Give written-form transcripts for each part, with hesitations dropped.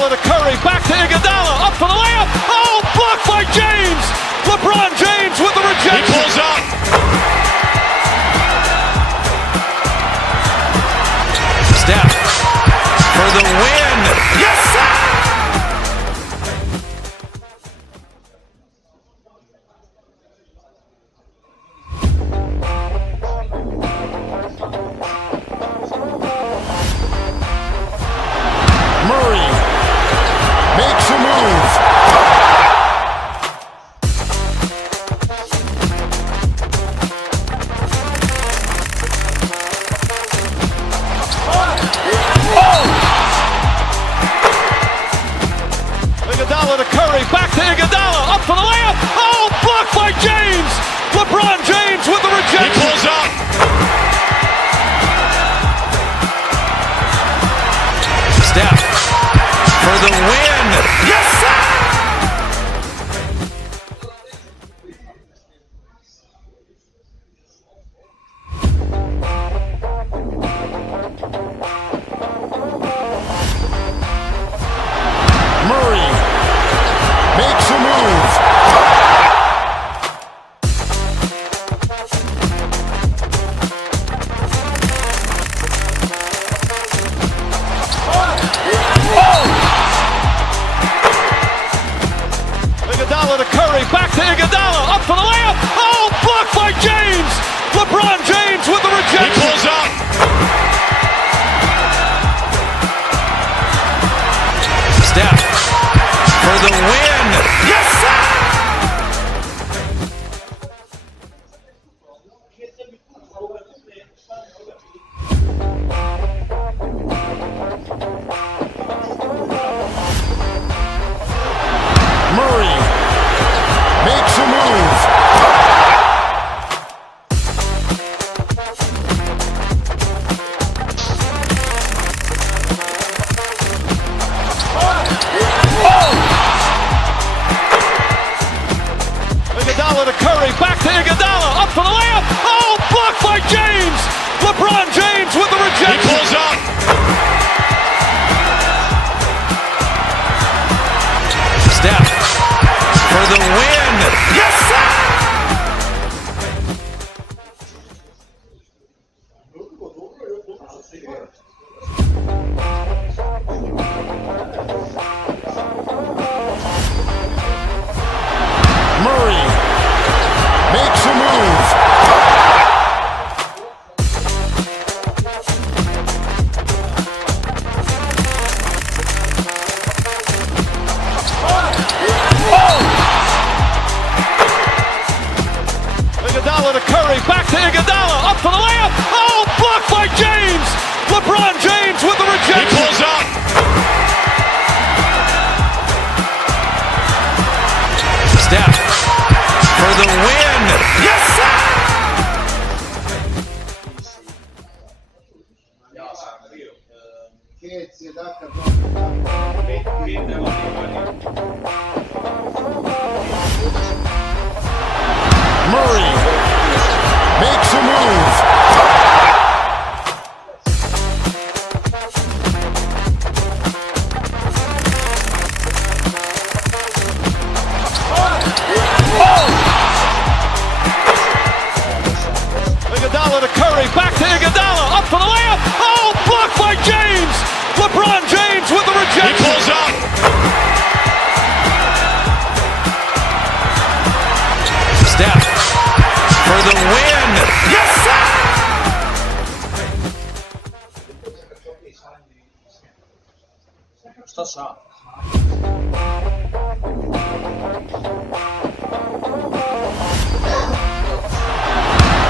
Iguodala to Curry, back to Iguodala, up for the layup. Oh, blocked by James. LeBron James with the rejection. He pulls up. Steph for the win. Yes, sir. Murray makes a move. Iguodala to Curry, back to Iguodala, up for the layup. Oh, blocked by James. LeBron James with the He rejection. pulls up. Steph for the win. Yes, sir. Murray makes a move. Iguodala to Curry, back to Iguodala, up for the layup. Oh, blocked by James. LeBron James with the He rejection. pulls up. Steph for the win. Yes, sir. Murray makes a move. Iguodala to Curry, back to Iguodala, up for the layup. Oh, blocked by James. LeBron James with the He rejection. pulls up. Steph for the win. Yes, sir. Murray makes a move. Iguodala to Curry, back to Iguodala, up for the layup. Oh, blocked by James. LeBron James with the He rejection. pulls up. Steph for the win. Yes, sir. Murray makes a move. Iguodala to Curry, back to Iguodala, up for the layup. Oh, blocked by James. LeBron James with the He rejection. pulls up. Steph for the win. Yes, sir.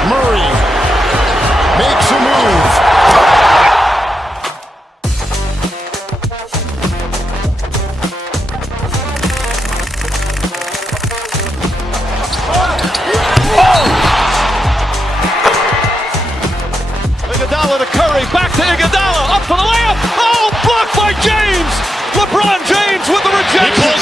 Murray makes a move. Iguodala to Curry, back to Iguodala, up for the layup. Oh, blocked by James. LeBron James with the He rejection. pulls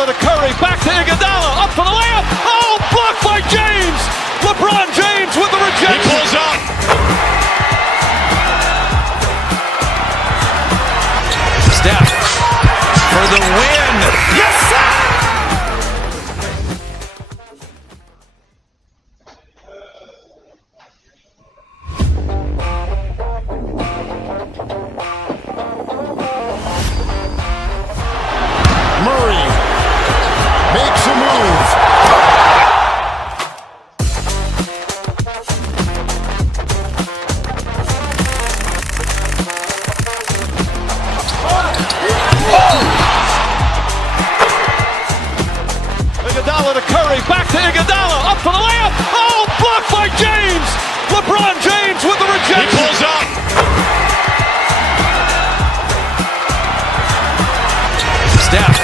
Iguodala to Curry, back to Iguodala, up for the layup. Oh, blocked by James. LeBron James with the rejection. He pulls up. Steph for the win. Yes, sir! Murray makes a move. Iguodala to Curry, back to Iguodala, up for the layup. Oh, blocked by James. LeBron James with the He rejection. pulls up. Steph.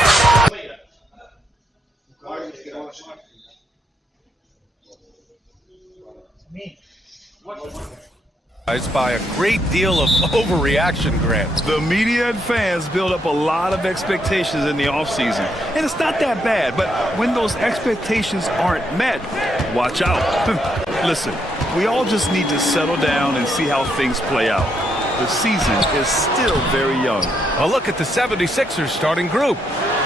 By a great deal of overreaction, Grant. The media and fans build up a lot of expectations in the offseason. And it's not that bad, but when those expectations aren't met, watch out. Listen, we all just need to settle down and see how things play out. The season is still very young. A look at the 76ers starting group.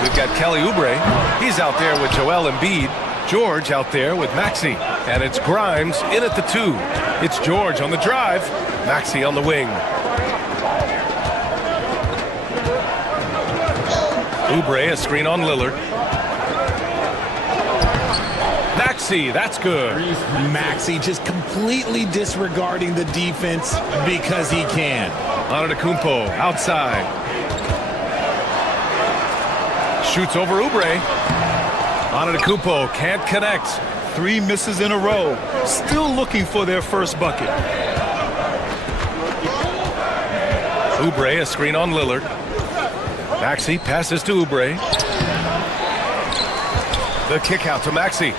We've got Kelly Oubre. He's out there with Joel Embiid. George out there with Maxey. And it's Grimes in at the 2. It's George on the drive. Maxey on the wing. Oubre, a screen on Lillard. Maxey, that's good. Maxey just completely disregarding the defense because he can. Antetokounmpo outside. Shoots over Oubre. Antetokounmpo can't connect. 3 misses in a row. Still looking for their first bucket. Oubre, a screen on Lillard. Maxey passes to Oubre. The kick out to Maxey.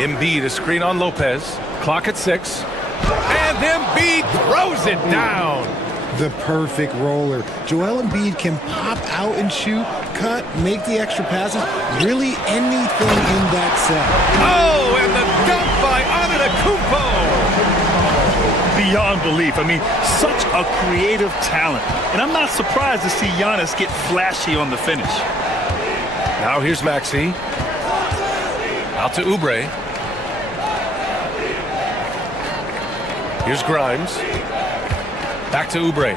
Embiid, a screen on Lopez. Clock at 6. And Embiid throws it down. The perfect roller. Joel Embiid can pop out and shoot, cut, make the extra passes, really anything in that set. Oh, and the dunk by Antetokounmpo. Beyond belief. I mean, such a creative talent. And I'm not surprised to see Giannis get flashy on the finish. Now here's Maxey. Out to Oubre. Here's Grimes. Back to Oubre.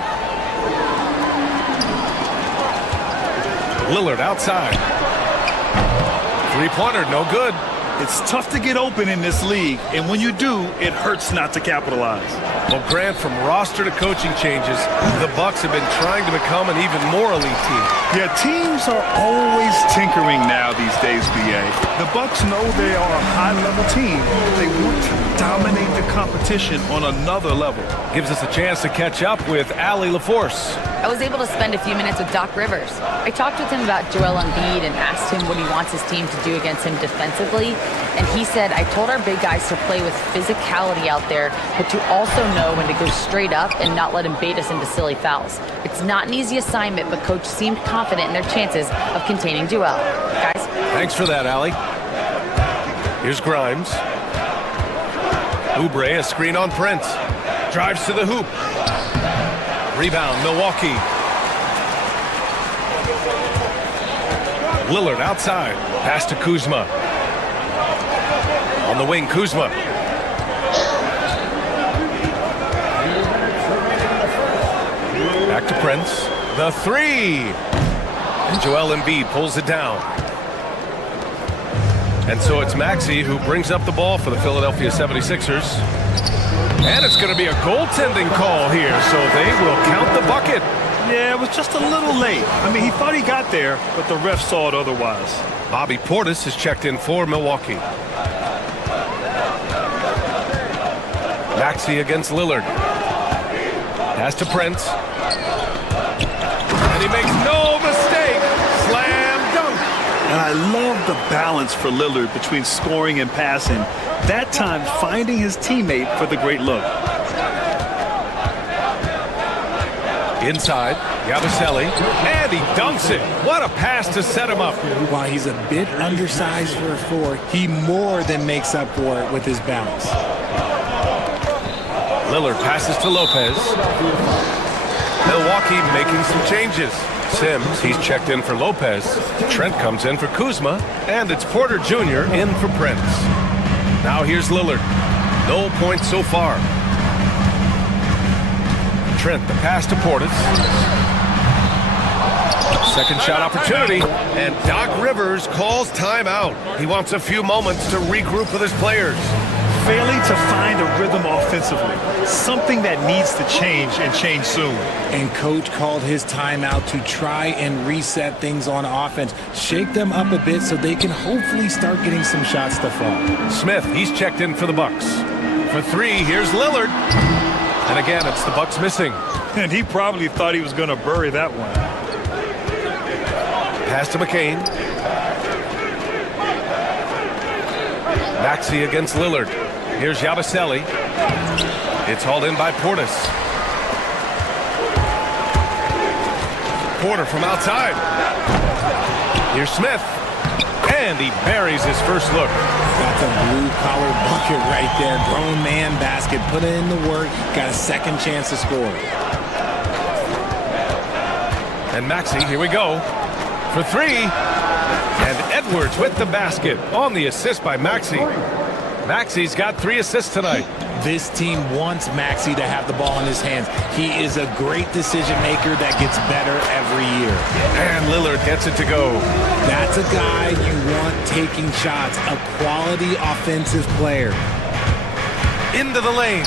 Lillard outside. Three-pointer, no good. It's tough to get open in this league, and when you do, it hurts not to capitalize. Well, Grant, from roster to coaching changes, the Bucks have been trying to become an even more elite team. Yeah, teams are always tinkering now these days, BA. The Bucks know they are a high-level team. They want to dominate the competition on another level. Gives us a chance to catch up with Allie LaForce. I was able to spend a few minutes with Doc Rivers. I talked with him about Joel Embiid and asked him what he wants his team to do against him defensively. And he said, I told our big guys to play with physicality out there, but to also know when to go straight up and not let him bait us into silly fouls. It's not an easy assignment, but Coach seemed confident in their chances of containing Joel. Guys? Thanks for that, Allie. Here's Grimes. Oubre, a screen on Prince. Drives to the hoop. Rebound, Milwaukee. Lillard outside. Pass to Kuzma. On the wing, Kuzma. Back to Prince. The 3. And Joel Embiid pulls it down. And so it's Maxey who brings up the ball for the Philadelphia 76ers. And it's going to be a goaltending call here, so they will count the bucket. Yeah, it was just a little late. I mean, he thought he got there, but the ref saw it otherwise. Bobby Portis has checked in for Milwaukee. Maxey against Lillard. Pass to Prince. And he makes no mistake. Slam dunk. And I love the balance for Lillard between scoring and passing. That time, finding his teammate for the great look. Inside. Yabusele, and he dunks it. What a pass to set him up. While he's a bit undersized for a 4, he more than makes up for it with his balance. Lillard passes to Lopez. Milwaukee making some changes. Sims, he's checked in for Lopez. Trent comes in for Kuzma, and it's Porter Jr. in for Prince. Now here's Lillard. No points so far. Trent, the pass to Portis. Second shot opportunity, and Doc Rivers calls timeout. He wants a few moments to regroup with his players. Failing to find a rhythm offensively, something that needs to change and change soon. And coach called his timeout to try and reset things on offense, shake them up a bit so they can hopefully start getting some shots to fall. Smith, he's checked in for the Bucks. For 3, here's Lillard. And again, it's the Bucks missing. And he probably thought he was going to bury that one. Pass to McCain. Maxey against Lillard. Here's Yabusele. It's hauled in by Portis. Porter from outside. Here's Smith. And he buries his first look. That's a blue-collar bucket right there. Grown man basket. Put in the work. Got a second chance to score. And Maxey, here we go. For 3. And Edwards with the basket on the assist by Maxey. Maxey's got 3 assists tonight. This team wants Maxey to have the ball in his hands. He is a great decision maker that gets better every year. And Lillard gets it to go. That's a guy you want taking shots, a quality offensive player. Into the lane.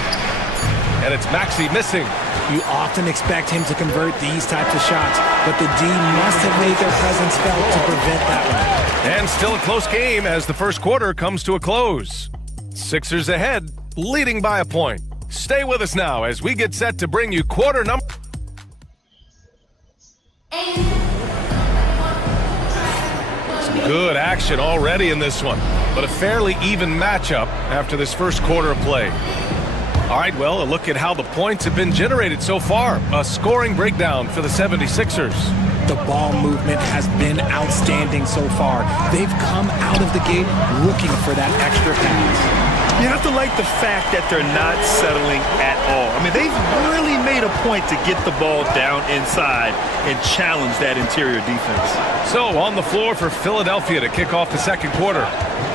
And it's Maxey missing. You often expect him to convert these types of shots, but the D must have made their presence felt to prevent that one. And still a close game as the first quarter comes to a close. Sixers ahead, leading by a point. Stay with us now as we get set to bring you quarter number. Some good action already in this one, but a fairly even matchup after this first quarter of play. All right, well, a look at how the points have been generated so far. A scoring breakdown for the 76ers. The ball movement has been outstanding so far. They've come out of the gate looking for that extra pass. You have to like the fact that they're not settling at all. I mean, they've really made a point to get the ball down inside and challenge that interior defense. So on the floor for Philadelphia to kick off the second quarter,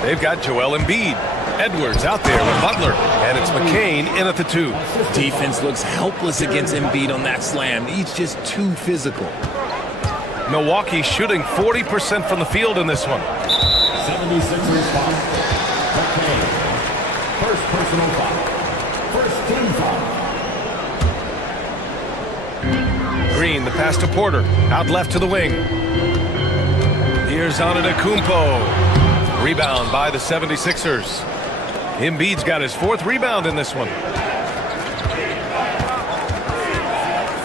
they've got Joel Embiid. Edwards out there with Butler, and it's McCain in at the 2. Defense looks helpless against Embiid on that slam. He's just too physical. Milwaukee shooting 40% from the field in this one. 76ers foul. McCain. First personal foul. First team foul. Green, the pass to Porter. Out left to the wing. Here's Antetokounmpo. Rebound by the 76ers. Embiid's got his 4th rebound in this one.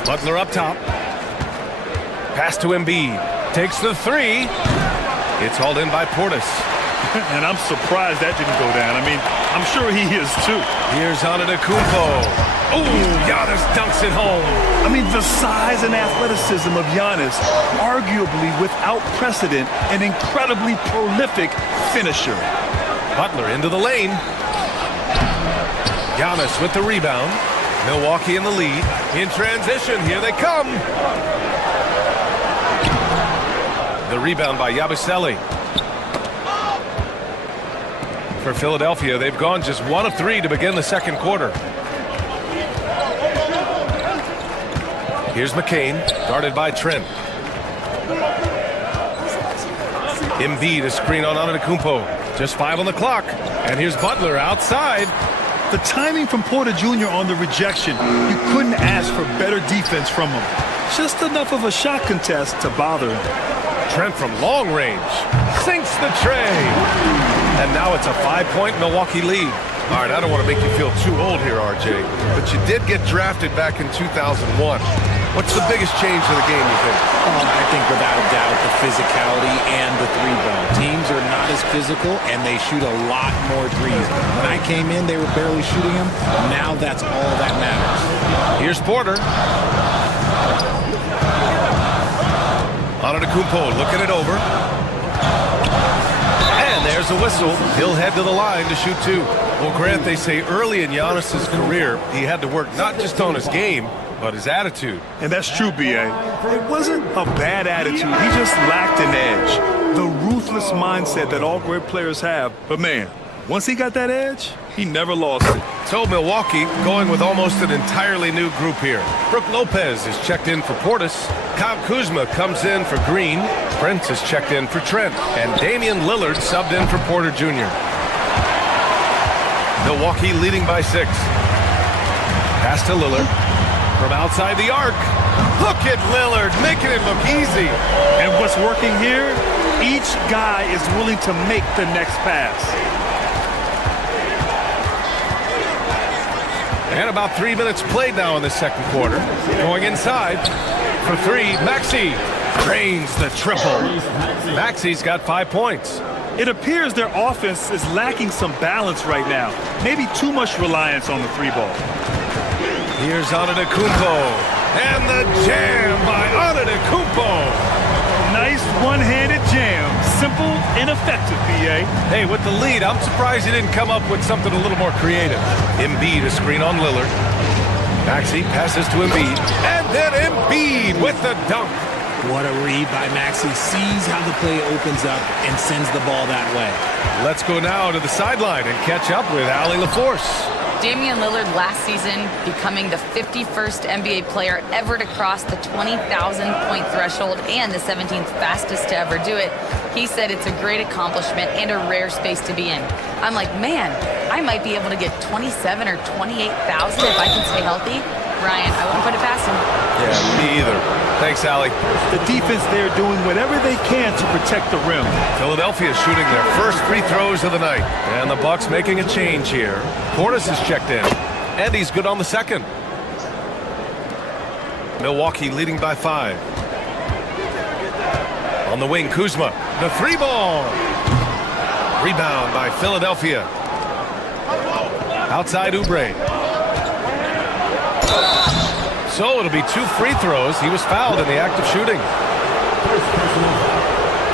Butler up top. Pass to Embiid. Takes the 3. It's hauled in by Portis. And I'm surprised that didn't go down. I mean, I'm sure he is too. Here's Antetokounmpo. Oh, Giannis dunks it home. I mean, the size and athleticism of Giannis, arguably without precedent, an incredibly prolific finisher. Butler into the lane. Giannis with the rebound. Milwaukee in the lead. In transition, here they come. The rebound by Yabusele. For Philadelphia, they've gone just 1 of 3 to begin the second quarter. Here's McCain, guarded by Trent. Embiid, a screen on Antetokounmpo. Just 5 on the clock. And here's Butler outside. The timing from Porter Jr. on the rejection, you couldn't ask for better defense from him. Just enough of a shot contest to bother him. Trent from long range sinks the tray. And now it's a 5-point Milwaukee lead. All right, I don't want to make you feel too old here, RJ, but you did get drafted back in 2001. What's the biggest change to the game, you think? I think without a doubt the physicality and the 3-ball. Teams are not as physical, and they shoot a lot more threes. When I came in, they were barely shooting them. Now that's all that matters. Here's Porter. Antetokounmpo looking it over. And there's a whistle. He'll head to the line to shoot two. Well, Grant, they say early in Giannis's career, he had to work not just on his game, but his attitude. And that's true, B.A. It wasn't a bad attitude. He just lacked an edge. The ruthless mindset that all great players have. But, man, once he got that edge, he never lost it. So Milwaukee going with almost an entirely new group here. Brook Lopez is checked in for Portis. Kyle Kuzma comes in for Green. Prince is checked in for Trent. And Damian Lillard subbed in for Porter Jr. Milwaukee leading by 6. Pass to Lillard. From outside the arc. Look at Lillard making it look easy. And what's working here? Each guy is willing to make the next pass. And about 3 minutes played now in the second quarter. Going inside for 3. Maxey drains the triple. Maxey's got 5 points. It appears their offense is lacking some balance right now. Maybe too much reliance on the 3-ball. Here's Antetokounmpo. And the jam by Antetokounmpo. Nice one-handed jam. Simple and effective, B.A. Hey, with the lead, I'm surprised he didn't come up with something a little more creative. Embiid a screen on Lillard. Maxey passes to Embiid. And then Embiid with the dunk. What a read by Maxey. Sees how the play opens up and sends the ball that way. Let's go now to the sideline and catch up with Allie LaForce. Damian Lillard last season becoming the 51st NBA player ever to cross the 20,000-point threshold and the 17th fastest to ever do it. He said it's a great accomplishment and a rare space to be in. I'm like, man, I might be able to get 27 or 28,000 if I can stay healthy. Ryan, I won't put it past him. Yeah, me either. Thanks, Allie. The defense there doing whatever they can to protect the rim. Philadelphia shooting their first free throws of the night. And the Bucks making a change here. Portis is checked in. And he's good on the second. Milwaukee leading by 5. On the wing, Kuzma. The 3-ball. Rebound by Philadelphia. Outside Oubre. So it'll be 2 free throws. He was fouled in the act of shooting.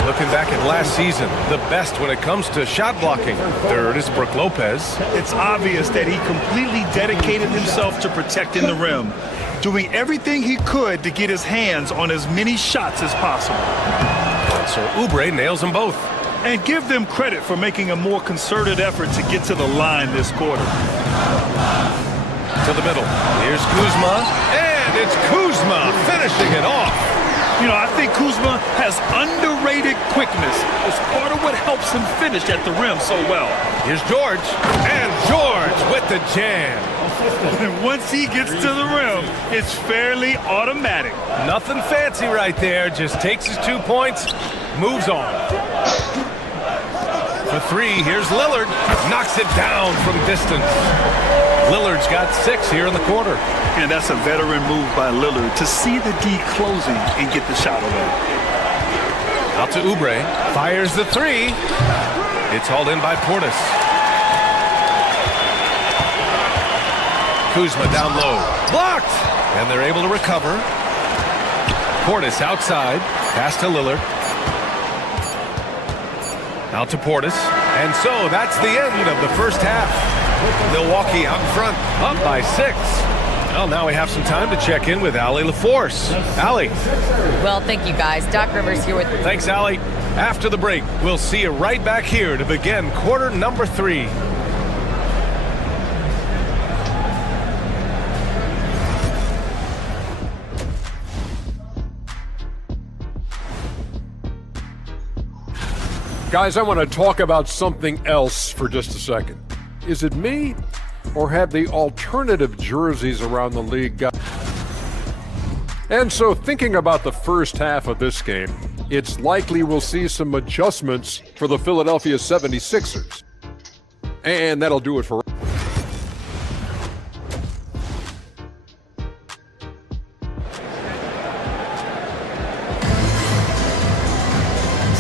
Looking back at last season, the best when it comes to shot blocking. Third is Brook Lopez. It's obvious that he completely dedicated himself to protecting the rim, doing everything he could to get his hands on as many shots as possible. And so Oubre nails them both. And give them credit for making a more concerted effort to get to the line this quarter. To the middle. Here's Kuzma. And it's Kuzma finishing it off. You know, I think Kuzma has underrated quickness. It's part of what helps him finish at the rim so well. Here's George. And George with the jam. And once he gets to the rim, it's fairly automatic. Nothing fancy right there. Just takes his 2 points, moves on. For 3, here's Lillard. Knocks it down from distance. Lillard's got 6 here in the quarter. And that's a veteran move by Lillard to see the D closing and get the shot away. Out to Oubre. Fires the 3. It's hauled in by Portis. Kuzma down low. Blocked! And they're able to recover. Portis outside. Pass to Lillard. Out to Portis. And so that's the end of the first half. Milwaukee out in front, up by 6. Well, now we have some time to check in with Allie LaForce. Allie. Well, thank you, guys. Doc Rivers here with... Thanks, Allie. After the break, we'll see you right back here to begin quarter number 3. Guys, I want to talk about something else for just a second. Is it me, or have the alternative jerseys around the league got... And so thinking about the first half of this game, it's likely we'll see some adjustments for the Philadelphia 76ers. And that'll do it for...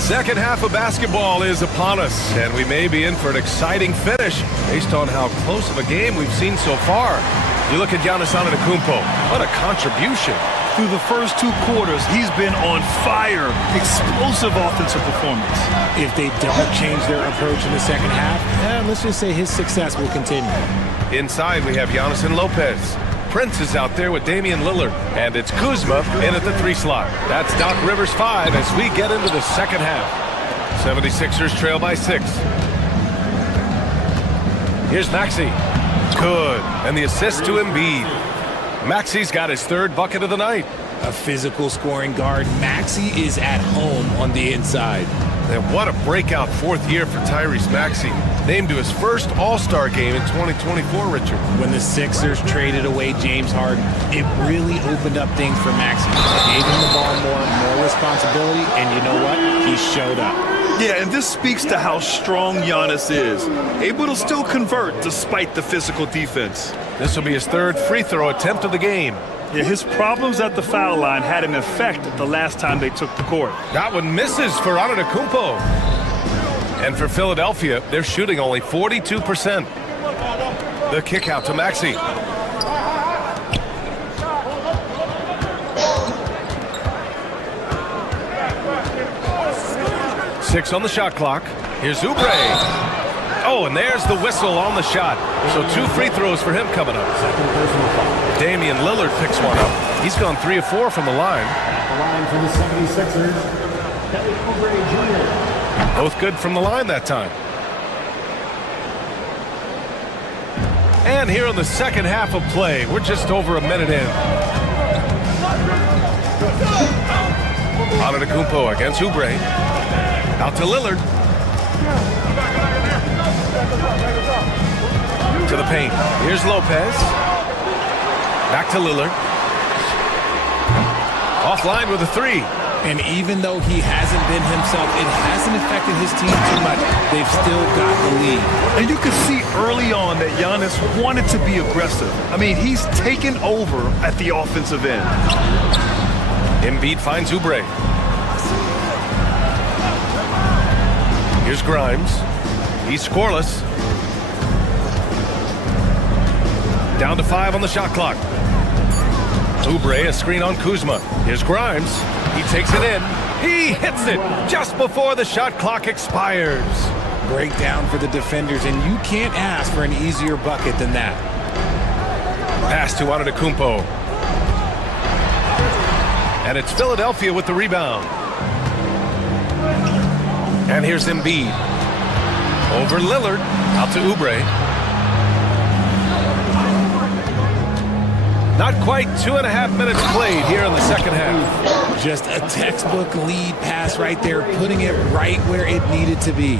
Second half of basketball is upon us, and we may be in for an exciting finish based on how close of a game we've seen so far. You look at Giannis Antetokounmpo, what a contribution. Through the first 2 quarters, he's been on fire. Explosive offensive performance. If they don't change their approach in the second half, let's just say his success will continue. Inside, we have Giannis and Lopez. Prince is out there with Damian Lillard. And it's Kuzma in at the 3 slot. That's Doc Rivers 5 as we get into the second half. 76ers trail by 6. Here's Maxey. Good. And the assist to Embiid. Maxey's got his 3rd bucket of the night. A physical scoring guard, Maxey is at home on the inside. And what a breakout 4th year for Tyrese Maxey. Named to his first All-Star game in 2024, Richard. When the Sixers traded away James Harden, it really opened up things for Maxey. Gave him the ball more responsibility, and you know what? He showed up. Yeah, and this speaks to how strong Giannis is. Able to still convert despite the physical defense. This will be his 3rd free throw attempt of the game. Yeah, his problems at the foul line had an effect the last time they took the court. That one misses for Antetokounmpo. And for Philadelphia, they're shooting only 42%. The kick out to Maxey. Six on the shot clock. Here's Oubre. Oh, and there's the whistle on the shot. So 2 free throws for him coming up. Damian Lillard picks one up. He's gone 3 of 4 from the line. At the line for the 76ers, Kelly Oubre Jr. Both good from the line that time. And here in the second half of play, we're just over a minute in. Antetokounmpo against Oubre. Out to Lillard. To the paint. Here's Lopez. Back to Lillard. Offline with a 3. And even though he hasn't been himself, it hasn't affected his team too much. They've still got the lead. And you can see early on that Giannis wanted to be aggressive. I mean, he's taken over at the offensive end. Embiid finds Oubre. Here's Grimes. He's scoreless. Down to 5 on the shot clock. Oubre, a screen on Kuzma. Here's Grimes. He takes it in. He hits it just before the shot clock expires. Breakdown for the defenders, and you can't ask for an easier bucket than that. Pass to Antetokounmpo. And it's Philadelphia with the rebound. And here's Embiid. Over Lillard. Out to Oubre. Not quite 2.5 minutes played here in the second half. Just a textbook lead pass right there, putting it right where it needed to be.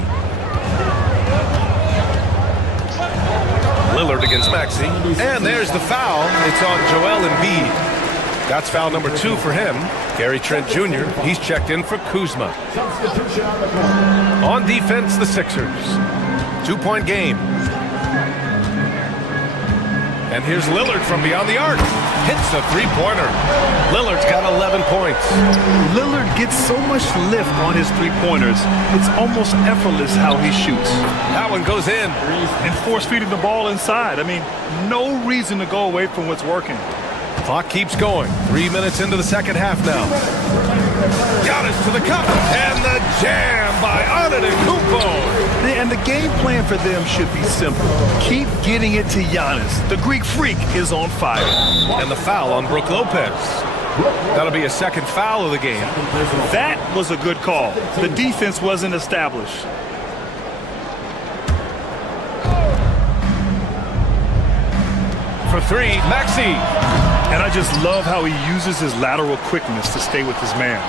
Lillard against Maxey. And there's the foul. It's on Joel Embiid. That's foul number 2 for him. Gary Trent Jr., he's checked in for Kuzma. On defense, the Sixers. 2-point game. And here's Lillard from beyond the arc. Hits a 3-pointer. Lillard's got 11 points. Lillard gets so much lift on his 3-pointers. It's almost effortless how he shoots. That one goes in. And force-feeding the ball inside. I mean, no reason to go away from what's working. Clock keeps going. 3 minutes into the second half now. Giannis to the cup. And the jam by Antetokounmpo. And the game plan for them should be simple. Keep getting it to Giannis. The Greek Freak is on fire. And the foul on Brook Lopez. That'll be a second foul of the game. That was a good call. The defense wasn't established. For 3, Maxey. And I just love how he uses his lateral quickness to stay with his man.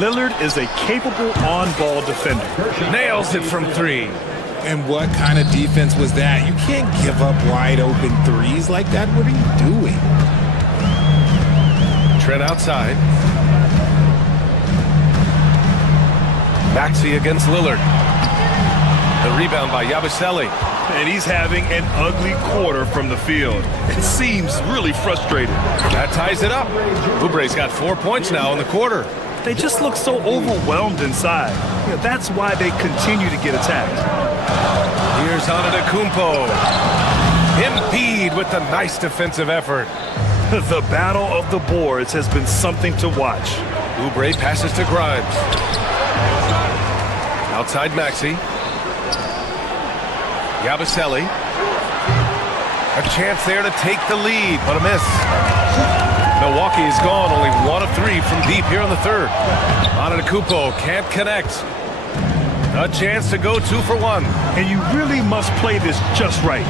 Lillard is a capable on-ball defender. Nails it from 3. And what kind of defense was that? You can't give up wide open threes like that. What are you doing? Trent outside. Maxey against Lillard. The rebound by Yabusele. And he's having an ugly quarter from the field. It seems really frustrated. That ties it up. Oubre's got 4 points now in the quarter. They just look so overwhelmed inside. Yeah, that's why they continue to get attacked. Here's Antetokounmpo. Embiid with the nice defensive effort. The battle of the boards has been something to watch. Oubre passes to Grimes. Outside Maxey. Yabusele. A chance there to take the lead, but a miss. Milwaukee is gone, only 1 of 3 from deep here in the third. Antetokounmpo can't connect. A chance to go 2 for 1. And you really must play this just right.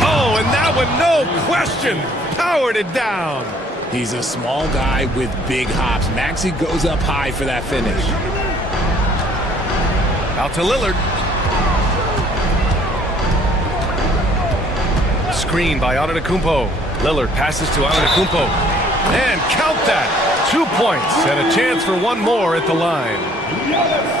Oh, and that one, no question, powered it down. He's a small guy with big hops. Maxey goes up high for that finish. Out to Lillard. Screen by Antetokounmpo. Lillard passes to Antetokounmpo. And count that. 2 points and a chance for 1 more at the line.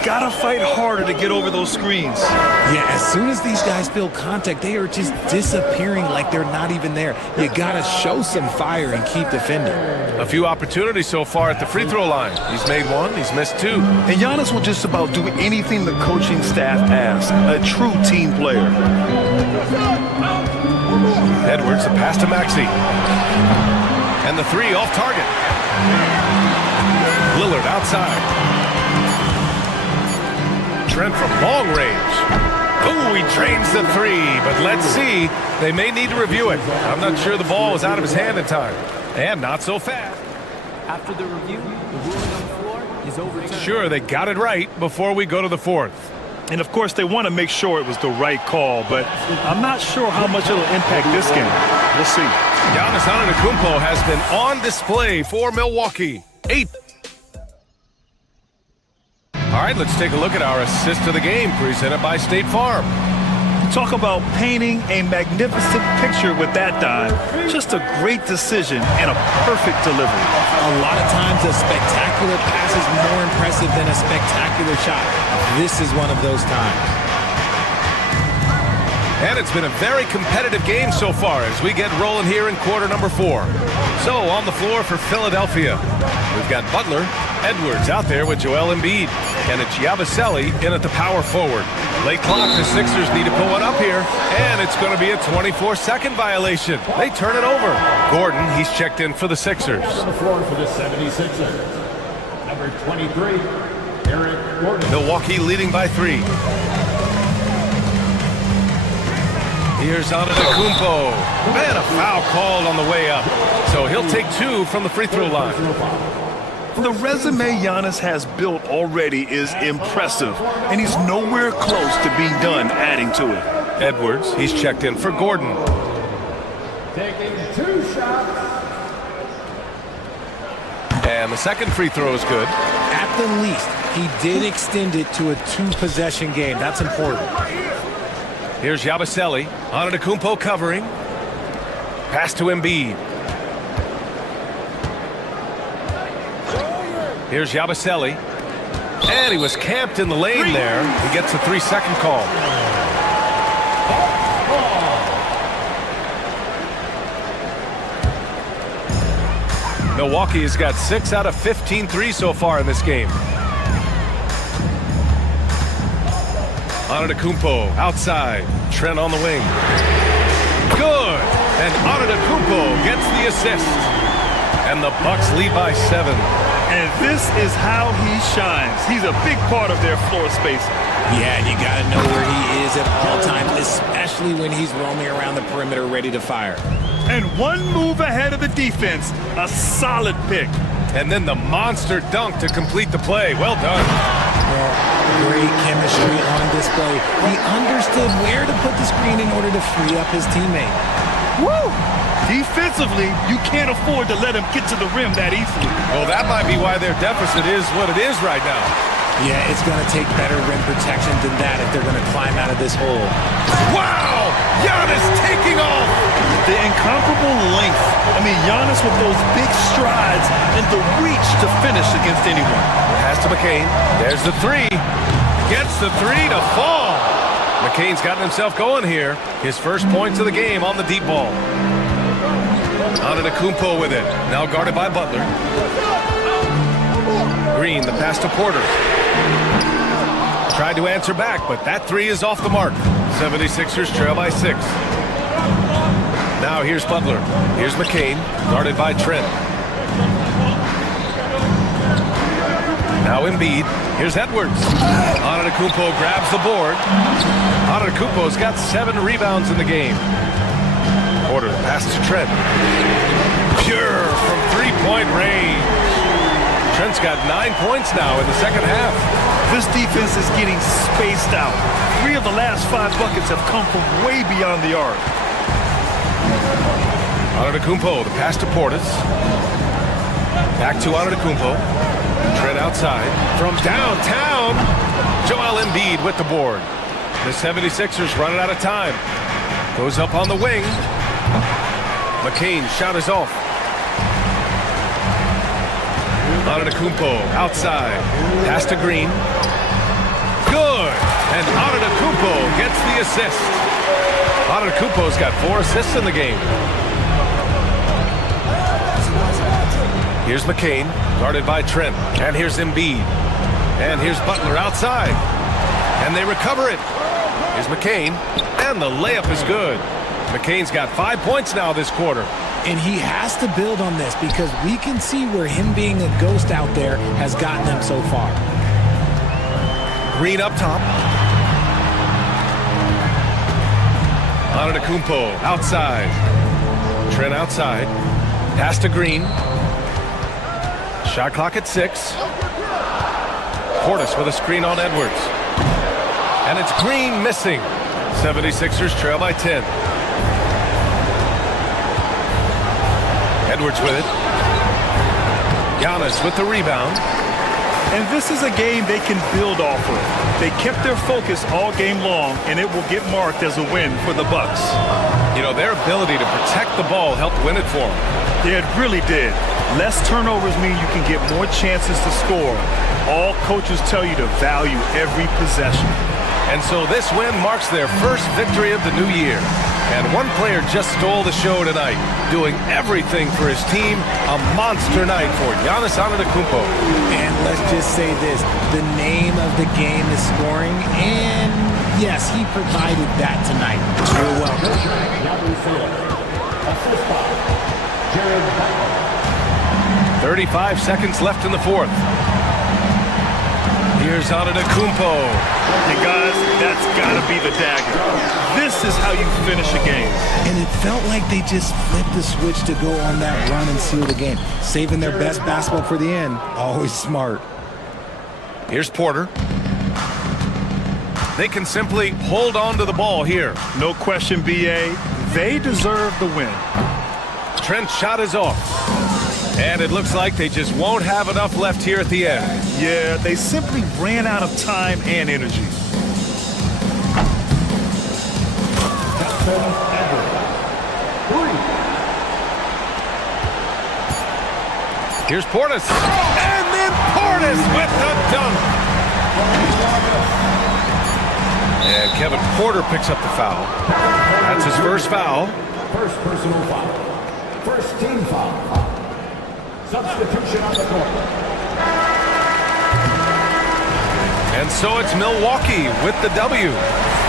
Gotta fight harder to get over those screens. Yeah, as soon as these guys feel contact, they are just disappearing like they're not even there. You gotta show some fire and keep defending. A few opportunities so far at the free throw line. He's made 1, he's missed 2. And Giannis will just about do anything the coaching staff asks. A true team player. Edwards, the pass to Maxey. And the 3 off target. Lillard outside. Trent from long range. Ooh, he drains the 3, but let's see. They may need to review it. I'm not sure the ball was out of his hand in time. And not so fast. After the review, the ruling on the floor is overturned. Sure, they got it right before we go to the 4th. And of course, they want to make sure it was the right call, but I'm not sure how much it'll impact this game. We'll see. Giannis Antetokounmpo has been on display for Milwaukee. 8. All right, let's take a look at our assist of the game presented by State Farm. Talk about painting a magnificent picture with that dive. Just a great decision and a perfect delivery. A lot of times a spectacular pass is more impressive than a spectacular shot. This is one of those times. And it's been a very competitive game so far as we get rolling here in quarter number 4. So on the floor for Philadelphia, we've got Butler, Edwards out there with Joel Embiid, and it's Yabusele in at the power forward. Late clock, the Sixers need to put one up here, and it's going to be a 24-second violation. They turn it over. Gordon, he's checked in for the Sixers. On the floor for the 76ers. Number 23, Eric Gordon. Milwaukee leading by 3. Here's Antetokounmpo. Man, a foul called on the way up. So he'll take 2 from the free throw line. The resume Giannis has built already is impressive, and he's nowhere close to being done adding to it. Edwards, he's checked in for Gordon. Taking 2 shots. And the second free throw is good. At the least, he did extend it to a 2-possession game. That's important. Here's Yabusele. Antetokounmpo covering. Pass to Embiid. Here's Yabusele. And he was camped in the lane there. He gets a 3-second call. Milwaukee has got 6 out of 15 threes so far in this game. Antetokounmpo outside. Trent on the wing. Good. And Antetokounmpo gets the assist. And the Bucks lead by 7. And this is how he shines. He's a big part of their floor space. Yeah, and you got to know where he is at all times, especially when he's roaming around the perimeter ready to fire. And 1 move ahead of the defense. A solid pick. And then the monster dunk to complete the play. Well done. Well, great chemistry on display. He understood where to put the screen in order to free up his teammate. Woo! Defensively, you can't afford to let him get to the rim that easily. Well, that might be why their deficit is what it is right now. Yeah, it's going to take better rim protection than that if they're going to climb out of this hole. Wow! Giannis taking off! The incomparable length. I mean, Giannis with those big strides and the reach to finish against anyone. Pass to McCain. There's the 3. Gets the 3 to fall. McCain's gotten himself going here. His first points of the game on the deep ball. Antetokounmpo with it. Now guarded by Butler. Green, the pass to Porter. Tried to answer back, but that 3 is off the mark. 76ers trail by 6. Now here's Butler. Here's McCain, guarded by Trent. Now Embiid. Here's Edwards. Antetokounmpo grabs the board. Antetokounmpo's got 7 rebounds in the game. Porter pass to Trent. Pure from three-point range. Trent's got 9 points now in the second half. This defense is getting spaced out. 3 of the last 5 buckets have come from way beyond the arc. Antetokounmpo, the pass to Portis. Back to Antetokounmpo. Trent outside. From downtown, Joel Embiid with the board. The 76ers running out of time. Goes up on the wing. McCain shot is off. Antetokounmpo outside. Pass to Green. Good. And Antetokounmpo gets the assist. Antetokounmpo's got 4 assists in the game. Here's McCain, guarded by Trent. And here's Embiid. And here's Butler outside. And they recover it. Here's McCain. And the layup is good. McCain's got 5 points now this quarter. And he has to build on this because we can see where him being a ghost out there has gotten them so far. Green up top. Antetokounmpo outside. Trent outside. Pass to Green. Shot clock at 6. Portis with a screen on Edwards. And it's Green missing. 76ers trail by 10. Edwards with it. Giannis with the rebound. And this is a game they can build off of. They kept their focus all game long, and it will get marked as a win for the Bucks. You know, their ability to protect the ball helped win it for them. Yeah, it really did. Less turnovers mean you can get more chances to score. All coaches tell you to value every possession. And so this win marks their first victory of the new year. And one player just stole the show tonight, doing everything for his team. A monster night for Giannis Antetokounmpo. And let's just say this, the name of the game is scoring, and yes, he provided that tonight. You're welcome. 35 seconds left in the fourth. Here's Antetokounmpo. And guys, that's got to be the dagger. This is how you finish a game. And it felt like they just flipped the switch to go on that run and seal the game. Saving their best basketball for the end. Always smart. Here's Porter. They can simply hold on to the ball here. No question, B.A. They deserve the win. Trent's shot is off. And it looks like they just won't have enough left here at the end. Yeah, they simply ran out of time and energy. Here's Portis. And then Portis with the dunk. And Kevin Porter picks up the foul. That's his first foul. First personal foul. First team foul. Substitution on the court. And so it's Milwaukee with the W.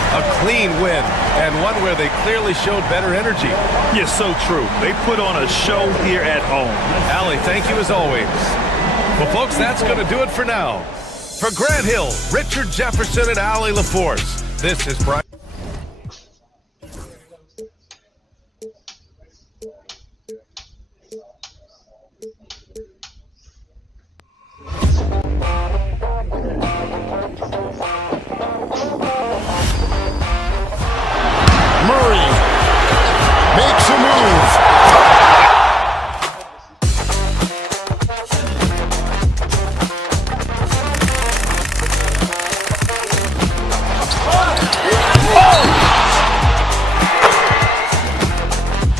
A clean win, and one where they clearly showed better energy. Yes, so true. They put on a show here at home. Allie, thank you as always. Well, folks, that's going to do it for now. For Grant Hill, Richard Jefferson, and Allie LaForce, this is Brian. Murray makes a move.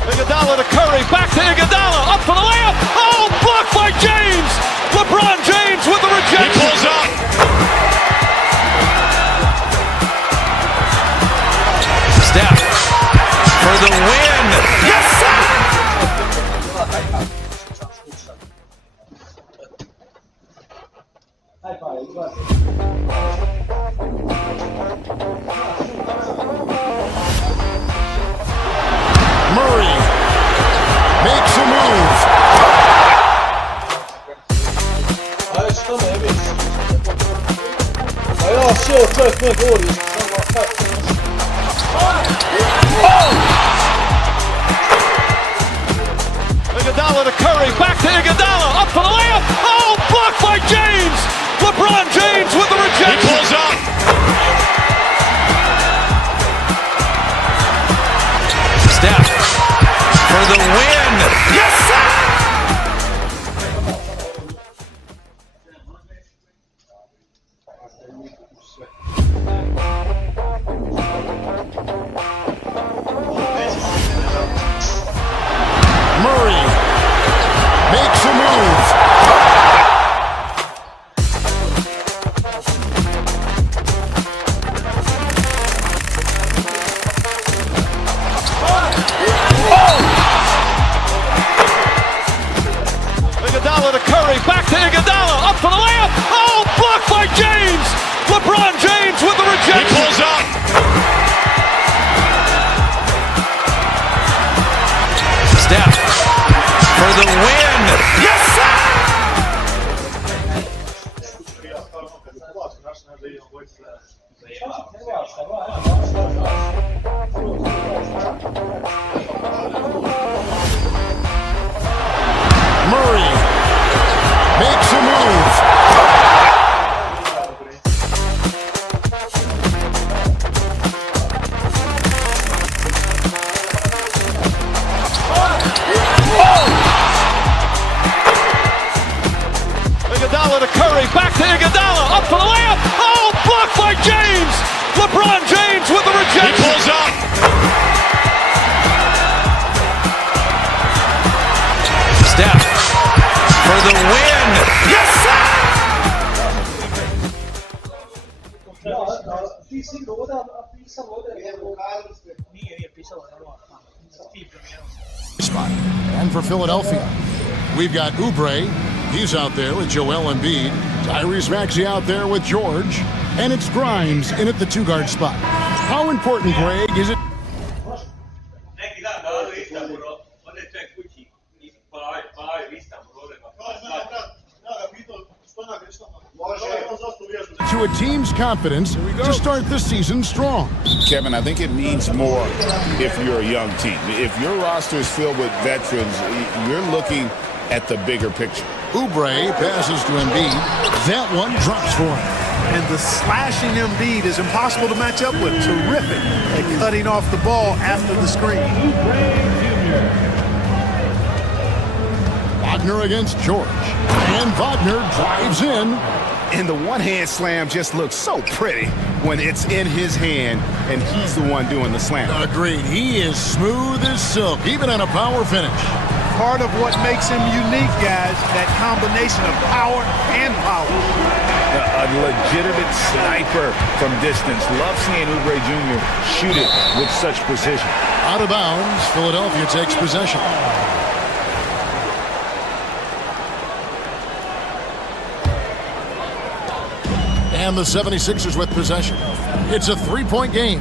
Iguodala to Curry, back to Iguodala, up for the layup. Oh, blocked by James. LeBron James with the rejection. He pulls up. Steph for the win. Yes, sir. Murray Iguodala to Curry, back to Iguodala, up for the layup. Oh, blocked by James. LeBron James with the rejection. He pulls up. Steph for the win. Yes, sir! Murray makes a move. Iguodala to Curry, back to Iguodala, up for the layup. Oh, blocked by James. LeBron James with the rejection. He pulls up. Steph for the win. Yes, sir! Murray makes a move. Iguodala to Curry, back to Iguodala, up for the layup. Oh, blocked by James. LeBron James with the rejection. He pulls up. Steph for the win. Yes, sir! Spot. And for Philadelphia, we've got Oubre. He's out there with Joel Embiid. Tyrese Maxey out there with George. And it's Grimes in at the two-guard spot. How important, Greg, is it? To a team's confidence to start the season strong. Kevin, I think it means more if you're a young team. If your roster is filled with veterans, you're looking at the bigger picture. Oubre passes to Embiid. That one drops for him. And the slashing Embiid is impossible to match up with. Terrific at cutting off the ball after the screen. Wagner against George. And Wagner drives in. And the one-hand slam just looks so pretty when it's in his hand and he's the one doing the slam. Agreed. He is smooth as silk, even on a power finish. Part of what makes him unique, guys, that combination of power and power. A legitimate sniper from distance. Love seeing Oubre Jr. shoot it with such precision. Out of bounds, Philadelphia takes possession. And the 76ers with possession. It's a three-point game.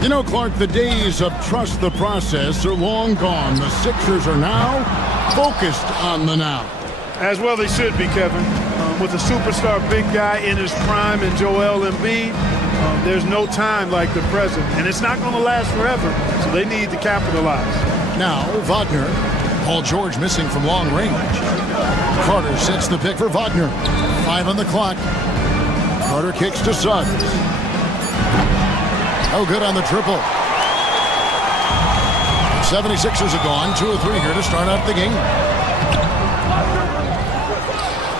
You know, Clark, the days of trust the process are long gone. The Sixers are now focused on the now. As well they should be, Kevin. With a superstar big guy in his prime and Joel Embiid, there's no time like the present. And it's not going to last forever, so they need to capitalize. Now, Wagner. Paul George missing from long range. Carter sets the pick for Wagner. 5 on the clock. Carter kicks to Suggs. No good on the triple. 76ers are gone. 2 of 3 here to start out the game.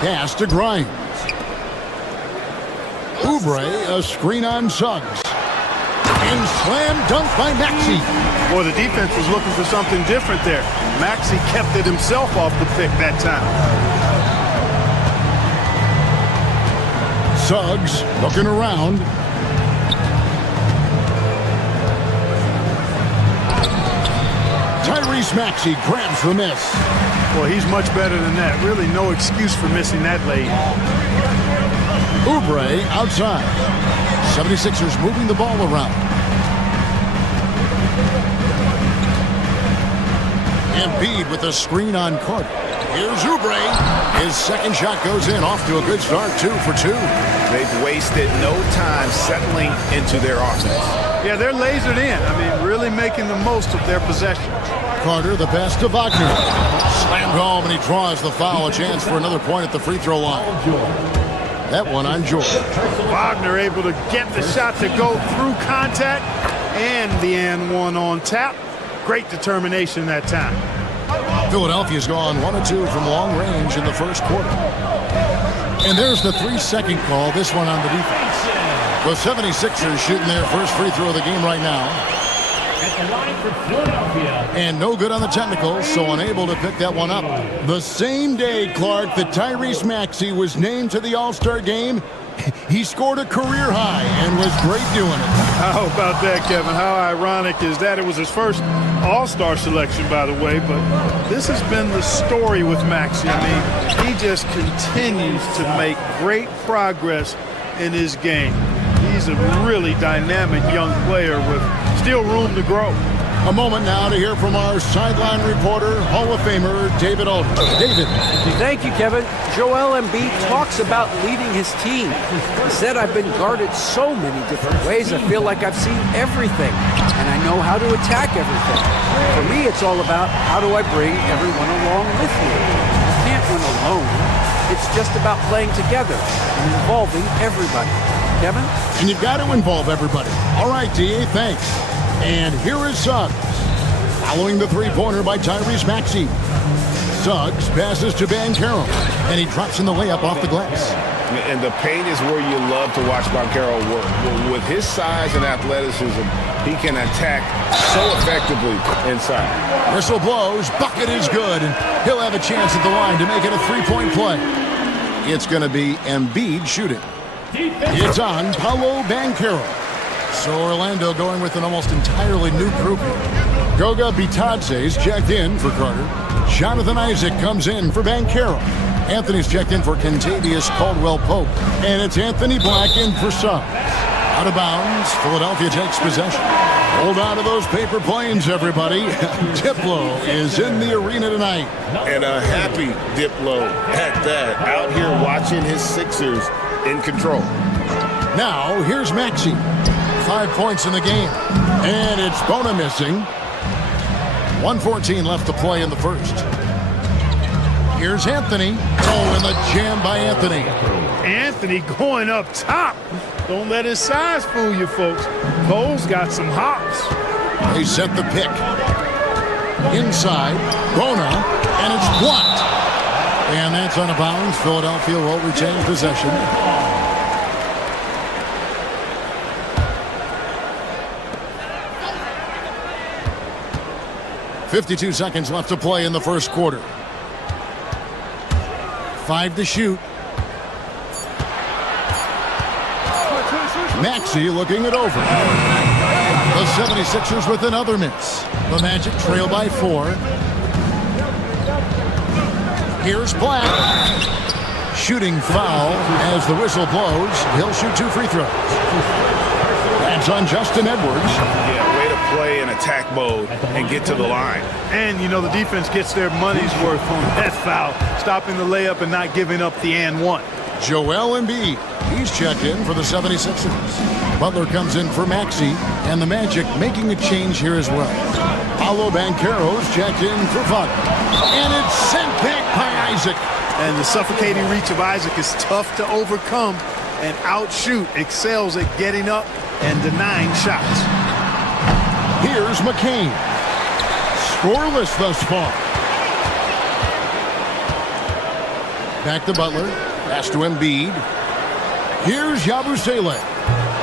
Pass to Grimes. Oubre, a screen on Suggs. And slam dunk by Maxey. Boy, the defense was looking for something different there. Maxey kept it himself off the pick that time. Suggs looking around. Tyrese Maxey grabs the miss. Well, he's much better than that. Really no excuse for missing that late. Oubre outside. 76ers moving the ball around. Embiid with a screen on Carter. Here's Oubre. His second shot goes in, off to a good start, 2 for 2. They've wasted no time settling into their offense. Yeah, they're lasered in. I mean, really making the most of their possession. Carter, the pass to Wagner. Slammed home, and he draws the foul. A chance for another point at the free throw line. That one on George. Wagner able to get the shot to go through contact and the and one on tap. Great determination that time. Philadelphia's gone 1 of 2 from long range in the first quarter. And there's the 3-second call, this one on the defense. The 76ers shooting their first free throw of the game right now. And no good on the technicals, so unable to pick that one up. The same day, Clark, that Tyrese Maxey was named to the All-Star game, he scored a career high and was great doing it. How about that, Kevin? How ironic is that? It was his first All-Star selection, by the way, but this has been the story with Maxey. I mean, he just continues to make great progress in his game. He's a really dynamic young player with still room to grow. A moment now to hear from our sideline reporter, Hall of Famer David Aldridge. David. Thank you, Kevin. Joel Embiid talks about leading his team. He said, I've been guarded so many different ways. I feel like I've seen everything, and I know how to attack everything. For me, it's all about how do I bring everyone along with me. You can't win alone. It's just about playing together and involving everybody. Kevin? And you've got to involve everybody. All right, D.A., thanks. And here is Suggs. Following the three-pointer by Tyrese Maxey. Suggs passes to Banchero, and he drops in the layup off the glass. And the paint is where you love to watch Banchero work. With his size and athleticism, he can attack so effectively inside. Whistle blows, bucket is good, and he'll have a chance at the line to make it a three-point play. It's going to be Embiid shooting. It's on Paolo Banchero. So Orlando going with an almost entirely new group here. Goga Bitadze's checked in for Carter. Jonathan Isaac comes in for Banchero. Anthony's checked in for Kentavious Caldwell-Pope. And it's Anthony Black in for Suggs. Out of bounds, Philadelphia takes possession. Hold on to those paper planes, everybody. Diplo is in the arena tonight. And a happy Diplo at that. Out here watching his Sixers in control. Now, here's Maxey. 5 points in the game. And it's Bona missing. 1:14 left to play in the first. Here's Anthony. Oh, and the jam by Anthony. Anthony going up top. Don't let his size fool you, folks. Cole's got some hops. They set the pick. Inside, Bona, and it's blocked. And that's out of bounds. Philadelphia will retain possession. .52 seconds left to play in the first quarter. 5 to shoot. Maxey looking it over. The 76ers with another miss. The Magic trail by 4. Here's Black. Shooting foul as the whistle blows. He'll shoot 2 free throws. That's on Justin Edwards. Yeah, way to play in attack mode and get to the line. And, you know, the defense gets their money's worth on that foul, stopping the layup and not giving up the and one. Joel Embiid, he's checked in for the 76ers. Butler comes in for Maxey, and the Magic making a change here as well. Paolo Banchero's checked in for Wagner. And it's sent back by Isaac. And the suffocating reach of Isaac is tough to overcome, and outshoot excels at getting up and denying shots. Here's McCain. Scoreless thus far. Back to Butler. Pass to Embiid. Here's Yabusele.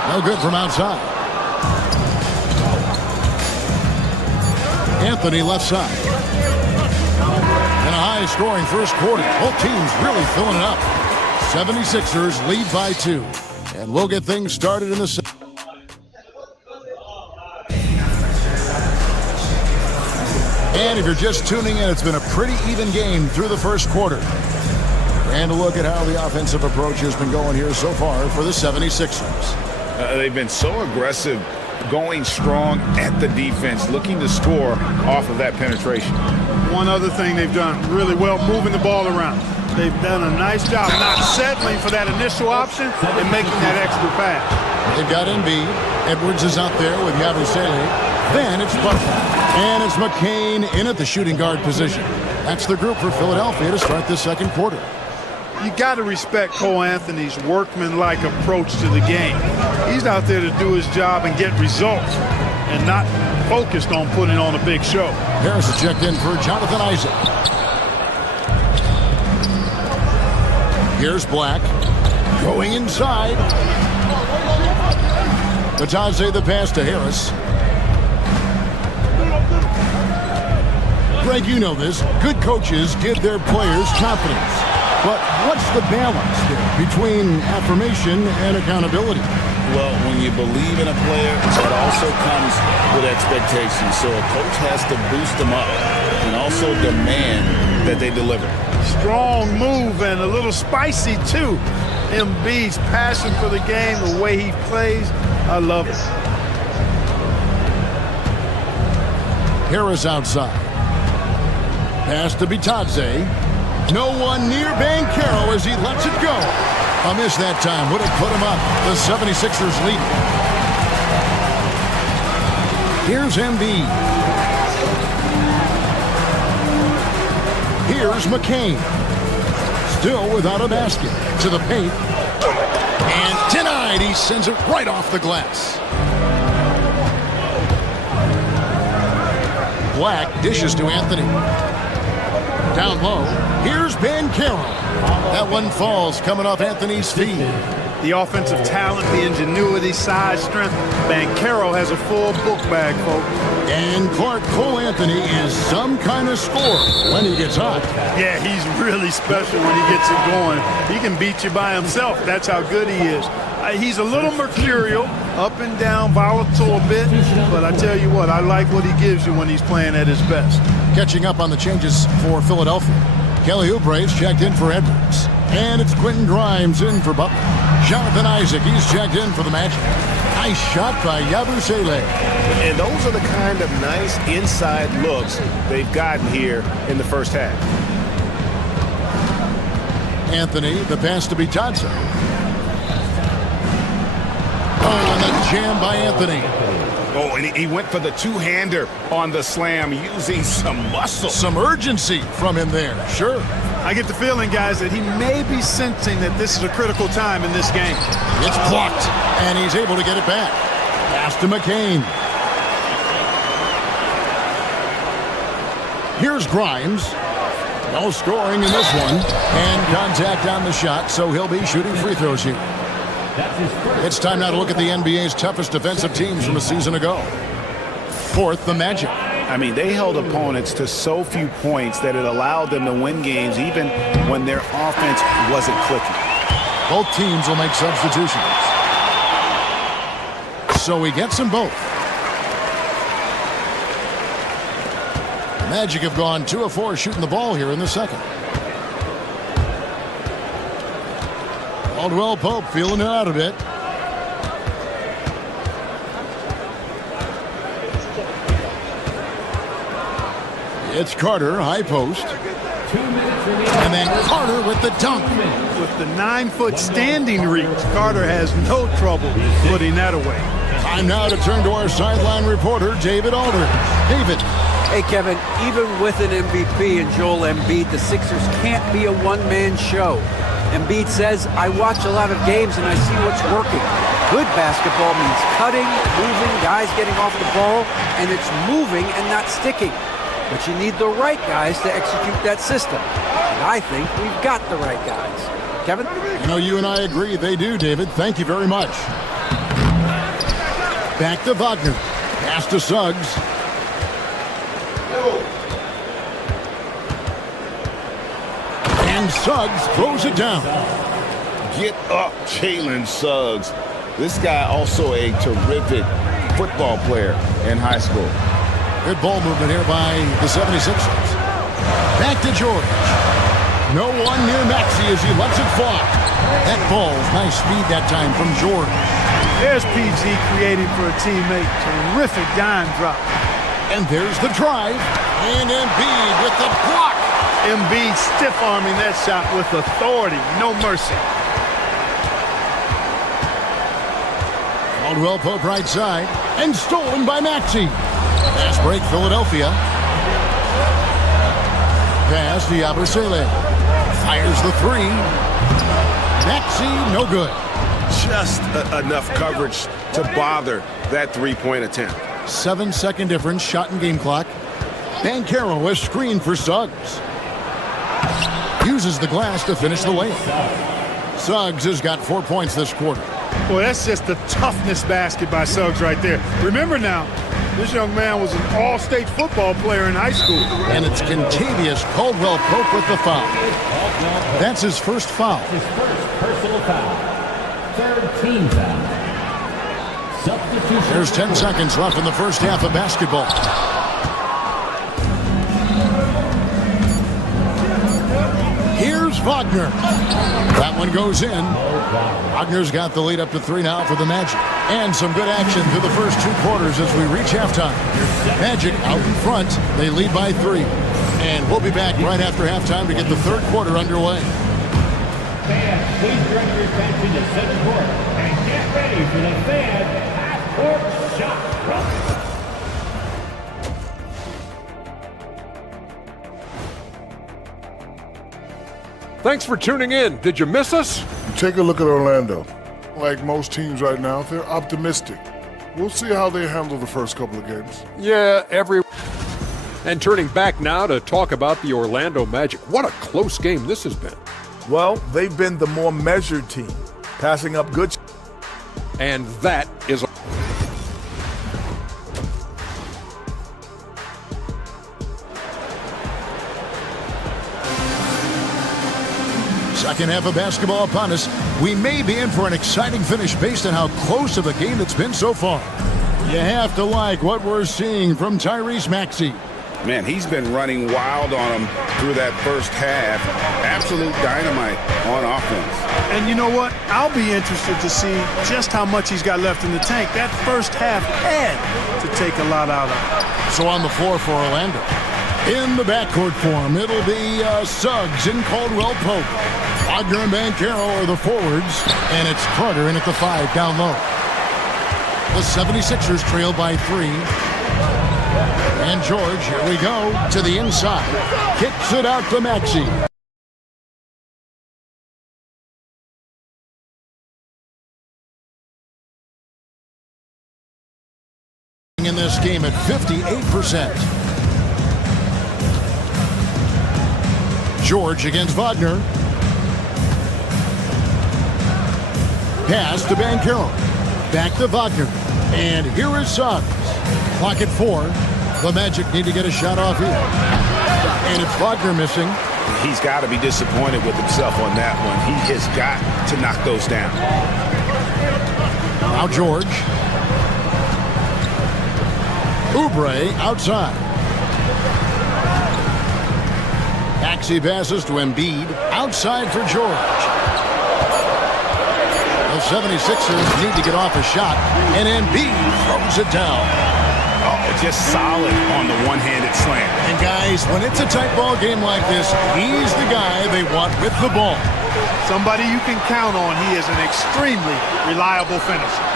No good from outside. Anthony left side. And a high-scoring first quarter. Both teams really filling it up. 76ers lead by 2. And we'll get things started in the second. And if you're just tuning in, it's been a pretty even game through the first quarter. And a look at how the offensive approach has been going here so far for the 76ers. They've been so aggressive going strong at the defense, looking to score off of that penetration. One other thing they've done really well, moving the ball around. They've done a nice job not settling for that initial option and making that extra pass. They've got Embiid. Edwards is out there with Yabusele. Then it's Butler. And it's McCain in at the shooting guard position. That's the group for Philadelphia to start this second quarter. You got to respect Cole Anthony's workmanlike approach to the game. He's out there to do his job and get results and not focused on putting on a big show. Harris is checked in for Jonathan Isaac. Here's Black. Going inside. Batadze the pass to Harris. Greg, you know this. Good coaches give their players confidence. But what's the balance there between affirmation and accountability? Well, when you believe in a player, that also comes with expectations. So a coach has to boost them up and also demand that they deliver. Strong move and a little spicy, too. Embiid's passion for the game, the way he plays, I love it. Harris outside. Pass to Batadze. No one near Banchero as he lets it go. A miss that time would have put him up. The 76ers lead. Here's Embiid. Here's McCain. Still without a basket. To the paint. And denied. He sends it right off the glass. Black dishes to Anthony. Down low. Here's Banchero. That one falls coming off Anthony's feet. The offensive talent, the ingenuity, size, strength. Banchero has a full book bag, folks. And Clark, Cole Anthony is some kind of scorer when he gets hot. Yeah, he's really special when he gets it going. He can beat you by himself. That's how good he is. He's a little mercurial, up and down, volatile a bit. But I tell you what, I like what he gives you when he's playing at his best. Catching up on the changes for Philadelphia. Kelly Oubre's checked in for Edwards. And it's Quentin Grimes in for Butler. Jonathan Isaac, he's checked in for the Magic. Nice shot by Yabusele. And those are the kind of nice inside looks they've gotten here in the first half. Anthony, the pass to Batadze. Oh, and the jam by Anthony. Oh, and he went for the two-hander on the slam using some muscle. Some urgency from him there, sure. I get the feeling, guys, that he may be sensing that this is a critical time in this game. It's blocked, and he's able to get it back. Pass to McCain. Here's Grimes. No scoring in this one. And contact on the shot, so he'll be shooting free throws here. It's time now to look at the NBA's toughest defensive teams from a season ago. Fourth, the Magic. I mean, they held opponents to so few points that it allowed them to win games even when their offense wasn't clicking. Both teams will make substitutions. So he gets them both. The Magic have gone 2 of 4 shooting the ball here in the second. Caldwell Pope feeling it out a bit. It's Carter, high post. And then Carter with the dunk. With the 9-foot standing reach, Carter has no trouble putting that away. Time now to turn to our sideline reporter, David Aldridge. David. Hey, Kevin, even with an MVP and Joel Embiid, the Sixers can't be a one-man show. Embiid says, I watch a lot of games and I see what's working. Good basketball means cutting, moving, guys getting off the ball, and it's moving and not sticking. But you need the right guys to execute that system. And I think we've got the right guys. Kevin? You know, you and I agree they do, David. Thank you very much. Back to Wagner. Pass to Suggs. And Suggs throws it down. Get up, Jalen Suggs. This guy also a terrific football player in high school. Good ball movement here by the 76ers. Back to George. No one near Maxey as he lets it fly. That ball's nice speed that time from George. There's PG creating for a teammate. Terrific dime drop. And there's the drive. And Embiid with the block. Embiid stiff-arming that shot with authority. No mercy. Caldwell Pope right side. And stolen by Maxey. Fast break Philadelphia. Pass to Yabusele. Fires the three. Maxey, no good. Just enough coverage to bother that three-point attempt. 7-second difference, shot and game clock. Banchero has screened for Suggs. Uses the glass to finish the layup. Suggs has got 4 points this quarter. Boy, that's just the toughness basket by Suggs right there. Remember now, this young man was an all-state football player in high school. And it's Contavious Caldwell Pope with the foul. That's his first foul. His first personal foul. Third team foul. Substitution. There's 10 seconds left in the first half of basketball. Here's Wagner. That one goes in. Wagner's got the lead up to 3 now for the Magic. And some good action through the first 2 quarters as we reach halftime. Magic out in front. They lead by 3. And we'll be back right after halftime to get the third quarter underway. Fans, please direct your attention to center court and get ready for the fan half-court shot. Thanks for tuning in. Did you miss us? Take a look at Orlando. Like most teams right now, they're optimistic. We'll see how they handle the first couple of games. Yeah, And turning back now to talk about the Orlando Magic. What a close game this has been. Well, they've been the more measured team, passing up good. And that is. Second half of basketball upon us. We may be in for an exciting finish based on how close of a game it's been so far. You have to like what we're seeing from Tyrese Maxey. Man, he's been running wild on him through that first half. Absolute dynamite on offense. And you know what? I'll be interested to see just how much he's got left in the tank. That first half had to take a lot out of him. So on the floor for Orlando. In the backcourt form, it'll be Suggs and Caldwell Pope. Wagner and Banchero are the forwards. And it's Carter in at the 5 down low. The 76ers trail by 3. And George, here we go, to the inside. Kicks it out to Maxey. In this game at 58%. George against Wagner. Pass to Banchero. Back to Wagner. And here is Suggs. Clock at 4. The Magic need to get a shot off here. And it's Wagner missing. He's got to be disappointed with himself on that one. He has got to knock those down. Now George. Oubre outside. Maxey passes to Embiid. Outside for George. The 76ers need to get off a shot. And Embiid throws it down. Oh, just solid on the one-handed slam. And guys, when it's a tight ball game like this, he's the guy they want with the ball. Somebody you can count on. He is an extremely reliable finisher.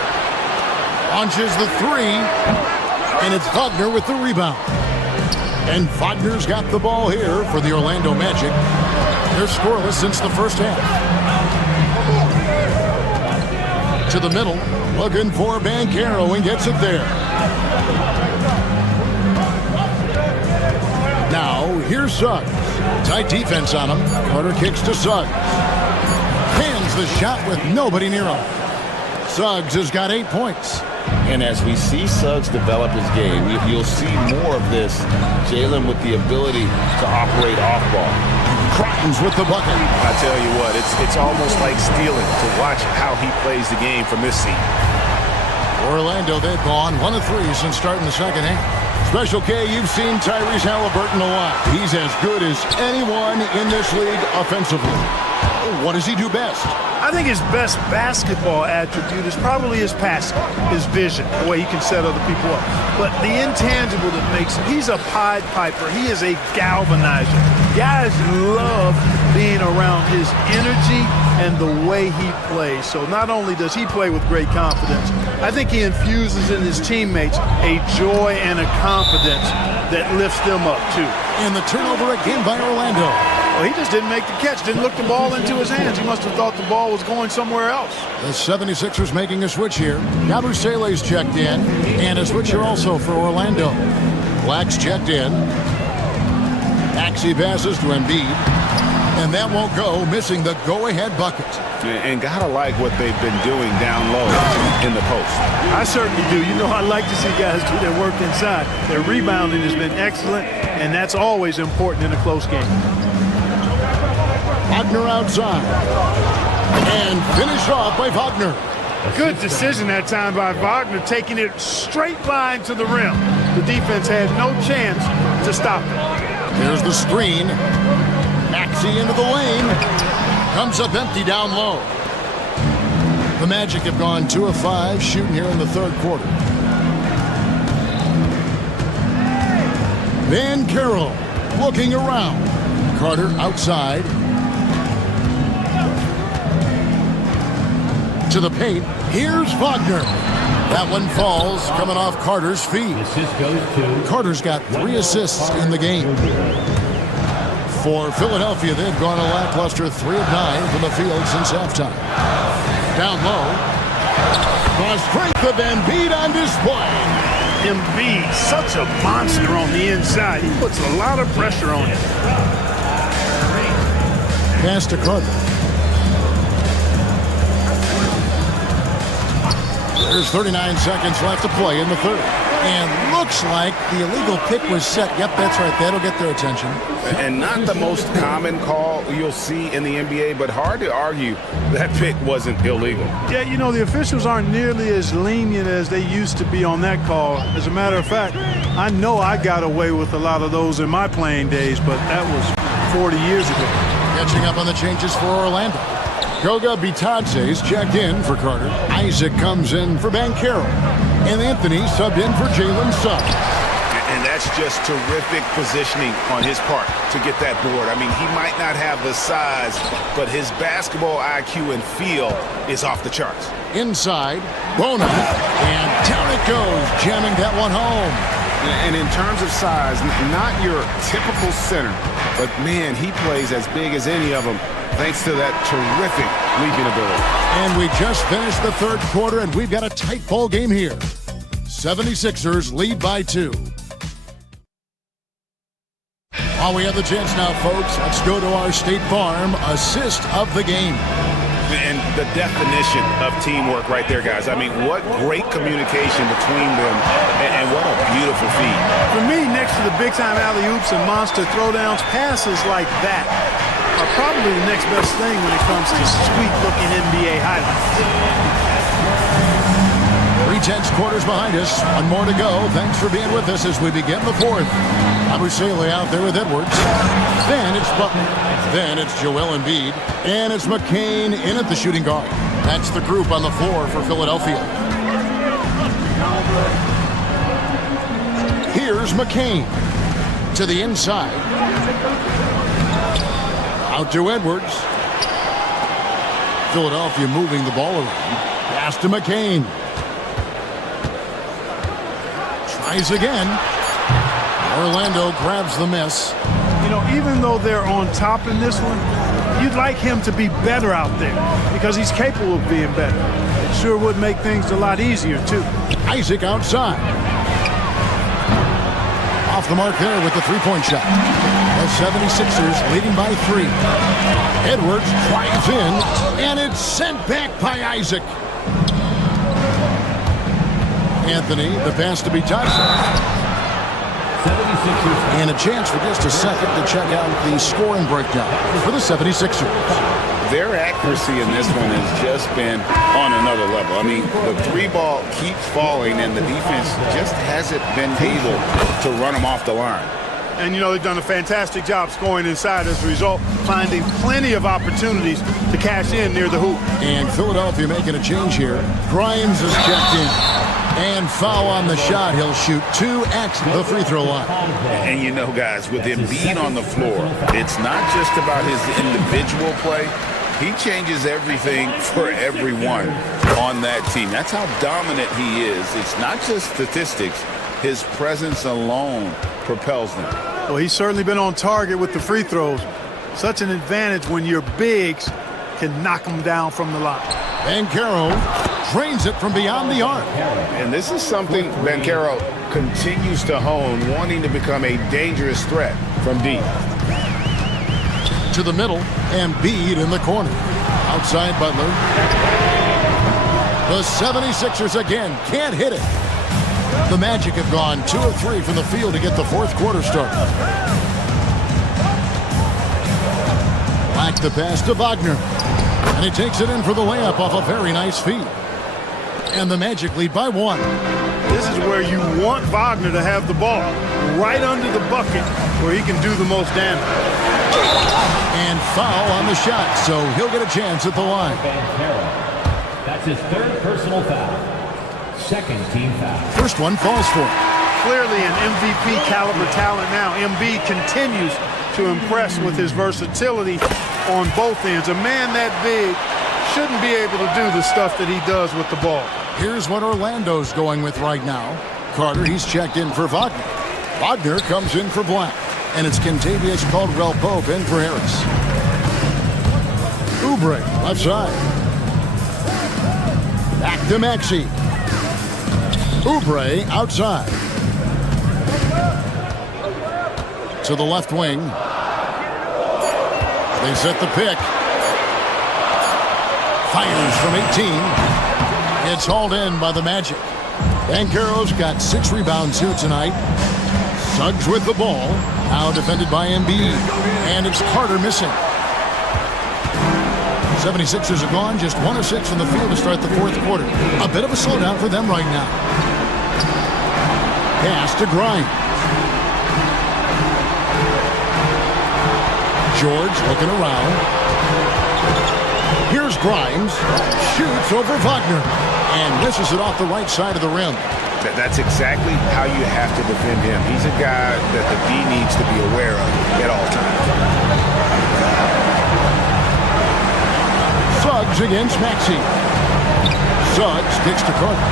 Launches the 3, and it's Wagner with the rebound. And Wagner's got the ball here for the Orlando Magic. They're scoreless since the first half. To the middle, looking for Banchero and gets it there. Now, here's Suggs. Tight defense on him. Carter kicks to Suggs. Hands the shot with nobody near him. Suggs has got 8 points. And as we see Suggs develop his game, you'll see more of this. Jalen with the ability to operate off ball. Crimes with the bucket. I tell you what, it's almost like stealing to watch how he plays the game from this seat. Orlando, they've gone 1 of 3 since starting the second half. Special K, you've seen Tyrese Halliburton a lot. He's as good as anyone in this league offensively. What does he do best? I think his best basketball attribute is probably his passing, his vision, the way he can set other people up. But the intangible that makes him, he's a Pied Piper. He is a galvanizer. Guys love being around his energy and the way he plays. So not only does he play with great confidence, I think he infuses in his teammates a joy and a confidence that lifts them up too. And the turnover again by Orlando. Well, he just didn't make the catch, didn't look the ball into his hands. He must have thought the ball was going somewhere else. The 76ers making a switch here. Yabusele's checked in, and a switch here also for Orlando. Black's checked in. Maxey passes to Embiid, and that won't go, missing the go-ahead bucket. And gotta like what they've been doing down low in the post. I certainly do. You know, I like to see guys do their work inside. Their rebounding has been excellent, and that's always important in a close game. Wagner outside. And finished off by Wagner. Good decision that time by Wagner, taking it straight line to the rim. The defense had no chance to stop it. There's the screen. Maxey into the lane. Comes up empty down low. The Magic have gone 2 of 5 shooting here in the third quarter. Van Carroll looking around. Carter outside. To the paint. Here's Wagner. That one falls, coming off Carter's feet. Carter's got 3 assists in the game. For Philadelphia, they've gone a lackluster 3 of 9 from the field since halftime. Down low. The strength of Embiid on display. Embiid, such a monster on the inside. He puts a lot of pressure on him. Pass to Carter. There's 39 seconds left to play in the third. And looks like the illegal pick was set. Yep, that's right. That'll get their attention. And not the most common call you'll see in the NBA, but hard to argue that pick wasn't illegal. Yeah, you know, the officials aren't nearly as lenient as they used to be on that call. As a matter of fact, I know I got away with a lot of those in my playing days, but that was 40 years ago. Catching up on the changes for Orlando. Goga Bitadze's checked in for Carter. Isaac comes in for Van Carroll. And Anthony subbed in for Jalen Suggs. And that's just terrific positioning on his part to get that board. I mean, he might not have the size, but his basketball IQ and feel is off the charts. Inside, Bona, and down it goes, jamming that one home. And in terms of size, not your typical center, but man, he plays as big as any of them, thanks to that terrific leaping ability. And we just finished the third quarter, and we've got a tight ball game here. 76ers lead by 2. While we have the chance now, folks, let's go to our State Farm assist of the game. And the definition of teamwork right there, guys. I mean, what great communication between them, and what a beautiful feat. For me, next to the big-time alley-oops and monster throwdowns, passes like that are probably the next best thing when it comes to sweet-looking NBA highlights. 3/10 quarters behind us. One more to go. Thanks for being with us as we begin the fourth. Abusele out there with Edwards. Then it's Butler. Then it's Joel Embiid. And it's McCain in at the shooting guard. That's the group on the floor for Philadelphia. Here's McCain to the inside. Out to Edwards. Philadelphia moving the ball around. Pass to McCain. Tries again. Orlando grabs the miss. You know, even though they're on top in this one, you'd like him to be better out there because he's capable of being better. It sure would make things a lot easier, too. Isaac outside. Off the mark there with the three-point shot. The 76ers leading by 3. Edwards drives in, and it's sent back by Isaac. Anthony, the pass to be touched. And a chance for just a second to check out the scoring breakdown for the 76ers. Their accuracy in this one has just been on another level. I mean, the 3 ball keeps falling, and the defense just hasn't been able to run them off the line. And, you know, they've done a fantastic job scoring inside as a result, finding plenty of opportunities to cash in near the hoop. And Philadelphia making a change here. Grimes is checked in. And foul on the shot. He'll shoot 2 at the free throw line. And you know, guys, with Embiid on the floor, it's not just about his individual play. He changes everything for everyone on that team. That's how dominant he is. It's not just statistics. His presence alone propels them. Well, he's certainly been on target with the free throws. Such an advantage when your bigs can knock them down from the line. Banchero drains it from beyond the arc. And this is something Banchero continues to hone, wanting to become a dangerous threat from deep. To the middle, Embiid in the corner. Outside Butler. The 76ers again can't hit it. The Magic have gone 2 of 3 from the field to get the fourth quarter started. Back the pass to Wagner. And he takes it in for the layup off a very nice feed. And the Magic lead by 1. This is where you want Wagner to have the ball, right under the bucket where he can do the most damage. And foul on the shot, so he'll get a chance at the line. That's his 3rd personal foul. 2nd team foul. First one falls for him. Clearly an MVP caliber talent now. Embiid continues to impress with his versatility on both ends. A man that big shouldn't be able to do the stuff that he does with the ball. Here's what Orlando's going with right now. Carter, he's checked in for Wagner. Wagner comes in for Black. And it's Kentavious Caldwell-Pope in for Harris. Oubre, left side. Back to Maxey. Oubre outside. To the left wing. They set the pick. Fires from 18. It's hauled in by the Magic. Banchero's got 6 rebounds here tonight. Suggs with the ball. Now defended by Embiid. And it's Carter missing. 76ers are gone. Just 1 of 6 from the field to start the fourth quarter. A bit of a slowdown for them right now. Pass to Grimes. George looking around. Here's Grimes. Shoots over Wagner. And misses it off the right side of the rim. That's exactly how you have to defend him. He's a guy that the D needs to be aware of at all times. Suggs against Maxey. Suggs kicks to Carter.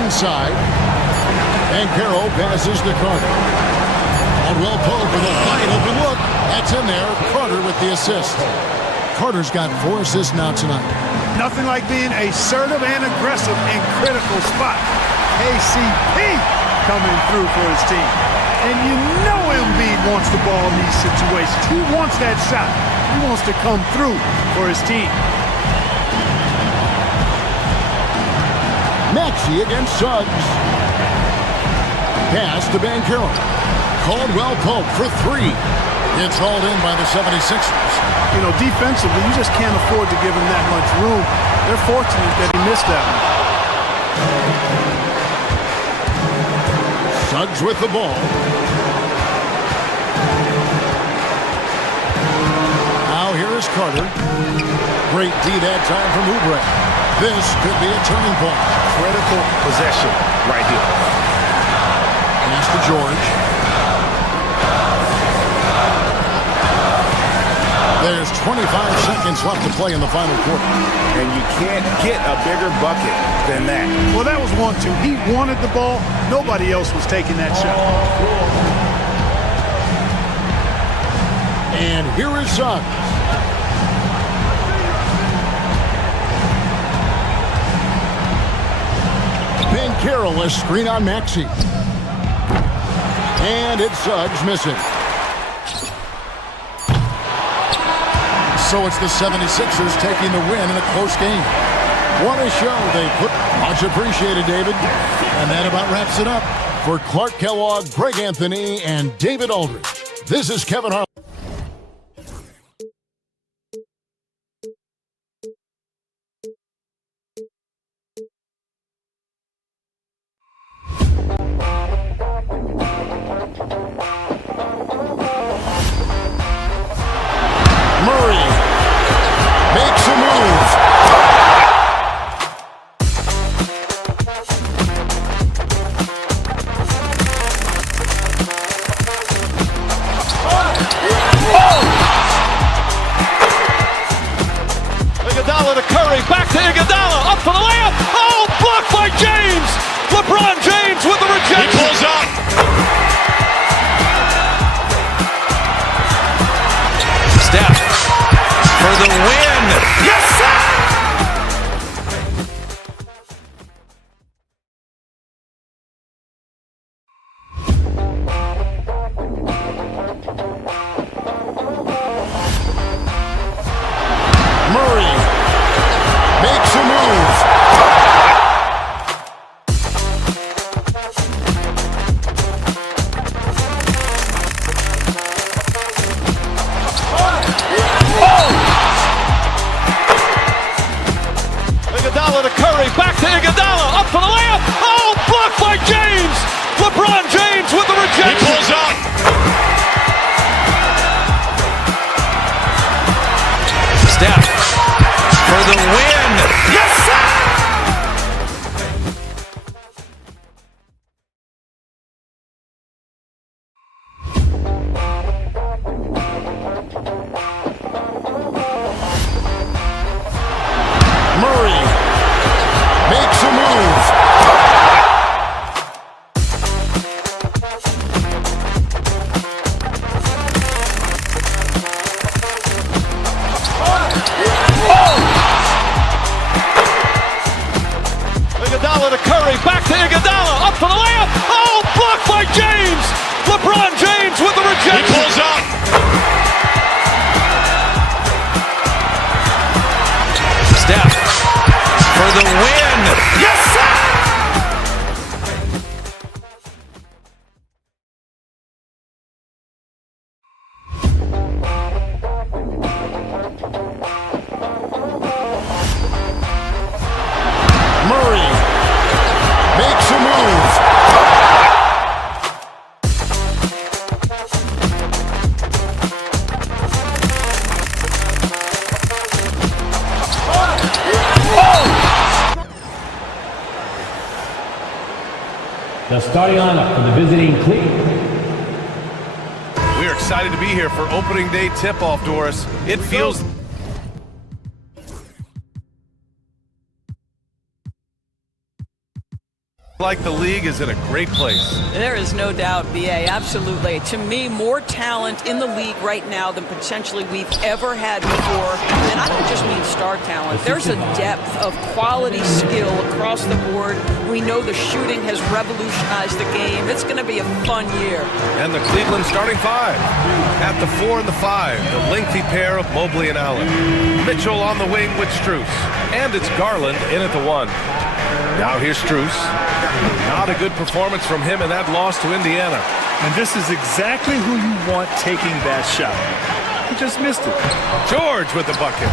Inside. Banchero passes to Carter. Caldwell-Pope with a wide open look. That's in there. Carter with the assist. Carter's got 4 assists now tonight. Nothing like being assertive and aggressive in critical spots. KCP coming through for his team. And you know Embiid wants the ball in these situations. He wants that shot. He wants to come through for his team. Maxey against Suggs. Pass to Banchero. Caldwell-Pope for 3. It's hauled in by the 76ers. You know, defensively, you just can't afford to give him that much room. They're fortunate that he missed that one. Suggs with the ball. Now here is Carter. Great D that time from Oubre. This could be a turning point. Critical possession right here. Pass to George. There's 25 seconds left to play in the final quarter. And you can't get a bigger bucket than that. Well, that was 1-2. He wanted the ball. Nobody else was taking that shot. And here is Suggs. Banchero, a screen on Maxey. And it's Suggs missing. So it's the 76ers taking the win in a close game. What a show they put. Much appreciated, David. And that about wraps it up. For Clark Kellogg, Greg Anthony, and David Aldridge, this is Kevin Harlan. Iguodala to Curry, back to Iguodala, up for the layup. Oh, blocked by James. LeBron James with the rejection. He pulls up. Steph for the win. Yes, sir! Murray makes a move. Iguodala to Curry, back to Iguodala, up for the layup. Oh, blocked by James. LeBron James with the rejection. He pulls up. Steph for the win. Yes, sir! Murray makes a move. The starting lineup for the visiting Cleveland. We're excited to be here for opening day tip-off, Doris. It feels like the league is in a great place. There is no doubt, BA, absolutely. To me, more talent in the league right now than potentially we've ever had before. And I don't just mean star talent. There's a depth of quality skill across the board. We know the shooting has revolutionized the game. It's going to be a fun year. And the Cleveland starting five. At the 4 and the 5, the lengthy pair of Mobley and Allen. Mitchell on the wing with Strus. And it's Garland in at the 1. Now here's Strus. Not a good performance from him in that loss to Indiana. And this is exactly who you want taking that shot. He just missed it. George with the bucket.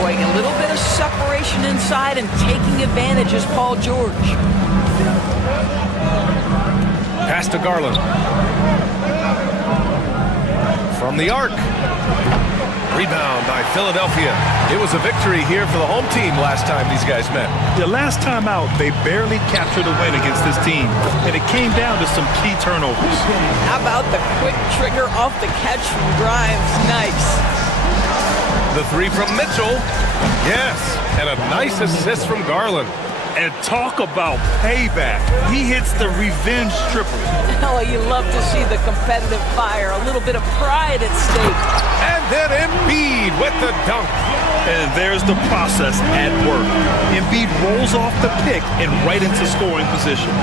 Boy, a little bit of separation inside and taking advantage is Paul George. Pass to Garland. From the arc. Rebound by Philadelphia. It was a victory here for the home team last time these guys met. The last time out, they barely captured a win against this team, and it came down to some key turnovers. How about the quick trigger off the catch from Grimes? Nice. The 3 from Mitchell. Yes, and a nice assist from Garland. And talk about payback. He hits the revenge triple. Oh, you love to see the competitive fire. A little bit of pride at stake. And then Embiid with the dunk. And there's the process at work. Embiid rolls off the pick and right into scoring position.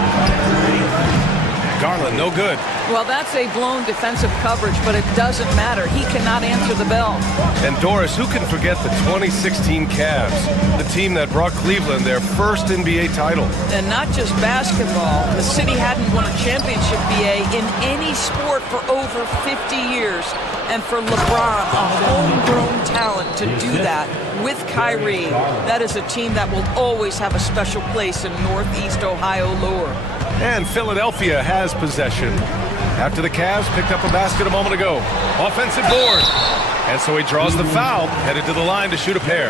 Garland, no good. Well, that's a blown defensive coverage, but it doesn't matter. He cannot answer the bell. And Doris, who can forget the 2016 Cavs, the team that brought Cleveland their first NBA title? And not just basketball. The city hadn't won a championship, BA, in any sport for over 50 years. And for LeBron, a homegrown talent, to do that with Kyrie, that is a team that will always have a special place in Northeast Ohio lore. And Philadelphia has possession. After the Cavs picked up a basket a moment ago. Offensive board. And so he draws the foul, headed to the line to shoot a pair.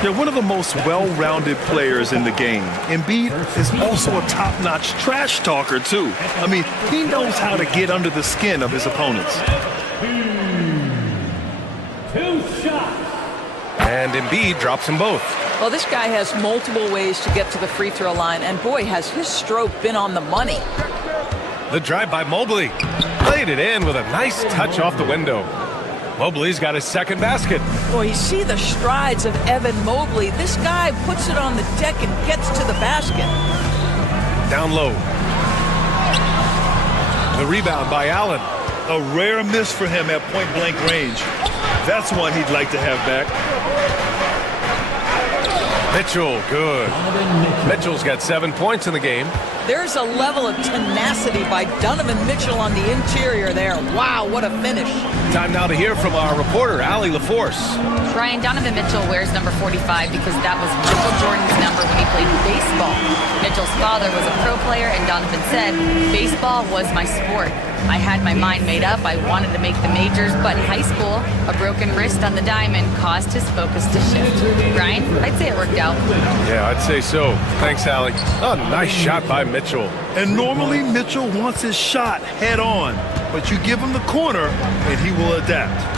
They're one of the most well-rounded players in the game. Embiid is also a top-notch trash talker, too. I mean, he knows how to get under the skin of his opponents. 2 shots. And Embiid drops them both. Well, this guy has multiple ways to get to the free throw line, and boy, has his stroke been on the money. The drive by Mobley. Played it in with a nice touch off the window. Mobley's got his second basket. Boy, you see the strides of Evan Mobley. This guy puts it on the deck and gets to the basket. Down low. The rebound by Allen. A rare miss for him at point-blank range. That's one he'd like to have back. Mitchell, good. Mitchell's got 7 points in the game. There's a level of tenacity by Donovan Mitchell on the interior there. Wow, what a finish. Time now to hear from our reporter, Allie LaForce. Brian, Donovan Mitchell wears number 45 because that was Michael Jordan's number when he baseball. Mitchell's father was a pro player, and Donovan said, baseball was my sport. I had my mind made up. I wanted to make the majors, but in high school, a broken wrist on the diamond caused his focus to shift. Brian, I'd say it worked out. Yeah, I'd say so. Thanks, Allie. Oh, nice shot by Mitchell. And normally Mitchell wants his shot head on, but you give him the corner and he will adapt.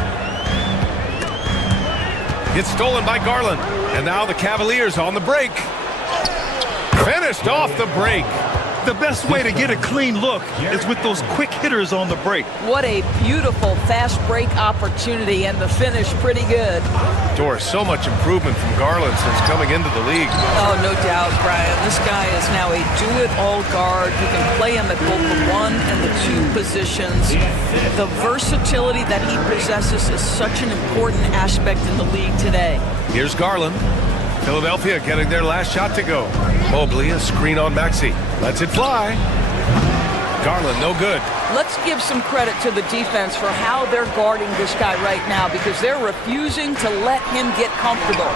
It's stolen by Garland. And now the Cavaliers on the break. Finished off the break. The best way to get a clean look is with those quick hitters on the break. What a beautiful fast break opportunity, and the finish pretty good. Doris, so much improvement from Garland since coming into the league. Oh, no doubt, Brian. This guy is now a do-it-all guard who can play him at both the 1 and the 2 positions. The versatility that he possesses is such an important aspect in the league today. Here's Garland. Philadelphia getting their last shot to go. Mobley, a screen on Maxey. Lets it fly. Garland, no good. Let's give some credit to the defense for how they're guarding this guy right now, because they're refusing to let him get comfortable.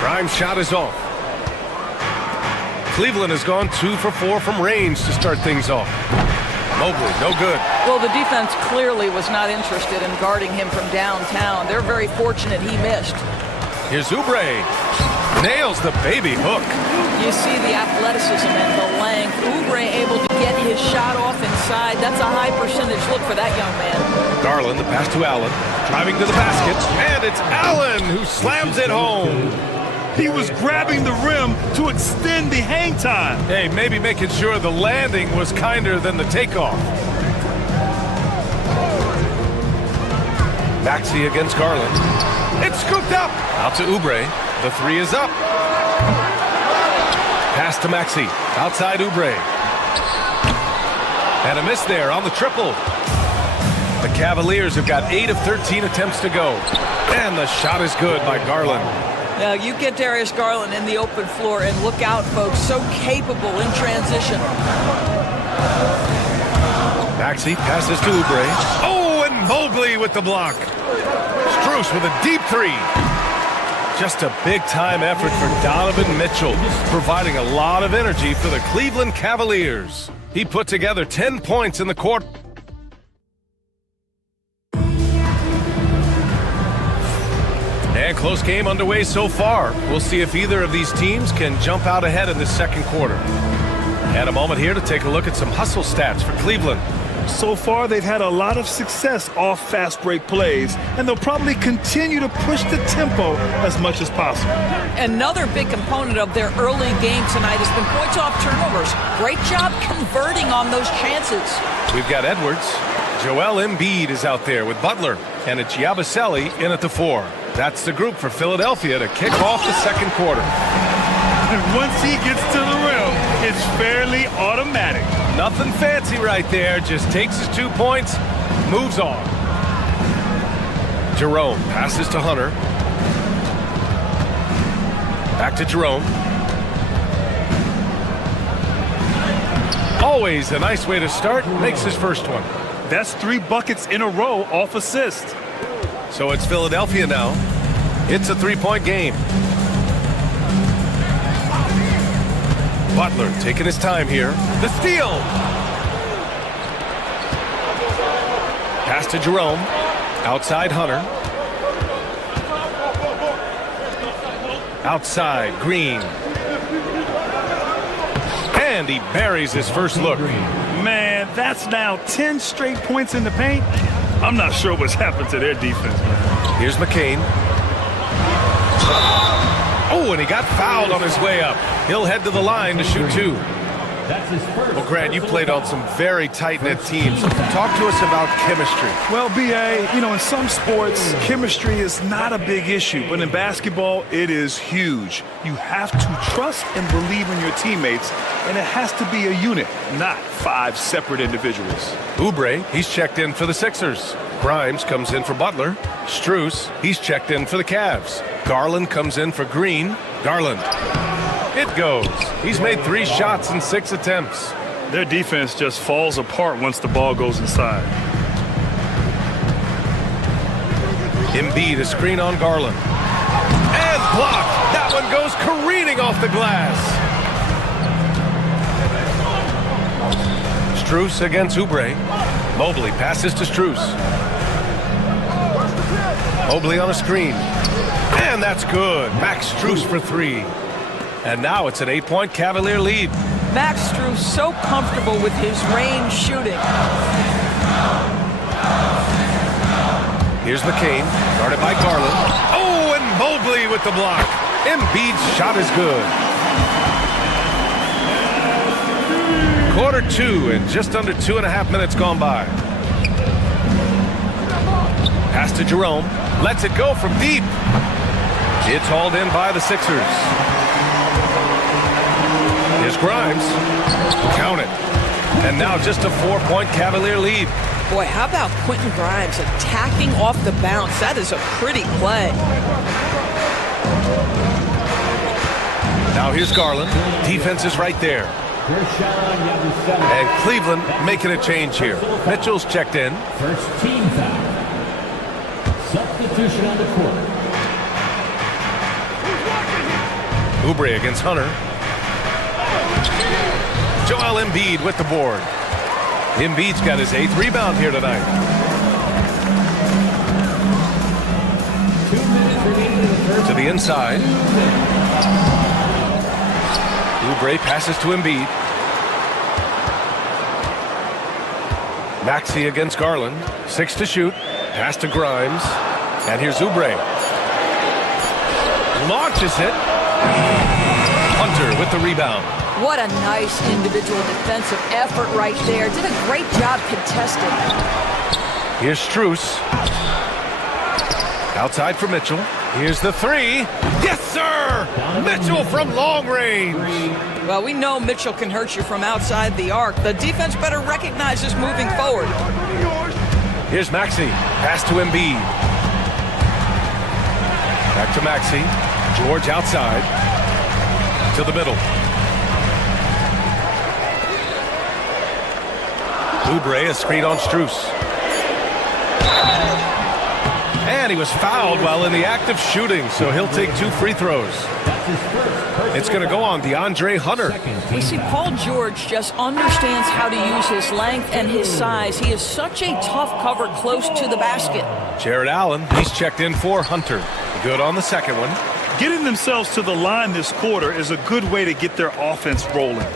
Grimes' shot is off. Cleveland has gone 2 for 4 from range to start things off. Mobley, no good. Well, the defense clearly was not interested in guarding him from downtown. They're very fortunate he missed. Here's Oubre. Nails the baby hook. You see the athleticism and the length. Oubre able to get his shot off inside. That's a high percentage look for that young man. Garland, the pass to Allen. Driving to the basket. And it's Allen who slams it home. He was grabbing the rim to extend the hang time. Hey, maybe making sure the landing was kinder than the takeoff. Maxey against Garland. It's scooped up. Out to Oubre. The 3 is up. Pass to Maxey. Outside Oubre. And a miss there on the triple. The Cavaliers have got 8 of 13 attempts to go. And the shot is good by Garland. Now you get Darius Garland in the open floor, and look out, folks. So capable in transition. Maxey passes to Oubre. Oh, and Mobley with the block. Strus with a deep 3. Just a big-time effort for Donovan Mitchell, providing a lot of energy for the Cleveland Cavaliers. He put together 10 points in the quarter. And close game underway so far. We'll see if either of these teams can jump out ahead in the second quarter. And a moment here to take a look at some hustle stats for Cleveland. So far, they've had a lot of success off fast break plays, and they'll probably continue to push the tempo as much as possible. Another big component of their early game tonight has been points off turnovers. Great job converting on those chances. We've got Edwards. Joel Embiid is out there with Butler, and it's Yabusele in at the 4. That's the group for Philadelphia to kick off the second quarter. And once he gets to the rim, it's fairly automatic. Nothing fancy right there. Just takes his 2 points, moves on. Jerome passes to Hunter. Back to Jerome. Always a nice way to start. Makes his first one. That's 3 buckets in a row off assist. So it's Philadelphia now. It's a 3-point game. Butler taking his time here. The steal. Pass to Jerome. Outside Hunter. Outside Green. And he buries his first look. Man, that's now 10 straight points in the paint. I'm not sure what's happened to their defense, man. Here's McCain. Oh, and he got fouled on his way up. He'll head to the line to shoot 2. Well, Grant, you played on some very tight-knit teams. Talk to us about chemistry. Well, B.A., in some sports, chemistry is not a big issue. But in basketball, it is huge. You have to trust and believe in your teammates, and it has to be a unit, not 5 separate individuals. Oubre, he's checked in for the Sixers. Grimes comes in for Butler. Strus, he's checked in for the Cavs. Garland comes in for Green. Garland. It goes. He's made 3 shots in 6 attempts. Their defense just falls apart once the ball goes inside. Embiid, a screen on Garland. And blocked. That one goes careening off the glass. Strus against Oubre. Mobley passes to Strus. Mobley on a screen. And that's good. Max Strus for 3. And now it's an 8-point Cavalier lead. Max Strus so comfortable with his range shooting. Here's McCain, guarded by Garland. Oh, and Mobley with the block. Embiid's shot is good. Quarter 2 and just under 2.5 minutes gone by. Pass to Jerome. Lets it go from deep. It's hauled in by the Sixers. Here's Grimes. Count it. And now just a 4-point Cavalier lead. Boy, how about Quentin Grimes attacking off the bounce? That is a pretty play. Now here's Garland. Defense is right there. And Cleveland making a change here. Mitchell's checked in. First team foul. Substitution on the court. Oubre against Hunter. Joel Embiid with the board. Embiid's got his 8th rebound here tonight. 2 minutes remaining in the first. To the inside. Oubre passes to Embiid. Maxey against Garland. 6 to shoot. Pass to Grimes. And here's Oubre. Launches it. Hunter with the rebound. What a nice individual defensive effort right there. Did a great job contesting. Here's Strus. Outside for Mitchell. Here's the 3. Yes, sir! Mitchell from long range. Well, we know Mitchell can hurt you from outside the arc. The defense better recognize this moving forward. Here's Maxey. Pass to Embiid. Back to Maxey. George outside. To the middle. Oubre, a screen on Strus. And he was fouled while in the act of shooting, so he'll take 2 free throws. It's going to go on DeAndre Hunter. We see Paul George just understands how to use his length and his size. He is such a tough cover close to the basket. Jared Allen, he's checked in for Hunter. Good on the second one. Getting themselves to the line this quarter is a good way to get their offense rolling.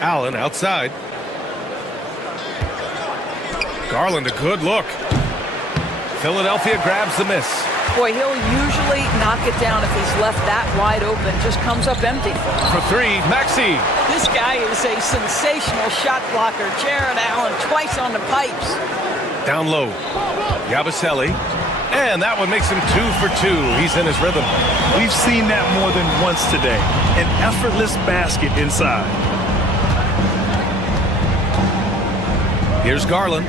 Allen outside. Garland, a good look. Philadelphia grabs the miss. Boy, he'll usually knock it down if he's left that wide open. Just comes up empty. For 3, Maxey. This guy is a sensational shot blocker. Jared Allen twice on the pipes. Down low. Yabusele. And that one makes him 2 for 2. He's in his rhythm. We've seen that more than once today. An effortless basket inside. Here's Garland.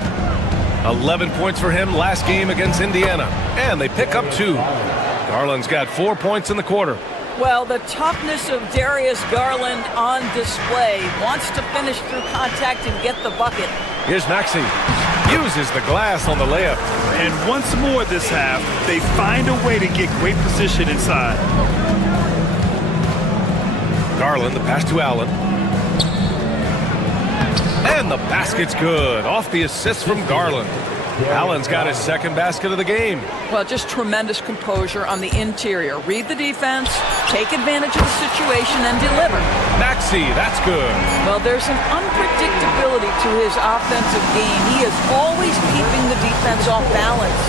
11 points for him last game against Indiana. And they pick up 2. Garland's got 4 points in the quarter. Well, the toughness of Darius Garland on display. Wants to finish through contact and get the bucket. Here's Maxey. Uses the glass on the layup. And once more this half, they find a way to get great position inside. Garland, the pass to Allen. And the basket's good. Off the assist from Garland. Allen's got his 2nd basket of the game. Well, just tremendous composure on the interior. Read the defense, take advantage of the situation, and deliver. Maxey, that's good. Well, there's an unpredictability to his offensive game. He is always keeping the defense off balance.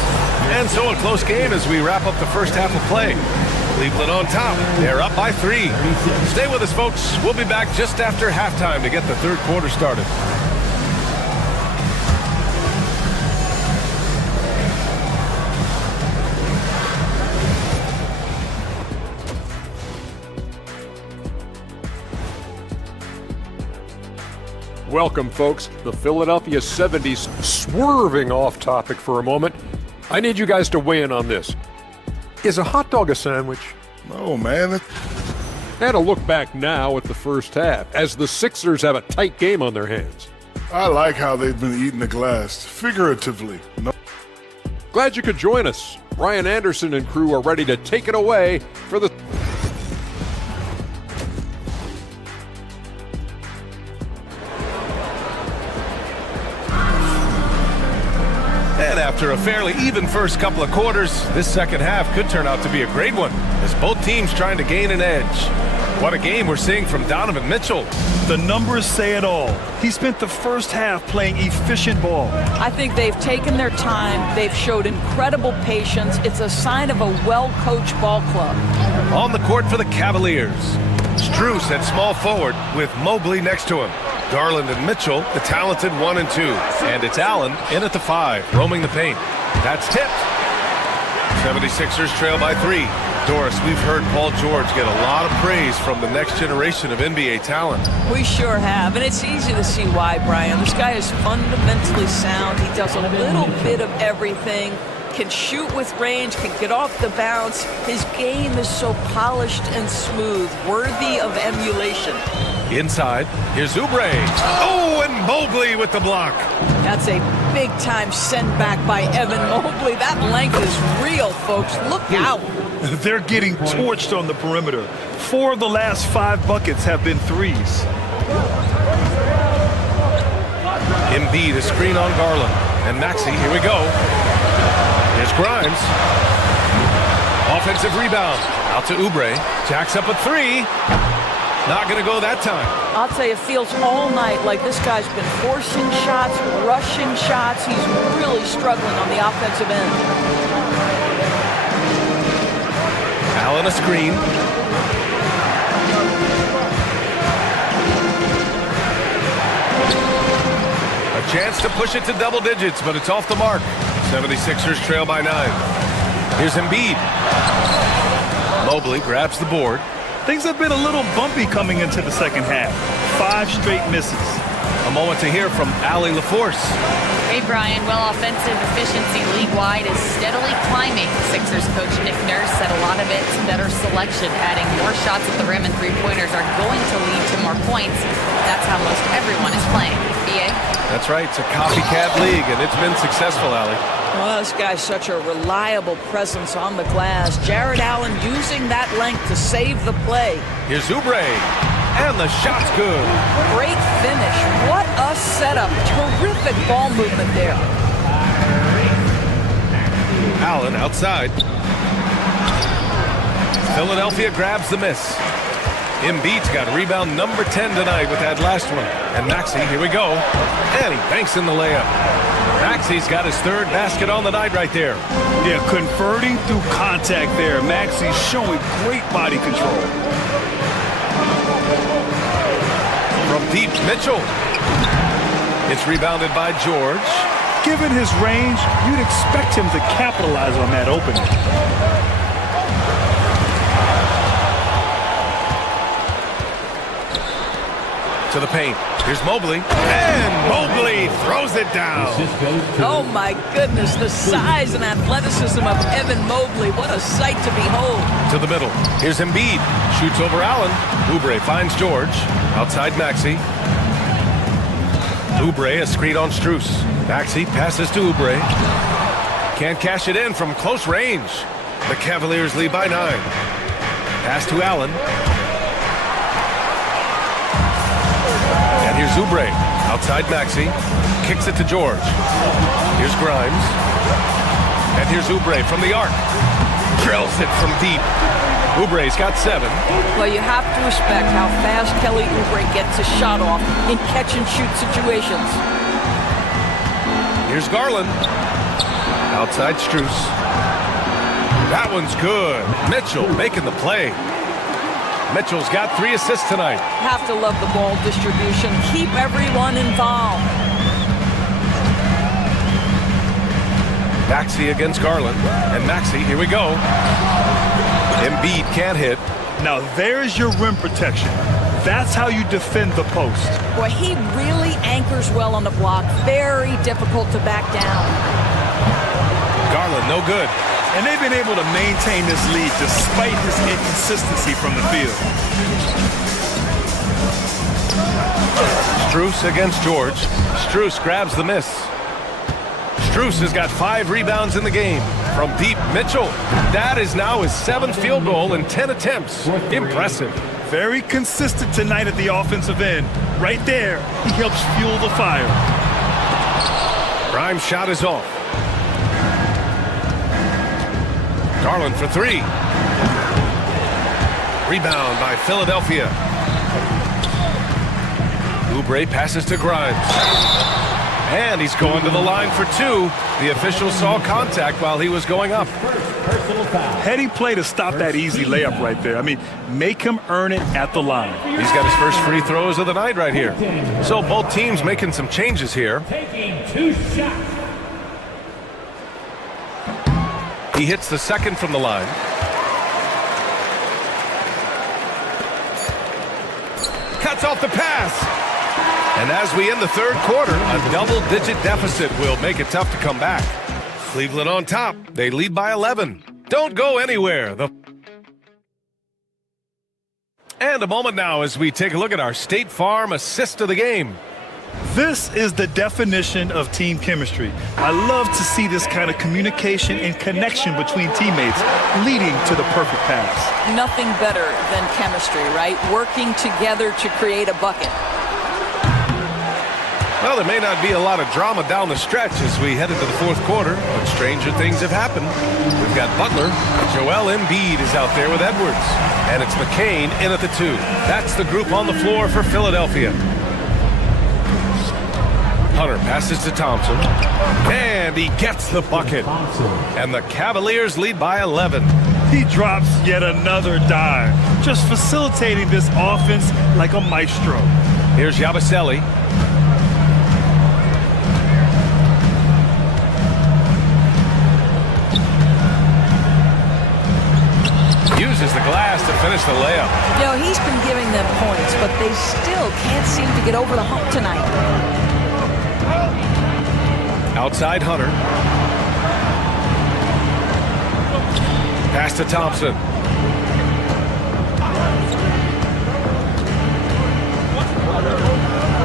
And so a close game as we wrap up the first half of play. Cleveland on top. They're up by 3. Stay with us, folks. We'll be back just after halftime to get the 3rd quarter started. Welcome, folks. The Philadelphia 70s swerving off topic for a moment. I need you guys to weigh in on this. Is a hot dog a sandwich? No, man. And a look back now at the first half, as the Sixers have a tight game on their hands. I like how they've been eating the glass, figuratively. No. Glad you could join us. Ryan Anderson and crew are ready to take it away for the... And after a fairly even first couple of quarters, this second half could turn out to be a great one, as both teams trying to gain an edge. What a game we're seeing from Donovan Mitchell. The numbers say it all. He spent the first half playing efficient ball. I think they've taken their time. They've showed incredible patience. It's a sign of a well-coached ball club. On the court for the Cavaliers, Strus at small forward with Mobley next to him. Garland and Mitchell, the talented 1 and 2. And it's Allen in at the 5, roaming the paint. That's tipped. 76ers trail by 3. Doris, we've heard Paul George get a lot of praise from the next generation of NBA talent. We sure have, and it's easy to see why, Brian. This guy is fundamentally sound. He does a little bit of everything, can shoot with range, can get off the bounce. His game is so polished and smooth, worthy of emulation. Inside, here's Oubre. Oh, and Mobley with the block. That's a big-time send back by Evan Mobley. That length is real, folks. Look out. They're getting torched on the perimeter. 4 of the last 5 buckets have been threes. Embiid, a screen on Garland. And Maxey, here we go. Here's Grimes. Offensive rebound. Out to Oubre. Jacks up a 3. Not going to go that time. I'll tell you, it feels all night like this guy's been forcing shots, rushing shots. He's really struggling on the offensive end. Allen a screen. A chance to push it to double digits, but it's off the mark. 76ers trail by 9. Here's Embiid. Mobley grabs the board. Things have been a little bumpy coming into the second half. 5 straight misses. A moment to hear from Allie LaForce. Hey, Brian. Well, offensive efficiency league-wide is steadily climbing. Sixers coach Nick Nurse said a lot of it's better selection. Adding more shots at the rim and three-pointers are going to lead to more points. That's how most everyone is playing. BA? That's right. It's a copycat league, and it's been successful, Allie. Well, this guy's such a reliable presence on the glass. Jared Allen using that length to save the play. Here's Oubre, and the shot's good. Great finish. What a setup. Terrific ball movement there. Allen outside. Philadelphia grabs the miss. Embiid's got rebound number 10 tonight with that last one. And Maxey, here we go. And he banks in the layup. Maxey's got his 3rd basket on the night right there. Yeah, converting through contact there. Maxey's showing great body control. From deep, Mitchell. It's rebounded by George. Given his range, you'd expect him to capitalize on that opening. To the paint. Here's Mobley. And Mobley throws it down. Oh, my goodness. The size and athleticism of Evan Mobley. What a sight to behold. To the middle. Here's Embiid. Shoots over Allen. Oubre finds George. Outside Maxey. Oubre, a screen on Strus. Maxey passes to Oubre. Can't cash it in from close range. The Cavaliers lead by 9. Pass to Allen. And here's Oubre. Outside Maxey. Kicks it to George. Here's Grimes. And here's Oubre from the arc. Drills it from deep. Oubre's got 7. Well, you have to respect how fast Kelly Oubre gets a shot off in catch-and-shoot situations. Here's Garland. Outside Strus. That one's good. Mitchell making the play. Mitchell's got 3 assists tonight. Have to love the ball distribution. Keep everyone involved. Maxey against Garland. And Maxey, here we go. Embiid can't hit. Now there's your rim protection. That's how you defend the post. Boy, he really anchors well on the block. Very difficult to back down. Garland, no good. And they've been able to maintain this lead despite his inconsistency from the field. Strus against George. Strus grabs the miss. Strus has got 5 rebounds in the game. From deep, Mitchell. That is now his 7th field goal in 10 attempts. Impressive. Very consistent tonight at the offensive end. Right there, he helps fuel the fire. Grimes' shot is off. Garland for three. Rebound by Philadelphia. Oubre passes to Grimes. And he's going to the line for two. The official saw contact while he was going up. Heady play to stop that easy layup right there. I mean, make him earn it at the line. He's got his first free throws of the night right here. So both teams making some changes here. Taking 2 shots. He hits the second from the line. Cuts off the pass. And as we end the third quarter, a double-digit deficit will make it tough to come back. Cleveland on top. They lead by 11. Don't go anywhere. And a moment now as we take a look at our State Farm assist of the game. This is the definition of team chemistry. I love to see this kind of communication and connection between teammates leading to the perfect pass. Nothing better than chemistry, right? Working together to create a bucket. Well, there may not be a lot of drama down the stretch as we head into the fourth quarter, but stranger things have happened. We've got Butler. Joel Embiid is out there with Edwards. And it's McCain in at the two. That's the group on the floor for Philadelphia. Hunter passes to Thompson. And he gets the bucket. And the Cavaliers lead by 11. He drops yet another dime, just facilitating this offense like a maestro. Here's Yabusele. Uses the glass to finish the layup. You know, he's been giving them points, but they still can't seem to get over the hump tonight. Outside Hunter. Pass to Thompson.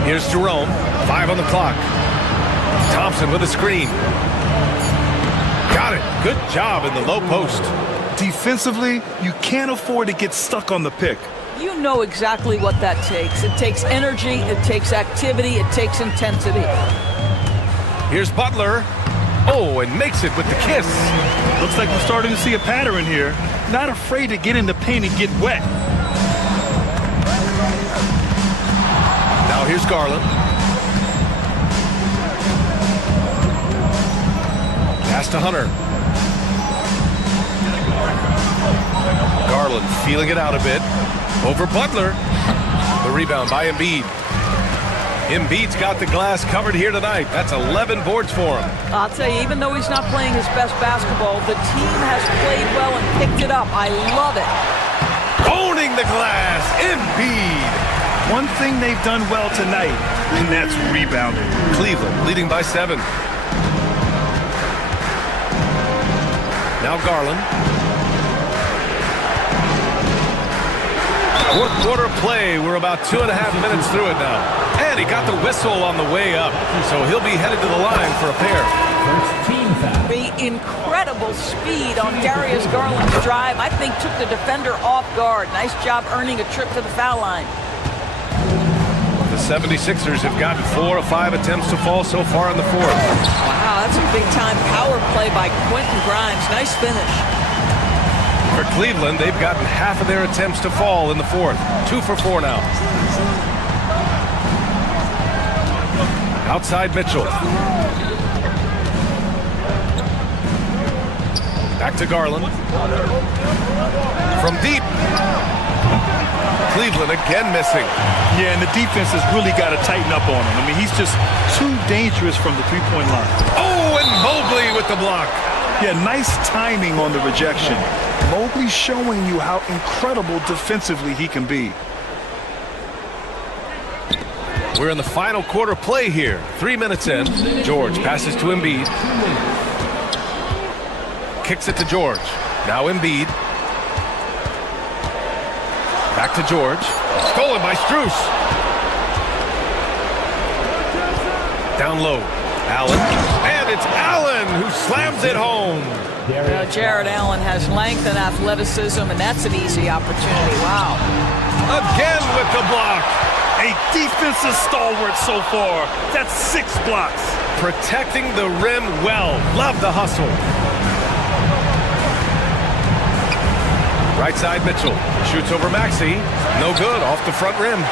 Here's Jerome. 5 on the clock. Thompson with a screen. Got it. Good job in the low post. Defensively, you can't afford to get stuck on the pick. You know exactly what that takes. It takes energy, it takes activity, it takes intensity. Here's Butler. Oh, and makes it with the kiss. Looks like we're starting to see a pattern here. Not afraid to get in the paint and get wet. Now here's Garland. Pass to Hunter. Garland feeling it out a bit. Over Butler. The rebound by Embiid. Embiid's got the glass covered here tonight. That's 11 boards for him. I'll tell you, even though he's not playing his best basketball, the team has played well and picked it up. I love it. Owning the glass, Embiid. One thing they've done well tonight, and that's rebounding. Cleveland leading by 7. Now Garland. Fourth quarter play. We're about 2.5 minutes through it now. And he got the whistle on the way up. So he'll be headed to the line for a pair. The incredible speed on Darius Garland's drive, I think, took the defender off guard. Nice job earning a trip to the foul line. The 76ers have gotten 4 of 5 attempts to fall so far in the fourth. Wow, that's a big-time power play by Quentin Grimes. Nice finish. For Cleveland, they've gotten half of their attempts to fall in the fourth. 2 for 4 now. Outside Mitchell. Back to Garland. From deep. Cleveland again missing. Yeah, and the defense has really got to tighten up on him. I mean, he's just too dangerous from the three-point line. Oh, and Mobley with the block. Yeah, nice timing on the rejection. Mobley showing you how incredible defensively he can be. We're in the final quarter play here. 3 minutes in. George passes to Embiid. Kicks it to George. Now Embiid. Back to George. Stolen by Strus. Down low. Allen. And it's Allen who slams it home. Jared Allen has length and athleticism, and that's an easy opportunity. Wow. Again with the block. A defensive stalwart so far. That's 6 blocks. Protecting the rim well. Love the hustle. Right side Mitchell. Shoots over Maxey. No good. Off the front rim.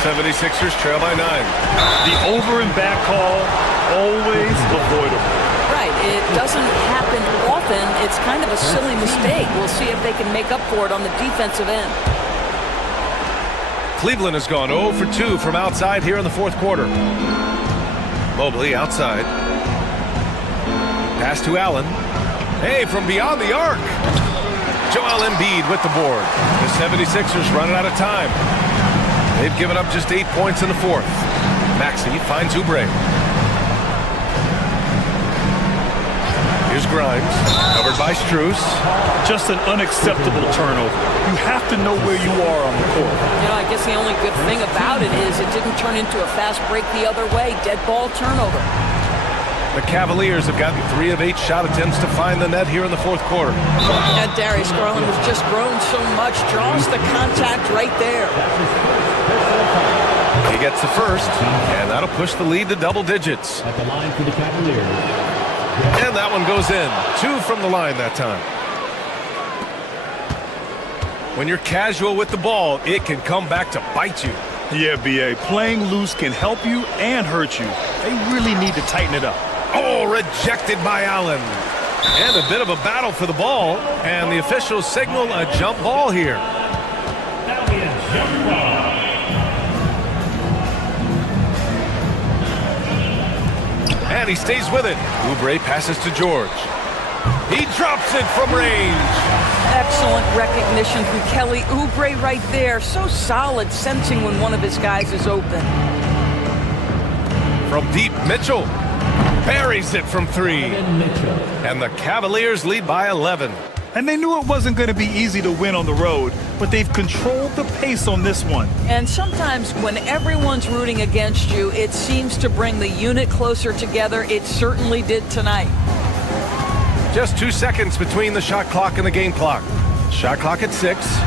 76ers trail by 9. The over and back call, always avoidable. Right. It doesn't happen often. It's kind of a silly mistake. We'll see if they can make up for it on the defensive end. Cleveland has gone 0 for 2 from outside here in the fourth quarter. Mobley outside. Pass to Allen. Hey, from beyond the arc. Joel Embiid with the board. The 76ers running out of time. They've given up just 8 points in the fourth. Maxey finds Oubre. Here's Grimes, covered by Strus. Just an unacceptable turnover. You have to know where you are on the court. You know, I guess the only good thing about it is it didn't turn into a fast break the other way. Dead ball turnover. The Cavaliers have gotten 3 of 8 shot attempts to find the net here in the fourth quarter. And Darius Garland has just grown so much, draws the contact right there. He gets the first, and that'll push the lead to double digits. At the line for the Cavaliers. And that one goes in. 2 from the line that time. When you're casual with the ball, it can come back to bite you. Yeah, B.A. Playing loose can help you and hurt you. They really need to tighten it up. Oh, rejected by Allen. And a bit of a battle for the ball. And the officials signal a jump ball here. That'll be a jump ball. And he stays with it. Oubre passes to George. He drops it from range. Excellent recognition from Kelly Oubre right there. So solid, sensing when one of his guys is open. From deep, Mitchell buries it from 3. And the Cavaliers lead by 11. And they knew it wasn't going to be easy to win on the road, but they've controlled the pace on this one. And sometimes when everyone's rooting against you, it seems to bring the unit closer together. It certainly did tonight. Just 2 seconds between the shot clock and the game clock. Shot clock at 6.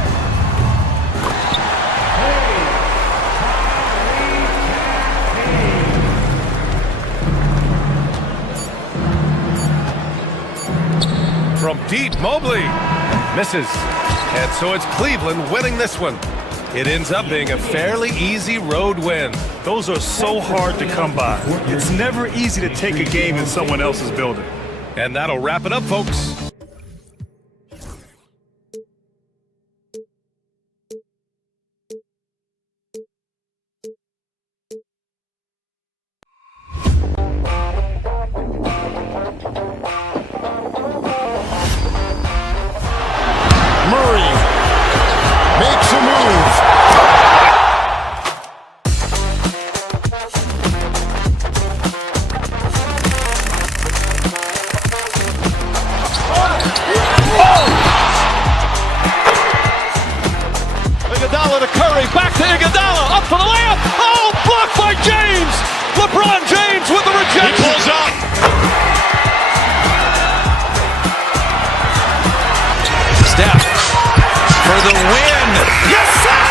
From deep, Mobley misses. And so it's Cleveland winning this one. It ends up being a fairly easy road win. Those are so hard to come by. It's never easy to take a game in someone else's building. And that'll wrap it up, folks. Murray makes a move. Iguodala to Curry, back to Iguodala, up for the layup. Oh, blocked by James. LeBron James with the rejection. He pulls up. Steph for the win. Yes, sir!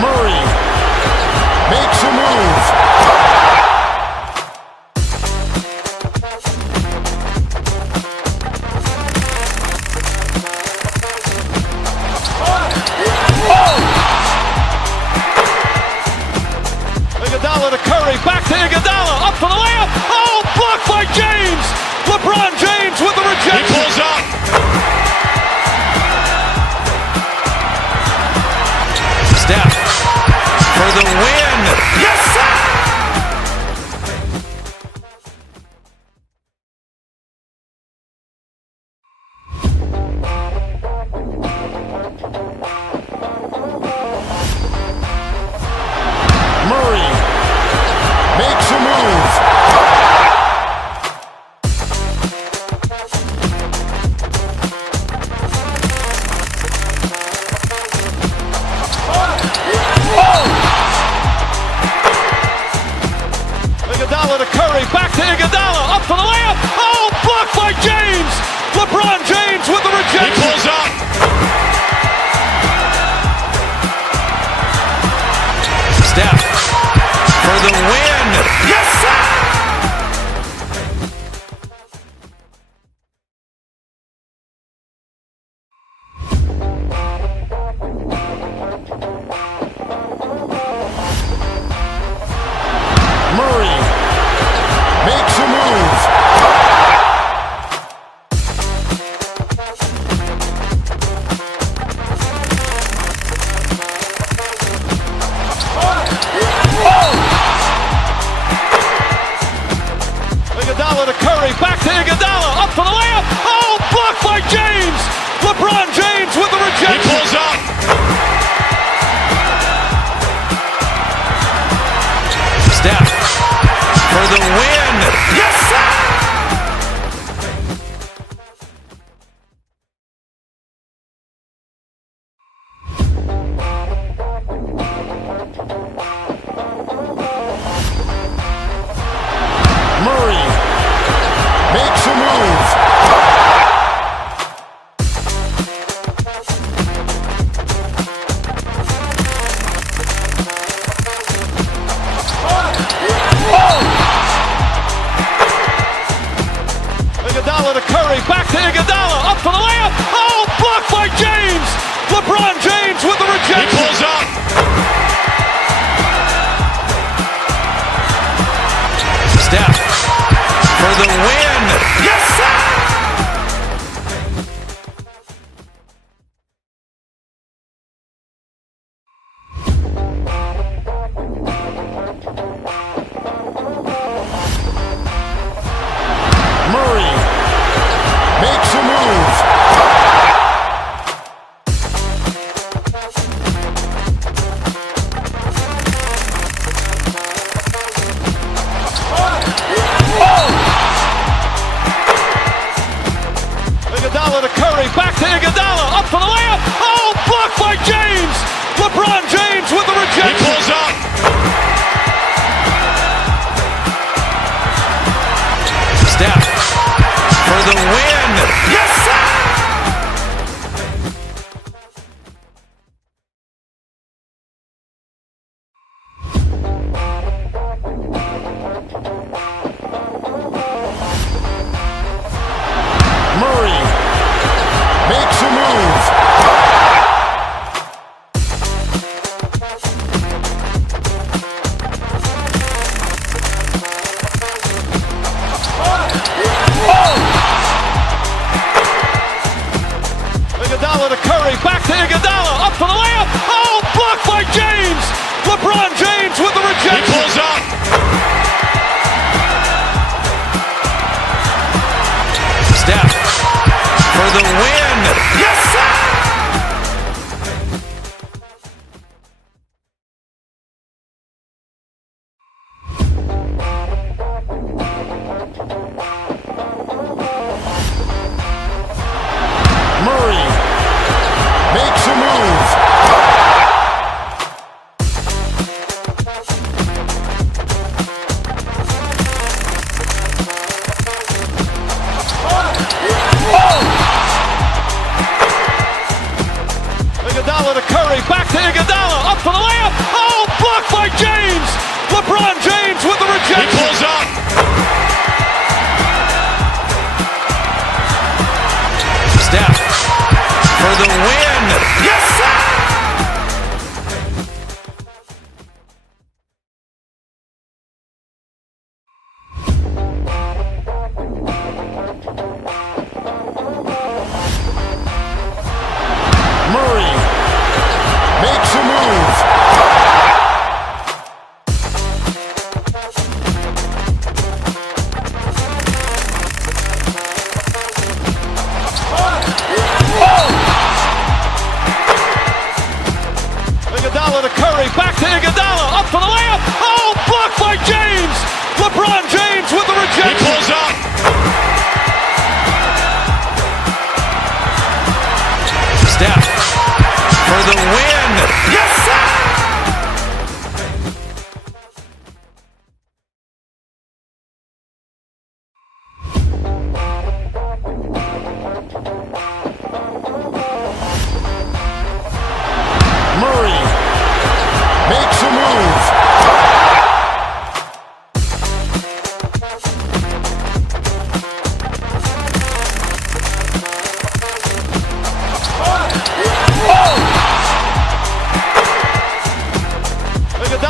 Murray makes a move. Iguodala to Curry, back to Iguodala, up for the layup. Oh, blocked by James. LeBron James with the rejection. He pulls up. Steph for the win. Yes, sir! Murray makes a move. Iguodala to Curry, back to Iguodala, up for the layup. Oh, blocked by James. LeBron James with the rejection. He pulls up. Steph for the win. Yes, sir! Murray makes a move. Iguodala to Curry, back to Iguodala, up for the layup. Oh, blocked by James. LeBron James with the rejection. He pulls up. Steph for the win. Yes, sir! Murray makes a move. Iguodala to Curry, back to Iguodala, up for the layup. Oh, blocked by James. LeBron James with the rejection. He pulls up. Steph for the win. Yes, sir! Murray makes a move.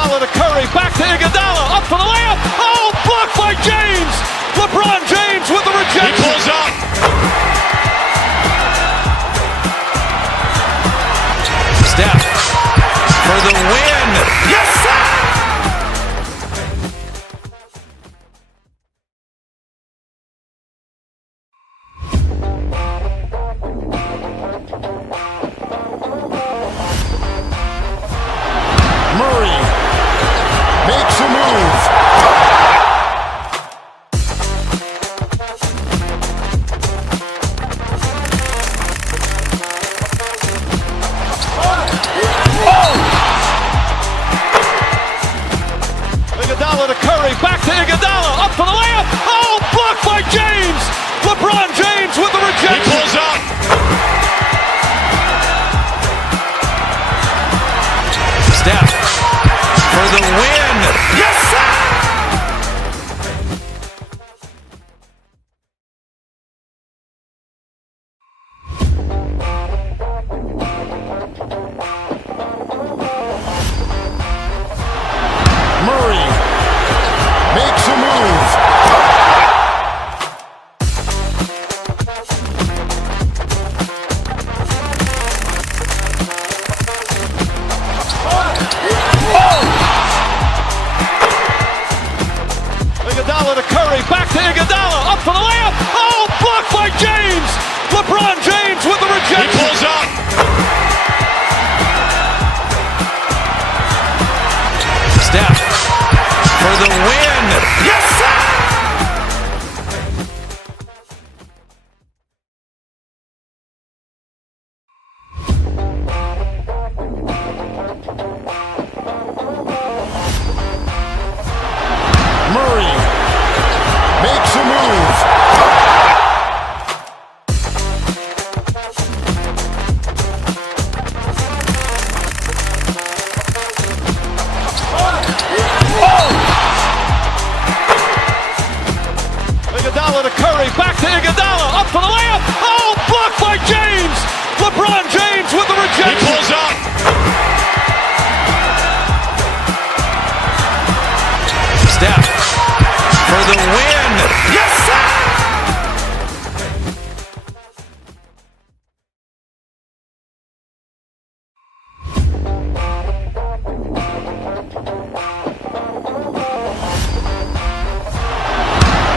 Iguodala to Curry, back to Iguodala, up for the layup. Oh, blocked by James. LeBron James with the rejection. He pulls up. Steph for the win. Yes, sir! Murray makes a move. Iguodala to Curry, back to Iguodala, up for the layup. Oh, blocked by James. LeBron James with the rejection. He pulls up. Steph for the win. Yes, sir! Murray makes a move. Iguodala to Curry, back to Iguodala, up for the layup. Oh, blocked by James. LeBron James with the rejection. He pulls up. Steph for the win. Yes, sir! Murray makes a move. Iguodala to Curry, back to Iguodala, up for the layup. Oh, blocked by James. LeBron James with the rejection. He pulls up. Steph for the win. Yes, sir!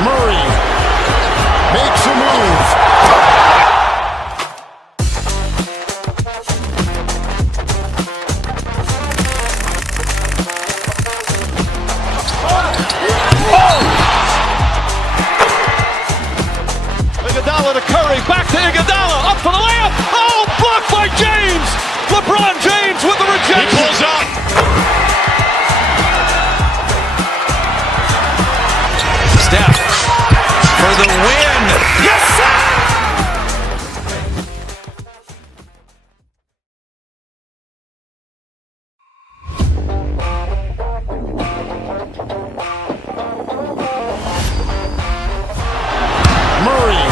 Murray makes a move. Iguodala to Curry, back to Iguodala, up for the layup. Oh, blocked by James. LeBron James with the rejection. He pulls up. Steph for the win. Yes, sir! Murray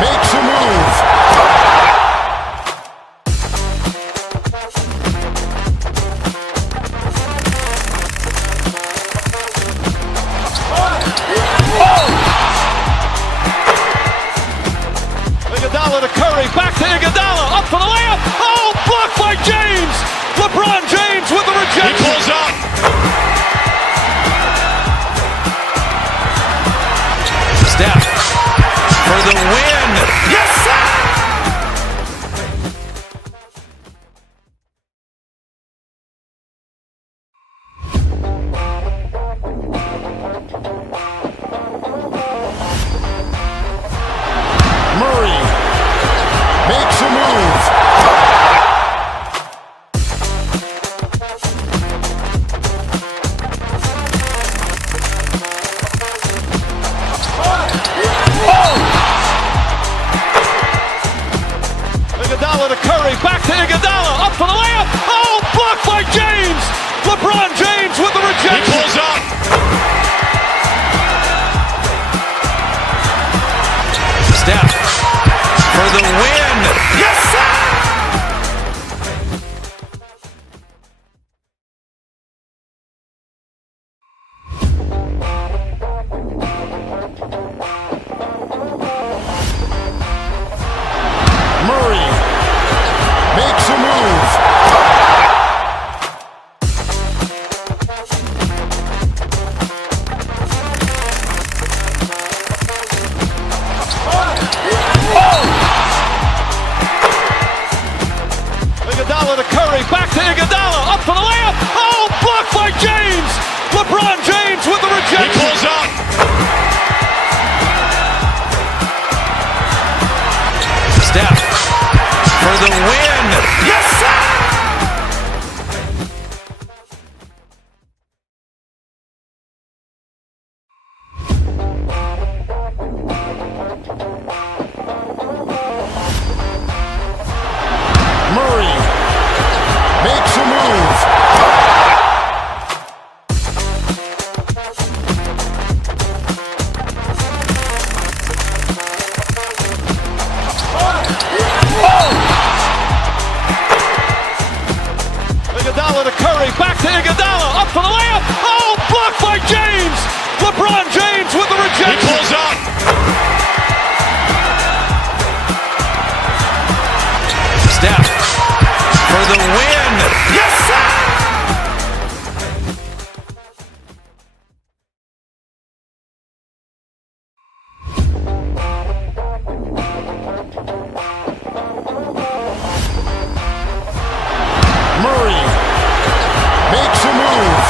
makes a move. Iguodala to Curry, back to Iguodala, up for the layup. Oh, blocked by James. LeBron James with the rejection. He pulls up. Steph for the win. Yes, sir! Murray makes a move. to Iguodala. Up for the layup. Oh, blocked by James. LeBron James with the rejection. He pulls up. Steph for the win. Yes, sir! Murray makes a move.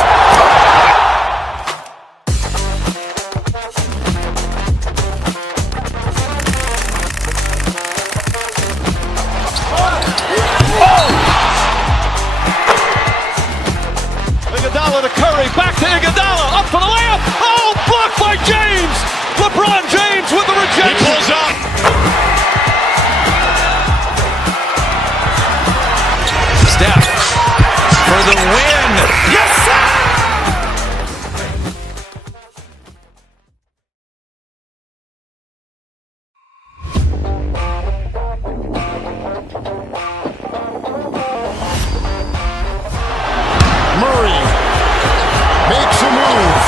Iguodala to Curry, back to Iguodala, up for the layup. Oh, blocked by James. LeBron James with the rejection. He pulls up. Steph for the win. Yes, sir! Murray makes a move.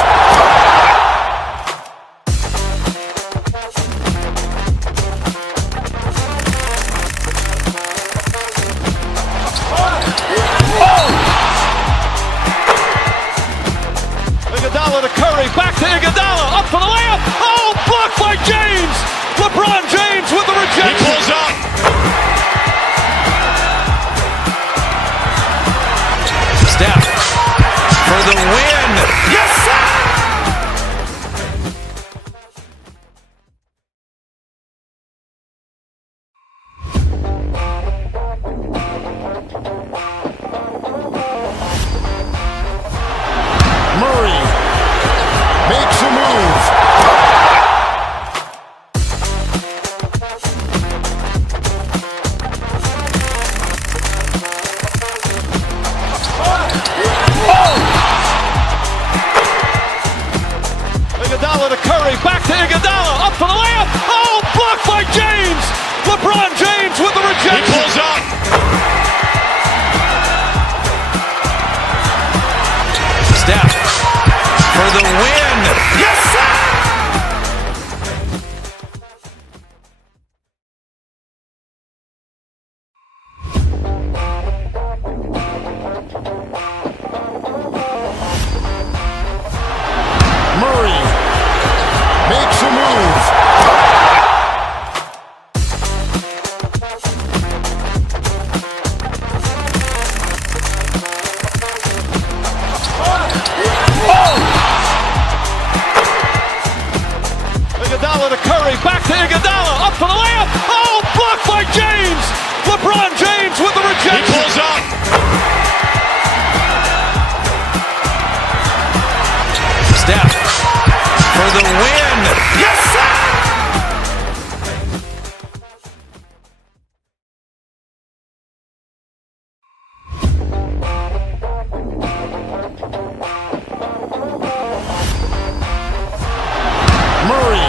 Iguodala to Curry, back to Iguodala, up for the layup. Oh, blocked by James. LeBron James with the rejection. He pulls up. Steph for the win. Yes, sir! Murray makes a move. Iguodala to Curry, back to Iguodala, up for the layup. Oh, blocked by James. LeBron James with the rejection. He pulls up. Steph for the win. Yes, sir! Murray makes a move. Iguodala to Curry, back to Iguodala, up for the layup. Oh, blocked by James. LeBron James with the rejection. He pulls up. Steph for the win. Yes, sir! Murray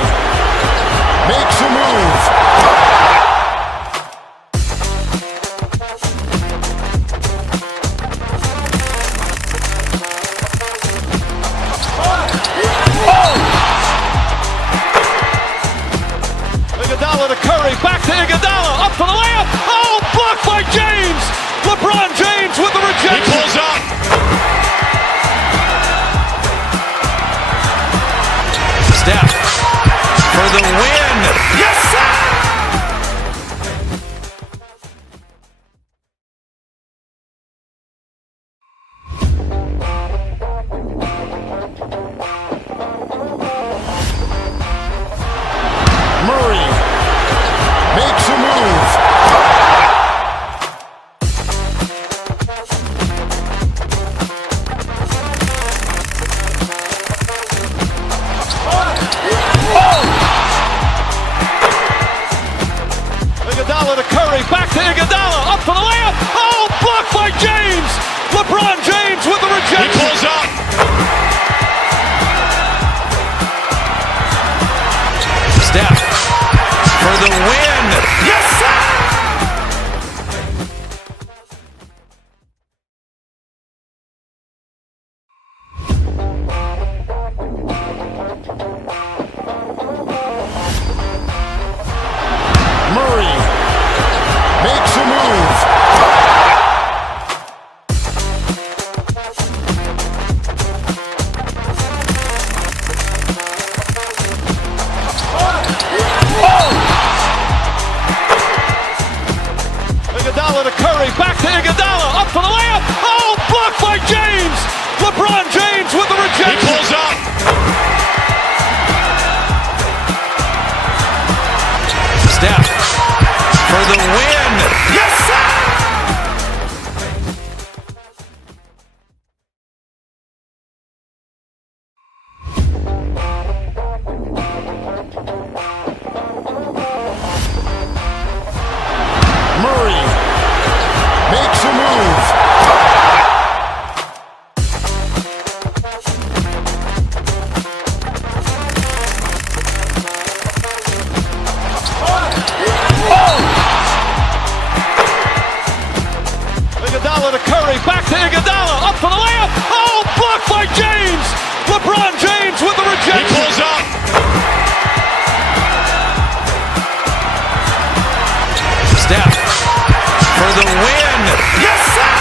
makes a move. Iguodala to Curry, back to Iguodala, up for the layup. Oh, blocked by James. LeBron James with the rejection. He pulls up. Steph for the win. Yes, sir! Murray makes a move. by James. LeBron James with the rejection. He pulls up. Steph for the win. Yes, sir!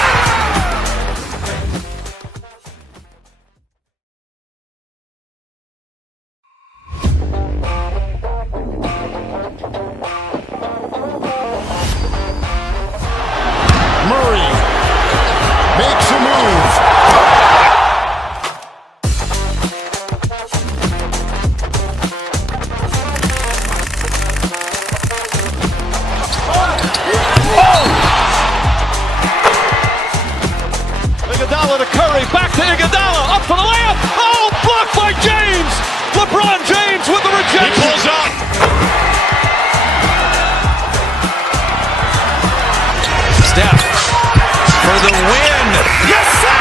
Murray makes a move. Iguodala to Curry, back to Iguodala, up for the layup. Oh, blocked by James. LeBron James with the rejection. He pulls up. Steph for the win. Yes, sir!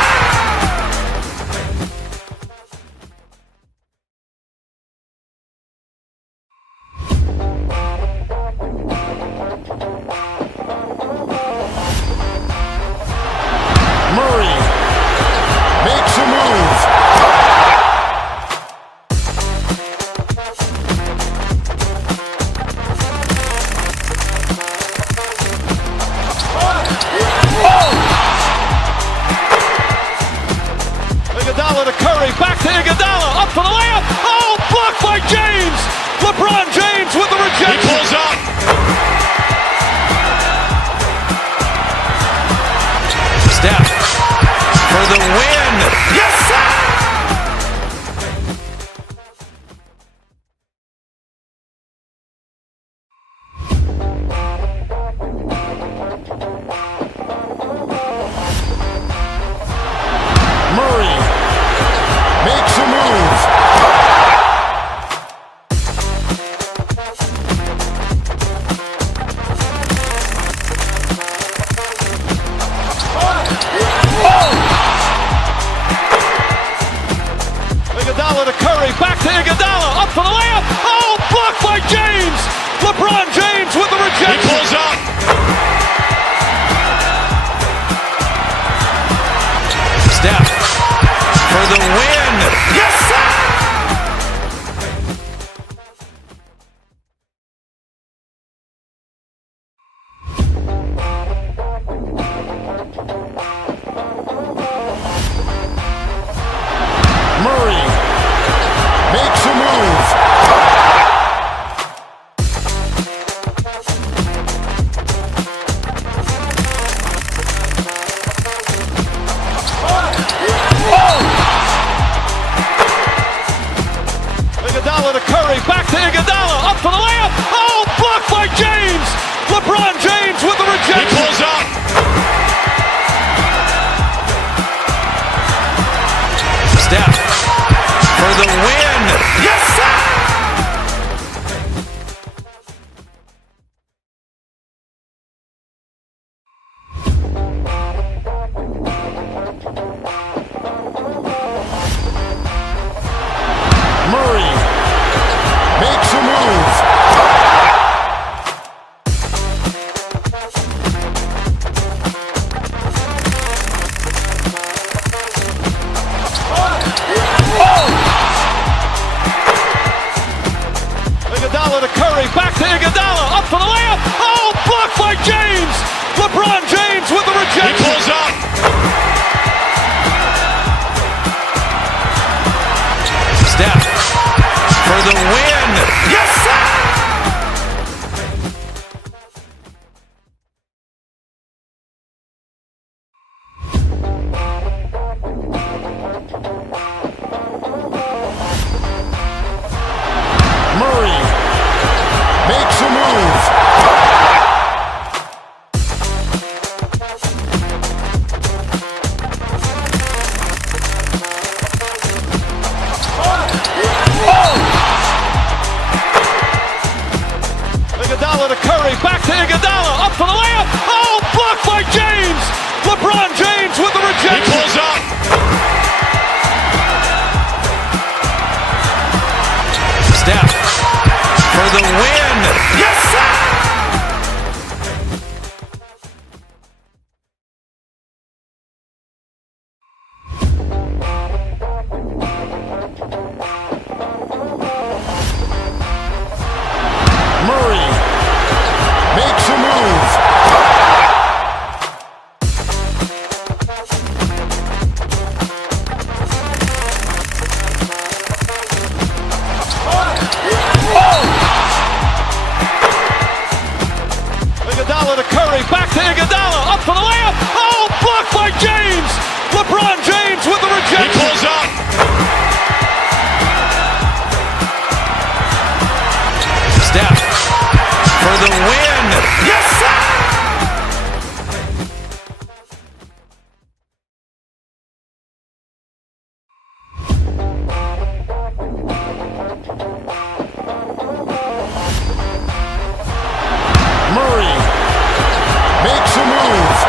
Murray makes a move. Iguodala to Curry, back to Iguodala, up for the layup. Oh, blocked by James. LeBron James with the rejection. He pulls up. Steph for the win. Yes, sir! Murray makes a move. Iguodala to Curry, back to Iguodala, up for the layup. Oh, blocked by James. LeBron James with the rejection. He pulls up. Steph for the win. Yes, sir! Murray makes a move. Iguodala to Curry, back to Iguodala, up for the layup. Oh, blocked by James. LeBron James with the rejection. He pulls up. Steph for the win. Yes, sir! Murray makes a move. Iguodala to Curry, back to Iguodala, up for the layup. Oh, blocked by James. LeBron James with the rejection. He pulls up. Steph for the win. Yes, sir! Murray makes a move. Iguodala to Curry, back to Iguodala, up for the layup. Oh, blocked by James. LeBron James with the rejection. He pulls up. Steph for the win. Yes, sir! LeBron James with the rejection. He pulls up. Steph for the win. Yes, sir! Murray makes a move.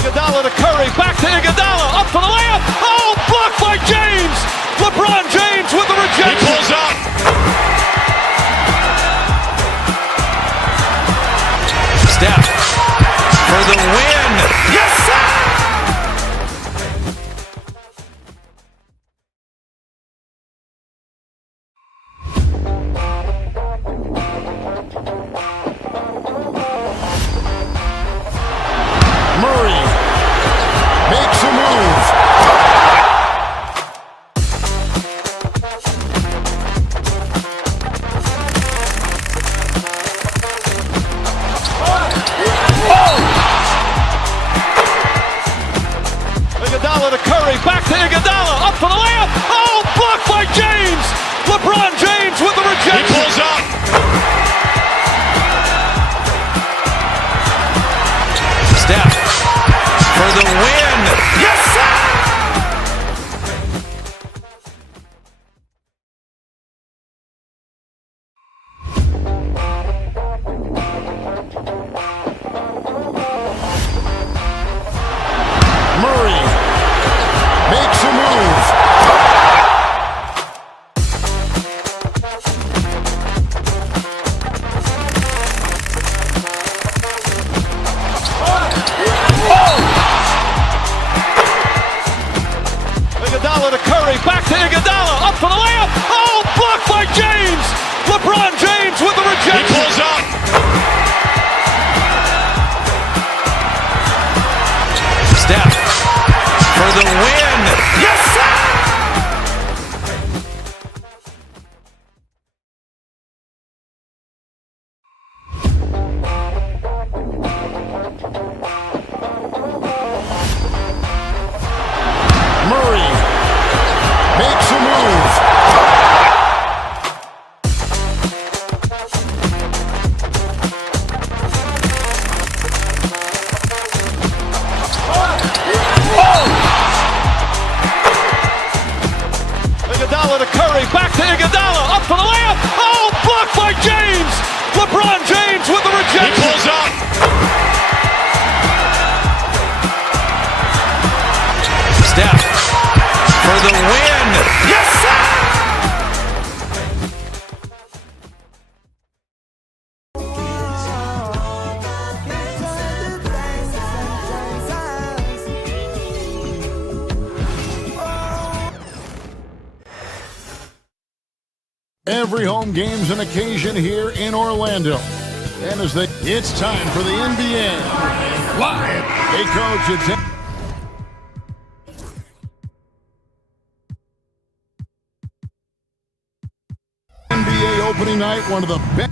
Iguodala to Curry, back to Iguodala, up for the layup. Oh, blocked by James. LeBron James with the rejection. He pulls up. Steph for the win. Yes, sir! Murray makes a move. Iguodala to Curry, back to Iguodala, up for the layup. Oh, blocked by James. LeBron James with the rejection. He pulls up. Steph for the win. Yes, sir! Murray makes a move. Iguodala to Curry, back to Iguodala, up for the layup. Oh, blocked by James. LeBron James with the rejection. He pulls up. Steph for the win. Yes, sir! Murray makes a move. Iguodala to Curry, back to Iguodala, up for the layup. Oh, blocked by James. LeBron James with the rejection. He pulls up. Steph for the win. Yes, sir! Every home game's an occasion here in Orlando. And it's time for the NBA Live. Hey, Coach, it's NBA opening night, one of the best.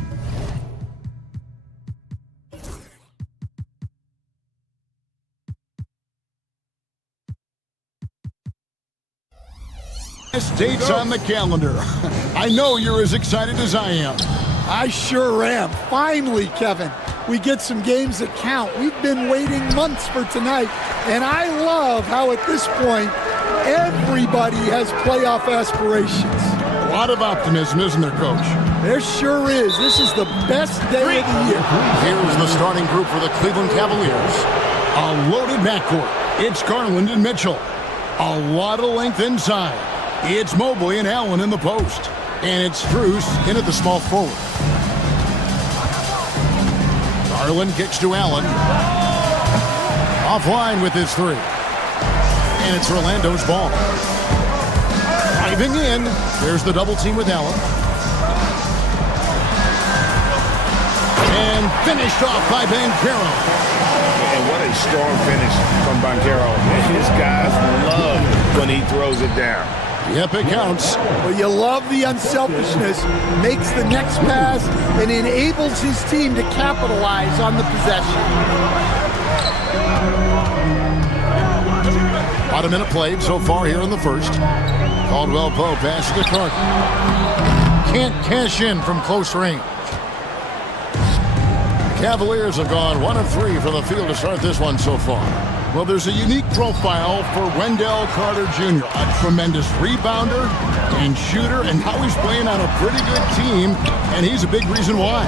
Dates on the calendar. I know you're as excited as I am. I sure am. Finally, Kevin, we get some games that count. We've been waiting months for tonight, and I love how at this point, everybody has playoff aspirations. A lot of optimism, isn't there, Coach? There sure is. This is the best day of the year. Here's the starting group for the Cleveland Cavaliers. A loaded backcourt. It's Garland and Mitchell. A lot of length inside. It's Mobley and Allen in the post. And it's Strus in at the small forward. Garland kicks to Allen. Offline with his three. And it's Orlando's ball. Driving in. There's the double team with Allen. And finished off by Banchero. And what a strong finish from Banchero. His guys love when he throws it down. Yep, it counts. Well, you love the unselfishness. Makes the next pass and enables his team to capitalize on the possession. About a minute played so far here in the first. Caldwell Pope passes to Carter. Can't cash in from close range. Cavaliers have gone 1 of 3 from the field to start this one so far. Well, there's a unique profile for Wendell Carter Jr. A tremendous rebounder and shooter, and now he's playing on a pretty good team, and he's a big reason why.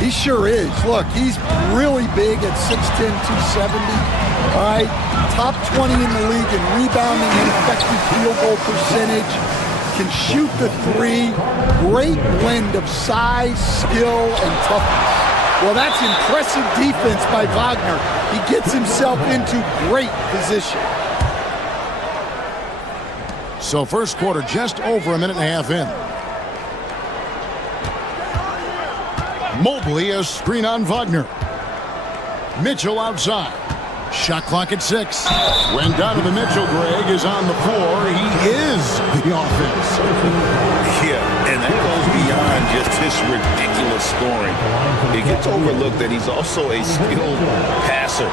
He sure is. Look, he's really big at 6'10", 270. All right, top 20 in the league in rebounding and effective field goal percentage. Can shoot the three. Great blend of size, skill, and toughness. Well, that's impressive defense by Wagner. He gets himself into great position. So first quarter just over a minute and a half in. Mobley a screen on Wagner. Mitchell outside. Shot clock at 6. When Donovan Mitchell, Greg, is on the floor, he is the offense. Yeah, and that goes beyond just his ridiculous scoring. It gets overlooked that he's also a skilled passer.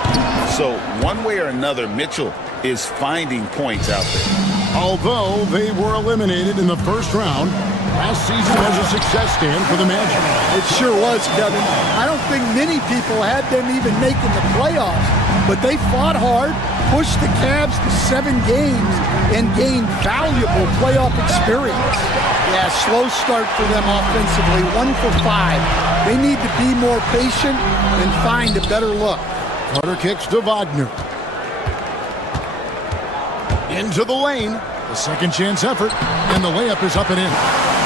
So one way or another, Mitchell is finding points out there. Although they were eliminated in the first round, last season was a success stand for the Magic. It sure was, Kevin. I don't think many people had them even making the playoffs, but they fought hard, pushed the Cavs to 7 games, and gained valuable playoff experience. Yeah, slow start for them offensively, 1 for 5. They need to be more patient and find a better look. Carter kicks to Wagner. Into the lane. The second chance effort, and the layup is up and in.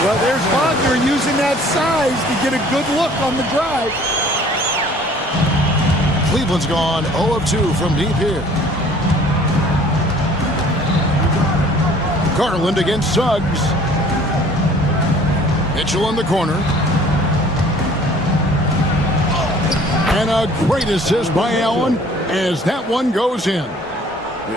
Well, there's Wagner using that size to get a good look on the drive. Cleveland's gone 0 of 2 from deep here. Garland against Suggs. Mitchell in the corner. And a great assist by Allen as that one goes in.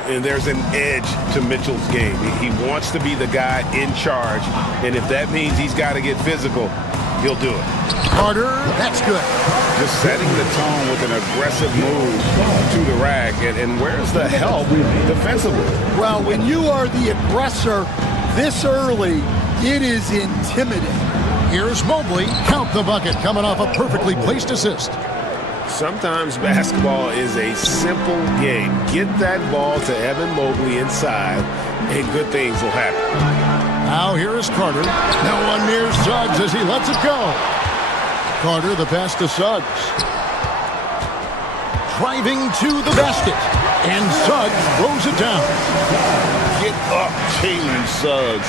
And there's an edge to Mitchell's game. He wants to be the guy in charge, and if that means he's got to get physical, he'll do it. Carter, that's good. Just setting the tone with an aggressive move to the rack, and where's the help defensively? Well, when you are the aggressor this early, it is intimidating. Here's Mobley. Count the bucket coming off a perfectly placed assist. Sometimes basketball is a simple game. Get that ball to Evan Mobley inside, and good things will happen. Now here is Carter. No one near Suggs as he lets it go. Carter, the pass to Suggs. Driving to the basket. And Suggs throws it down. Get up, Jalen Suggs.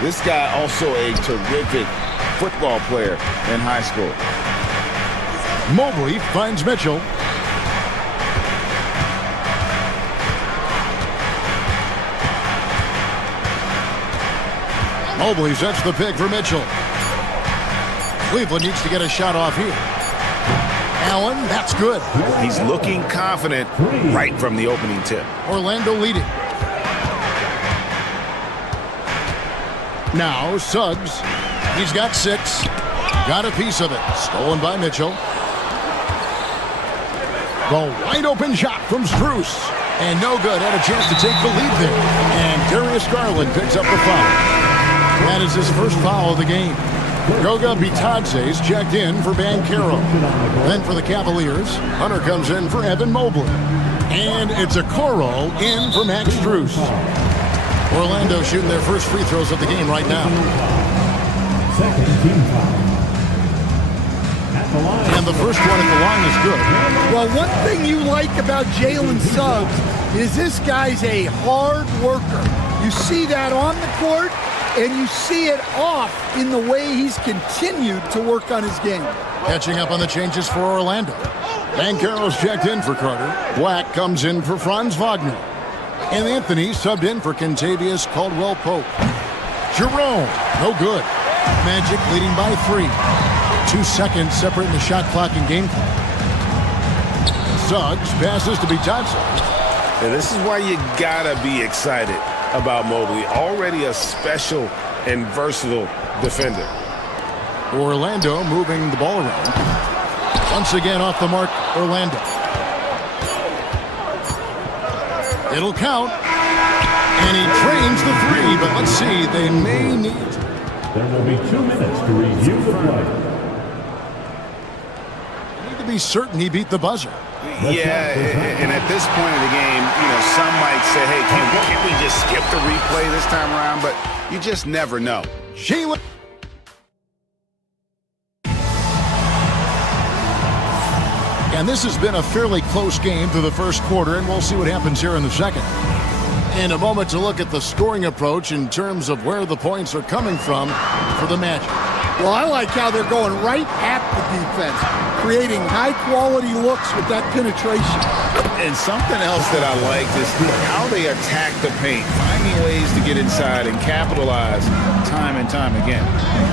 This guy also a terrific football player in high school. Mobley finds Mitchell. Mobley sets the pick for Mitchell. Cleveland needs to get a shot off here. Allen, that's good. He's looking confident right from the opening tip. Orlando leading. Now Suggs. He's got 6. Got a piece of it. Stolen by Mitchell. The wide open shot from Strus. And no good. Had a chance to take the lead there. And Darius Garland picks up the foul. That is his first foul of the game. Goga Bitadze's checked in for Banchero. Then for the Cavaliers, Hunter comes in for Evan Mobley. And it's a Okoro in for Max Strus. Orlando shooting their first free throws of the game right now. Second team foul. And the first one at the line is good. Well, one thing you like about Jalen Suggs is this guy's a hard worker. You see that on the court, and you see it off in the way he's continued to work on his game. Catching up on the changes for Orlando. Banchero's checked in for Carter. Black comes in for Franz Wagner. And Anthony subbed in for Kentavious Caldwell-Pope. Jerome, no good. Magic leading by 3. 2 seconds separating the shot clock and game clock. Suggs passes to Bitadze. And this is why you gotta be excited. about Mobley. Already a special and versatile defender. Orlando moving the ball around. Once again off the mark, Orlando. It'll count. And he trains the three, but let's see, they may need... There will be 2 minutes to review the play. Need to be certain he beat the buzzer. Yeah, and at this point in the game, you know, some might say, hey, can't we just skip the replay this time around? But you just never know. Sheila. And this has been a fairly close game through the first quarter, and we'll see what happens here in the second. In a moment to look at the scoring approach in terms of where the points are coming from for the Magic. Well, I like how they're going right at the defense, creating high-quality looks with that penetration. And something else that I like is how they attack the paint, finding ways to get inside and capitalize time and time again.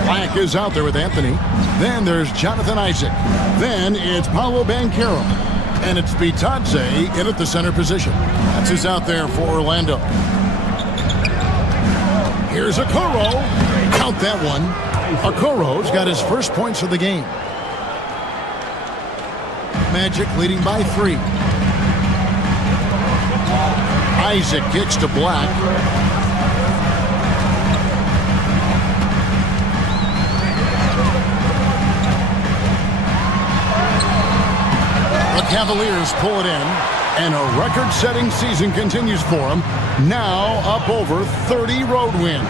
Black is out there with Anthony. Then there's Jonathan Isaac. Then it's Paolo Banchero. And it's Bitadze in at the center position. That's who's out there for Orlando. Here's Okoro. Count that one. Okoro's got his first points of the game. Magic leading by 3. Isaac kicks to Black. The Cavaliers pull it in, and a record-setting season continues for them. Now up over 30 road wins.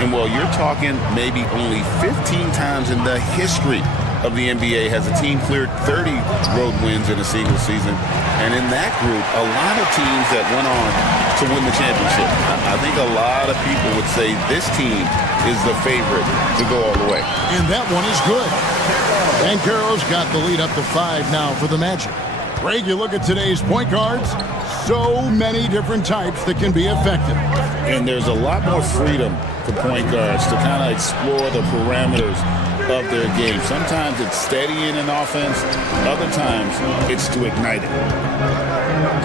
And well, you're talking maybe only 15 times in the history of the NBA has a team cleared 30 road wins in a single season. And in that group, a lot of teams that went on to win the championship. I think a lot of people would say this team is the favorite to go all the way. And that one is good. Banchero's got the lead up to 5 now for the Magic. Greg, you look at today's point guards, so many different types that can be effective. And there's a lot more freedom for point guards to kind of explore the parameters of their game. Sometimes it's steadying an offense. Other times it's to ignite it.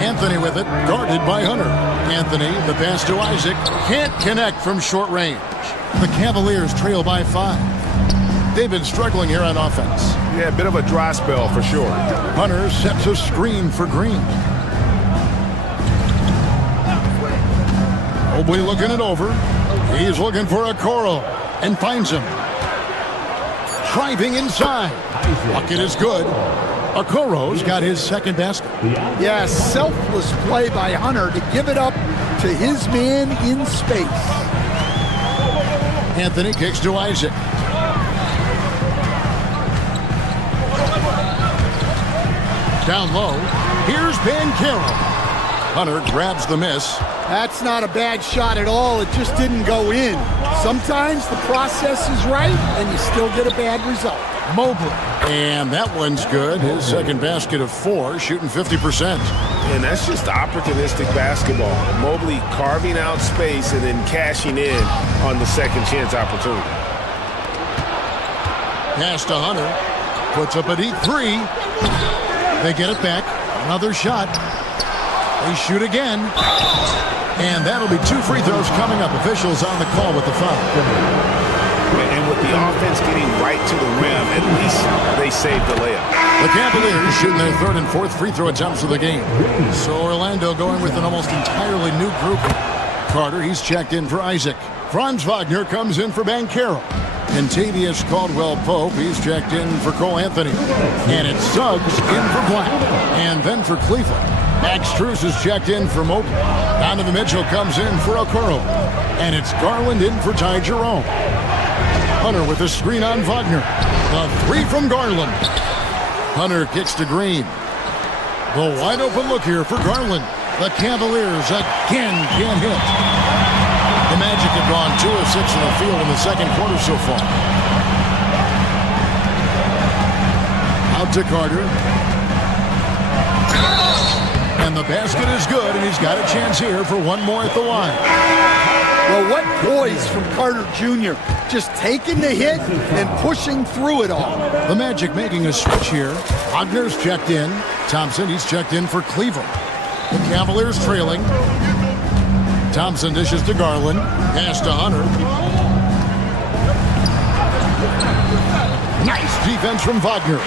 Anthony with it, guarded by Hunter. Anthony, the pass to Isaac, can't connect from short range. The Cavaliers trail by 5. They've been struggling here on offense. Yeah, a bit of a dry spell for sure. Hunter sets a screen for Green. Mobley looking it over. He's looking for Okoro and finds him. Driving inside. Bucket is good. Okoro's got his second basket. Yeah, selfless play by Hunter to give it up to his man in space. Anthony kicks to Isaac. Down low. Here's Banchero. Hunter grabs the miss. That's not a bad shot at all. It just didn't go in. Sometimes the process is right, and you still get a bad result. Mobley. And that one's good. His second basket of 4, shooting 50%. And that's just opportunistic basketball. Mobley carving out space and then cashing in on the second chance opportunity. Pass to Hunter. Puts up a deep 3. They get it back. Another shot. They shoot again. And that'll be 2 free throws coming up. Officials on the call with the foul. And with the offense getting right to the rim, at least they saved the layup. The Cavaliers shooting their 3rd and 4th free throw attempts of the game. So Orlando going with an almost entirely new group. Carter, he's checked in for Isaac. Franz Wagner comes in for Banchero. And Tavius Caldwell-Pope, he's checked in for Cole Anthony. And it's Suggs in for Black. And then for Cleveland, Max Strus is checked in for Mobley. Donovan Mitchell comes in for Okoro. And it's Garland in for Ty Jerome. Hunter with a screen on Wagner. The 3 from Garland. Hunter kicks to Green. The wide open look here for Garland. The Cavaliers again can't hit. The Magic have gone 2 of 6 in the field in the second quarter so far. Out to Carter. And the basket is good, and he's got a chance here for one more at the line. Well, what poise from Carter Jr. Just taking the hit and pushing through it all. The Magic making a switch here. Wagner's checked in. Thompson, he's checked in for Cleveland. The Cavaliers trailing. Thompson dishes to Garland. Pass to Hunter. Nice defense from Wagner.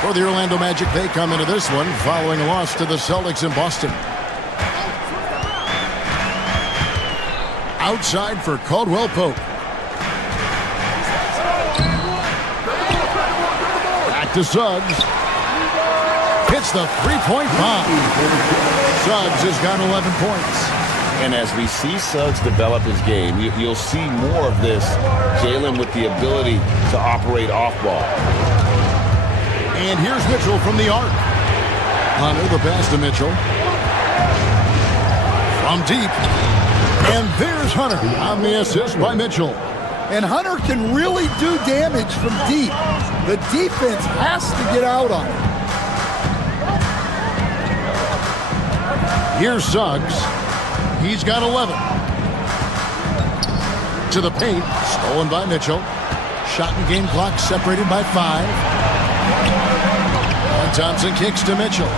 For the Orlando Magic, they come into this one following a loss to the Celtics in Boston. Outside for Caldwell Pope. Back to Suggs. Hits the three-point bomb. Suggs has got 11 points. And as we see Suggs develop his game, you'll see more of this. Jalen with the ability to operate off ball. And here's Mitchell from the arc. Hunter, the pass to Mitchell. From deep. And there's Hunter on the assist by Mitchell. And Hunter can really do damage from deep. The defense has to get out on it. Here's Suggs. He's got 11. To the paint. Stolen by Mitchell. Shot and game clock separated by 5. And Thompson kicks to Mitchell.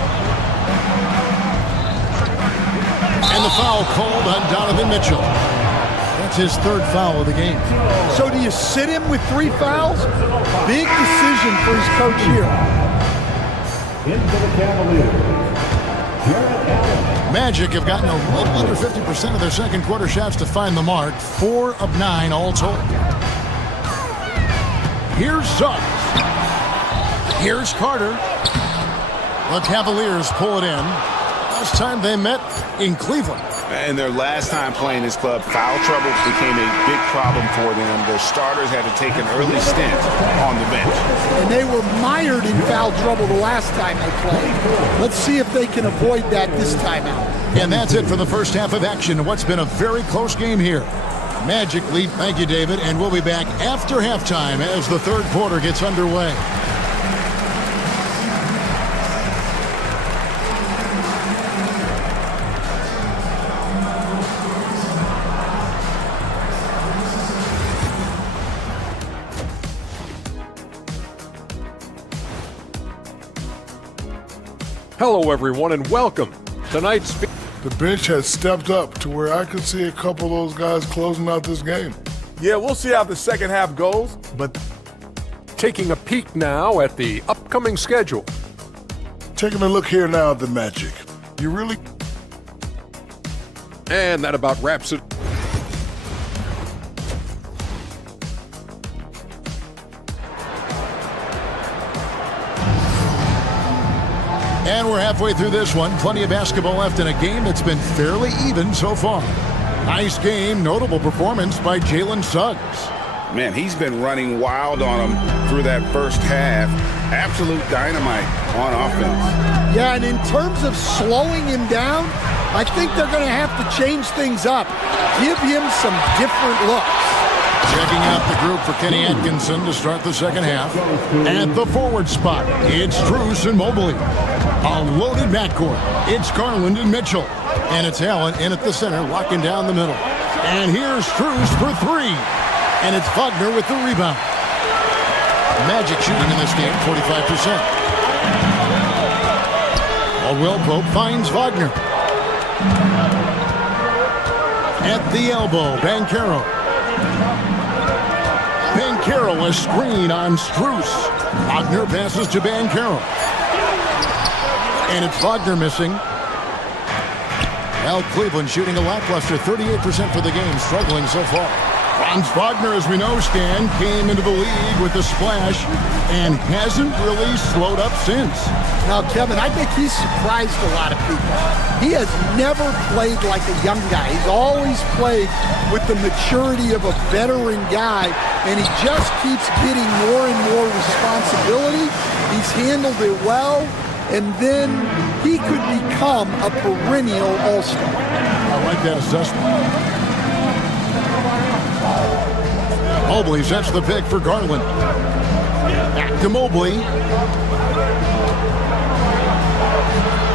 And the foul called on Donovan Mitchell. That's his third foul of the game. So do you sit him with 3 fouls? Big decision for his coach here. Into the Cavaliers. Magic have gotten a little under 50% of their second quarter shots to find the mark. 4 of 9 all told. Here's Suggs. Here's Carter. The Cavaliers pull it in. Last time they met in Cleveland. And their last time playing this club, foul trouble became a big problem for them. Their starters had to take an early stint on the bench. And they were mired in foul trouble the last time they played. Let's see if they can avoid that this time out. And that's it for the first half of action. What's been a very close game here. Magic lead. Thank you, David. And we'll be back after halftime as the third quarter gets underway. Hello, everyone, and welcome. Tonight's... The bench has stepped up to where I could see a couple of those guys closing out this game. Yeah, we'll see how the second half goes, but... Taking a peek now at the upcoming schedule. Taking a look here now at the Magic. You really... And that about wraps it. And we're halfway through this one. Plenty of basketball left in a game that's been fairly even so far. Nice game, notable performance by Jalen Suggs. Man, he's been running wild on him through that first half. Absolute dynamite on offense. Yeah, and in terms of slowing him down, I think they're going to have to change things up. Give him some different looks. Checking out the group for Kenny Atkinson to start the second half. At the forward spot, it's Strus and Mobley. A loaded backcourt. It's Garland and Mitchell. And it's Allen in at the center, locking down the middle. And here's Strus for 3. And it's Wagner with the rebound. Magic shooting in this game, 45%. Caldwell Pope finds Wagner. At the elbow, Banchero. Banchero, a screen on Strus. Wagner passes to Banchero. And it's Wagner missing. Al Cleveland shooting a lackluster 38% for the game, struggling so far. Franz Wagner, as we know, Stan, came into the league with a splash and hasn't really slowed up since. Now, Kevin, I think he's surprised a lot of people. He has never played like a young guy. He's always played with the maturity of a veteran guy, and he just keeps getting more and more responsibility. He's handled it well, and then he could become a perennial all-star. I like that assessment. Mobley sets the pick for Garland. Back to Mobley.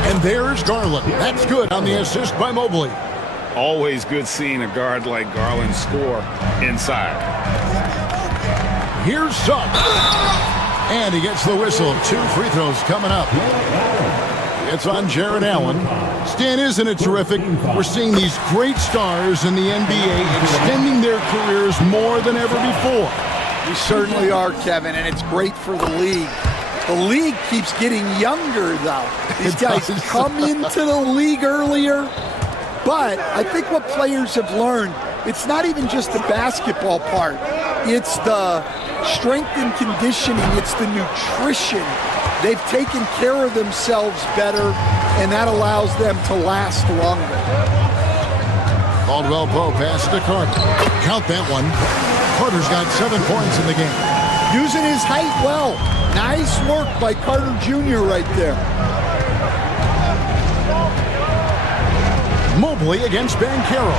And there's Garland. That's good on the assist by Mobley. Always good seeing a guard like Garland score inside. Here's Suggs. And he gets the whistle. 2 free throws coming up. It's on Jared Allen. Stan, isn't it terrific? We're seeing these great stars in the NBA extending their careers more than ever before. We certainly are, Kevin, and it's great for the league. The league keeps getting younger, though. These guys come into the league earlier, but I think what players have learned, it's not even just the basketball part. It's the strength and conditioning. It's the nutrition. They've taken care of themselves better, and that allows them to last longer. Caldwell Pope passes to Carter. Count that one. Carter's got 7 points in the game. Using his height well. Nice work by Carter Jr. right there. Mobley against Banchero.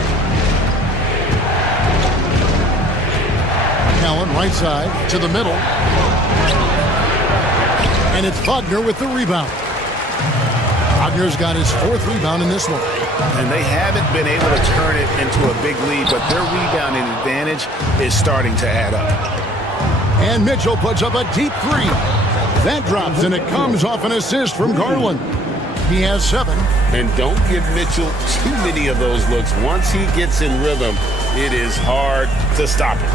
Allen right side to the middle. And it's Wagner with the rebound. Wagner's got his 4th rebound in this one. And they haven't been able to turn it into a big lead, but their rebounding advantage is starting to add up. And Mitchell puts up a deep 3. That drops, and it comes off an assist from Garland. He has 7. And don't give Mitchell too many of those looks. Once he gets in rhythm, it is hard to stop him.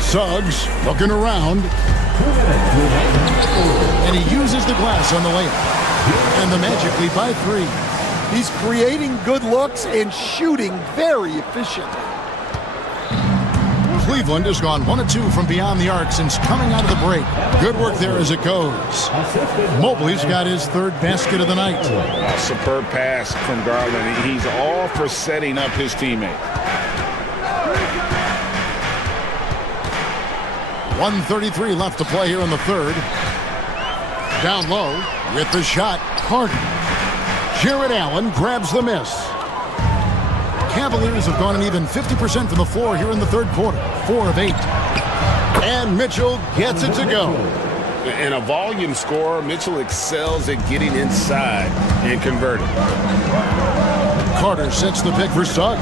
Suggs looking around. And he uses the glass on the layup. And the Magic lead by 3. He's creating good looks and shooting very efficiently. Cleveland has gone 1 of 2 from beyond the arc since coming out of the break. Good work there as it goes. Mobley's got his 3rd basket of the night. A superb pass from Garland. He's all for setting up his teammate. 1:33 left to play here in the 3rd. Down low with the shot, Harden. Jared Allen grabs the miss. Cavaliers have gone an even 50% from the floor here in the 3rd quarter. 4 of 8. And Mitchell gets it to go. And a volume scorer, Mitchell excels at getting inside and converting. Carter sets the pick for Suggs.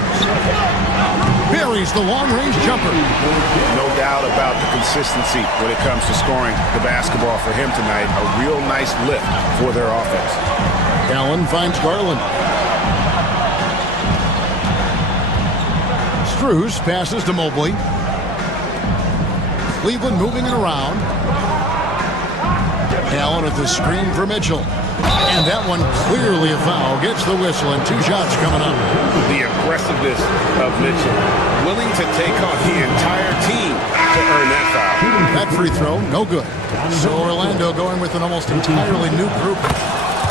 Buries the long-range jumper. No doubt about the consistency when it comes to scoring the basketball for him tonight. A real nice lift for their offense. Allen finds Garland. Strus passes to Mobley. Cleveland moving it around. Allen with the screen for Mitchell. And that one clearly a foul. Gets the whistle and 2 shots coming up. The aggressiveness of Mitchell. Willing to take on the entire team to earn that foul. That free throw, no good. So Orlando going with an almost entirely new group.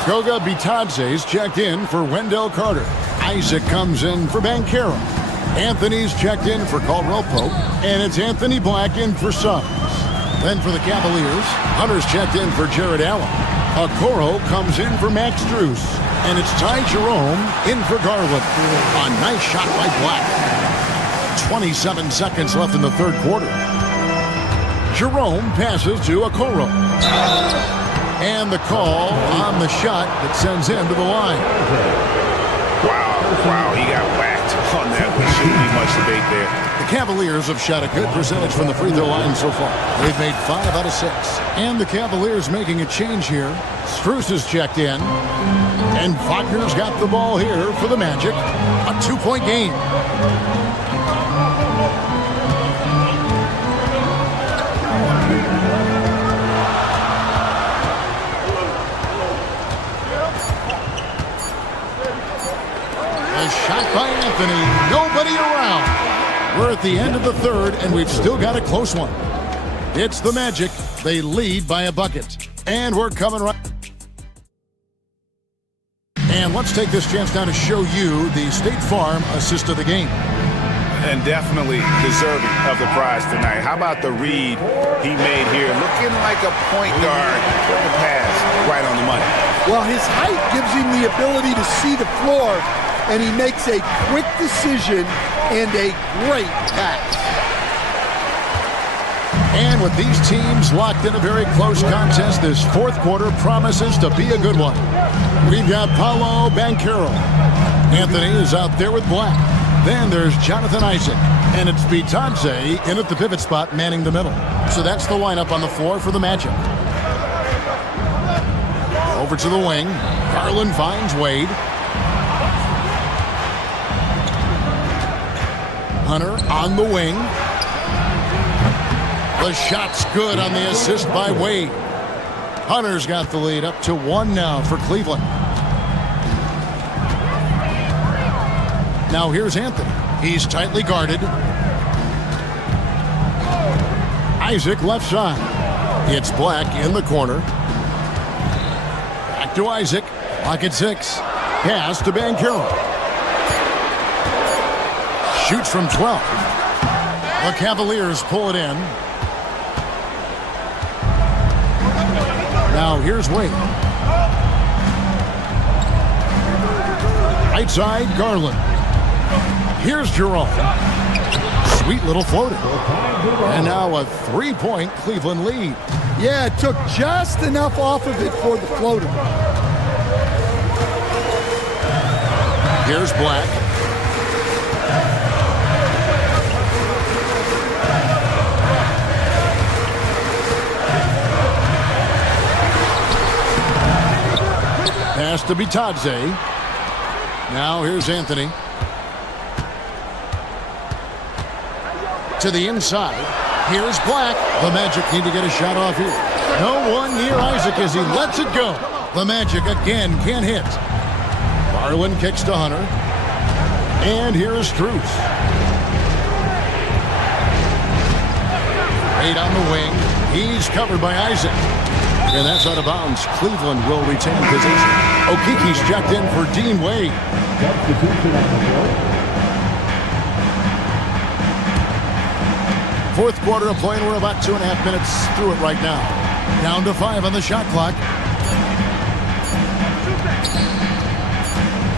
Goga Bitadze's checked in for Wendell Carter. Isaac comes in for Banchero. Anthony's checked in for Caldwell Pope. And it's Anthony Black in for Suggs. Then for the Cavaliers, Hunter's checked in for Jared Allen. Okoro comes in for Max Strus. And it's Ty Jerome in for Garland. A nice shot by Black. 27 seconds left in the 3rd quarter. Jerome passes to Okoro. And the call on the shot that sends him to the line. Wow, he got whacked on that. There shouldn't be much debate there. The Cavaliers have shot a good percentage from the free throw line so far. They've made 5 out of 6. And the Cavaliers making a change here. Strus is checked in. And Wagner's got the ball here for the Magic. A 2-point game. A shot by Anthony. Nobody around. We're at the end of the 3rd, and we've still got a close one. It's the Magic. They lead by a bucket. And we're coming right. And let's take this chance now to show you the State Farm assist of the game. And definitely deserving of the prize tonight. How about the read he made here? Looking like a point guard. Put the pass right on the money. Well, his height gives him the ability to see the floor, and he makes a quick decision and a great pass. And with these teams locked in a very close contest, this 4th quarter promises to be a good one. We've got Paolo Banchero. Anthony is out there with Black. Then there's Jonathan Isaac. And it's Bitadze in at the pivot spot, manning the middle. So that's the lineup on the floor for the Magic. Over to the wing. Garland finds Wade. Hunter on the wing. The shot's good on the assist by Wade. Hunter's got the lead up to 1 now for Cleveland. Now here's Anthony. He's tightly guarded. Isaac left side. It's Black in the corner. Back to Isaac. Clock at 6. Pass to Banchero. Shoots from 12. The Cavaliers pull it in. Now here's Wade. Right side, Garland. Here's Jerome. Sweet little floater. And now a 3-point Cleveland lead. Yeah, it took just enough off of it for the floater. Here's Black. Pass to Bitadze. Now here's Anthony. To the inside. Here's Black. The Magic need to get a shot off here. No one near Isaac as he lets it go. The Magic again can't hit. Garland kicks to Hunter. And here is Strus. Wade on the wing. He's covered by Isaac. And that's out of bounds. Cleveland will retain possession. Okiki's checked in for Dean Wade. Fourth quarter of play, and we're about 2.5 minutes through it right now. Down to 5 on the shot clock.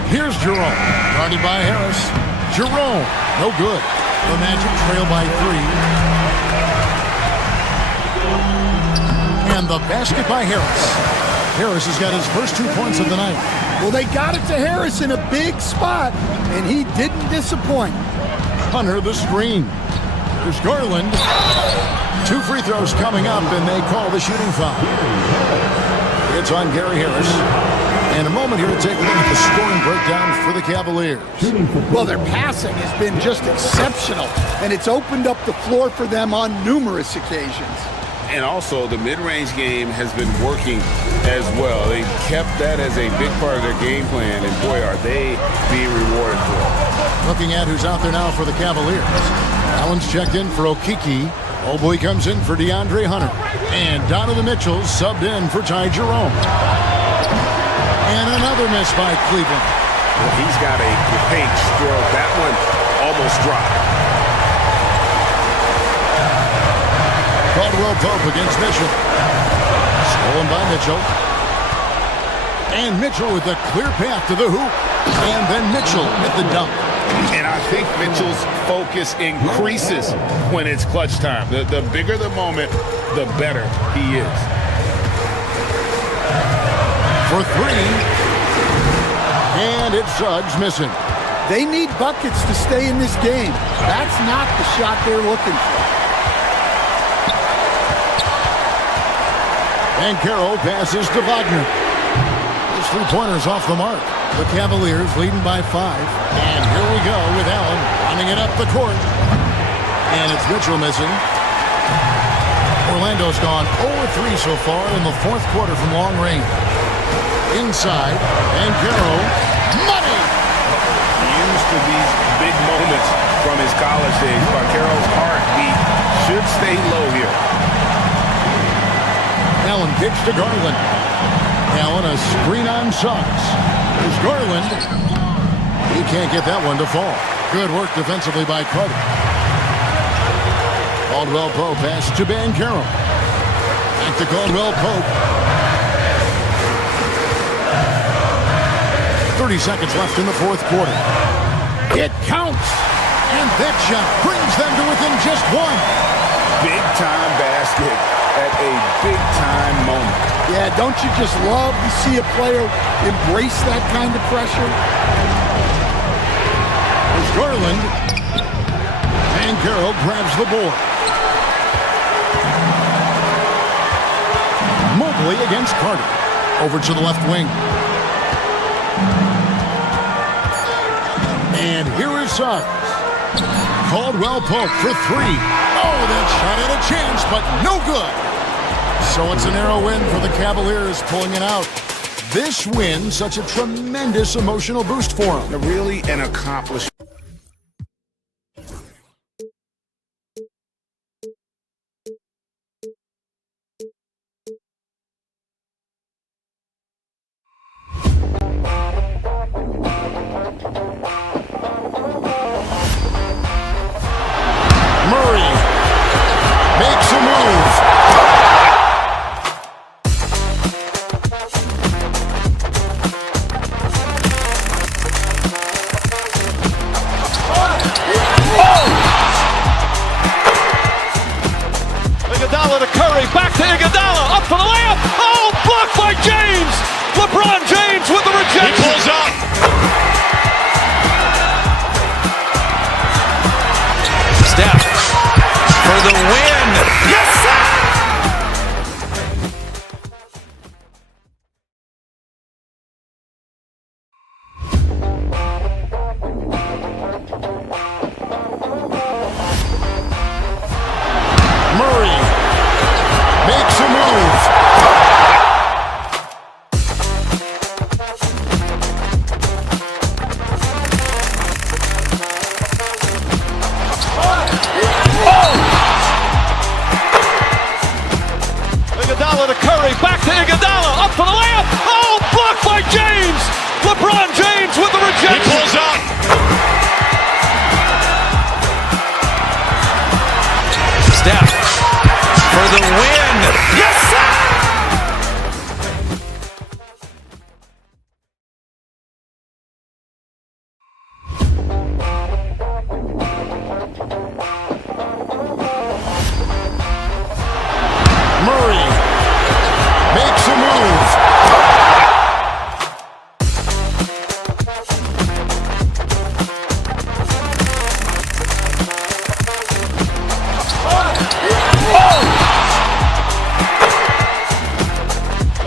Here's Jerome. Guarded by Harris. Jerome. No good. The Magic trail by 3. And the basket by Harris. Harris has got his first 2 points of the night. Well, they got it to Harris in a big spot, and he didn't disappoint. Hunter the screen. There's Garland. 2 free throws coming up, and they call the shooting foul. It's on Gary Harris. And a moment here to take a look at the scoring breakdown for the Cavaliers. Well, their passing has been just exceptional, and it's opened up the floor for them on numerous occasions. And also, the mid-range game has been working as well. They kept that as a big part of their game plan, and boy, are they being rewarded for it. Looking at who's out there now for the Cavaliers. Allen's checked in for Okiki. Oboy comes in for DeAndre Hunter. And Donovan Mitchell subbed in for Ty Jerome. And another miss by Cleveland. Well, he's got a paint stroke. That one almost dropped. Caldwell Pope against Mitchell. Stolen by Mitchell. And Mitchell with a clear path to the hoop. And then Mitchell at the dunk. And I think Mitchell's focus increases when it's clutch time. The bigger the moment, the better he is. For 3. And it's Suggs missing. They need buckets to stay in this game. That's not the shot they're looking for. And Carroll passes to Wagner. His 3-pointers off the mark. The Cavaliers leading by 5. And here we go with Allen running it up the court. And it's Mitchell missing. Orlando's gone 0-3 so far in the fourth quarter from long range. Inside, and Carroll, money! Used to these big moments from his college days, but Carroll's heartbeat should stay low here. Allen kicks to Garland. Allen a screen on Suggs. There's Garland. He can't get that one to fall. Good work defensively by Carter. Caldwell Pope pass to Banchero. Back to Caldwell Pope. 30 seconds left in the fourth quarter. It counts. And that shot brings them to within just 1. Big time basket at a big time moment. Yeah, don't you just love to see a player embrace that kind of pressure? There's Garland. And Carroll grabs the board. Mobley against Carter. Over to the left wing. And here is Suggs. Caldwell Pope for three. Oh, that shot had a chance, but no good. So it's a narrow win for the Cavaliers, pulling it out. This win, such a tremendous emotional boost for them. Really an accomplishment. Murray makes a move. Iguodala to Curry, back to Iguodala, up for the layup. Oh, blocked by James. LeBron James with the rejection. He pulls up. Steph for the win. Yes, sir! Murray makes a move. Iguodala to Curry, back to Iguodala, up for the layup. Oh, blocked by James. LeBron James with the rejection. He pulls up. Steph for the win. Yes, sir! Murray makes a move.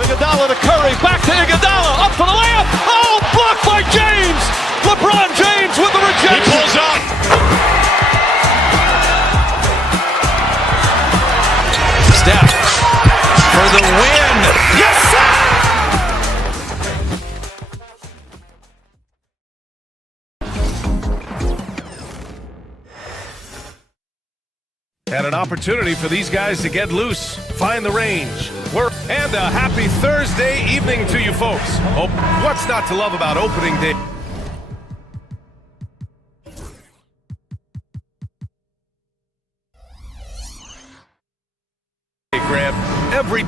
Iguodala to Curry, back to Iguodala, up for the layup. Oh, blocked by James. LeBron James with the rejection. He pulls up. Steph for the win. Yes, sir! And an opportunity for these guys to get loose, find the range. And a happy Thursday evening to you folks. Oh, what's not to love about opening day? Grab every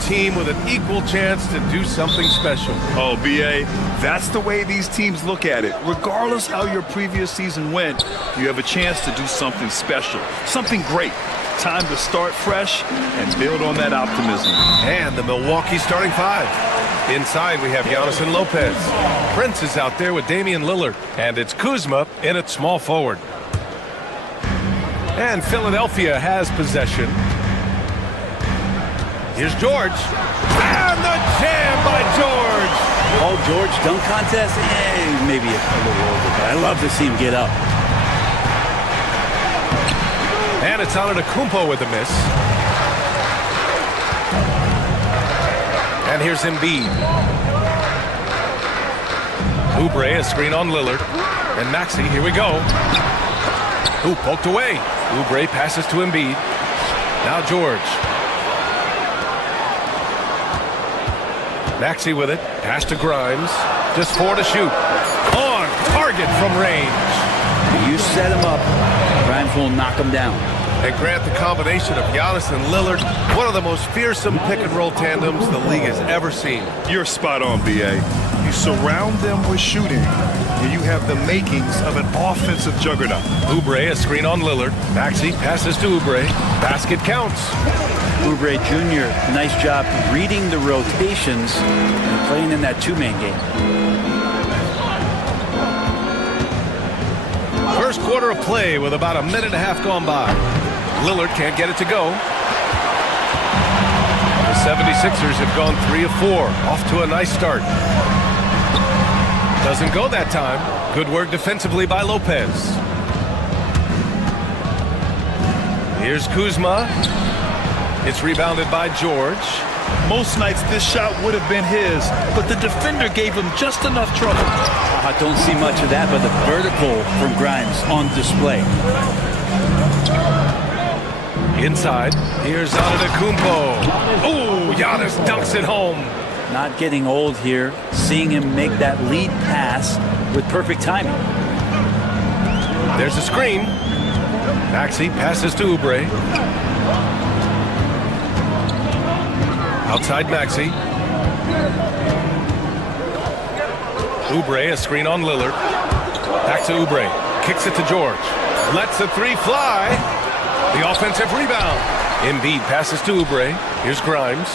team with an equal chance to do something special. Oh, BA, that's the way these teams look at it. Regardless how your previous season went, you have a chance to do something special, something great. Time to start fresh and build on that optimism. And the Milwaukee starting five. Inside, we have Giannis and Lopez. Prince is out there with Damian Lillard. And it's Kuzma in at small forward. And Philadelphia has possession. Here's George. And the jam by George. Oh, George, dunk contest? Maybe a little over, but I love to see him get up. And it's Antetokounmpo with a miss. And here's Embiid. Oubre, a screen on Lillard. And Maxey, here we go. Ooh, poked away. Oubre passes to Embiid. Now George. Maxey with it. Pass to Grimes. Just 4 to shoot. On target from range. You set him up, Grimes will knock him down. And Grant, the combination of Giannis and Lillard, one of the most fearsome pick-and-roll tandems the league has ever seen. You're spot on, BA. You surround them with shooting, and you have the makings of an offensive juggernaut. Oubre, a screen on Lillard. Maxey passes to Oubre. Basket counts. Oubre Jr., nice job reading the rotations and playing in that two-man game. quarter of play with about a minute and a half gone by. Lillard can't get it to go. The 76ers have gone 3 of 4, off to a nice start. Doesn't go that time. Good work defensively by Lopez. Here's Kuzma. It's rebounded by George. Most nights this shot would have been his, but the defender gave him just enough trouble. I don't see much of that, but the vertical from Grimes on display. Inside, here's Antetokounmpo. Ooh, Giannis dunks it home. Not getting old here, seeing him make that lead pass with perfect timing. There's a screen. Maxey passes to Oubre. Outside Maxey. Oubre, a screen on Lillard. Back to Oubre. Kicks it to George. Lets the three fly. The offensive rebound. Embiid passes to Oubre. Here's Grimes.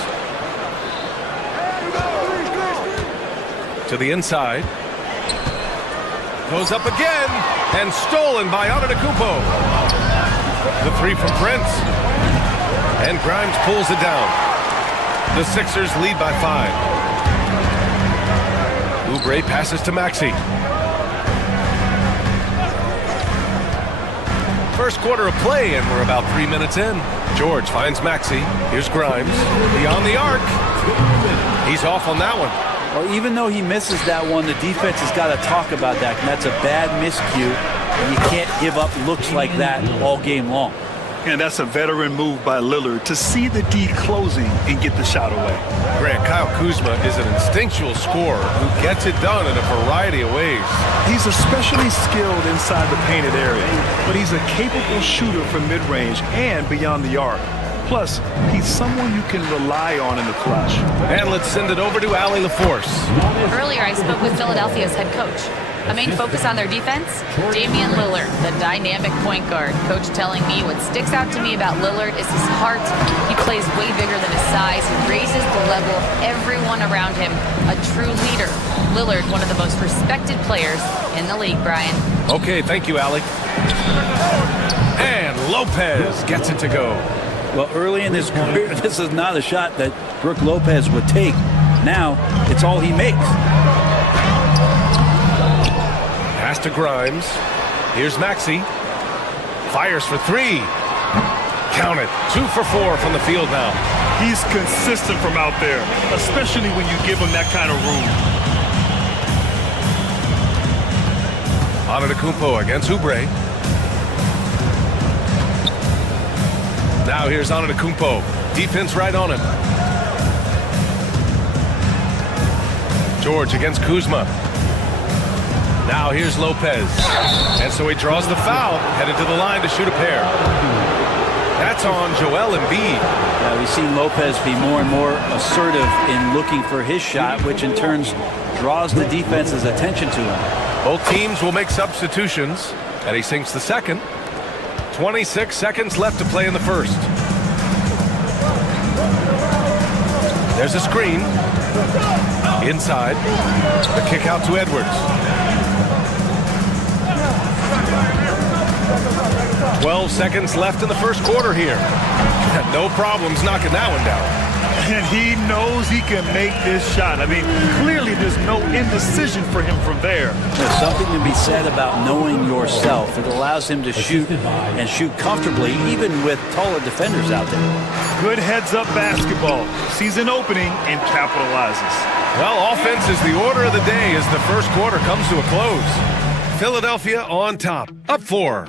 To the inside. Goes up again. And stolen by Antetokounmpo. The three from Prince. And Grimes pulls it down. The Sixers lead by 5. Oubre passes to Maxey. First quarter of play, and we're about 3 minutes in. George finds Maxey. Here's Grimes. Beyond the arc. He's off on that one. Well, even though he misses that one, the defense has got to talk about that. And that's a bad miscue. And you can't give up looks like that all game long. And that's a veteran move by Lillard to see the D closing and get the shot away. Grant, Kyle Kuzma is an instinctual scorer who gets it done in a variety of ways. He's especially skilled inside the painted area, but he's a capable shooter from mid-range and beyond the arc. Plus, he's someone you can rely on in the clutch. And let's send it over to Allie LaForce. Earlier, I spoke with Philadelphia's head coach. A main focus on their defense, Damian Lillard, the dynamic point guard. Coach telling me what sticks out to me about Lillard is his heart. He plays way bigger than his size. He raises the level of everyone around him. A true leader. Lillard, one of the most respected players in the league, Brian. Okay, thank you, Allie. And Lopez gets it to go. Well, early in his career, this is not a shot that Brook Lopez would take. Now, it's all he makes. Pass to Grimes. Here's Maxey. Fires for 3. Count it. 2 for 4 from the field now. He's consistent from out there, especially when you give him that kind of room. Antetokounmpo against Oubre. Now here's Antetokounmpo. Defense right on him. George against Kuzma. Now here's Lopez. And so he draws the foul, headed to the line to shoot a pair. That's on Joel Embiid. We've seen Lopez be more and more assertive in looking for his shot, which in turn draws the defense's attention to him. Both teams will make substitutions, and he sinks the second. 26 seconds left to play in the first. There's a screen. Inside. The kick out to Edwards. 12 seconds left in the first quarter here. No problems knocking that one down. And he knows he can make this shot. I mean, clearly there's no indecision for him from there. There's something to be said about knowing yourself. It allows him to shoot and shoot comfortably, even with taller defenders out there. Good heads-up basketball. Sees an opening and capitalizes. Well, offense is the order of the day as the first quarter comes to a close. Philadelphia on top, up 4.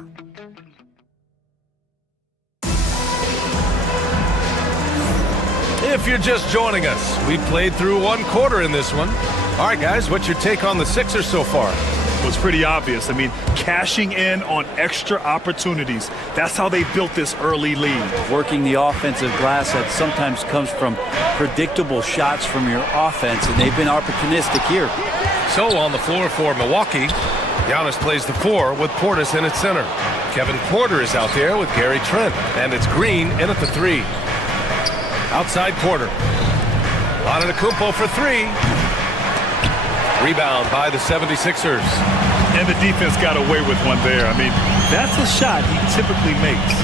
If you're just joining us, we played through one quarter in this one. All right, guys, what's your take on the Sixers so far? Well, it's pretty obvious. I mean, cashing in on extra opportunities. That's how they built this early lead. Working the offensive glass that sometimes comes from predictable shots from your offense, and they've been opportunistic here. So on the floor for Milwaukee, Giannis plays the 4 with Portis in at center. Kevin Porter is out there with Gary Trent, and it's Green in at the 3. Outside Porter. Antetokounmpo for 3. Rebound by the 76ers. And the defense got away with one there. I mean, that's a shot he typically makes.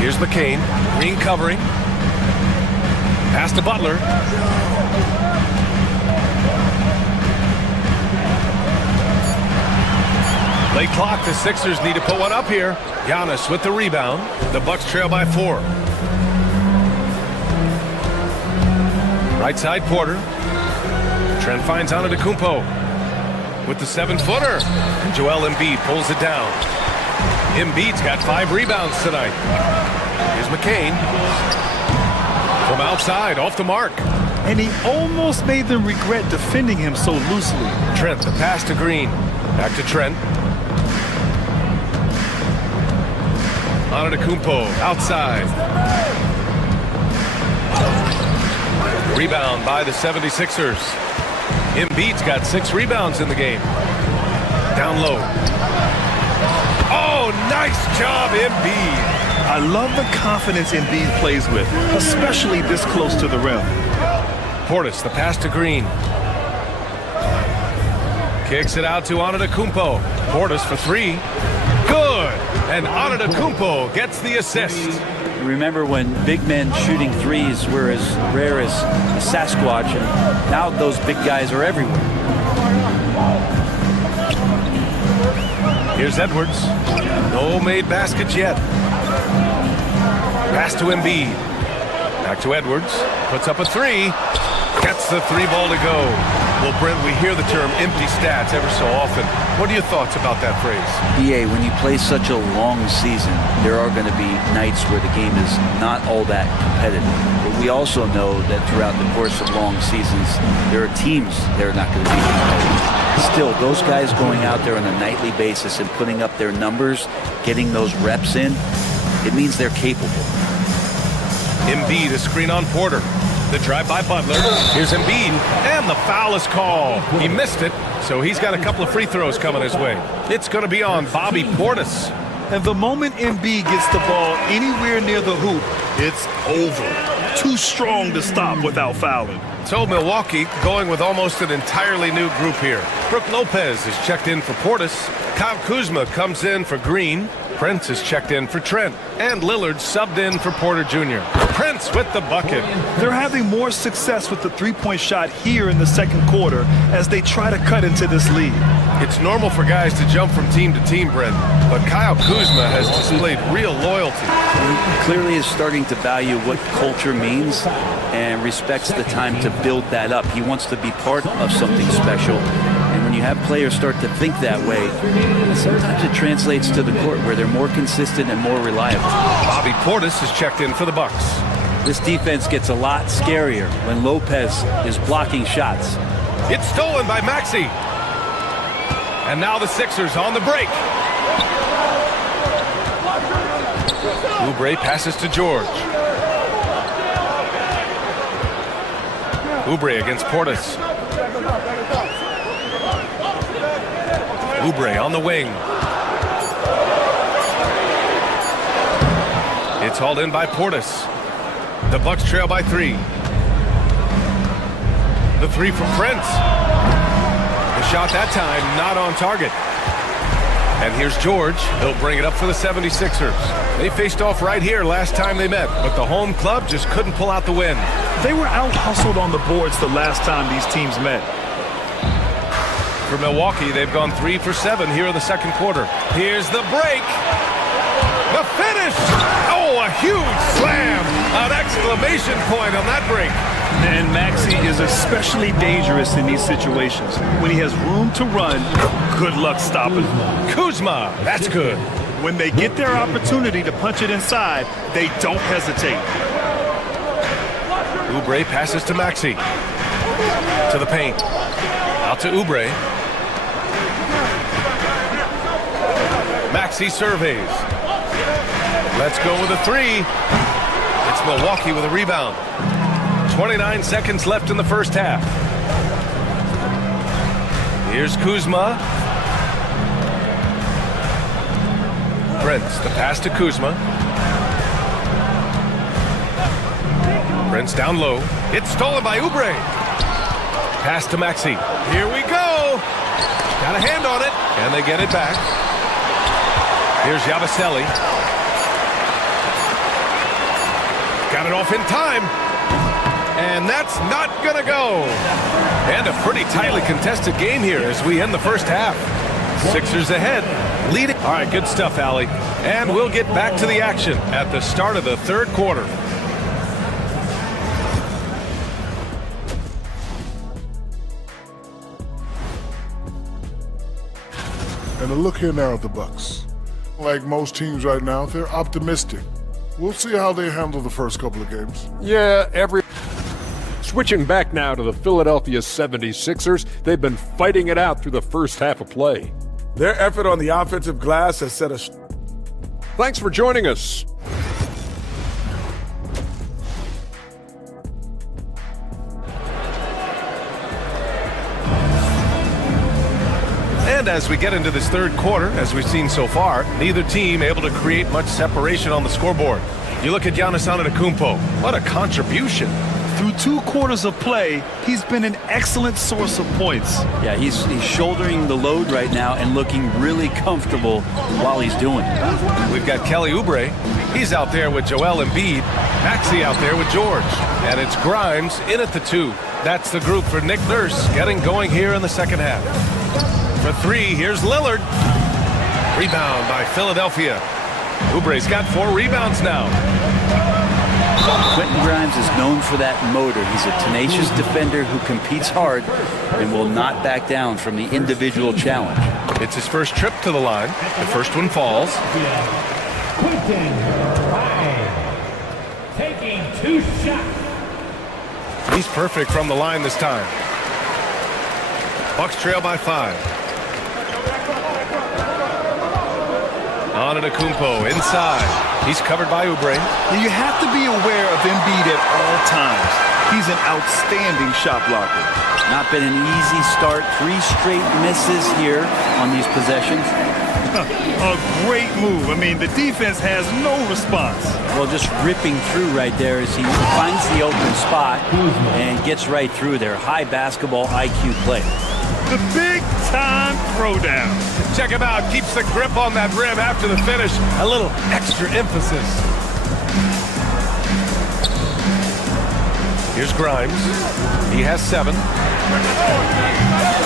Here's McCain. Green covering. Pass to Butler. Late clock. The Sixers need to put one up here. Giannis with the rebound. The Bucks trail by 4. Right side, Porter. Trent finds Antetokounmpo with the 7-footer. And Joel Embiid pulls it down. Embiid's got 5 rebounds tonight. Here's McCain. From outside, off the mark. And he almost made them regret defending him so loosely. Trent, the pass to Green. Back to Trent. Antetokounmpo outside. Rebound by the 76ers. Embiid's got 6 rebounds in the game. Down low. Oh, nice job, Embiid. I love the confidence Embiid plays with, especially this close to the rim. Portis, the pass to Green. Kicks it out to Antetokounmpo. Portis for 3. Good. And Antetokounmpo gets the assist. Remember when big men shooting threes were as rare as a Sasquatch, and now those big guys are everywhere. Here's Edwards. No made baskets yet. Pass to Embiid. Back to Edwards. Puts up a 3. Gets the 3 ball to go. Well, Brent, we hear the term empty stats ever so often. What are your thoughts about that phrase? BA, when you play such a long season, there are going to be nights where the game is not all that competitive. But we also know that throughout the course of long seasons, there are teams that are not going to be competitive. Still, those guys going out there on a nightly basis and putting up their numbers, getting those reps in, it means they're capable. Embiid, a screen on Porter. The drive by Butler. Here's Embiid, and the foul is called. He missed it, so he's got a couple of free throws coming his way. It's going to be on Bobby Portis. And the moment Embiid gets the ball anywhere near the hoop, it's over. Too strong to stop without fouling. So Milwaukee going with almost an entirely new group here. Brook Lopez is checked in for Portis. Kyle Kuzma comes in for Green. Prince is checked in for Trent. And Lillard subbed in for Porter Jr. Prince with the bucket. They're having more success with the three-point shot here in the second quarter as they try to cut into this lead. It's normal for guys to jump from team to team, Brent, but Kyle Kuzma has displayed real loyalty. He clearly is starting to value what culture means and respects the time to build that up. He wants to be part of something special. And when you have players start to think that way, sometimes it translates to the court where they're more consistent and more reliable. Bobby Portis is checked in for the Bucks. This defense gets a lot scarier when Lopez is blocking shots. It's stolen by Maxey. And now the Sixers on the break. Oubre passes to George. Oubre against Portis. Oubre on the wing. It's hauled in by Portis. The Bucks trail by 3. The 3 from Prince. The shot that time not on target. And here's George. He'll bring it up for the 76ers. They faced off right here last time they met, but the home club just couldn't pull out the win. They were out-hustled on the boards the last time these teams met. For Milwaukee, they've gone 3 for 7 here in the second quarter. Here's the break. The finish. Oh, a huge slam. An exclamation point on that break. And Maxey is especially dangerous in these situations. When he has room to run, good luck stopping him. Kuzma, that's good. When they get their opportunity to punch it inside, they don't hesitate. Oubre passes to Maxey. To the paint. Out to Oubre. Maxey surveys. Let's go with a 3. It's Milwaukee with a rebound. 29 seconds left in the first half. Here's Kuzma. Prince, the pass to Kuzma. Prince down low. It's stolen by Oubre. Pass to Maxey. Here we go. Got a hand on it, and they get it back. Here's Yabusele. Got it off in time. And that's not going to go. And a pretty tightly contested game here as we end the first half. Sixers ahead, leading. All right, good stuff, Allie. And we'll get back to the action at the start of the third quarter. And a look here now at the Bucks. Like most teams right now, they're optimistic. We'll see how they handle the first couple of games. Yeah, Switching back now to the Philadelphia 76ers, they've been fighting it out through the first half of play. Their effort on the offensive glass has set us. Thanks for joining us. And as we get into this third quarter, as we've seen so far, neither team able to create much separation on the scoreboard. You look at Giannis Antetokounmpo. What a contribution. Through 2 quarters of play, he's been an excellent source of points. Yeah, he's shouldering the load right now and looking really comfortable while he's doing it. We've got Kelly Oubre. He's out there with Joel Embiid. Maxey out there with George. And it's Grimes in at the 2. That's the group for Nick Nurse getting going here in the second half. For 3, here's Lillard. Rebound by Philadelphia. Oubre's got 4 rebounds now. Quentin Grimes is known for that motor. He's a tenacious defender who competes hard and will not back down from the individual challenge. It's his first trip to the line. The first one falls. Quentin Grimes taking 2 shots. He's perfect from the line this time. Bucks trail by 5. Antetokounmpo inside. He's covered by Oubre. You have to be aware of Embiid at all times. He's an outstanding shot blocker. Not been an easy start. 3 straight misses here on these possessions. A great move. I mean, the defense has no response. Well, just ripping through right there as he finds the open spot and gets right through there. High basketball IQ play. The big-time throwdown. Check him out. Keeps the grip on that rim after the finish. A little extra emphasis. Here's Grimes. He has 7.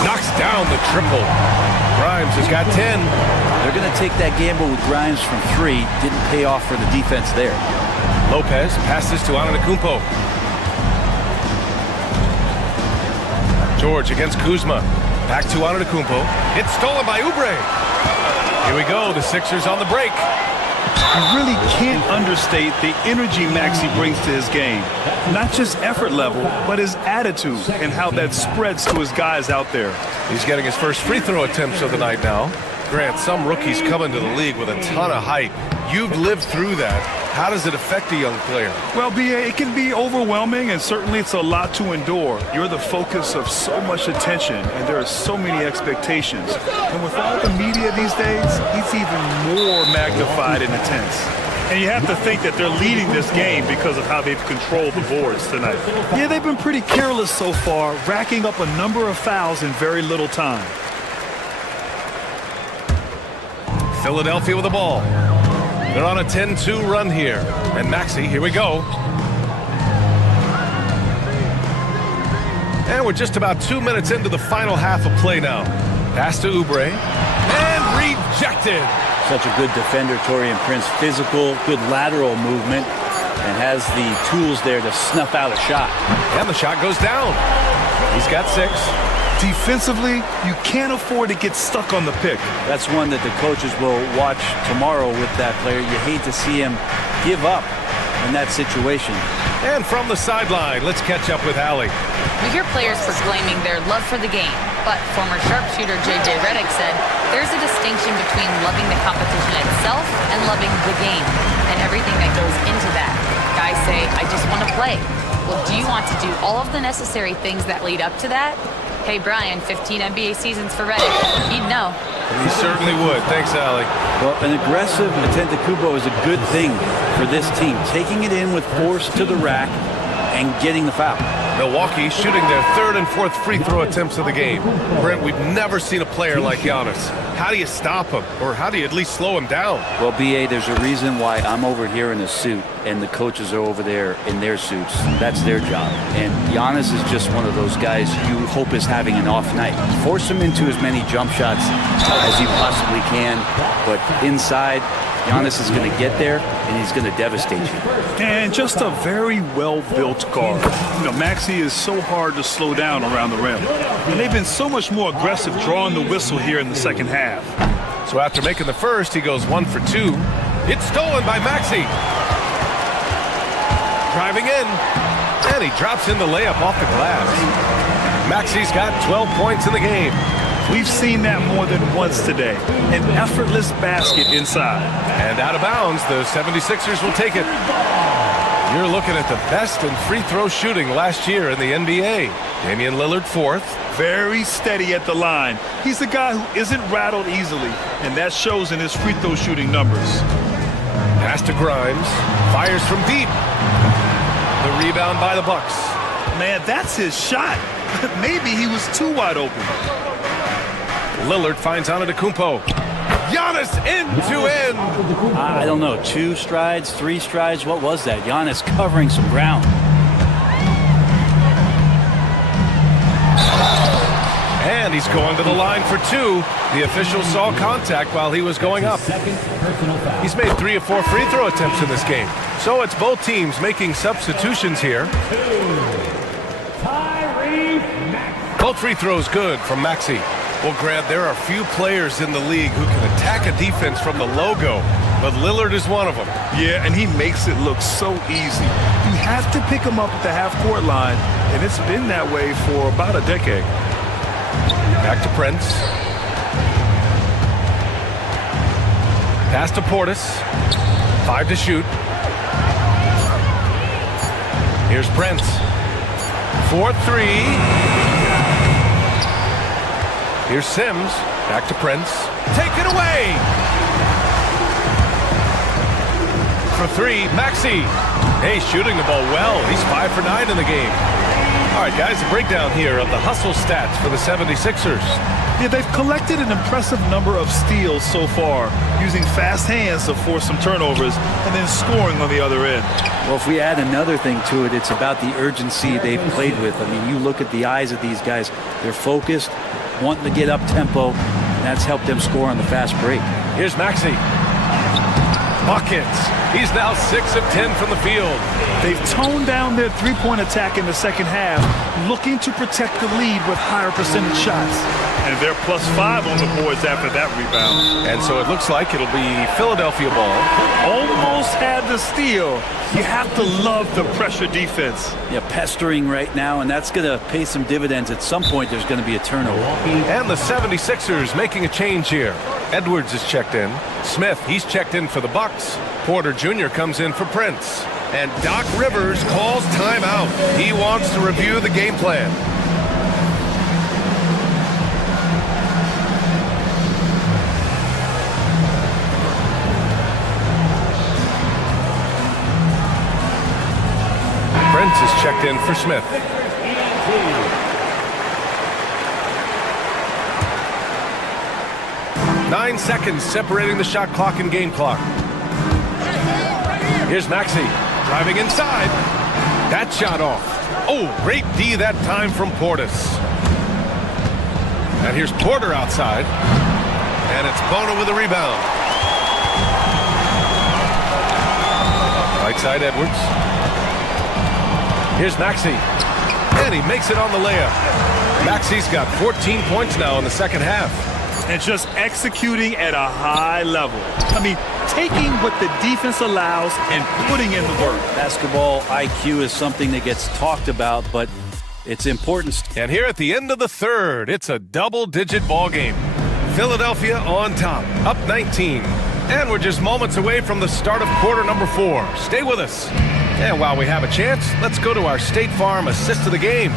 Knocks down the triple. Grimes has got 10. They're going to take that gamble with Grimes from 3. Didn't pay off for the defense there. Lopez passes to Antetokounmpo. George against Kuzma. Back to Antetokounmpo. It's stolen by Oubre. Here we go. The Sixers on the break. You really can't understate the energy Maxey brings to his game. Not just effort level, but his attitude and how that spreads to his guys out there. He's getting his first free throw attempts of the night now. Grant, some rookies come into the league with a ton of height. You've lived through that. How does it affect a young player? Well, B.A., it can be overwhelming, and certainly it's a lot to endure. You're the focus of so much attention, and there are so many expectations. And with all the media these days, it's even more magnified and intense. And you have to think that they're leading this game because of how they've controlled the boards tonight. Yeah, they've been pretty careless so far, racking up a number of fouls in very little time. Philadelphia with the ball. They're on a 10-2 run here. And Maxey, here we go. And we're just about 2 minutes into the final half of play now. Pass to Oubre. And rejected. Such a good defender, Taurean Prince. Physical, good lateral movement, and has the tools there to snuff out a shot. And the shot goes down. He's got 6. Defensively, you can't afford to get stuck on the pick. That's one that the coaches will watch tomorrow with that player. You hate to see him give up in that situation. And from the sideline, let's catch up with Allie. We hear players proclaiming their love for the game, but former sharpshooter J.J. Redick said there's a distinction between loving the competition itself and loving the game and everything that goes into that. Guys say, I just want to play. Well, do you want to do all of the necessary things that lead up to that? Hey, Brian, 15 NBA seasons for Redick. He'd know. He certainly would. Thanks, Allie. Well, an aggressive Antetokounmpo is a good thing for this team. Taking it in with force to the rack and getting the foul. Milwaukee shooting their third and fourth free throw attempts of the game. Brent, we've never seen a player like Giannis. How do you stop him, or how do you at least slow him down? Well, B.A., there's a reason why I'm over here in a suit and the coaches are over there in their suits. That's their job. And Giannis is just one of those guys you hope is having an off night. Force him into as many jump shots as you possibly can, but inside, Giannis is going to get there, and he's going to devastate you. And just a very well-built guard. You know, Maxey is so hard to slow down around the rim. And they've been so much more aggressive drawing the whistle here in the second half. So after making the first, he goes 1 for 2. It's stolen by Maxey. Driving in, and he drops in the layup off the glass. Maxey's got 12 points in the game. We've seen that more than once today. An effortless basket inside. And out of bounds, the 76ers will take it. You're looking at the best in free throw shooting last year in the NBA. Damian Lillard, 4th. Very steady at the line. He's a guy who isn't rattled easily, and that shows in his free throw shooting numbers. Pass to Grimes. Fires from deep. The rebound by the Bucks. Man, that's his shot. Maybe he was too wide open. Lillard finds Antetokounmpo. Giannis end to end. I don't know, 2 strides, 3 strides, what was that? Giannis covering some ground. And he's going to the line for 2. The official saw contact while he was going up. He's made 3 of 4 free throw attempts in this game. So it's both teams making substitutions here. Both free throws good from Maxey. Well, Grant, there are few players in the league who can attack a defense from the logo, but Lillard is one of them. Yeah, and he makes it look so easy. You have to pick him up at the half-court line, and it's been that way for about a decade. Back to Prince. Pass to Portis. 5 to shoot. Here's Prince. 4-3. Here's Sims. Back to Prince. Take it away! For 3, Maxey. Hey, shooting the ball well. He's 5 for 9 in the game. All right, guys, a breakdown here of the hustle stats for the 76ers. Yeah, they've collected an impressive number of steals so far, using fast hands to force some turnovers and then scoring on the other end. Well, if we add another thing to it, it's about the urgency they've played with. I mean, you look at the eyes of these guys. They're focused, wanting to get up tempo, and that's helped them score on the fast break. Here's Maxey. Buckets. He's now 6 of 10 from the field. They've toned down their three-point attack in the second half, looking to protect the lead with higher percentage shots. And they're +5 on the boards after that rebound. And so it looks like it'll be Philadelphia ball. Almost had the steal. You have to love the pressure defense. Yeah, pestering right now, and that's going to pay some dividends. At some point, there's going to be a turnover. And the 76ers making a change here. Edwards is checked in. Smith, he's checked in for the Bucks. Porter Jr. comes in for Prince. And Doc Rivers calls timeout. He wants to review the game plan. Prince is checked in for Smith. Nine seconds separating the shot clock and game clock. Here's Maxey driving inside. That shot off. Oh, great D that time from Portis. And here's Porter outside. And it's Bono with a rebound. Right side Edwards. Here's Maxey. And he makes it on the layup. Maxey's got 14 points now in the second half. And just executing at a high level. I mean, taking what the defense allows and putting in the work. Basketball IQ is something that gets talked about, but it's important. And here at the end of the third, it's a double-digit ball game. Philadelphia on top, up 19. And we're just moments away from the start of quarter number 4. Stay with us. And while we have a chance, let's go to our State Farm assist of the game.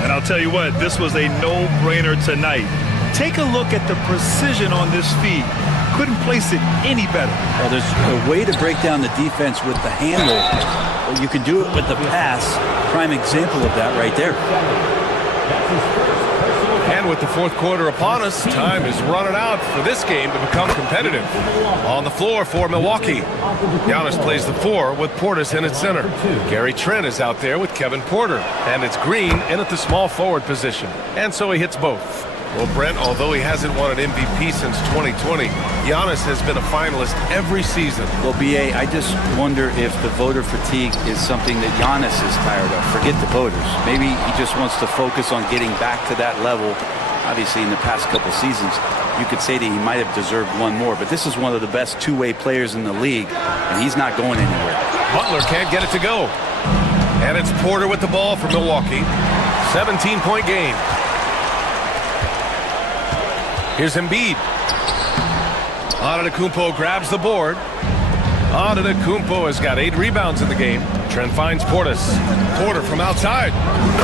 And I'll tell you what, this was a no-brainer tonight. Take a look at the precision on this feed. Couldn't place it any better. Well, there's a way to break down the defense with the handle, but you can do it with the pass. Prime example of that right there. And with the fourth quarter upon us, time is running out for this game to become competitive. On the floor for Milwaukee, Giannis plays the 4 with Portis in at center. Gary Trent is out there with Kevin Porter. And it's Green in at the small forward position. And so he hits both. Well, Brent, although he hasn't won an MVP since 2020, Giannis has been a finalist every season. Well, B.A., I just wonder if the voter fatigue is something that Giannis is tired of. Forget the voters. Maybe he just wants to focus on getting back to that level. Obviously, in the past couple seasons, you could say that he might have deserved one more, but this is one of the best two-way players in the league, and he's not going anywhere. Butler can't get it to go. And it's Porter with the ball for Milwaukee. 17-point game. Here's Embiid. Antetokounmpo grabs the board. Antetokounmpo has got 8 rebounds in the game. Trent finds Portis. Porter from outside.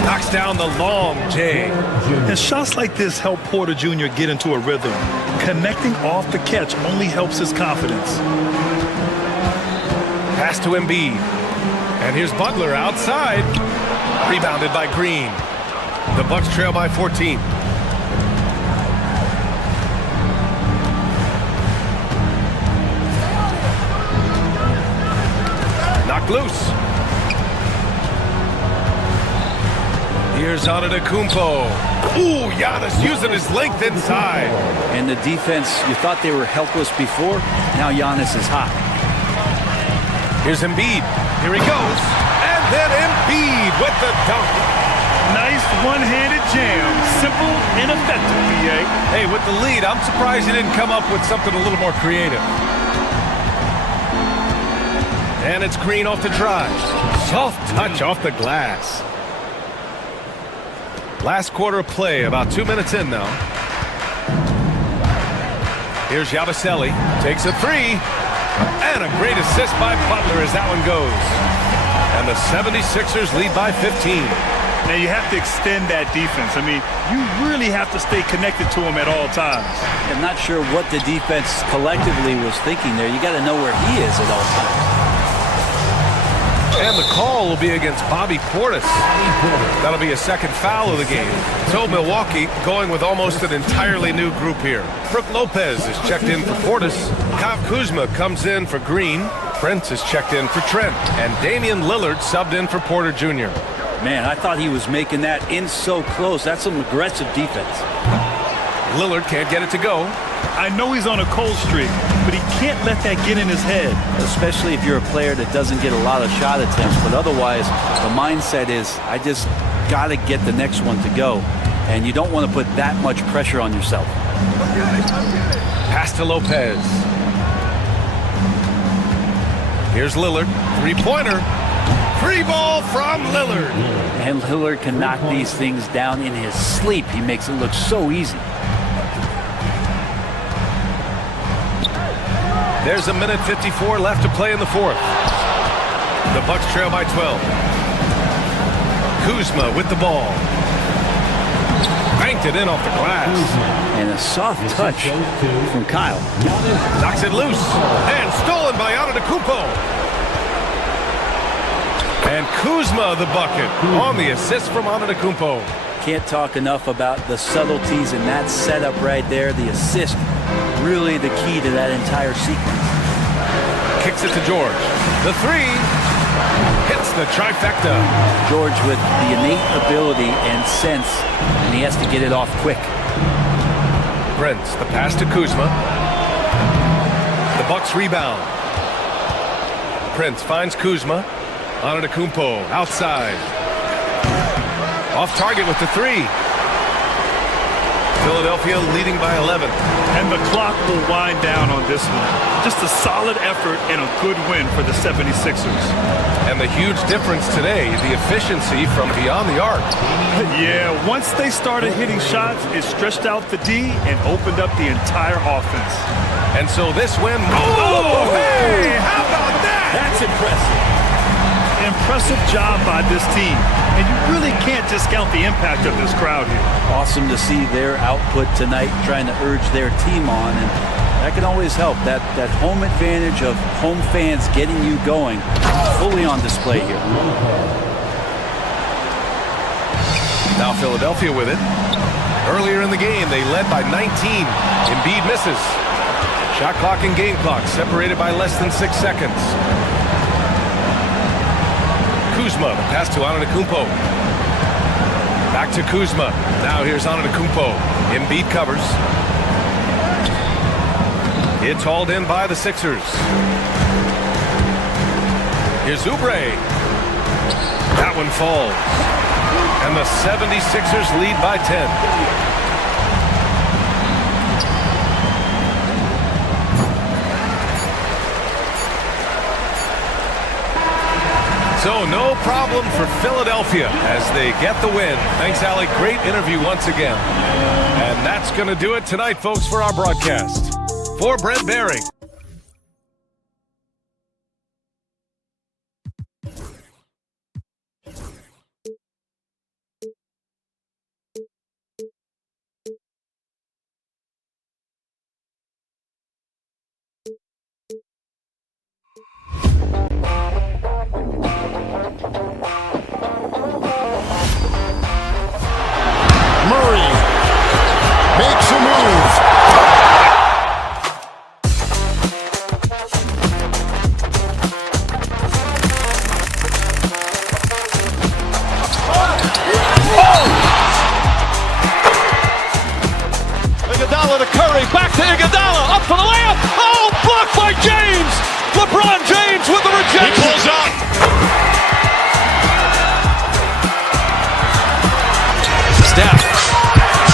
Knocks down the long J. And shots like this help Porter Jr. get into a rhythm. Connecting off the catch only helps his confidence. Pass to Embiid. And here's Butler outside. Rebounded by Green. The Bucks trail by 14. Knocked loose. Here's Antetokounmpo. Ooh, Giannis using his length inside. And the defense, you thought they were helpless before. Now Giannis is hot. Here's Embiid. Here he goes. And then Embiid with the dunk. Nice one-handed jam. Simple and effective, B.A. Hey, with the lead, I'm surprised he didn't come up with something a little more creative. And it's Green off the drive. Soft touch off the glass. Last quarter of play, about 2 minutes in now. Here's Yabusele. Takes a 3. And a great assist by Butler as that one goes. And the 76ers lead by 15. Now you have to extend that defense. I mean, you really have to stay connected to him at all times. I'm not sure what the defense collectively was thinking there. You got to know where he is at all times. And the call will be against Bobby Portis. That'll be a second foul of the game. So Milwaukee going with almost an entirely new group here. Brook Lopez is checked in for Portis. Kyle Kuzma comes in for Green. Prince is checked in for Trent. And Damian Lillard subbed in for Porter Jr. Man, I thought he was making that in so close. That's some aggressive defense. Lillard can't get it to go. I know he's on a cold streak, but he can't let that get in his head. Especially if you're a player that doesn't get a lot of shot attempts. But otherwise, the mindset is, I just got to get the next one to go. And you don't want to put that much pressure on yourself. Pass to Lopez. Here's Lillard. Three-pointer. Free ball from Lillard. And Lillard can knock these things down in his sleep. He makes it look so easy. There's a minute 54 left to play in the fourth. The Bucks trail by 12. Kuzma with the ball. Banked it in off the glass. And a soft touch from Kyle. Knocks it loose. And stolen by Antetokounmpo. And Kuzma the bucket on the assist from Antetokounmpo. Can't talk enough about the subtleties in that setup right there. The assist, really the key to that entire sequence. Kicks it to George. The 3 hits the trifecta. George with the innate ability and sense, and he has to get it off quick. Prince, the pass to Kuzma. The Bucks rebound. Prince finds Kuzma. Antetokounmpo outside. Off target with the 3. Philadelphia leading by 11. And the clock will wind down on this one. Just a solid effort and a good win for the 76ers. And the huge difference today, the efficiency from beyond the arc. Yeah, once they started hitting shots, it stretched out the D and opened up the entire offense. And so this win... Oh, hey, how about that? That's impressive. Impressive job by this team. And you really can't discount the impact of this crowd here. Awesome to see their output tonight, trying to urge their team on. And That can always help. That home advantage of home fans getting you going, fully on display here. Now Philadelphia with it. Earlier in the game, they led by 19. Embiid misses. Shot clock and game clock separated by less than 6 seconds. Kuzma, the pass to Antetokounmpo. Back to Kuzma. Now here's Antetokounmpo. Embiid covers. It's hauled in by the Sixers. Here's Oubre. That one falls. And the 76ers lead by 10. So no problem for Philadelphia as they get the win. Thanks, Allie. Great interview once again. And that's going to do it tonight, folks, for our broadcast. For Brent Behring. Murray makes a move. Iguodala to Curry, back to Iguodala, up for the layup. Oh, blocked by James. LeBron James with the rejection. He pulls up. Steph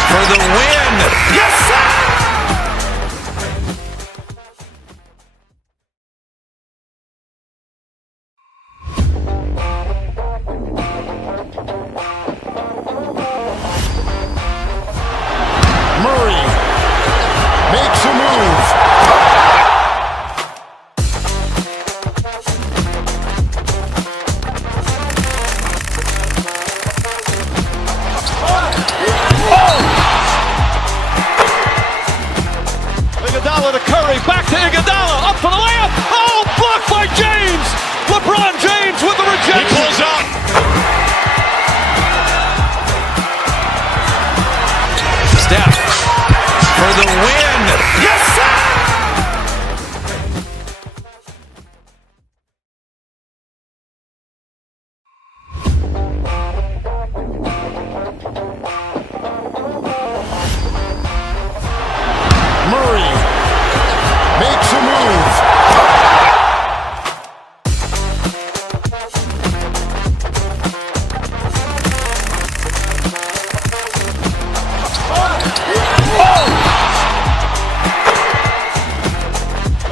for the win. Yes, sir! Murray makes a move. Iguodala to Curry, back to Iguodala, up for the layup. Oh, blocked by James. LeBron James with the rejection. He pulls up. Steph for the win. Yes, sir! Murray makes a move.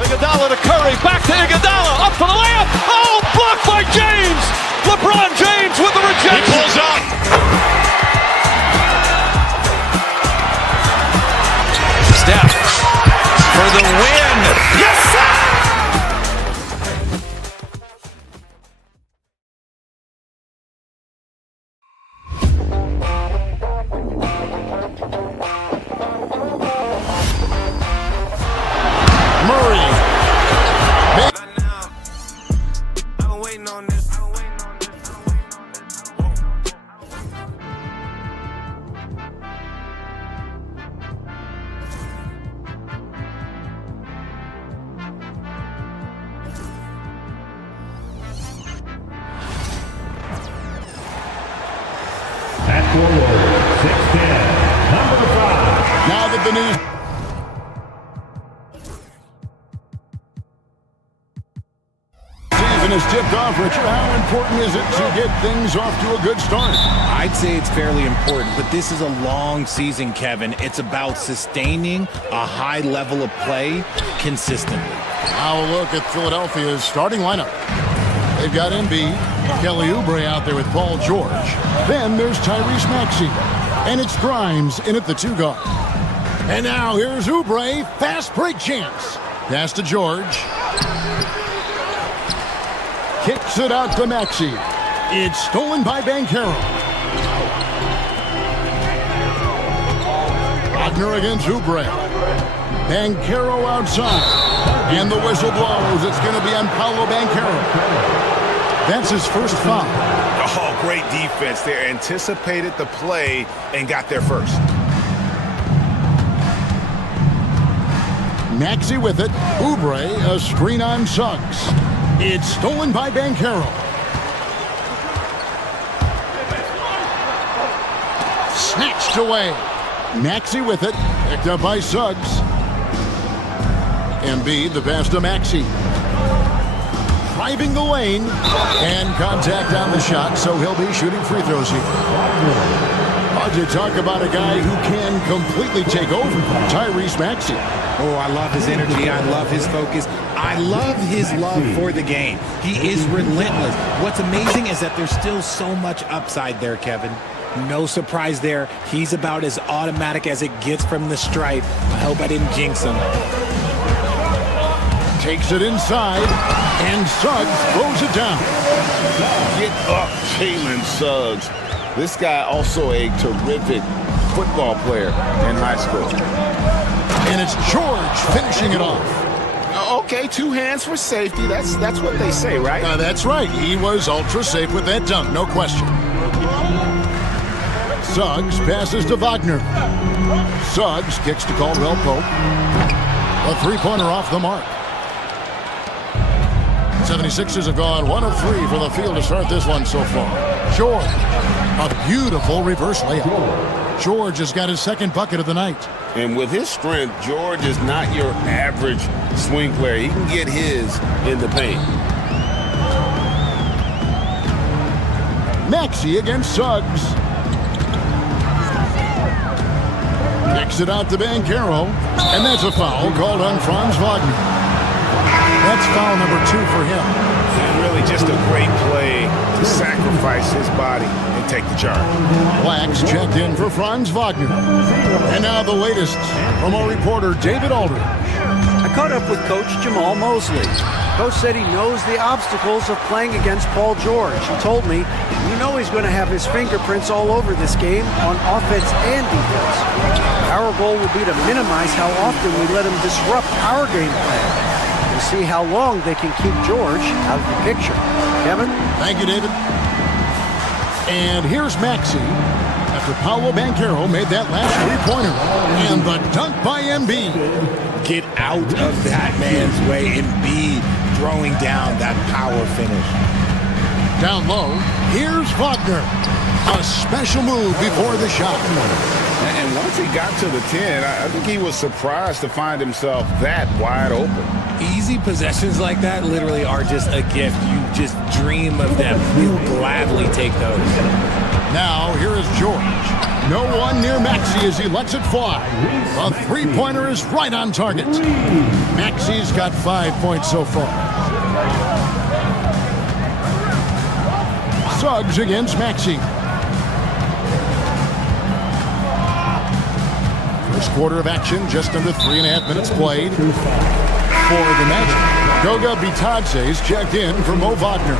Iguodala to Curry, back to Iguodala, up for the layup. Oh, blocked by James. LeBron James with the rejection. He pulls up. Steph for the win. Yes, sir! Murray makes At forward, 6'10", number 5. now that the news. Season is tipped off, Richard. How important is it to get things off to a good start? I'd say it's fairly important, but this is a long season, Kevin. It's about sustaining a high level of play consistently. Now a look at Philadelphia's starting lineup. They've got Embiid, Kelly Oubre out there with Paul George. Then there's Tyrese Maxey. And it's Grimes in at the 2 guard. And now here's Oubre, fast break chance. Pass to George. Kicks it out to Maxey. It's stolen by Banchero. Wagner against Oubre. Banchero outside. And the whistle blows. It's going to be on Paolo Banchero. That's his first foul. Oh, great defense there. Anticipated the play and got there first. Maxey with it. Oubre, a screen on Suggs. It's stolen by Banchero. Snatched away. Maxey with it. Picked up by Suggs. Embiid, the pass to Maxey. Driving the lane. And contact on the shot, so he'll be shooting free throws here. How'd you talk about a guy who can completely take over? Tyrese Maxey. Oh, I love his energy. I love his focus. I love his love for the game. He is relentless. What's amazing is that there's still so much upside there, Kevin. No surprise there. He's about as automatic as it gets from the stripe. I hope I didn't jinx him. Takes it inside, and Suggs throws it down. Get up, Jalen Suggs. This guy also a terrific football player in high school. And it's George finishing it off. Okay, 2 hands for safety. That's what they say, right? That's right. He was ultra safe with that dunk, no question. Suggs passes to Wagner. Suggs kicks to Caldwell Pope. A three-pointer off the mark. 76ers have gone 1 of 3 from the field to start this one so far. George, a beautiful reverse layup. George has got his second bucket of the night. And with his strength, George is not your average swing player. He can get his in the paint. Maxey against Suggs. Kicks it out to Banchero. And that's a foul called on Franz Wagner. That's foul number 2 for him. And really just a great play to sacrifice his body and take the charge. Blacks checked in for Franz Wagner. And now the latest from our reporter, David Aldridge. I caught up with Coach Jamal Mosley. Coach said he knows the obstacles of playing against Paul George. He told me, you know he's going to have his fingerprints all over this game on offense and defense. Our goal will be to minimize how often we let him disrupt our game plan. See how long they can keep George out of the picture. Kevin? Thank you, David. And here's Maxey after Paolo Banchero made that last three-pointer. And the dunk by Embiid. Get out of that man's way. Embiid throwing down that power finish. Down low, here's Wagner. A special move before the shot. And once he got to the 10, I think he was surprised to find himself that wide open. Easy possessions like that literally are just a gift. You just dream of them. We'll gladly take those. Now, here is George. No one near Maxey as he lets it fly. A three-pointer is right on target. Maxey's got 5 points so far. Suggs against Maxey. First quarter of action, just under 3.5 minutes played. For the Magic, Goga Bitadze is checked in for Mo Wagner.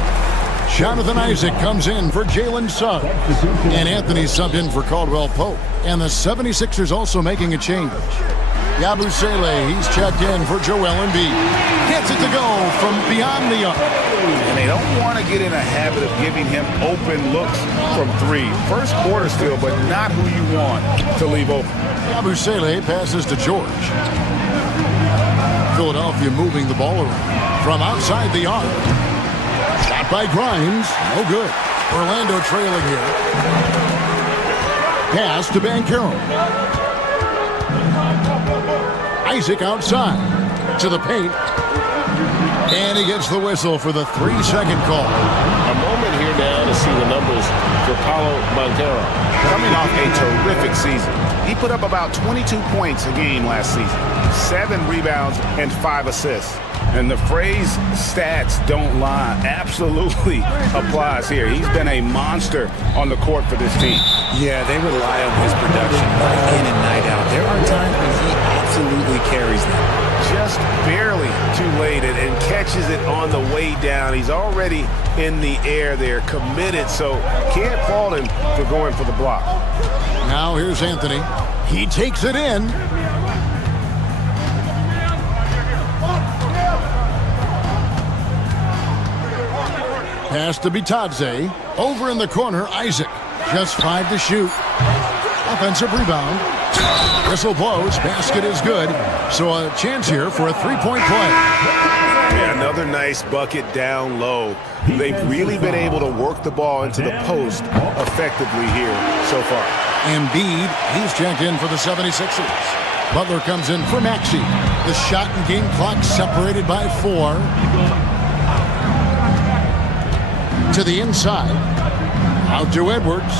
Jonathan Isaac comes in for Jalen Suggs. And Anthony subbed in for Caldwell Pope. And the 76ers also making a change. Yabusele, he's checked in for Joel Embiid. Gets it to go from beyond the arc. And they don't want to get in a habit of giving him open looks from 3. First quarter still, but not who you want to leave open. Yabusele passes to George. Philadelphia moving the ball around from outside the arc. Shot by Grimes, no good. Orlando trailing here. Pass to Banchero. Isaac outside to the paint. And he gets the whistle for the 3-second call. A moment here now to see the numbers for Paolo Banchero. Coming off a terrific season. He put up about 22 points a game last season, 7 rebounds and 5 assists. And the phrase stats don't lie absolutely applies here. He's been a monster on the court for this team. Yeah, they rely on his production night in and night out. There are times when he absolutely carries them. Just barely too late and catches it on the way down. He's already in the air there, committed, so can't fault him for going for the block. Now here's Anthony. He takes it in. Pass to Bitadze. Over in the corner, Isaac. Just 5 to shoot. Offensive rebound. Whistle blows. Basket is good. So a chance here for a three-point play. Yeah, another nice bucket down low. They've really been able to work the ball into the post effectively here so far. Embiid, he's checked in for the 76ers. Butler comes in for Maxey. The shot and game clock separated by 4. To the inside. Out to Edwards.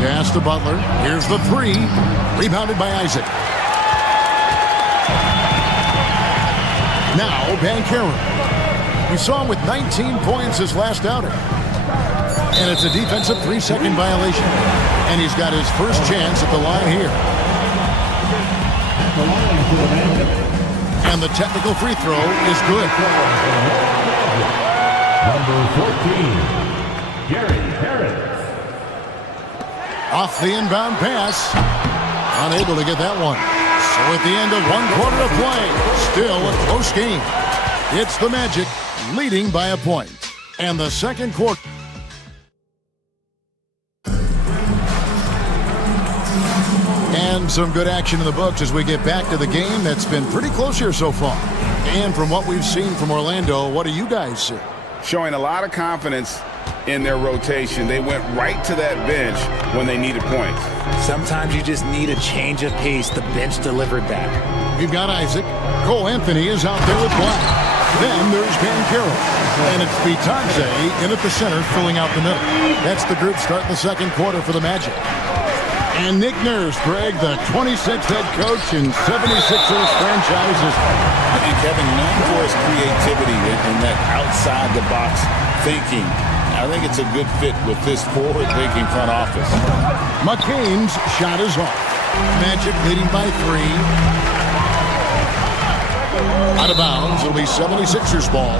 Pass to Butler. Here's the 3. Rebounded by Isaac. Now Banchero. We saw him with 19 points his last outing. And it's a defensive 3-second violation. And he's got his first chance at the line here. And the technical free throw is good. Number 14, Gary Harris. Off the inbound pass. Unable to get that one. So at the end of 1 quarter of play, still a close game. It's the Magic leading by a point. And the second quarter. And some good action in the books as we get back to the game that's been pretty close here so far. And from what we've seen from Orlando, what do you guys see? Showing a lot of confidence in their rotation. They went right to that bench when they needed points. Sometimes you just need a change of pace. The bench delivered that. We've got Isaac. Cole Anthony is out there with Black. Then there's Banchero. And it's Bitadze in at the center, filling out the middle. That's the group starting the second quarter for the Magic. And Nick Nurse, Greg, the 26th head coach in 76ers franchises. And Kevin, known for his creativity and that outside-the-box thinking. I think it's a good fit with this forward-thinking front office. McCain's shot is off. Magic leading by 3. Out of bounds, it'll be 76ers ball.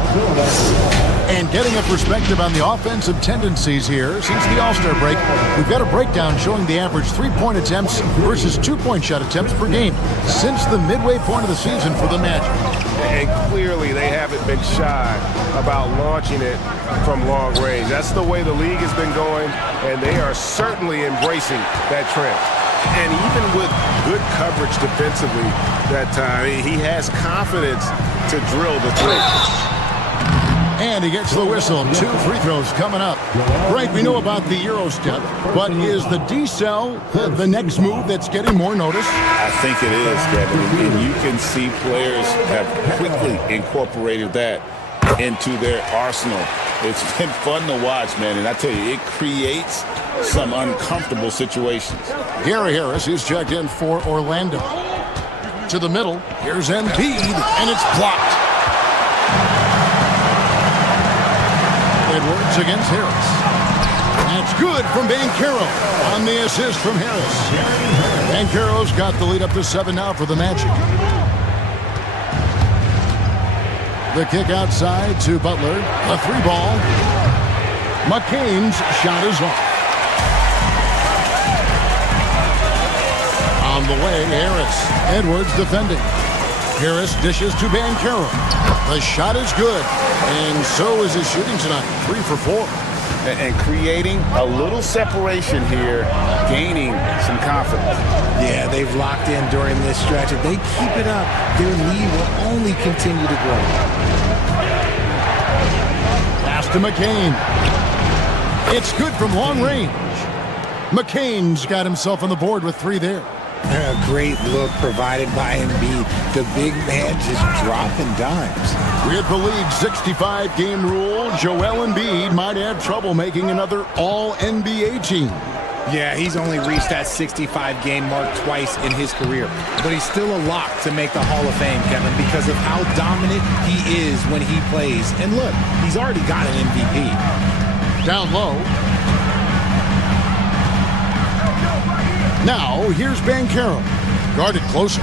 And getting a perspective on the offensive tendencies here since the All-Star break, we've got a breakdown showing the average 3-point attempts versus 2-point shot attempts per game since the midway point of the season for the Magic. And clearly they haven't been shy about launching it from long range. That's the way the league has been going, and they are certainly embracing that trend. And even with good coverage defensively that time, he has confidence to drill the 3. And he gets the whistle. 2 free throws coming up. Greg, we know about the Euro step, but is the D-cell the next move that's getting more notice? I think it is, Kevin. And you can see players have quickly incorporated that into their arsenal. It's been fun to watch, man. And I tell you, it creates some uncomfortable situations. Gary Harris is checked in for Orlando. To the middle. Here's Embiid, and it's blocked. Edwards against Harris. That's good from Banchero on the assist from Harris. Banchero's got the lead up to 7 now for the Magic. The kick outside to Butler. A 3-ball. McCain's shot is off. On the way, Harris. Edwards defending. Harris dishes to Banchero. The shot is good. And so is his shooting tonight. 3 for 4. And creating a little separation here, gaining some confidence. Yeah, they've locked in during this stretch. If they keep it up, their lead will only continue to grow. Pass to McCain. It's good from long range. McCain's got himself on the board with 3 there. A great look provided by Embiid. The big man just dropping dimes. With the league's 65-game rule, Joel Embiid might have trouble making another All-NBA team. Yeah, he's only reached that 65-game mark twice in his career. But he's still a lock to make the Hall of Fame, Kevin, because of how dominant he is when he plays. And look, he's already got an MVP. Down low. Now, here's Banchero. Guarded closer.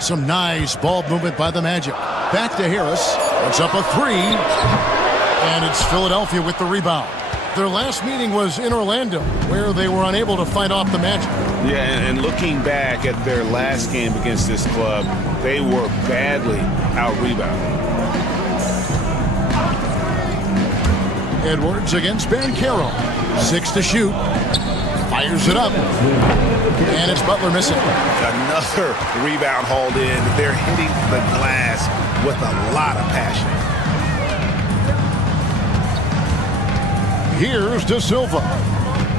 Some nice ball movement by the Magic. Back to Harris. It's up a 3. And it's Philadelphia with the rebound. Their last meeting was in Orlando, where they were unable to fight off the Magic. Yeah, and looking back at their last game against this club, they were badly out-rebounded. Edwards against Banchero. 6 to shoot. Fires it up. And it's Butler missing. Another rebound hauled in. They're hitting the glass with a lot of passion. Here's De Silva.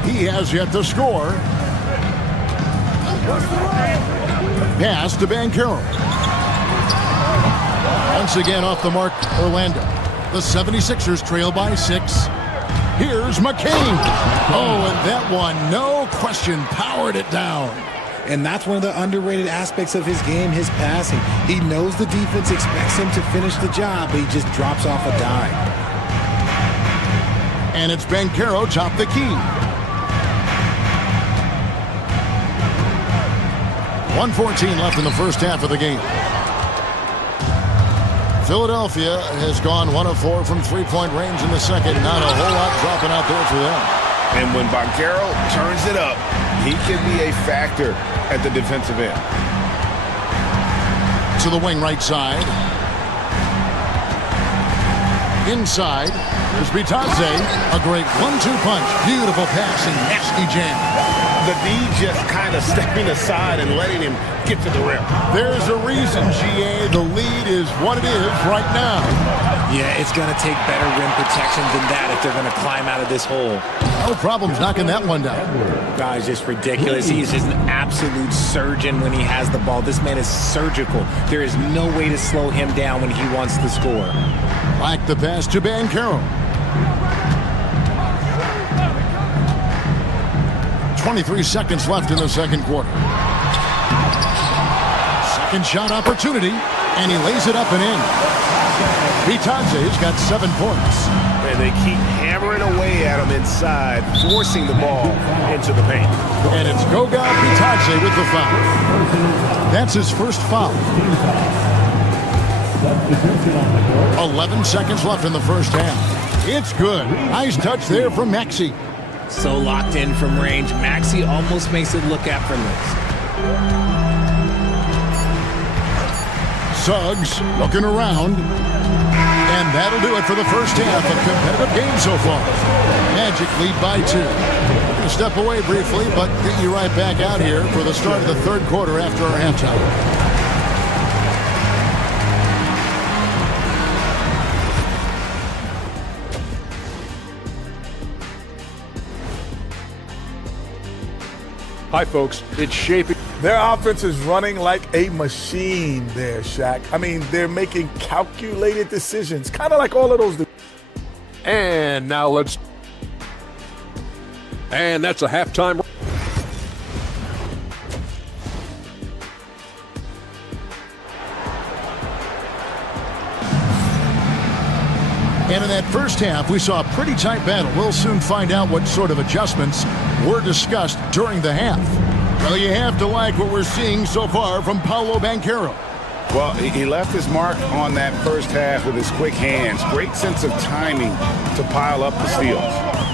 He has yet to score. Pass to Banchero. Once again off the mark, Orlando. The 76ers trail by 6. Here's McCain. Oh, and that one, no question, powered it down. And that's one of the underrated aspects of his game, his passing. He knows the defense expects him to finish the job, but he just drops off a dime. And it's Banchero top the key. 1:14 left in the first half of the game. Philadelphia has gone 1 of 4 from three-point range in the second. Not a whole lot dropping out there for them. And when Banchero turns it up, he can be a factor at the defensive end. To the wing right side. Inside, there's Bitadze. A great 1-2 punch. Beautiful passing, nasty jam. The D just kind of stepping aside and letting him get to the rim. There's a reason, GA. The lead is what it is right now. Yeah, it's going to take better rim protection than that if they're going to climb out of this hole. No problems knocking that one down. Guy's just ridiculous. He's just an absolute surgeon when he has the ball. This man is surgical. There is no way to slow him down when he wants to score. Like the pass to Banchero. 23 seconds left in the second quarter. Second shot opportunity, and he lays it up and in. Bitadze's got 7 points. And they keep hammering away at him inside, forcing the ball into the paint. And it's Goga Bitadze with the foul. That's his first foul. 11 seconds left in the first half. It's good. Nice touch there from Maxey. So locked in from range. Maxey almost makes it look effortless. Suggs looking around. And that'll do it for the first half. A competitive game so far. Magic lead by 2. We're going to step away briefly, but get you right back out here for the start of the third quarter after our halftime. Hi, folks. It's shaping. Their offense is running like a machine there, Shaq. I mean, they're making calculated decisions, kind of like all of those. And now let's. And that's a halftime. And in that first half, we saw a pretty tight battle. We'll soon find out what sort of adjustments were discussed during the half. Well, you have to like what we're seeing so far from Paolo Banchero. Well, he left his mark on that first half with his quick hands. Great sense of timing to pile up the steals.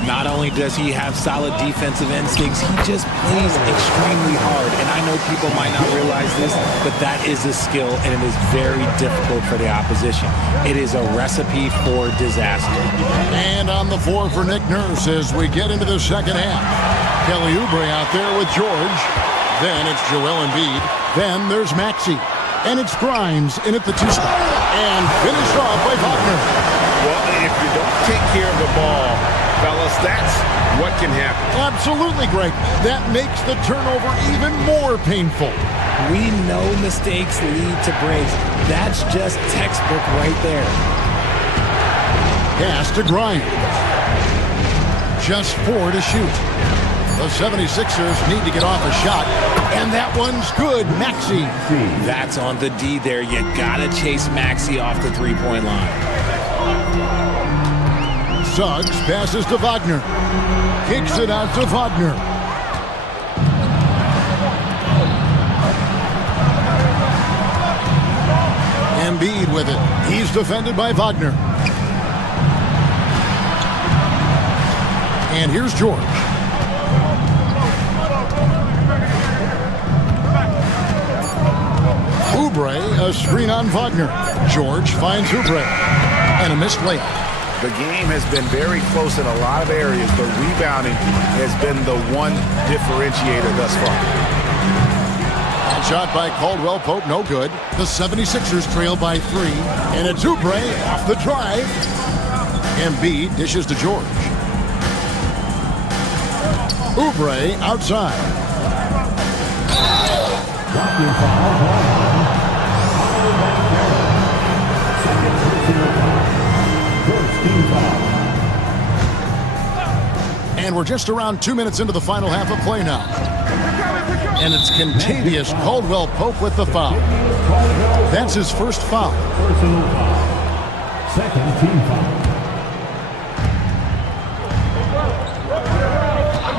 Not only does he have solid defensive instincts, he just plays extremely hard. And I know people might not realize this, but that is a skill, and it is very difficult for the opposition. It is a recipe for disaster. And on the floor for Nick Nurse as we get into the second half. Kelly Oubre out there with George. Then it's Joel Embiid. Then there's Maxey. And it's Grimes in at the 2 spot. And finished off by Wagner. Well, if you don't take care of the ball, fellas, that's what can happen. Absolutely, Greg. That makes the turnover even more painful. We know mistakes lead to breaks. That's just textbook right there. Pass to Grimes. Just 4 to shoot. The 76ers need to get off a shot, and that one's good. Maxey. That's on the D there. You gotta chase Maxey off the three-point line. Suggs passes to Wagner. Kicks it out to Wagner. Embiid with it. He's defended by Wagner. And here's George. Oubre, a screen on Wagner. George finds Oubre. And a missed layup. The game has been very close in a lot of areas, but rebounding has been the one differentiator thus far. Shot by Caldwell Pope, no good. The 76ers trail by 3. And it's Oubre off the drive. Embiid dishes to George. Oubre outside. And we're just around 2 minutes into the final half of play now. And it's contagious. Caldwell Pope with the foul. That's his first foul. Personal foul. Second team foul.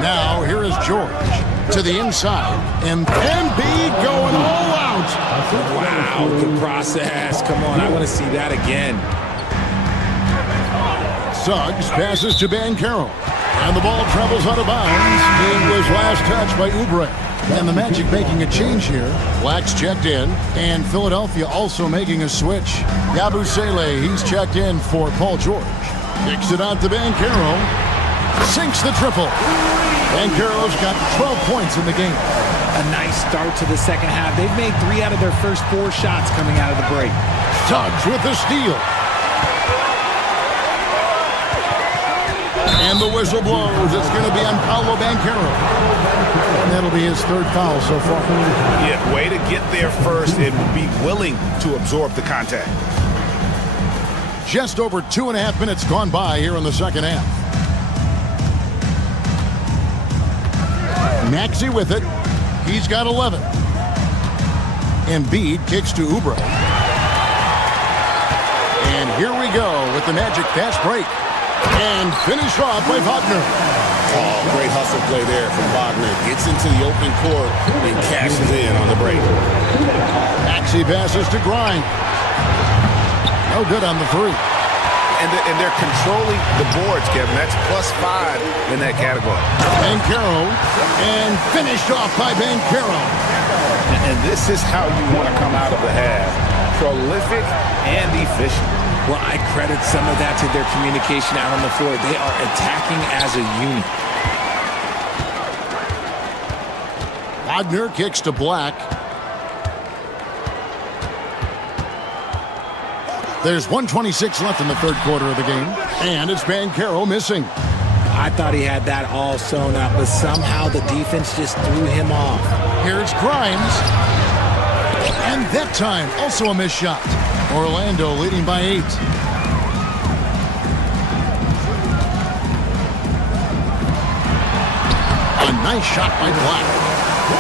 Now here is George to the inside. And Embiid going all out. Wow, the process. Come on, I want to see that again. Suggs passes to Banchero. And the ball travels out of bounds. It was last touched by Oubre. And the Magic making a change here. Black's checked in. And Philadelphia also making a switch. Yabusele, he's checked in for Paul George. Kicks it out to Banchero. Sinks the triple. Banchero's got 12 points in the game. A nice start to the second half. They've made 3 out of their first 4 shots coming out of the break. Suggs with the steal. And the whistle blows. It's going to be on Paolo Banchero. And that'll be his third foul so far. Yeah, way to get there first and be willing to absorb the contact. Just over 2.5 minutes gone by here in the second half. Maxey with it. He's got 11. Embiid kicks to Oubre. And here we go with the Magic fast break. And finished off by Wagner. Oh, great hustle play there from Wagner. Gets into the open court and cashes in on the break. Maxey passes to Grimes. No good on the three. And they're controlling the boards, Kevin. That's +5 in that category. Banchero, and finished off by Banchero. And this is how you want to come out of the half. Prolific and efficient. Well, I credit some of that to their communication out on the floor. They are attacking as a unit. Wagner kicks to Black. There's 1:26 left in the third quarter of the game. And it's Banchero missing. I thought he had that all sewn up, but somehow the defense just threw him off. Here's Grimes. And that time, also a missed shot. Orlando leading by 8. A nice shot by Black.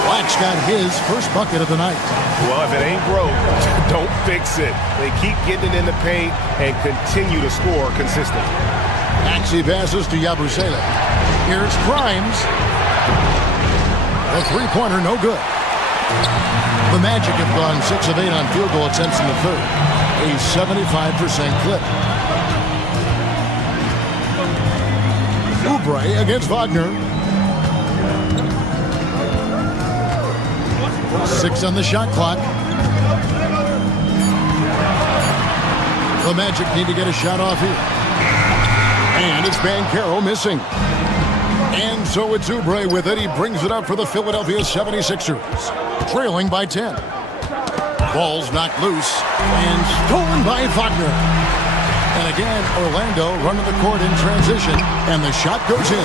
Black's got his first bucket of the night. Well, if it ain't broke, don't fix it. They keep getting it in the paint and continue to score consistently. Maxey passes to Yabusele. Here's Grimes. The three-pointer, no good. The Magic have gone 6 of 8 on field goal attempts in the third. A 75% clip. Oubre against Wagner. 6 on the shot clock. The Magic need to get a shot off here. And it's Banchero missing. And so it's Oubre with it. He brings it up for the Philadelphia 76ers. Trailing by 10. Ball's knocked loose and stolen by Wagner. And again, Orlando running the court in transition. And the shot goes in.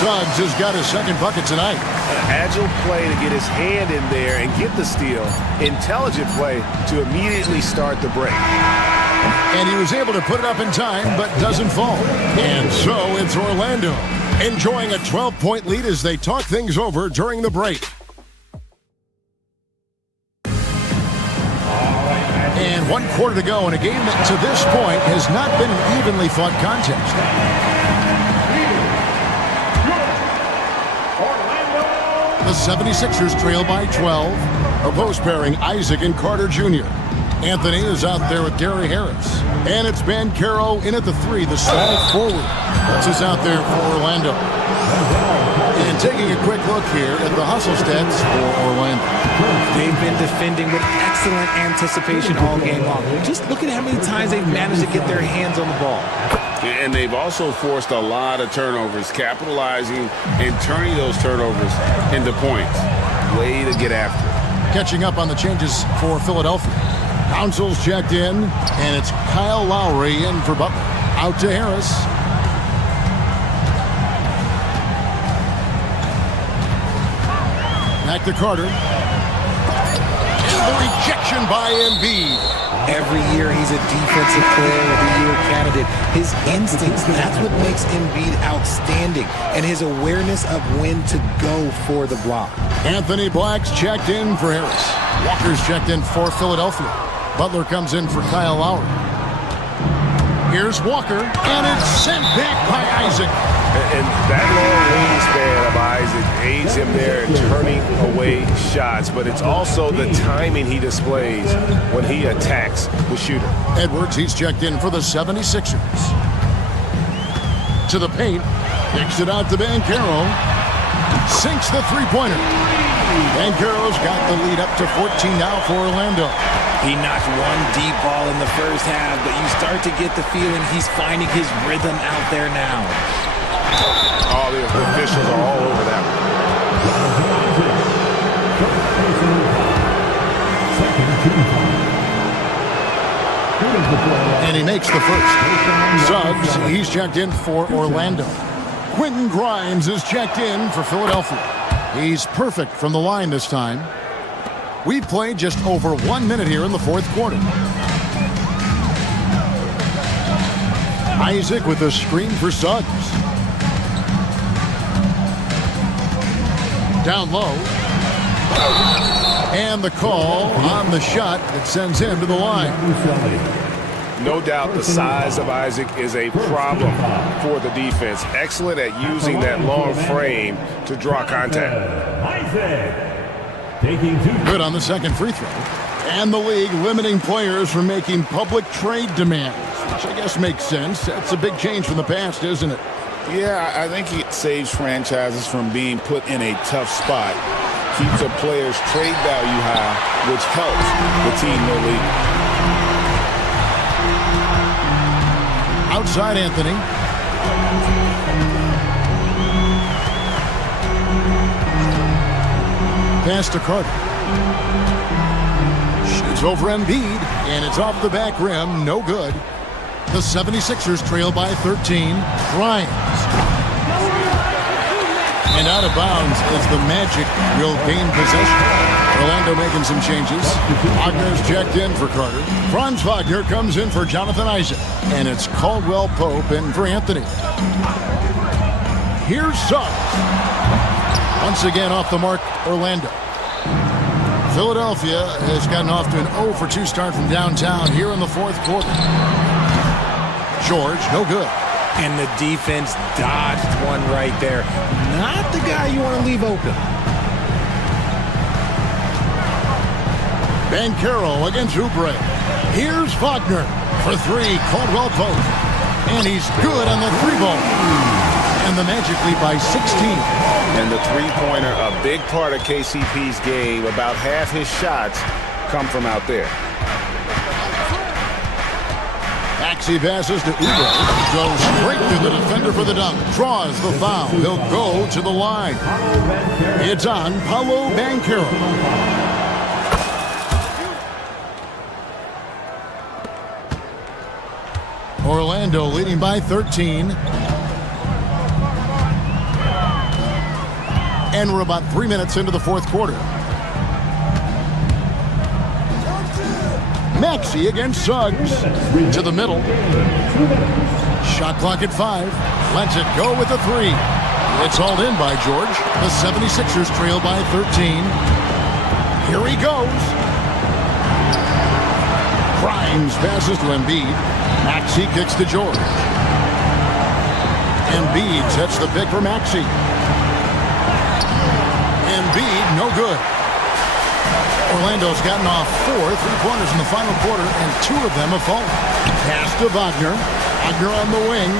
Suggs has got his second bucket tonight. An agile play to get his hand in there and get the steal. Intelligent play to immediately start the break. And he was able to put it up in time, but doesn't fall. And so it's Orlando enjoying a 12-point lead as they talk things over during the break. And 1 quarter to go in a game that to this point has not been an evenly fought contest. The 76ers trail by 12. A post pairing Isaac and Carter Jr. Anthony is out there with Gary Harris. And it's Banchero in at the 3, the small forward. That's who's out there for Orlando. And taking a quick look here at the hustle stats for Orlando. They've been defending with excellent anticipation all game long. Just look at how many times they've managed to get their hands on the ball. And they've also forced a lot of turnovers, capitalizing and turning those turnovers into points. Way to get after it. Catching up on the changes for Philadelphia. Council's checked in, and it's Kyle Lowry in for Butler. Out to Harris. Back to Carter. And the rejection by Embiid. Every year he's a defensive player of the year candidate. His instincts, that's what makes Embiid outstanding. And his awareness of when to go for the block. Anthony Black's checked in for Harris. Walker's checked in for Philadelphia. Butler comes in for Kyle Lowry. Here's Walker, and it's sent back by Isaac. And that long wingspan of Isaac aids him there in turning away shots, but it's also the timing he displays when he attacks the shooter. Edwards, he's checked in for the 76ers. To the paint, kicks it out to Banchero. Sinks the three-pointer. Banchero's got the lead up to 14 now for Orlando. He knocked one deep ball in the first half, but you start to get the feeling he's finding his rhythm out there now. All the officials are all over that one. And he makes the first. Suggs, he's checked in for Orlando. Quentin Grimes is checked in for Philadelphia. He's perfect from the line this time. We've played just over 1 minute here in the fourth quarter. Isaac with a screen for Suggs. Down low. And the call on the shot that sends him to the line. No doubt the size of Isaac is a problem for the defense. Excellent at using that long frame to draw contact. Good on the second free throw. And the league limiting players from making public trade demands, which I guess makes sense. That's a big change from the past, isn't it? Yeah, I think it saves franchises from being put in a tough spot. Keeps a player's trade value high, which helps the team they're leading. Outside Anthony. Pass to Carter. Shoots over Embiid, and it's off the back rim. No good. The 76ers trail by 13. Grimes. And out of bounds as the Magic will gain possession. Orlando making some changes. Wagner's checked in for Carter. Franz Wagner comes in for Jonathan Isaac. And it's Caldwell Pope in for Anthony. Here's Suggs. Once again off the mark, Orlando. Philadelphia has gotten off to an 0 for 2 start from downtown here in the fourth quarter. George, no good. And the defense dodged one right there. Not the guy you want to leave open. Banchero against Oubre. Here's Wagner for 3. Caldwell Pope. And he's good on the 3-ball. And the Magic lead by 16. And the three-pointer, a big part of KCP's game. About half his shots come from out there. Maxey passes to Oubre. Goes straight to the defender for the dunk. Draws the foul. He'll go to the line. It's on Paolo Banchero. Orlando leading by 13. And we're about 3 minutes into the fourth quarter. Maxey against Suggs. To the middle. Shot clock at 5. Lets it go with a 3. It's hauled in by George. The 76ers trail by 13. Here he goes. Grimes passes to Embiid. Maxey kicks to George. Embiid sets the pick for Maxey. Embiid, no good. Orlando's gotten off 4 3-pointers in the final quarter, and 2 of them have fallen. Pass to Wagner. Wagner on the wing.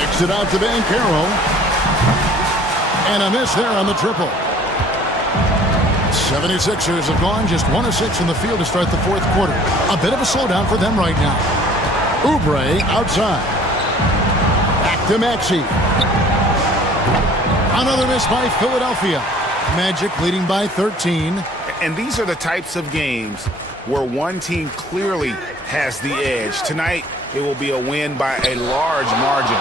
Kicks it out to Banchero. And a miss there on the triple. 76ers have gone just 1 of 6 in the field to start the fourth quarter. A bit of a slowdown for them right now. Oubre outside. Back to Maxey. Another miss by Philadelphia. Magic leading by 13. And these are the types of games where one team clearly has the edge. Tonight, it will be a win by a large margin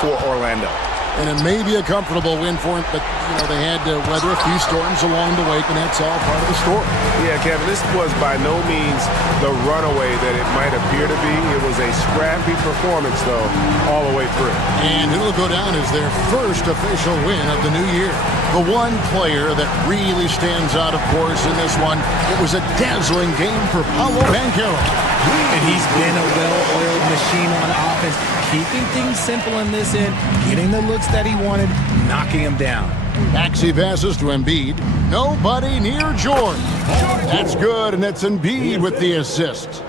for Orlando. And it may be a comfortable win for them, but, they had to weather a few storms along the way, and that's all part of the story. Yeah, Kevin, this was by no means the runaway that it might appear to be. It was a scrappy performance, though, all the way through. And it'll go down as their first official win of the new year. The one player that really stands out, of course, in this one, it was a dazzling game for Paolo Banchero. And he's been a well-oiled machine on offense, keeping things simple in this end, getting the looks that he wanted, knocking him down. Maxey passes to Embiid. Nobody near George. That's good, and it's Embiid with the assist.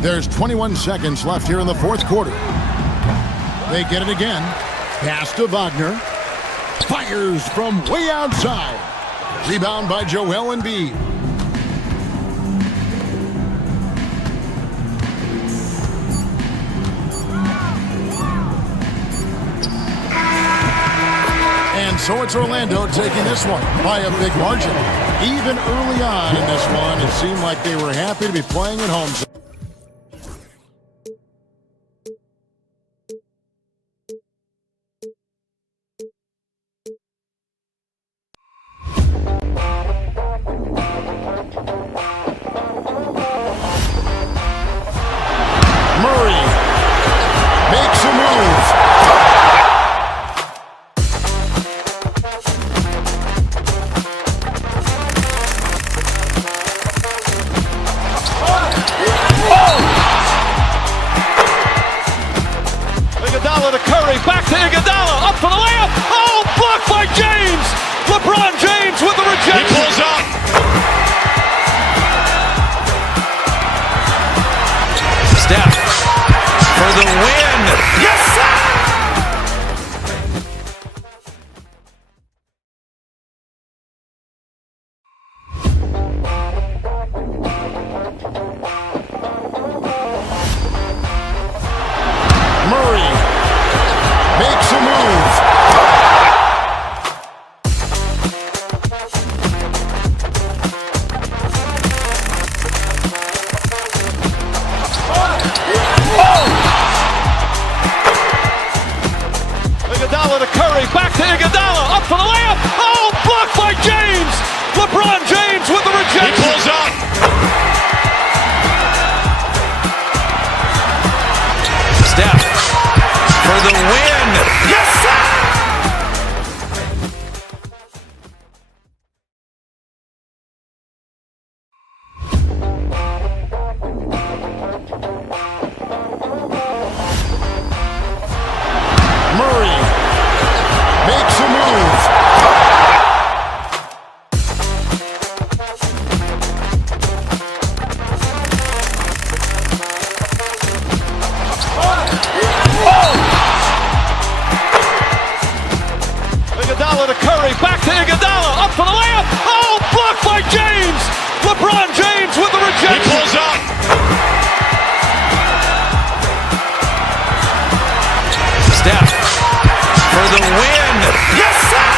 There's 21 seconds left here in the fourth quarter. They get it again. Pass to Wagner. Fires from way outside. Rebound by Joel Embiid. And so it's Orlando taking this one by a big margin. Even early on in this one, it seemed like they were happy to be playing at home. Murray makes a move. Iguodala to Curry, back to Iguodala, up for the layup. Oh, blocked by James. LeBron James with the rejection. He pulls up. Steph for the win. Yes, sir! Murray makes a move. Iguodala to Curry, back to Iguodala, up for the layup. Oh, blocked by James. LeBron James with the rejection. He pulls up. Steph for the win. Yes, sir! Murray makes a move. Iguodala to Curry, back to Iguodala, up for the layup. Oh, blocked by James. LeBron James with the rejection. He pulls up. Steph for the win. Yes, sir!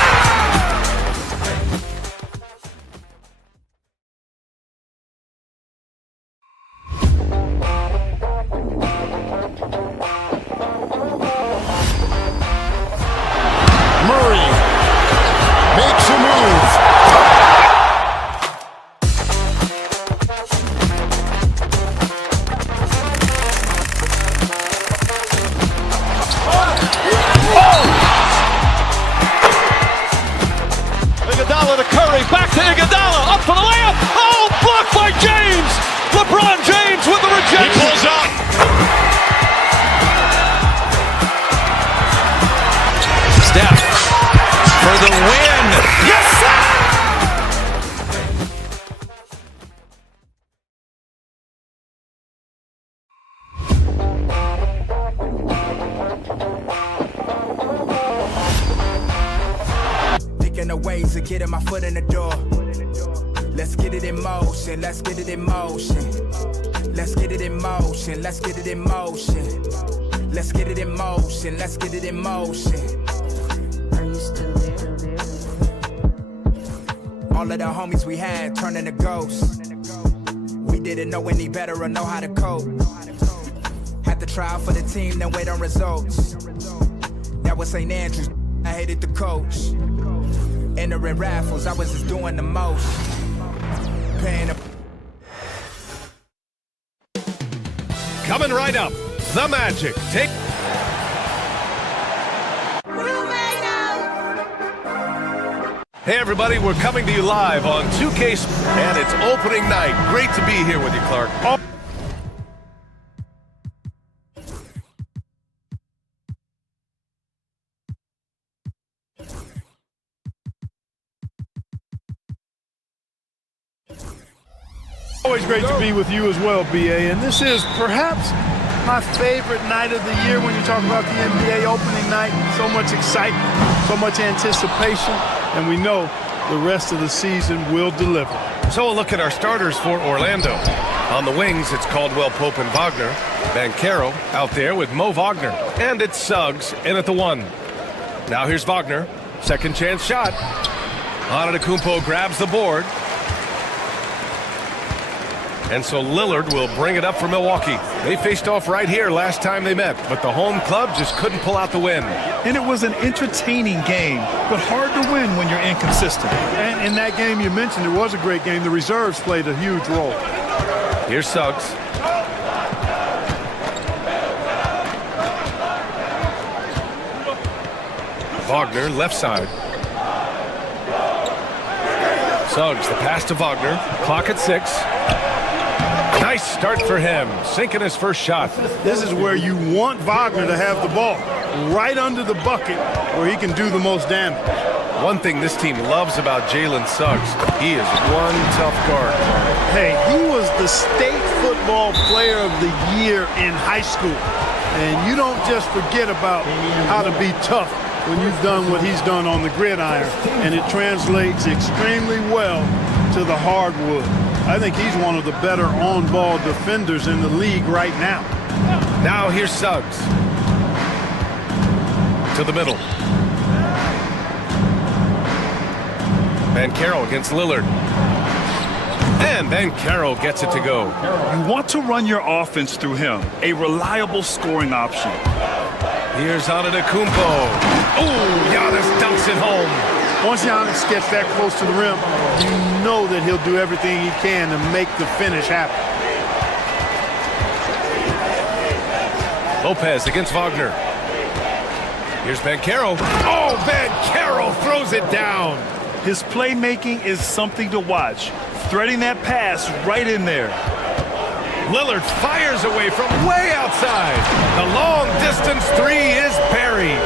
Murray makes a move. Iguodala to Curry, back to Iguodala, up for the layup. Oh, blocked by James. LeBron James with the rejection. He pulls up. Steph for the win. finding a way to getting my foot in the door. Let's get it in motion, let's get it in motion. Let's get it in motion, let's get it in motion. Let's get it in motion, let's get it in motion. Are you still there? All of the homies we had turning to ghosts. We didn't know any better or know how to cope. Had to try out for the team, then wait on results. That was St. Andrews, I hated the coach. Entering raffles, I was just doing the most. Paying a... Coming right up, the Magic take. Hey everybody, we're coming to you live on 2K and it's opening night. Great to be here with you, Clark. Always great to be with you as well, BA. And this is perhaps my favorite night of the year when you talk about the NBA opening night. So much excitement, so much anticipation, and we know the rest of the season will deliver. So a look at our starters for Orlando. On the wings, it's Caldwell Pope and Wagner. Banchero out there with Mo Wagner. And it's Suggs in at the 1. Now here's Wagner. Second chance shot. Antetokounmpo grabs the board. And so Lillard will bring it up for Milwaukee. They faced off right here last time they met, but the home club just couldn't pull out the win. And it was an entertaining game, but hard to win when you're inconsistent. And in that game you mentioned, it was a great game. The reserves played a huge role. Here's Suggs. Wagner, left side. Suggs, the pass to Wagner. Clock at 6. Nice start for him, sinking his first shot. This is where you want Wagner to have the ball, right under the bucket where he can do the most damage. One thing this team loves about Jalen Suggs, he is one tough guard. Hey, he was the state football player of the year in high school. And you don't just forget about how to be tough when you've done what he's done on the gridiron. And it translates extremely well to the hardwood. I think he's one of the better on-ball defenders in the league right now. Now here's Suggs. To the middle. Banchero against Lillard. And Banchero gets it to go. You want to run your offense through him, a reliable scoring option. Here's Antetokounmpo. Oh, Giannis dunks it home. Once Giannis gets that close to the rim, you know that he'll do everything he can to make the finish happen. Lopez against Wagner. Here's Banchero. Oh, Banchero throws it down. His playmaking is something to watch. Threading that pass right in there. Lillard fires away from way outside. The long distance 3 is buried.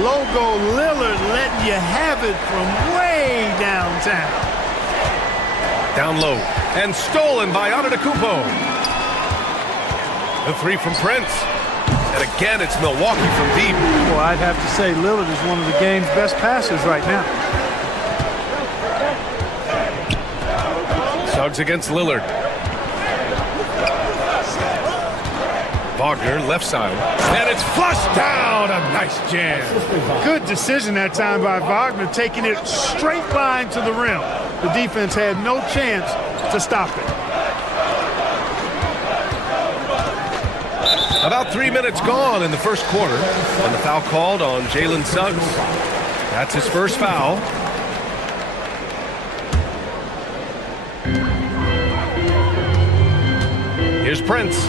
Logo Lillard letting you have it from way downtown. Down low and stolen by Antetokounmpo. The 3 from Prince. And again, it's Milwaukee from deep. Well, I'd have to say Lillard is one of the game's best passers right now. Suggs against Lillard. Wagner, left side. And it's flushed down. A nice jam. Good decision that time by Wagner, taking it straight line to the rim. The defense had no chance to stop it. About 3 minutes gone in the first quarter. And the foul called on Jalen Suggs. That's his first foul. Here's Prince.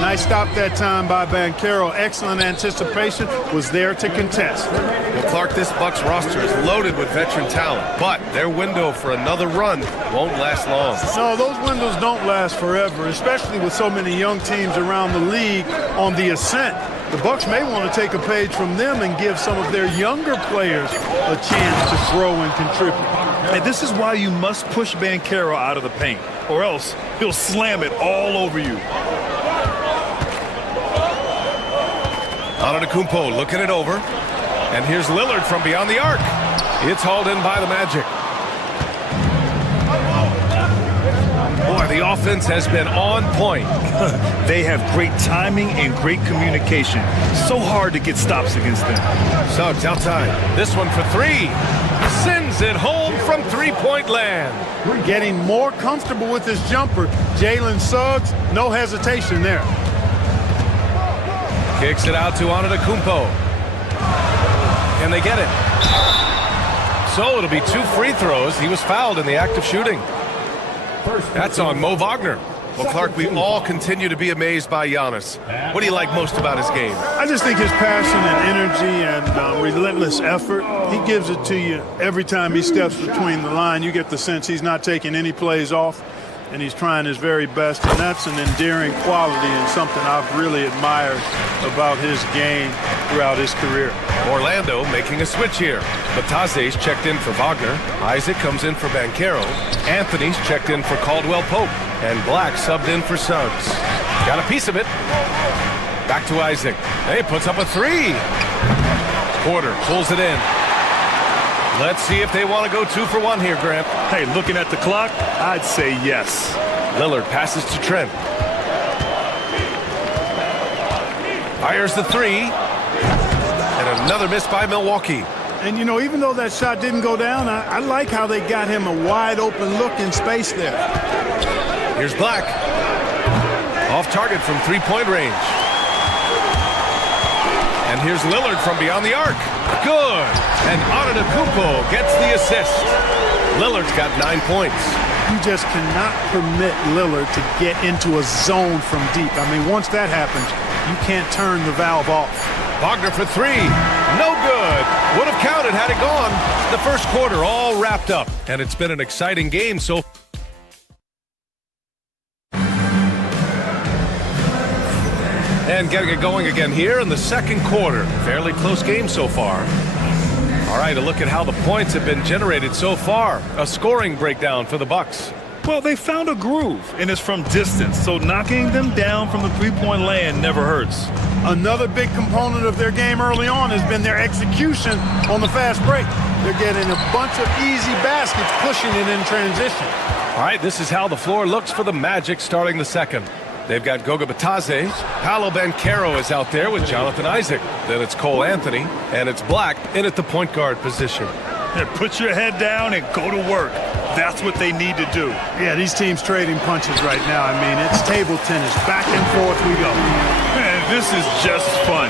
Nice stop that time by Banchero. Excellent anticipation. Was there to contest. Well, Clark, this Bucks roster is loaded with veteran talent, but their window for another run won't last long. No, those windows don't last forever, especially with so many young teams around the league on the ascent. The Bucks may want to take a page from them and give some of their younger players a chance to grow and contribute. And this is why you must push Banchero out of the paint, or else he'll slam it all over you. Antetokounmpo looking it over. And here's Lillard from beyond the arc. It's hauled in by the Magic. Boy, the offense has been on point. They have great timing and great communication. So hard to get stops against them. Suggs outside. This one for three. Sends it home from three-point land. We're getting more comfortable with his jumper. Jalen Suggs, no hesitation there. Kicks it out to Antetokounmpo. And they get it. So it'll be 2 free throws. He was fouled in the act of shooting. That's on Mo Wagner. Well, Clark, we all continue to be amazed by Giannis. What do you like most about his game? I just think his passion and energy and relentless effort, he gives it to you every time he steps between the line. You get the sense he's not taking any plays off, and he's trying his very best, and that's an endearing quality and something I've really admired about his game throughout his career. Orlando making a switch here. Bataze's checked in for Wagner. Isaac comes in for Banchero. Anthony's checked in for Caldwell Pope. And Black subbed in for Suggs. Got a piece of it. Back to Isaac. He puts up a three. Porter pulls it in. Let's see if they want to go 2 for 1 here, Grant. Hey, looking at the clock, I'd say yes. Lillard passes to Trent. Fires the three. And another miss by Milwaukee. And, you know, even though that shot didn't go down, I like how they got him a wide open look in space there. Here's Black. Off target from three-point range. And here's Lillard from beyond the arc. Good. And Antetokounmpo gets the assist. Lillard's got 9 points. You just cannot permit Lillard to get into a zone from deep. I mean, once that happens, you can't turn the valve off. Wagner for three. No good. Would have counted had it gone. The first quarter all wrapped up. And it's been an exciting game so far. And getting it going again here in the second quarter. Fairly close game so far. All right, a look at how the points have been generated so far. A scoring breakdown for the Bucks. Well, they found a groove, and it's from distance, so knocking them down from the three-point land never hurts. Another big component of their game early on has been their execution on the fast break. They're getting a bunch of easy baskets, pushing it in transition. All right, this is how the floor looks for the Magic starting the second. They've got Goga Bitadze. Paolo Banchero is out there with Jonathan Isaac. Then it's Cole Anthony, and it's Black in at the point guard position. Yeah, put your head down and go to work. That's what they need to do. Yeah, these teams trading punches right now. I mean, it's table tennis. Back and forth we go. Man, this is just fun.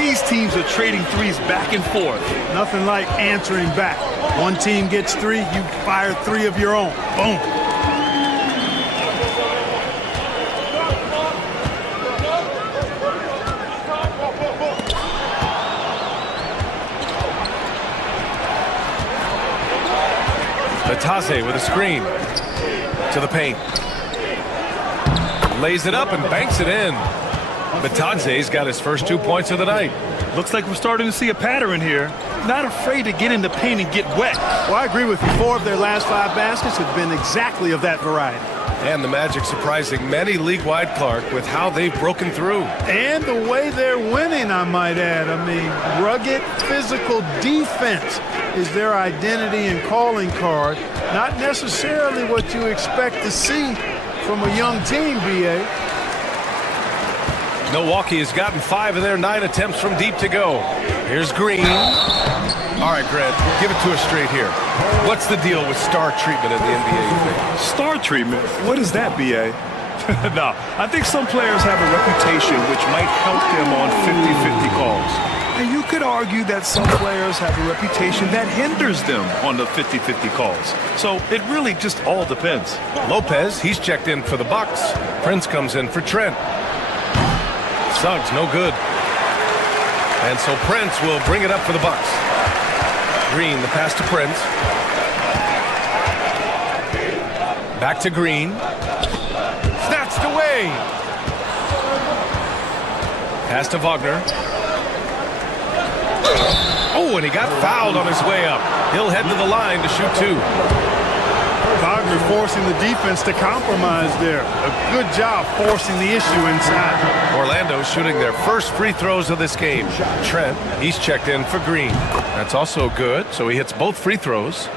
These teams are trading threes back and forth. Nothing like answering back. One team gets 3, you fire 3 of your own. Boom. Bitadze with a screen to the paint. Lays it up and banks it in. Bitadze's got his first 2 points of the night. Looks like we're starting to see a pattern here. Not afraid to get in the paint and get wet. Well, I agree with you. 4 of their last 5 baskets have been exactly of that variety. And the Magic surprising many league-wide, Clark, with how they've broken through. And the way they're winning, I might add. I mean, rugged physical defense is their identity and calling card. Not necessarily what you expect to see from a young team, B.A. Milwaukee has gotten 5 of their 9 attempts from deep to go. Here's Green. All right, Grant, give it to us straight here. What's the deal with star treatment in the NBA, you think? Star treatment? What is that, B.A.? No, I think some players have a reputation which might help them on 50-50 calls. And you could argue that some players have a reputation that hinders them on the 50-50 calls. So it really just all depends. Lopez, he's checked in for the Bucks. Prince comes in for Trent. Suggs, no good. And so Prince will bring it up for the Bucks. Green, the pass to Prince. Back to Green. Snatched away. Pass to Wagner. Oh, and he got fouled on his way up. He'll head to the line to shoot 2. Wagner forcing the defense to compromise there. A good job forcing the issue inside. Orlando shooting their first free throws of this game. Trent, he's checked in for Green. That's also good, so he hits both free throws.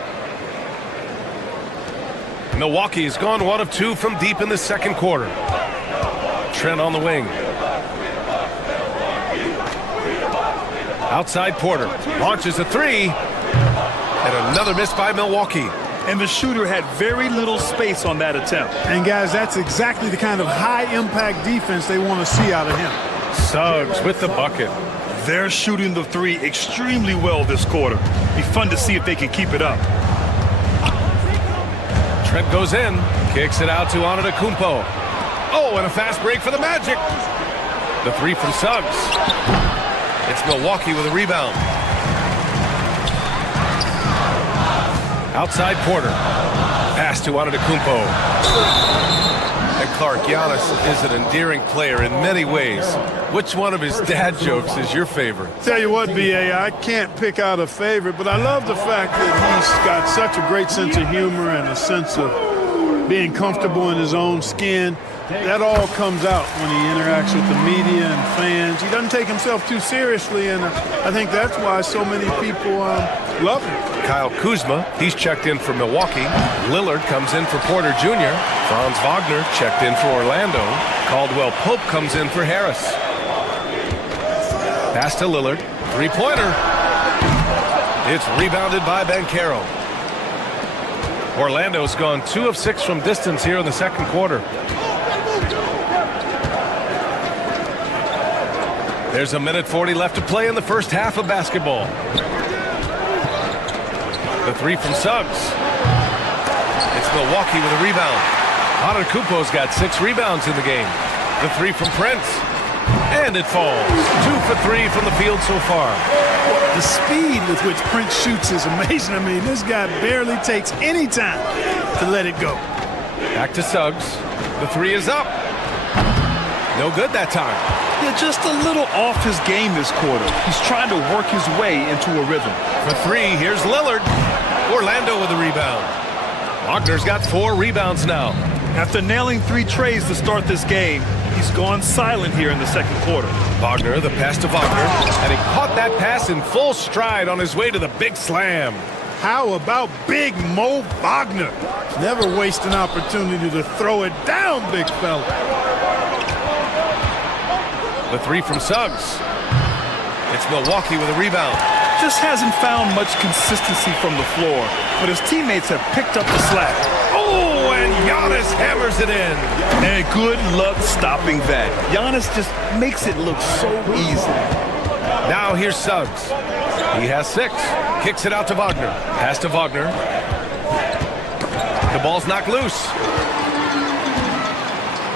Milwaukee has gone 1 of 2 from deep in the second quarter. Trent on the wing. Outside Porter. Launches a 3. And another miss by Milwaukee. And the shooter had very little space on that attempt. And guys, that's exactly the kind of high-impact defense they want to see out of him. Suggs with the bucket. They're shooting the 3 extremely well this quarter. Be fun to see if they can keep it up. Trent goes in, kicks it out to Antetokounmpo. Oh, and a fast break for the Magic. The 3 from Suggs. It's Milwaukee with a rebound. Outside Porter. Pass to Antetokounmpo. And Clark, Giannis is an endearing player in many ways. Which one of his dad jokes is your favorite? Tell you what, B.A., I can't pick out a favorite, but I love the fact that he's got such a great sense of humor and a sense of being comfortable in his own skin. That all comes out when he interacts with the media and fans. He doesn't take himself too seriously, and I think that's why so many people love him. Kyle Kuzma, he's checked in for Milwaukee. Lillard comes in for Porter Jr. Franz Wagner checked in for Orlando. Caldwell Pope comes in for Harris. Pass to Lillard. Three-pointer. It's rebounded by Banchero. Orlando's gone 2 of 6 from distance here in the second quarter. There's a minute 40 left to play in the first half of basketball. The 3 from Suggs. It's Milwaukee with a rebound. Antetokounmpo's got 6 rebounds in the game. The 3 from Prince. And it falls. 2 for 3 from the field so far. The speed with which Prince shoots is amazing. I mean, this guy barely takes any time to let it go. Back to Suggs. The 3 is up. No good that time. Yeah, just a little off his game this quarter. He's trying to work his way into a rhythm. For 3, here's Lillard. Orlando with a rebound. Wagner's got 4 rebounds now. After nailing 3 trays to start this game, he's gone silent here in the second quarter. Wagner, the pass to Wagner, and he caught that pass in full stride on his way to the big slam. How about Big Mo Wagner? Never waste an opportunity to throw it down, big fella. The 3 from Suggs. It's Milwaukee with a rebound. Just hasn't found much consistency from the floor, but his teammates have picked up the slack. Oh, and Giannis hammers it in. And good luck stopping that. Giannis just makes it look so easy. Now here's Suggs. He has 6. Kicks it out to Wagner. Pass to Wagner. The ball's knocked loose.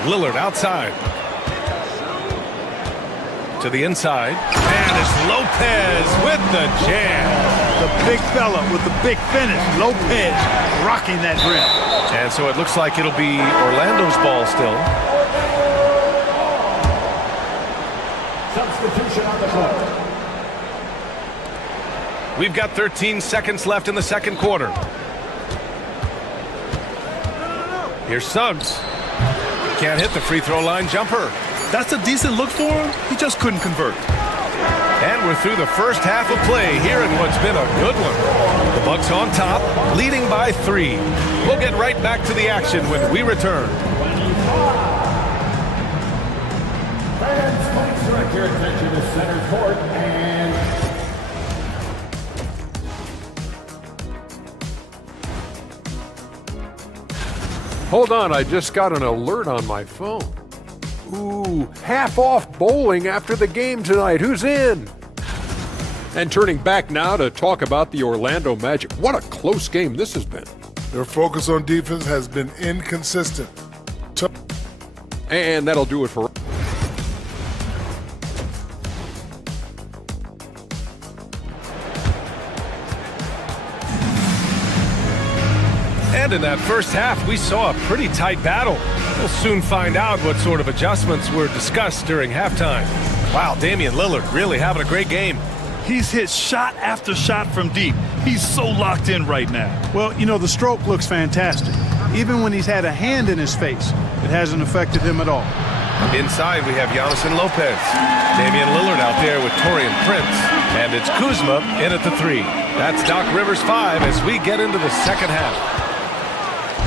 Lillard outside. To the inside. And it's Lopez with the jam. The big fella with the big finish. Lopez rocking that rim. And so it looks like it'll be Orlando's ball still. Substitution on the court. We've got 13 seconds left in the second quarter. Here's Suggs. Can't hit the free throw line jumper. That's a decent look for him. He just couldn't convert. And we're through the first half of play here in what's been a good one. The Bucks on top, leading by 3. We'll get right back to the action when we return. Fans, please direct your attention to center court and Hold on, I just got an alert on my phone. Ooh, half off bowling after the game tonight. Who's in? And turning back now to talk about the Orlando Magic. What a close game this has been. Their focus on defense has been inconsistent. And that'll do it for... And in that first half, we saw a pretty tight battle. We'll soon find out what sort of adjustments were discussed during halftime. Wow, Damian Lillard really having a great game. He's hit shot after shot from deep. He's so locked in right now. Well, you know, the stroke looks fantastic. Even when he's had a hand in his face, it hasn't affected him at all. Inside, we have Giannis and Lopez. Damian Lillard out there with Taurean Prince. And it's Kuzma in at the 3. That's Doc Rivers 5 as we get into the second half.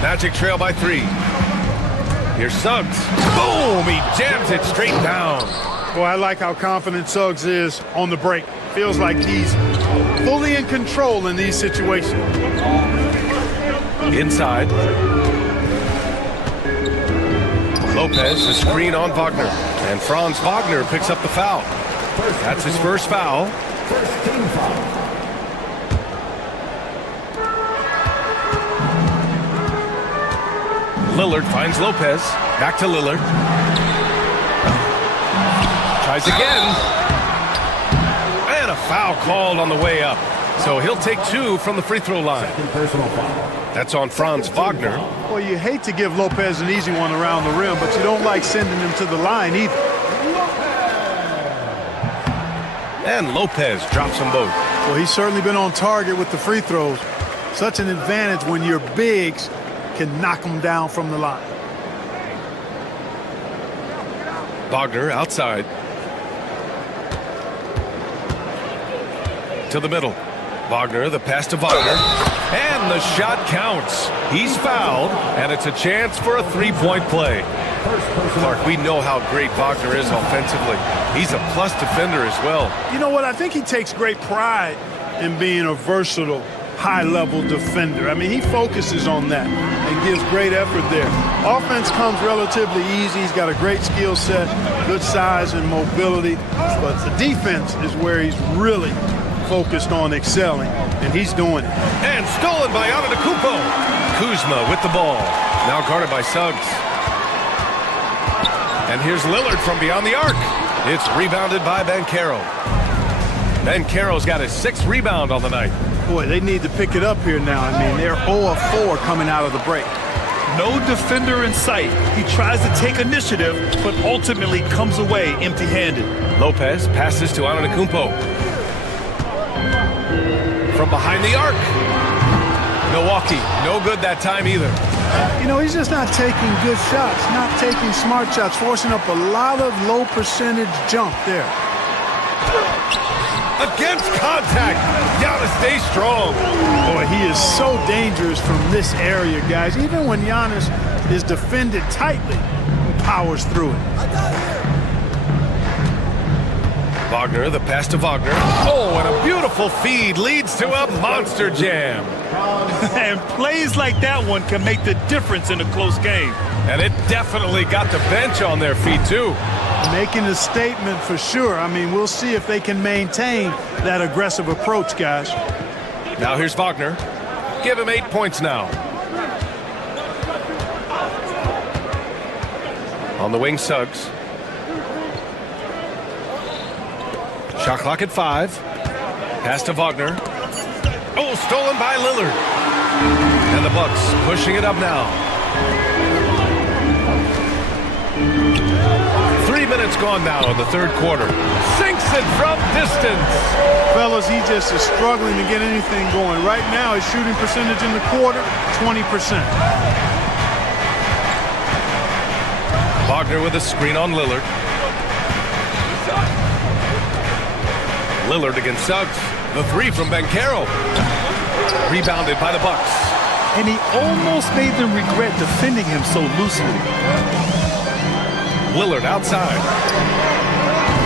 Magic trail by 3. Here's Suggs. Boom! He jams it straight down. Well, I like how confident Suggs is on the break. Feels like he's fully in control in these situations. Inside. Lopez, the screen on Wagner. And Franz Wagner picks up the foul. That's his first foul. Lillard finds Lopez. Back to Lillard. Tries again. And a foul called on the way up. So he'll take 2 from the free throw line. That's on Franz Wagner. Well, you hate to give Lopez an easy one around the rim, but you don't like sending him to the line either. And Lopez drops them both. Well, he's certainly been on target with the free throws. Such an advantage when your bigs can knock them down from the line. Wagner outside. To the middle. Wagner, the pass to Wagner. And the shot counts. He's fouled, and it's a chance for a 3-point play. Clark, we know how great Wagner is offensively. He's a plus defender as well. You know what? I think he takes great pride in being a versatile, high-level defender. I mean, he focuses on that and gives great effort there. Offense comes relatively easy. He's got a great skill set, good size and mobility. But the defense is where he's really focused on excelling, and he's doing it. And stolen by Antetokounmpo. Kuzma with the ball. Now guarded by Suggs. And here's Lillard from beyond the arc. It's rebounded by Banchero. Banchero's got his 6th rebound on the night. Boy, they need to pick it up here now. I mean, they're 0 of 4 coming out of the break. No defender in sight. He tries to take initiative, but ultimately comes away empty-handed. Lopez passes to Antetokounmpo. From behind the arc. Milwaukee, no good that time either. You know, he's just not taking good shots, not taking smart shots, forcing up a lot of low percentage jump there. Against contact, Giannis stays strong. Boy, he is so dangerous from this area, guys. Even when Giannis is defended tightly, he powers through it. Wagner, the pass to Wagner. Oh, and a beautiful feed leads to a monster jam. And plays like that one can make the difference in a close game. And it definitely got the bench on their feet, too. Making a statement for sure. I mean, we'll see if they can maintain that aggressive approach, guys. Now here's Wagner. Give him 8 points now. On the wing, Suggs. Shot clock at 5. Pass to Wagner. Oh, stolen by Lillard. And the Bucks pushing it up now. 3 minutes gone now in the 3rd quarter. Sinks it from distance. Fellas, he just is struggling to get anything going. Right now, his shooting percentage in the quarter, 20%. Wagner with a screen on Lillard. Lillard against Suggs. The 3 from Banchero. Rebounded by the Bucks. And he almost made them regret defending him so loosely. Lillard outside.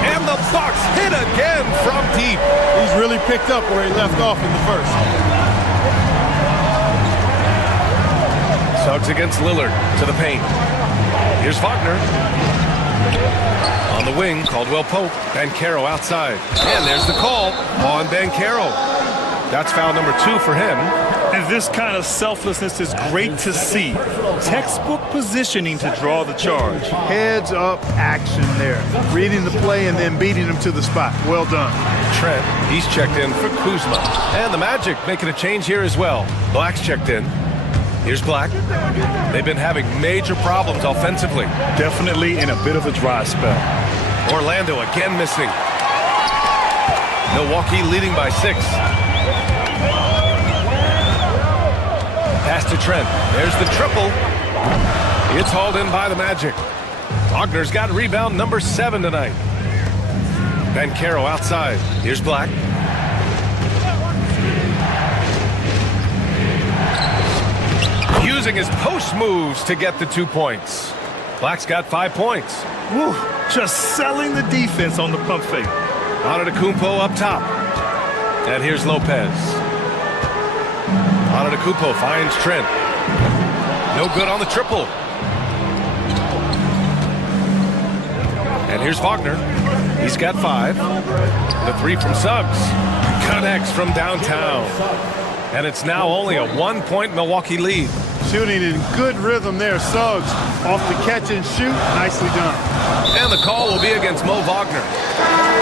And the Bucks hit again from deep. He's really picked up where he left off in the first. Suggs against Lillard to the paint. Here's Wagner. On the wing, Caldwell Pope. Banchero outside. And there's the call on Banchero. That's foul number 2 for him. And this kind of selflessness is great to see. Textbook positioning to draw the charge. Heads up action there. Reading the play and then beating him to the spot. Well done. Trent, he's checked in for Kuzma. And the Magic making a change here as well. Black's checked in. Here's Black. They've been having major problems offensively. Definitely in a bit of a dry spell. Orlando again missing. Milwaukee leading by 6. Pass to Trent. There's the triple. It's hauled in by the Magic. Wagner's got rebound number 7 tonight. Banchero outside. Here's Black. Using his post moves to get the 2 points. Black's got 5 points. Woo, just selling the defense on the pump fake. Antetokounmpo up top. And here's Lopez. Antetokounmpo finds Trent. No good on the triple. And here's Wagner. He's got 5. The 3 from Suggs. Connects from downtown. And it's now only a 1-point Milwaukee lead. Shooting in good rhythm there. Suggs off the catch and shoot. Nicely done. And the call will be against Mo Wagner.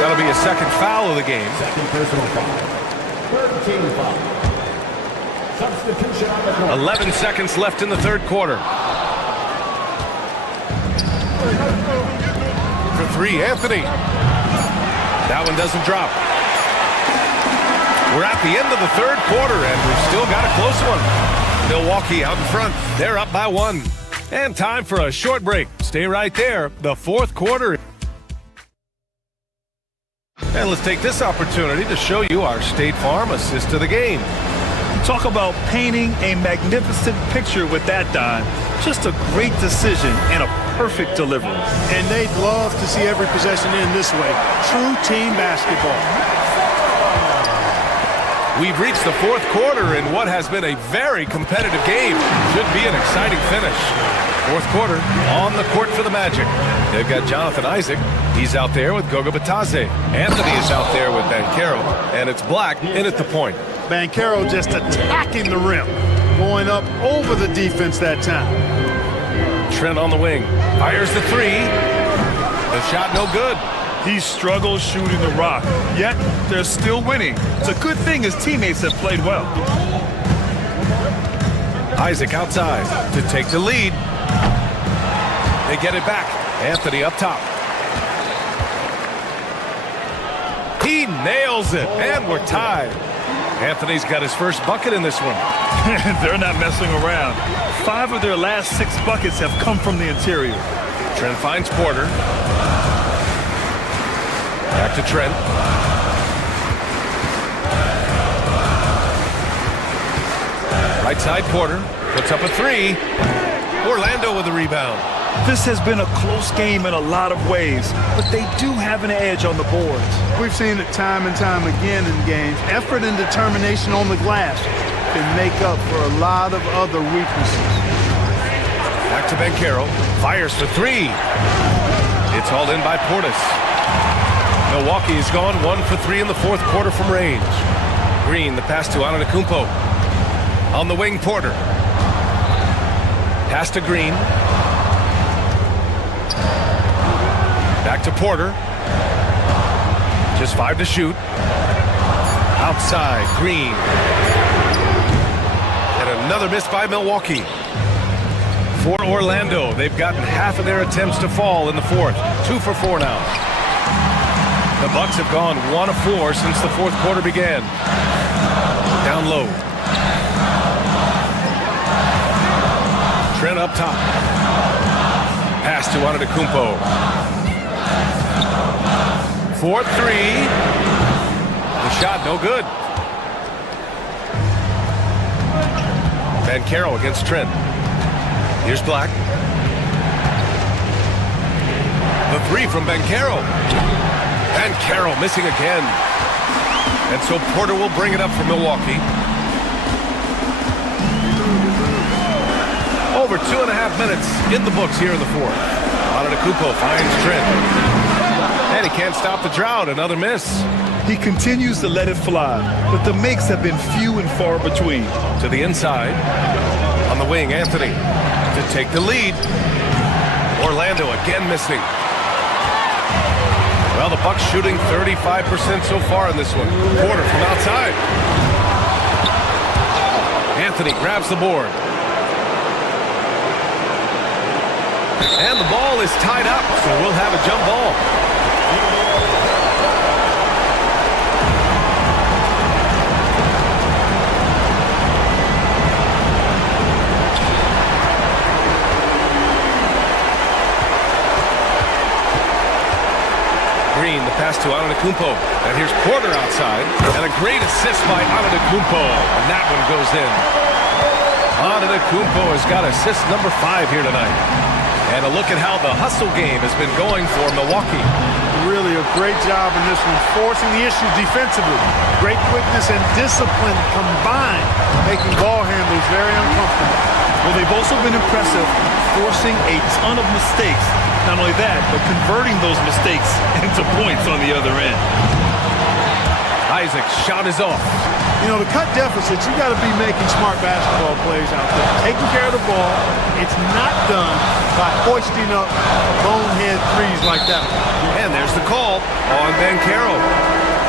That'll be a second foul of the game. Second personal foul. Third team foul. Substitution on the court. 11 seconds left in the third quarter. For 3, Anthony. That one doesn't drop. We're at the end of the third quarter, and we've still got a close one. Milwaukee out in front. They're up by 1. And time for a short break. Stay right there. The fourth quarter. And let's take this opportunity to show you our State Farm assist of the game. Talk about painting a magnificent picture with that dime. Just a great decision and a perfect delivery. And they'd love to see every possession end this way. True team basketball. We've reached the fourth quarter in what has been a very competitive game. Should be an exciting finish. Fourth quarter on the court for the Magic. They've got Jonathan Isaac. He's out there with Goga Batadze. Anthony is out there with Banchero. And it's Black in at the point. Banchero just attacking the rim. Going up over the defense that time. Trent on the wing. Fires the 3. The shot no good. He struggles shooting the rock, yet they're still winning. It's a good thing his teammates have played well. Isaac outside to take the lead. They get it back. Anthony up top. He nails it, and we're tied. Anthony's got his first bucket in this one. They're not messing around. 5 of their last 6 buckets have come from the interior. Trent finds Porter. Back to Trent. Right side, Porter puts up a 3. Orlando with the rebound. This has been a close game in a lot of ways, but they do have an edge on the boards. We've seen it time and time again in games. Effort and determination on the glass can make up for a lot of other weaknesses. Back to Banchero. Fires for 3. It's hauled in by Portis. Milwaukee has gone 1 for 3 in the fourth quarter from range. Green, the pass to Antetokounmpo. On the wing, Porter. Pass to Green. Back to Porter. Just 5 to shoot. Outside, Green. And another miss by Milwaukee. For Orlando, they've gotten half of their attempts to fall in the fourth. 2 for 4 now. The Bucks have gone 1 of 4 since the fourth quarter began. Down low. Trent up top. Pass to Antetokounmpo. 4-3. The shot no good. Banchero against Trent. Here's Black. The 3 from Banchero. Banchero missing again. And so Porter will bring it up for Milwaukee. Over 2.5 minutes in the books here in the fourth. Antetokounmpo finds Trent. And he can't stop the drought. Another miss. He continues to let it fly, but the makes have been few and far between. To the inside. On the wing, Anthony to take the lead. Orlando again missing. Well, the Bucks shooting 35% so far in this one. Porter from outside. Anthony grabs the board. And the ball is tied up, so we'll have a jump ball. Green, the pass to Antetokounmpo. And here's Porter outside. And a great assist by Antetokounmpo. And that one goes in. Antetokounmpo has got assist number 5 here tonight. And a look at how the hustle game has been going for Milwaukee. Really a great job in this one, forcing the issue defensively. Great quickness and discipline combined, making ball handlers very uncomfortable. Well, they've also been impressive, forcing a ton of mistakes. Not only that, but converting those mistakes into points on the other end. Isaac's shot is off. You know, the cut deficits, you got to be making smart basketball plays out there. Taking care of the ball. It's not done by hoisting up bonehead threes like that. And there's the call on Banchero.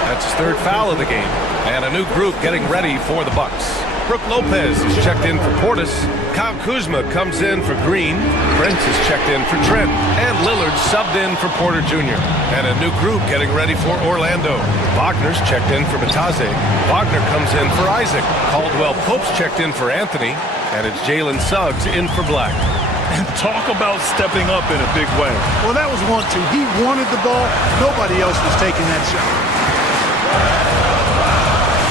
That's his 3rd foul of the game. And a new group getting ready for the Bucks. Brook Lopez is checked in for Portis. Kyle Kuzma comes in for Green. Prince is checked in for Trent. And Lillard subbed in for Porter Jr. And a new group getting ready for Orlando. Wagner's checked in for Batase. Wagner comes in for Isaac. Caldwell Pope's checked in for Anthony. And it's Jalen Suggs in for Black. And talk about stepping up in a big way. Well, that was 1-2. He wanted the ball. Nobody else was taking that shot.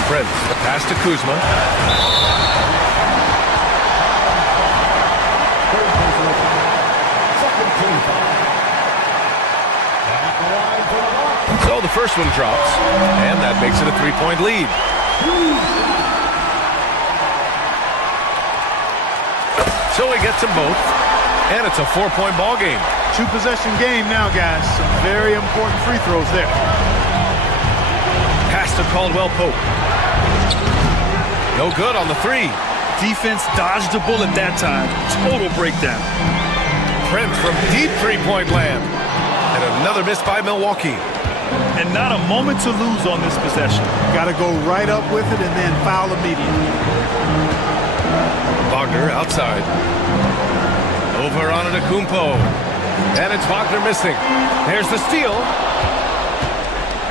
Prince, the pass to Kuzma. So the first one drops, and that makes it a 3-point lead. So he gets them both, and it's a 4-point ball game. 2-possession game now, guys. Some very important free throws there. Pass to Caldwell Pope. No good on the 3. Defense dodged the bullet that time. Total breakdown. Prince from deep 3-point land. And another miss by Milwaukee. And not a moment to lose on this possession. Got to go right up with it and then foul immediately. Wagner outside. Over on Antetokounmpo. And it's Wagner missing. There's the steal.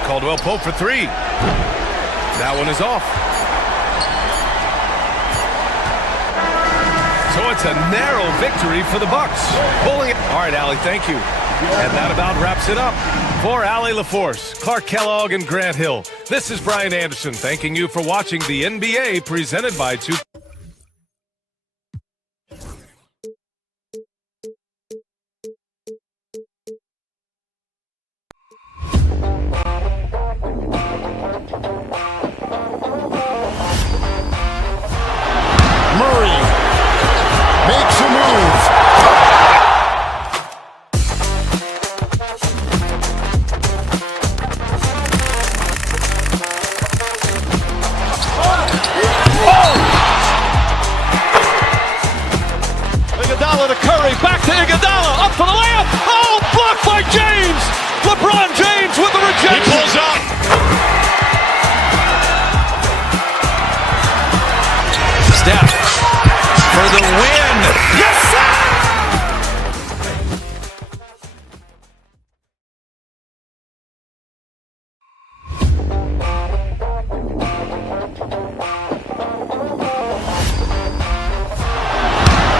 Caldwell Pope for 3. That one is off. So it's a narrow victory for the Bucks. Pulling it. All right, Allie, thank you. And that about wraps it up. For Allie LaForce, Clark Kellogg, and Grant Hill, this is Brian Anderson thanking you for watching the NBA presented by 2. Murray makes a move. Iguodala to Curry, back to Iguodala, up for the layup. Oh, blocked by James. LeBron James with the rejection. He pulls up. Steph for the win. Yes, sir!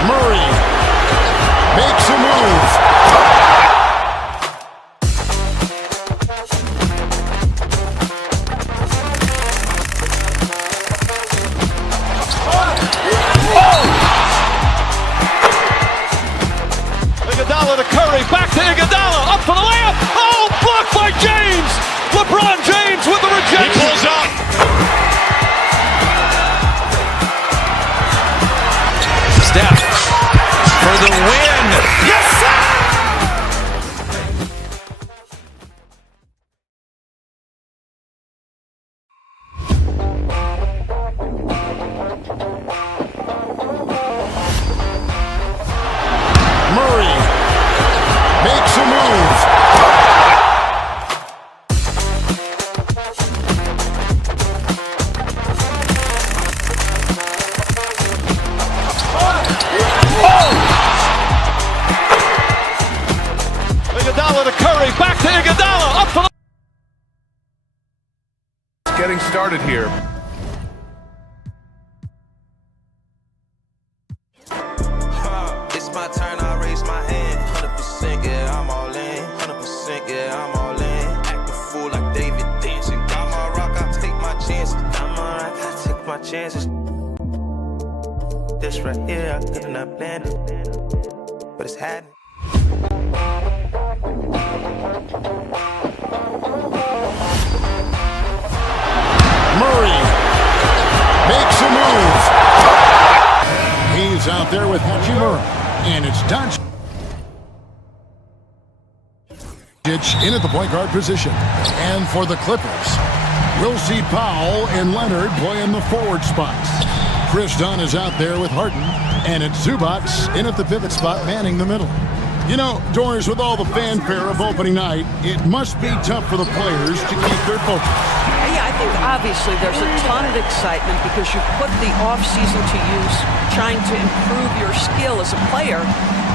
Murray makes a move. Iguodala to Curry, back to Iguodala, up for the layup. Oh, blocked by James. LeBron James with the rejection. He pulls up. Steph for the win. Yes, sir! Murray makes a move. Iguodala to Curry, back to Iguodala, up for the... Getting started here. It's my turn, I raise my hand. 100%, yeah, I'm all in. 100%, yeah, I'm all in. my chances. This right here, I couldn't have planned it, but it's happening. Murray makes a move. He's out there with Hachimura, and it's Doncic in at the point guard position. And for the Clippers, we'll see Powell and Leonard play in the forward spots. Chris Dunn is out there with Harden, and it's Zubac in at the pivot spot, manning the middle. You know, Doris, with all the fanfare of opening night, it must be tough for the players to keep their focus. Yeah, I think obviously there's a ton of excitement because you put the off-season to use trying to improve your skill as a player,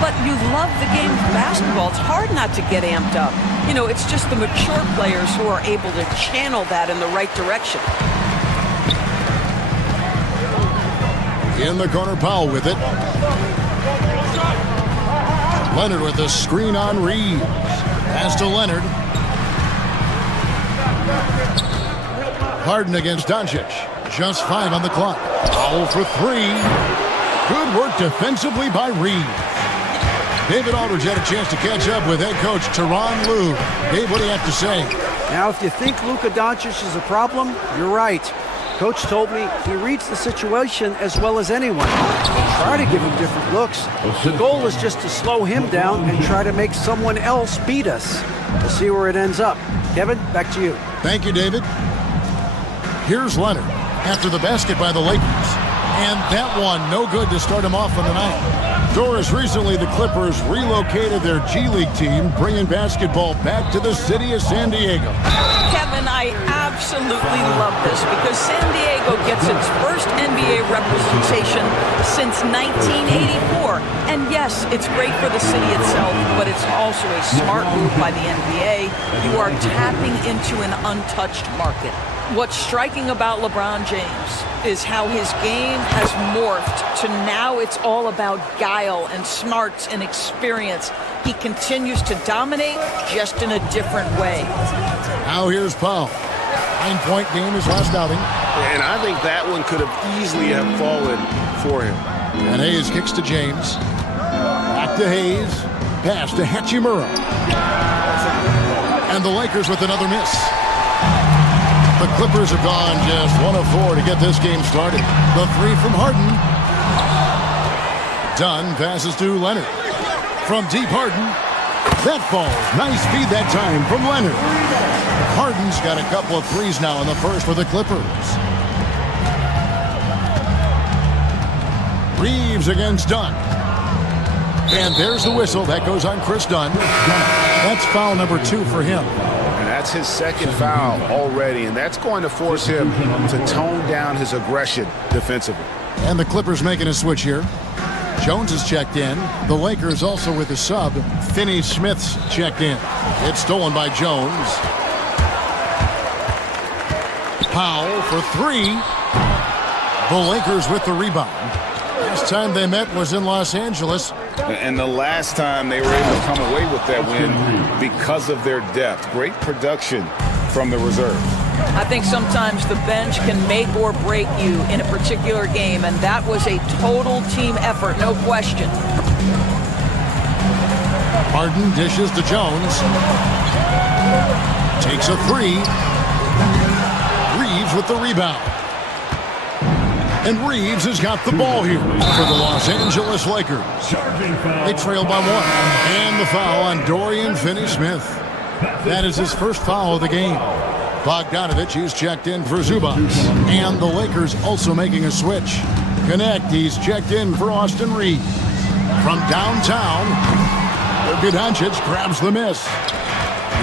but you love the game of basketball. It's hard not to get amped up. You know, it's just the mature players who are able to channel that in the right direction. In the corner, Powell with it. Leonard with the screen on Reeves. Pass to Leonard. Harden against Doncic. Just 5 on the clock. Powell for 3. Good work defensively by Reeves. David Aldridge had a chance to catch up with head coach Tyronn Lue. Dave, what do you have to say? Now, if you think Luka Doncic is a problem, you're right. Coach told me he reads the situation as well as anyone. Try to give him different looks. The goal is just to slow him down and try to make someone else beat us. We'll see where it ends up. Kevin, back to you. Thank you, David. Here's Leonard after the basket by the Lakers. And that one, no good to start him off on the night. Doris, recently the Clippers relocated their G League team, bringing basketball back to the city of San Diego. Kevin, I absolutely love this because San Diego gets its first NBA representation since 1984. And yes, it's great for the city itself, but it's also a smart move by the NBA. You are tapping into an untouched market. What's striking about LeBron James is how his game has morphed to now it's all about guile and smarts and experience. He continues to dominate just in a different way. Now here's Powell. 9-point game his last outing. And I think that one could have easily have fallen for him. And Hayes kicks to James. Back to Hayes. Pass to Hachimura. And the Lakers with another miss. The Clippers have gone just 1 of 4 to get this game started. The 3 from Harden. Dunn passes to Leonard. From deep, Harden. That falls. Nice feed that time from Leonard. Harden's got a couple of threes now in the first for the Clippers. Reeves against Dunn. And there's the whistle. That goes on Chris Dunn. That's foul number 2 for him. And that's his second foul already, and that's going to force him to tone down his aggression defensively. And the Clippers making a switch here. Jones is checked in. The Lakers also with a sub. Finney-Smith's checked in. It's stolen by Jones. Powell for 3. The Lakers with the rebound. Last time they met was in Los Angeles. And the last time they were able to come away with that win because of their depth. Great production from the reserve. I think sometimes the bench can make or break you in a particular game, and that was a total team effort, no question. Harden dishes to Jones. Takes a 3. Reeves with the rebound. And Reeves has got the ball here for the Los Angeles Lakers. They trail by 1. And the foul on Dorian Finney-Smith. That is his first foul of the game. Bogdanovich is checked in for Zubac. And the Lakers also making a switch. Connect, he's checked in for Austin Reeves. From downtown, Luka Doncic grabs the miss.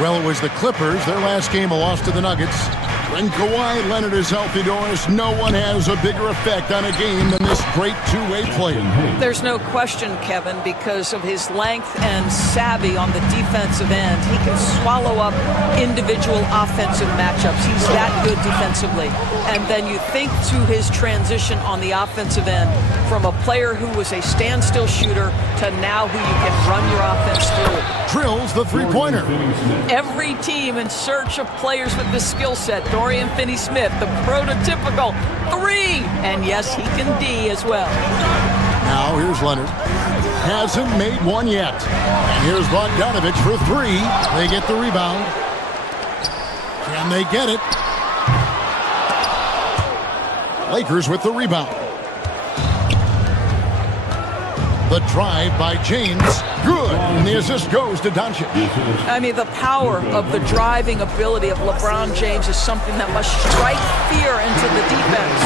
Well, it was the Clippers. Their last game a loss to the Nuggets. When Kawhi Leonard is healthy, Doris, no one has a bigger effect on a game than this great two-way player. There's no question, Kevin, because of his length and savvy on the defensive end. He can swallow up individual offensive matchups. He's that good defensively. And then you think to his transition on the offensive end from a player who was a standstill shooter to now who you can run your offense through. drills the three-pointer. Every team in search of players with this skill set. Dorian Finney-Smith, the prototypical 3. And yes, he can D as well. Now here's Leonard. Hasn't made one yet. And here's Bogdanovich for 3. They get the rebound. Can they get it? Lakers with the rebound. The drive by James. Good. And the assist goes to Doncic. I mean, the power of the driving ability of LeBron James is something that must strike fear into the defense.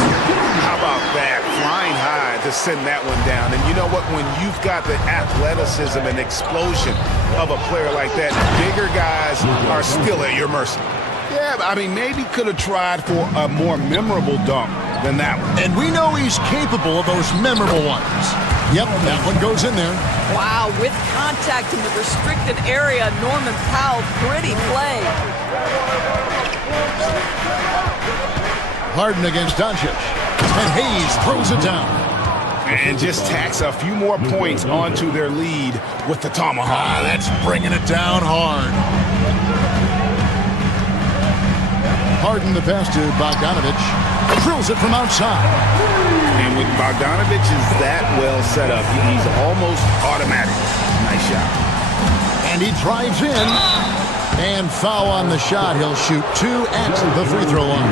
How about that? Flying high to send that one down. And you know what? When you've got the athleticism and explosion of a player like that, bigger guys are still at your mercy. Yeah, I mean, maybe could have tried for a more memorable dunk than that one. And we know he's capable of those memorable ones. Yep, that one goes in there. Wow, with contact in the restricted area, Norman Powell, pretty play. Harden against Doncic. And Hayes throws it down. And just tacks a few more points onto their lead with the tomahawk. That's bringing it down hard. Harden the pass to Bogdanovich. Drills it from outside. And with Bogdanovich is that well set up, he's almost automatic. Nice shot. And he drives in. And foul on the shot. He'll shoot 2 at the free throw line.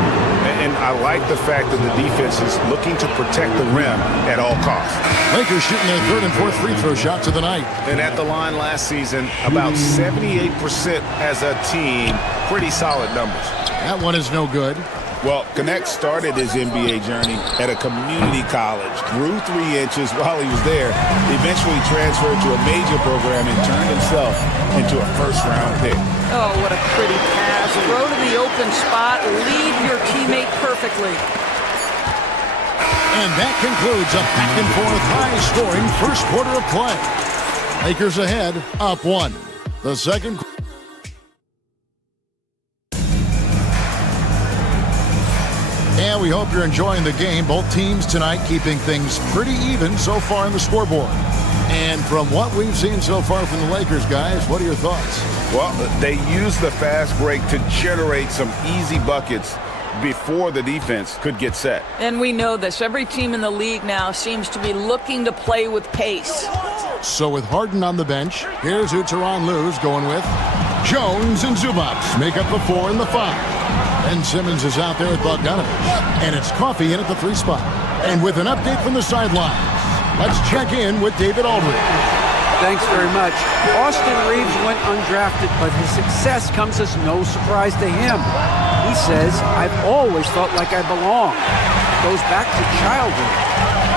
And I like the fact that the defense is looking to protect the rim at all costs. Lakers shooting their 3rd and 4th free throw shots of the night. And at the line last season, about 78% as a team. Pretty solid numbers. That one is no good. Well, Connect started his NBA journey at a community college, grew 3 inches while he was there, eventually transferred to a major program and turned himself into a first-round pick. Oh, what a pretty pass. Throw to the open spot, lead your teammate perfectly. And that concludes a back-and-forth high-scoring first quarter of play. Lakers ahead, up 1. The second quarter. And we hope you're enjoying the game. Both teams tonight keeping things pretty even so far on the scoreboard. And from what we've seen so far from the Lakers, guys, what are your thoughts? Well, they use the fast break to generate some easy buckets before the defense could get set. And we know this. Every team in the league now seems to be looking to play with pace. So with Harden on the bench, here's who Tyronn Lue's going with. Jones and Zubac make up the 4 and the 5. Ben Simmons is out there with Bogdanovich. And it's Coffey in at the 3 spot. And with an update from the sidelines, let's check in with David Aldridge. Thanks very much. Austin Reeves went undrafted, but his success comes as no surprise to him. He says, I've always felt like I belong. Goes back to childhood.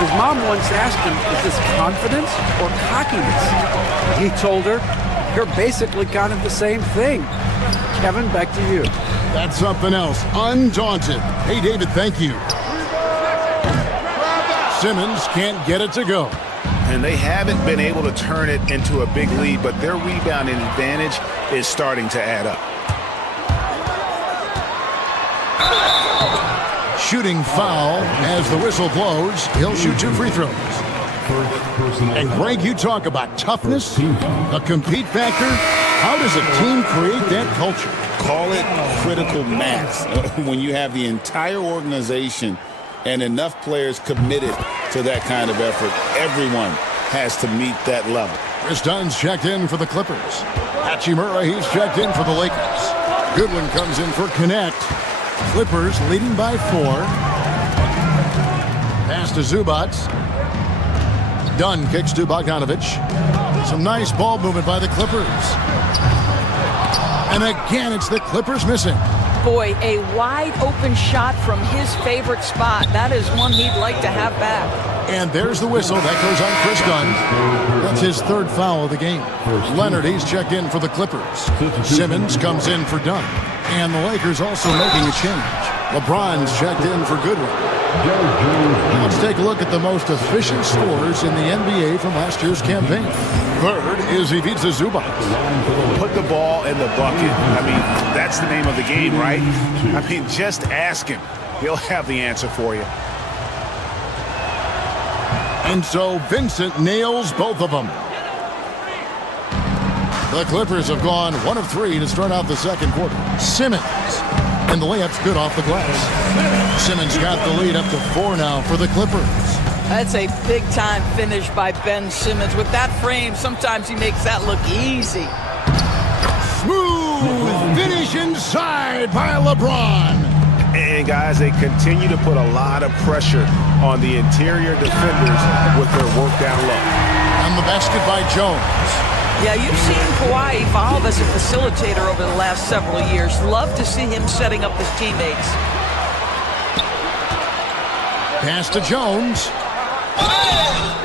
His mom once asked him, is this confidence or cockiness? He told her, you're basically kind of the same thing. Kevin, back to you. That's something else. Undaunted. Hey, David, thank you. Simmons can't get it to go. And they haven't been able to turn it into a big lead, but their rebounding advantage is starting to add up. Shooting foul as the whistle blows. He'll shoot 2 free throws. And Greg, you talk about toughness, a compete factor. How does a team create that culture? Call it critical mass. When you have the entire organization and enough players committed to that kind of effort, everyone has to meet that level. Chris Dunn's checked in for the Clippers. Hachimura, he's checked in for the Lakers. Goodwin comes in for Connect. Clippers leading by 4. Pass to Zubac. Dunn kicks to Bogdanovich. Some nice ball movement by the Clippers. And again, it's the Clippers missing. Boy, a wide open shot from his favorite spot. That is one he'd like to have back. And there's the whistle. That goes on Chris Dunn. That's his 3rd foul of the game. Leonard, he's checked in for the Clippers. Simmons comes in for Dunn. And the Lakers also making a change. LeBron's checked in for Goodwin. Let's take a look at the most efficient scorers in the NBA from last year's campaign. 3rd is Ivica Zubac. Put the ball in the bucket. I mean, that's the name of the game, right? I mean, just ask him. He'll have the answer for you. And so Vincent nails both of them. The Clippers have gone 1 of 3 to start out the second quarter. Simmons, and the layup's good off the glass. Simmons got the lead up to 4 now for the Clippers. That's a big-time finish by Ben Simmons. With that frame, sometimes he makes that look easy. Smooth finish inside by LeBron. And guys, they continue to put a lot of pressure on the interior defenders with their work down low. And the basket by Jones. Yeah, you've seen Kawhi evolve as a facilitator over the last several years. Love to see him setting up his teammates. Pass to Jones.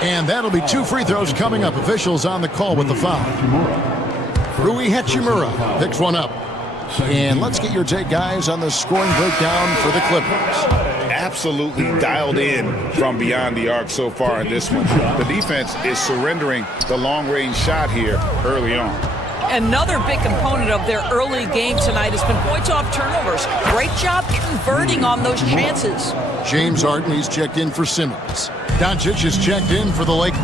And that'll be 2 free throws coming up. Officials on the call with the foul. Rui Hachimura picks one up. And let's get your take, guys, on the scoring breakdown for the Clippers. Absolutely dialed in from beyond the arc so far in this one. The defense is surrendering the long-range shot here early on. Another big component of their early game tonight has been points off turnovers. Great job converting on those chances. James Harden, he's checked in for Simmons. Doncic is checked in for the Lakers.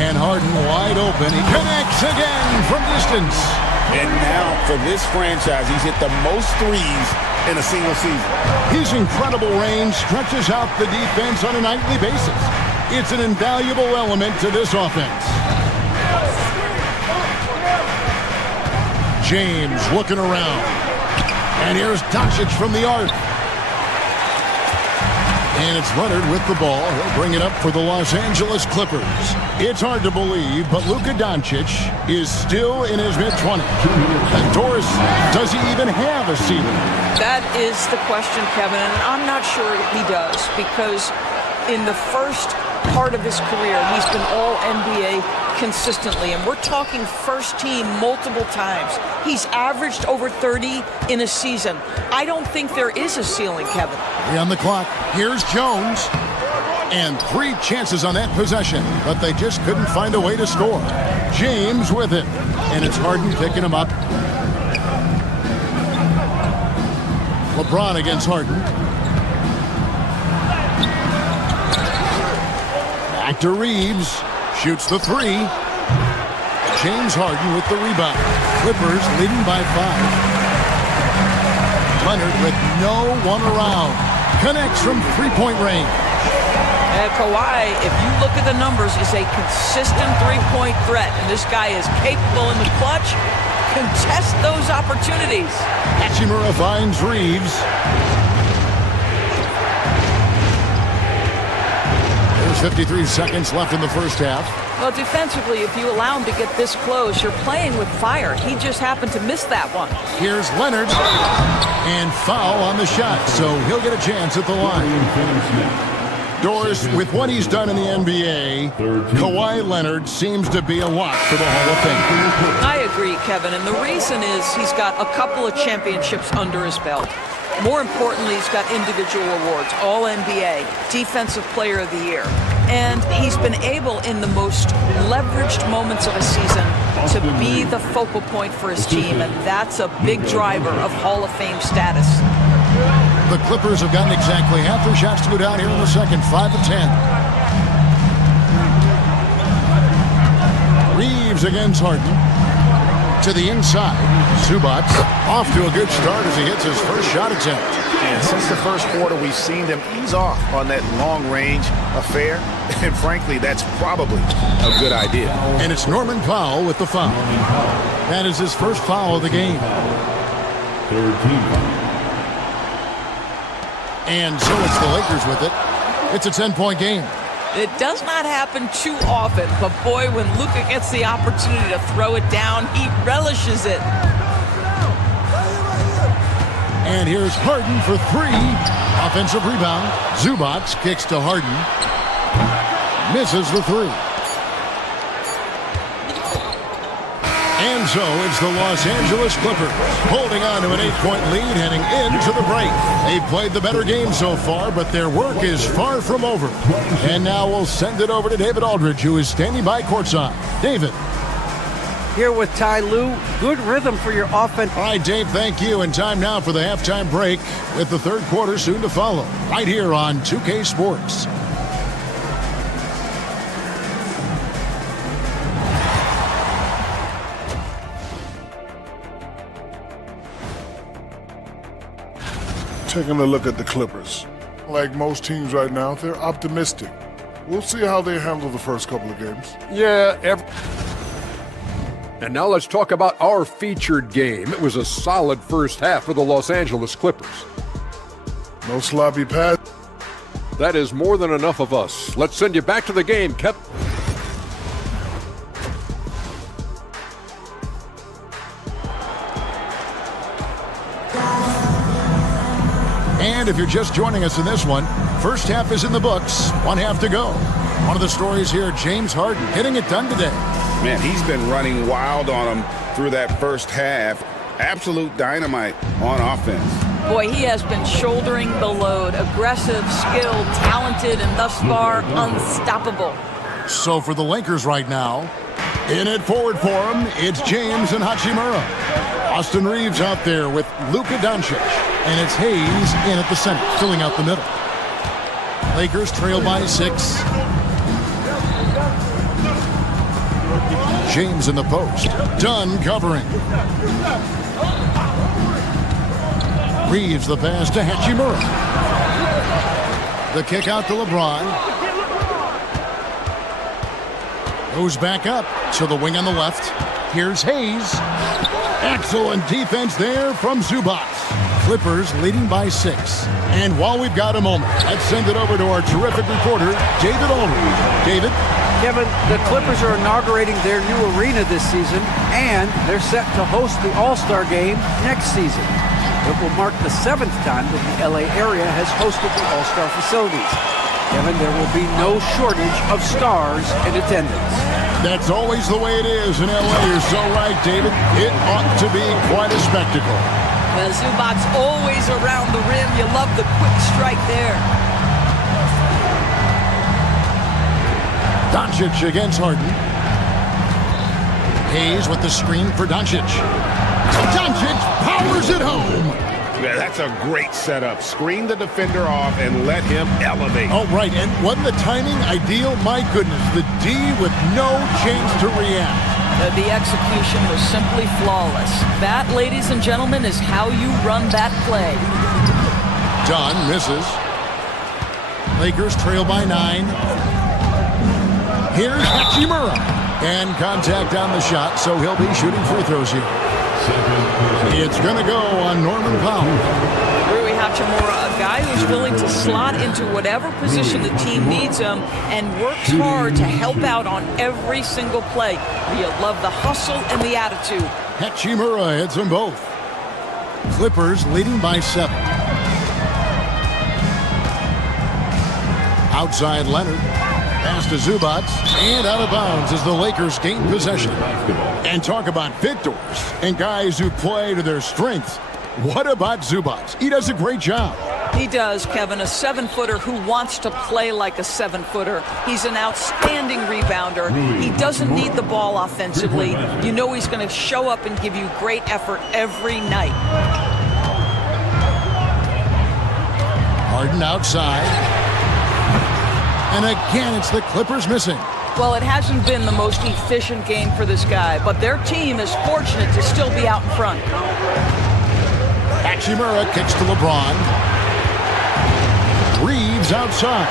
And Harden wide open. He connects again from distance. And now for this franchise, he's hit the most threes in a single season. His incredible range stretches out the defense on a nightly basis. It's an invaluable element to this offense. James looking around. And here's Doncic from the arc. And it's Leonard with the ball. He'll bring it up for the Los Angeles Clippers. It's hard to believe, but Luka Doncic is still in his mid-20s. And Doris, does he even have a ceiling? That is the question, Kevin, and I'm not sure he does, because in the first part of his career, he's been all NBA consistently, and we're talking first team multiple times. He's averaged over 30 in a season. I don't think there is a ceiling, Kevin. On the clock, here's Jones. And 3 chances on that possession, but they just couldn't find a way to score. James with it, and it's Harden picking him up. LeBron against Harden. Back to Reeves. Shoots the 3. James Harden with the rebound. Clippers leading by 5. Leonard with no one around. Connects from three-point range. Kawhi, if you look at the numbers, is a consistent three-point threat. And this guy is capable in the clutch. Contest those opportunities. Hachimura finds Reeves. There's 53 seconds left in the first half. Well, defensively, if you allow him to get this close, you're playing with fire. He just happened to miss that one. Here's Leonard. And foul on the shot, so he'll get a chance at the line. Doris, with what he's done in the NBA, Kawhi Leonard seems to be a lock for the Hall of Fame. I agree, Kevin, and the reason is he's got a couple of championships under his belt. More importantly, he's got individual awards, All-NBA, Defensive Player of the Year. And he's been able, in the most leveraged moments of a season, to be the focal point for his team, and that's a big driver of Hall of Fame status. The Clippers have gotten exactly half their shots to go down here in the second, 5 of 10. Reeves against Harden. To the inside. Zubac off to a good start as he hits his first shot attempt. And since the first quarter, we've seen them ease off on that long-range affair. And frankly, that's probably a good idea. And it's Norman Powell with the foul. That is his first foul of the game. And so it's the Lakers with it. It's a 10-point game. It does not happen too often, but boy, when Luka gets the opportunity to throw it down, he relishes it. And here's Harden for 3. Offensive rebound. Zubac kicks to Harden. Misses the 3. And so it's the Los Angeles Clippers holding on to an 8-point lead heading into the break. They've played the better game so far, but their work is far from over. And now we'll send it over to David Aldridge, who is standing by courtside. David. Here with Ty Lue. Good rhythm for your offense. All right, Dave, thank you. And time now for the halftime break with the third quarter soon to follow. Right here on 2K Sports. Taking a look at the Clippers. Like most teams right now, they're optimistic. We'll see how they handle the first couple of games. Yeah, and now let's talk about our featured game. It was a solid first half for the Los Angeles Clippers. No sloppy pass. That is more than enough of us. Let's send you back to the game, Kep. And if you're just joining us in this one, first half is in the books, one half to go. One of the stories here, James Harden getting it done today. Man, he's been running wild on him through that first half. Absolute dynamite on offense. Boy, he has been shouldering the load. Aggressive, skilled, talented, and thus far, unstoppable. So for the Lakers right now, in it forward for him, it's James and Hachimura. Austin Reeves out there with Luka Doncic. And it's Hayes in at the center, filling out the middle. Lakers trail by 6. James in the post. Dunn covering. Reeves the pass to Hachimura. The kick out to LeBron. Goes back up to the wing on the left. Here's Hayes. Excellent defense there from Zubac. Clippers leading by 6. And while we've got a moment, let's send it over to our terrific reporter, David Ulrich. David? Kevin, the Clippers are inaugurating their new arena this season, and they're set to host the All-Star Game next season. It will mark the 7th time that the LA area has hosted the All-Star facilities. Kevin, there will be no shortage of stars in attendance. That's always the way it is in LA. You're so right, David. It ought to be quite a spectacle. Well, Zubac's always around the rim. You love the quick strike there. Doncic against Harden. Hayes with the screen for Doncic. Doncic powers it home. Yeah, that's a great setup. Screen the defender off and let him elevate. Oh, right. And wasn't the timing ideal? My goodness. The D with no chance to react. The execution was simply flawless. That, ladies and gentlemen, is how you run that play. Dunn misses. Lakers trail by 9. Here's Hachimura. And contact on the shot, so he'll be shooting free throws here. It's going to go on Norman Powell. Rui Hachimura, a guy who's willing to slot into whatever position the team needs him and works hard to help out on every single play. You love the hustle and the attitude. Hachimura hits them both. Clippers leading by 7. Outside Leonard. Pass to Zubac, and out of bounds as the Lakers gain possession. And talk about victors and guys who play to their strengths. What about Zubac? He does a great job. He does, Kevin, a 7-footer who wants to play like a 7-footer. He's an outstanding rebounder. He doesn't need the ball offensively. You know he's going to show up and give you great effort every night. Harden outside. And again, it's the Clippers missing. Well, it hasn't been the most efficient game for this guy, but their team is fortunate to still be out in front. Hachimura kicks to LeBron. Reeves outside.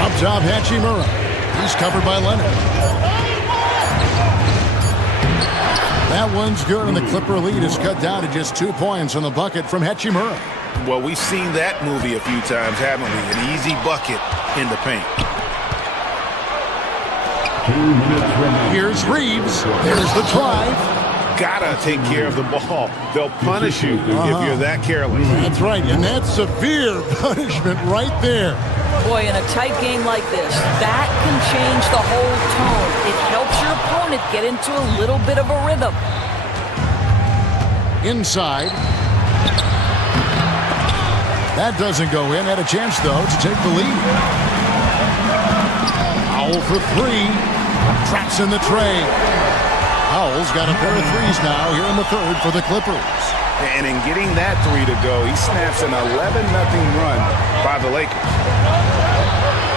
Up top, Hachimura. He's covered by Leonard. That one's good, and the Clipper lead is cut down to just 2 points on the bucket from Hachimura. Well, we've seen that movie a few times, haven't we? An easy bucket in the paint. Here's Reeves. There's the drive. Gotta take care of the ball. They'll punish you if you're that careless. That's right, and that's severe punishment right there. Boy, in a tight game like this, that can change the whole tone. It helps your opponent get into a little bit of a rhythm. Inside. That doesn't go in. Had a chance, though, to take the lead. Powell for 3. Traps in the tray. Powell's got a pair of threes now here in the third for the Clippers. And in getting that 3 to go, he snaps an 11-0 run by the Lakers.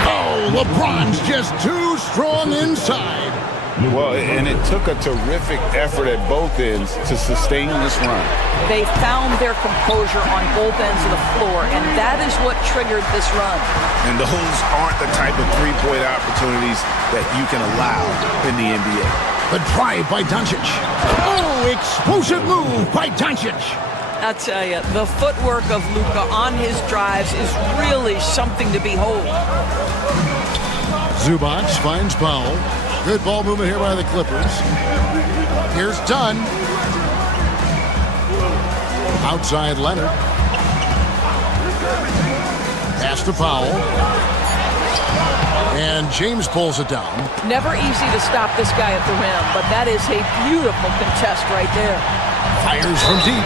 Oh, LeBron's just too strong inside. Well, and it took a terrific effort at both ends to sustain this run. They found their composure on both ends of the floor, and that is what triggered this run. And those aren't the type of three-point opportunities that you can allow in the NBA. The drive by Doncic. Oh, explosive move by Doncic. I'll tell you, the footwork of Luka on his drives is really something to behold. Zubac finds Powell. Good ball movement here by the Clippers. Here's Dunn. Outside Leonard. Pass to Powell. And James pulls it down. Never easy to stop this guy at the rim, but that is a beautiful contest right there. Fires from deep.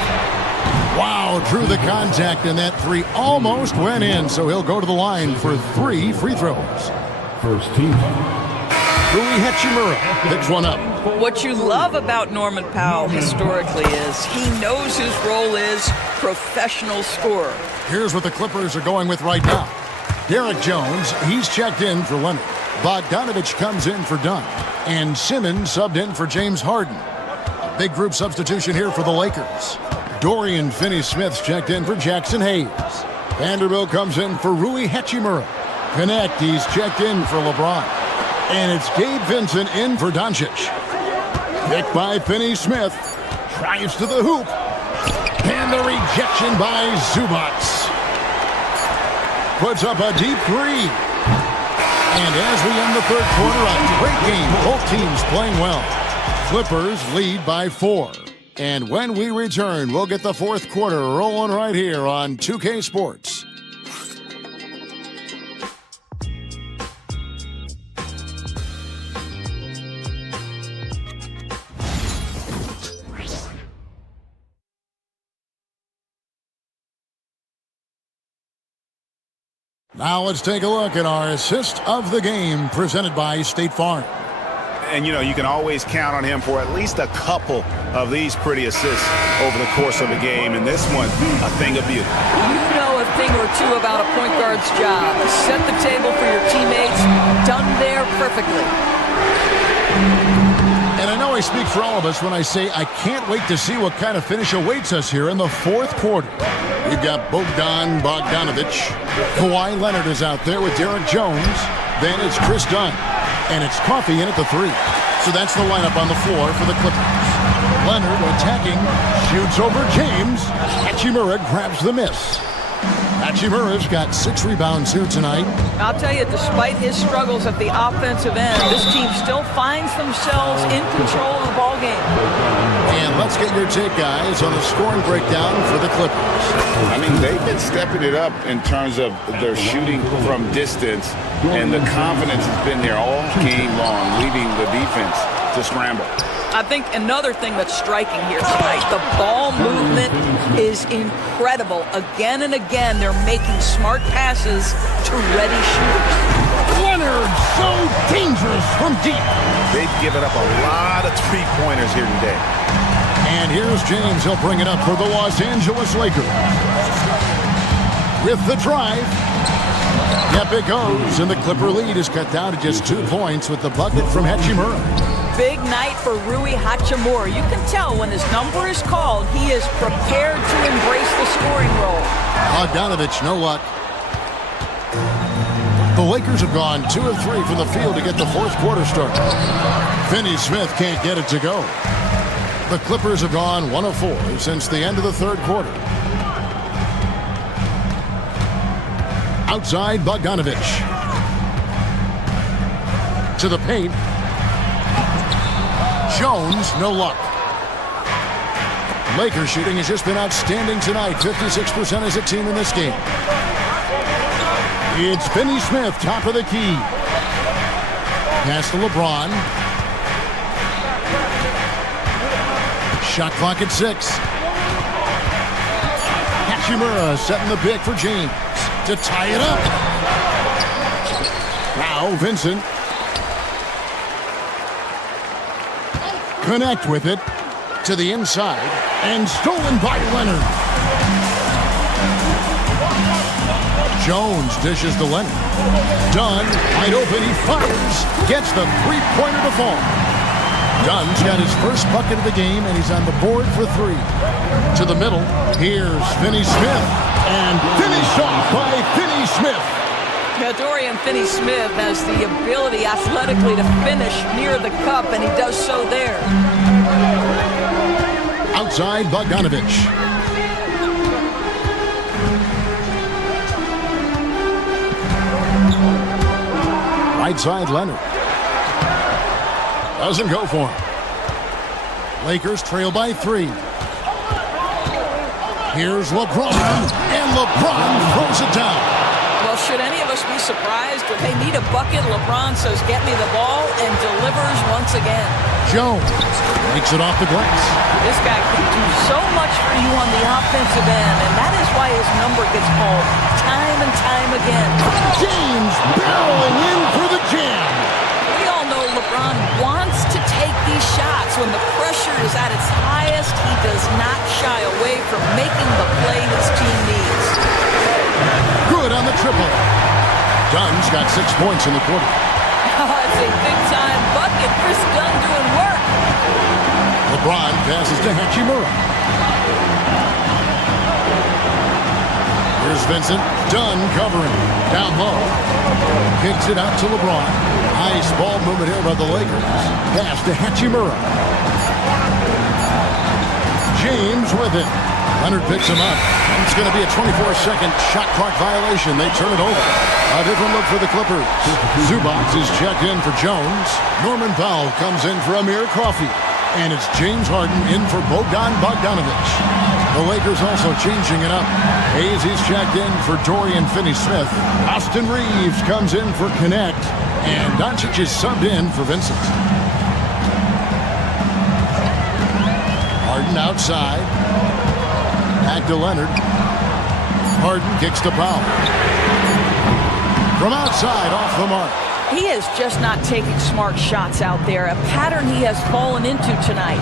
Wow, drew the contact, and that three almost went in, so he'll go to the line for 3 free throws. First team. Rui Hachimura picks one up. What you love about Norman Powell historically is he knows his role is professional scorer. Here's what the Clippers are going with right now. Derek Jones, he's checked in for Leonard. Bogdanovich comes in for Dunn. And Simmons subbed in for James Harden. A big group substitution here for the Lakers. Dorian Finney-Smith's checked in for Jackson Hayes. Vanderbilt comes in for Rui Hachimura. Connect, he's checked in for LeBron. And it's Gabe Vincent in for Doncic. Picked by Finney-Smith. Drives to the hoop. And the rejection by Zubac. Puts up a deep three. And as we end the third quarter, a great game. Both teams playing well. Clippers lead by 4. And when we return, we'll get the fourth quarter rolling right here on 2K Sports. Now let's take a look at our assist of the game presented by State Farm. And, you know, you can always count on him for at least a couple of these pretty assists over the course of a game. And this one, a thing of beauty. You know a thing or two about a point guard's job. Set the table for your teammates. Done there perfectly. And I know I speak for all of us when I say I can't wait to see what kind of finish awaits us here in the fourth quarter. We've got Bogdanovich. Kawhi Leonard is out there with Derek Jones. Then it's Chris Dunn. And it's Coffey in at the 3. So that's the lineup on the floor for the Clippers. Leonard attacking, shoots over James. Hachimura grabs the miss. Hachimura's got 6 rebounds here tonight. I'll tell you, despite his struggles at the offensive end, this team still finds themselves in control of the ball game. And let's get your take, guys, on the scoring breakdown for the Clippers. I mean, they've been stepping it up in terms of their shooting from distance, and the confidence has been there all game long, leaving the defense to scramble. I think another thing that's striking here tonight, the ball movement is incredible. Again and again, they're making smart passes to ready shooters. Leonard, so dangerous from deep. They've given up a lot of three-pointers here today. And here's James. He'll bring it up for the Los Angeles Lakers. With the drive. Yep, it goes. And the Clipper lead is cut down to just 2 points with the bucket from Hachimura. Big night for Rui Hachimura. You can tell when his number is called, he is prepared to embrace the scoring role. Bogdanovich, no luck. The Lakers have gone 2 of 3 from the field to get the fourth quarter started. Finney-Smith can't get it to go. The Clippers have gone 1 of 4 since the end of the third quarter. Outside, Bogdanovich. To the paint. Jones, no luck. Lakers shooting has just been outstanding tonight. 56% as a team in this game. It's Finney-Smith, top of the key. Pass to LeBron. Shot clock at 6. Hachimura setting the pick for James to tie it up. Now Vincent. Connect with it to the inside and stolen by Leonard. Jones dishes to Leonard. Dunn, wide open, he fires, gets the three-pointer to fall. Dunn's got his first bucket of the game, and he's on the board for 3. To the middle, here's Finney Smith, and finished off by Finney Smith. Yeah, Dorian Finney-Smith has the ability athletically to finish near the cup, and he does so there. Outside Bogdanovich. Right side Leonard. Doesn't go for him. Lakers trail by 3. Here's LeBron, and LeBron throws it down. Well, should any of us be surprised if they need a bucket? LeBron says, "Get me the ball," and delivers once again. Jones makes it off the glass. This guy can do so much for you on the offensive end, and that is why his number gets called time and time again. James barreling in for the jam. We all know LeBron wants to take these shots. When the pressure is at its highest, he does not shy away from making the play his team needs. Good on the triple. Dunn's got 6 points in the quarter. Oh, it's a big-time bucket. Chris Dunn doing work. LeBron passes to Hachimura. Here's Vincent. Dunn covering. Down low. Kicks it out to LeBron. Nice ball movement here by the Lakers. Pass to Hachimura. James with it. Leonard picks him up. It's going to be a 24-second shot clock violation. They turn it over. A different look for the Clippers. Zubac is checked in for Jones. Norman Powell comes in for Amir Coffey. And it's James Harden in for Bogdanovich. The Lakers also changing it up. Hayes is checked in for Dorian Finney-Smith. Austin Reeves comes in for Connect. And Doncic is subbed in for Vincent. Harden outside. Back to Leonard. Harden kicks to Powell. From outside, off the mark. He is just not taking smart shots out there, a pattern he has fallen into tonight.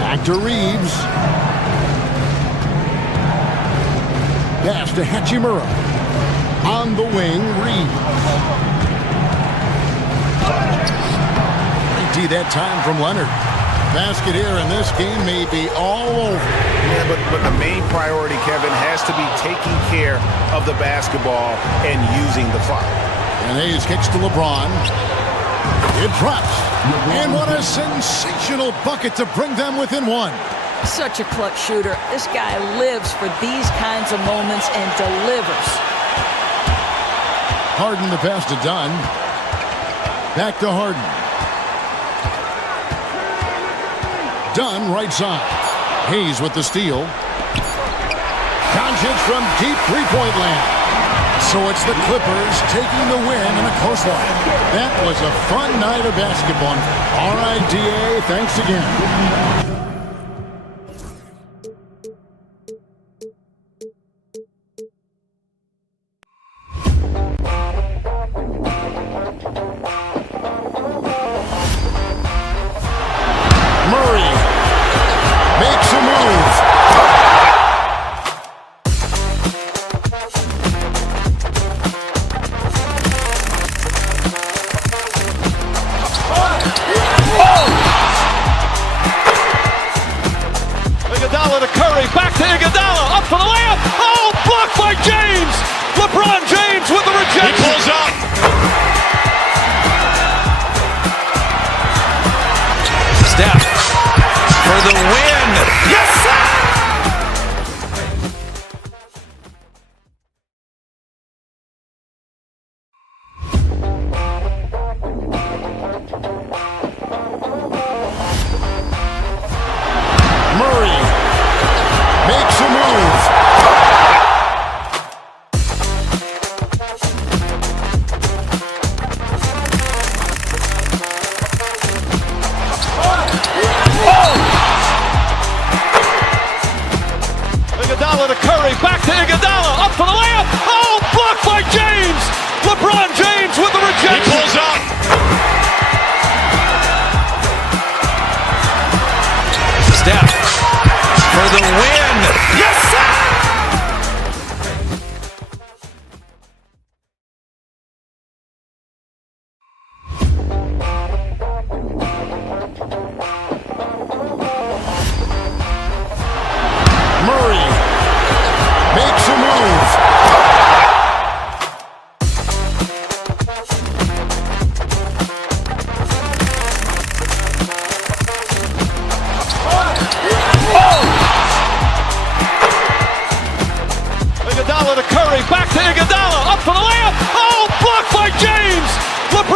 Back to Reeves. Pass to Hachimura. On the wing, Reeves. Empty that time from Leonard. Basket here, and this game may be all over. Yeah, but the main priority, Kevin, has to be taking care of the basketball and using the clock. And Hayes kicks to LeBron. It drops. And what a sensational bucket to bring them within 1. Such a clutch shooter. This guy lives for these kinds of moments and delivers. Harden the pass to Dunn. Back to Harden. Dunn right side. Hayes with the steal. Doncic from deep three-point land. So it's the Clippers taking the win in a close one. That was a fun night of basketball. All right, DA, thanks again.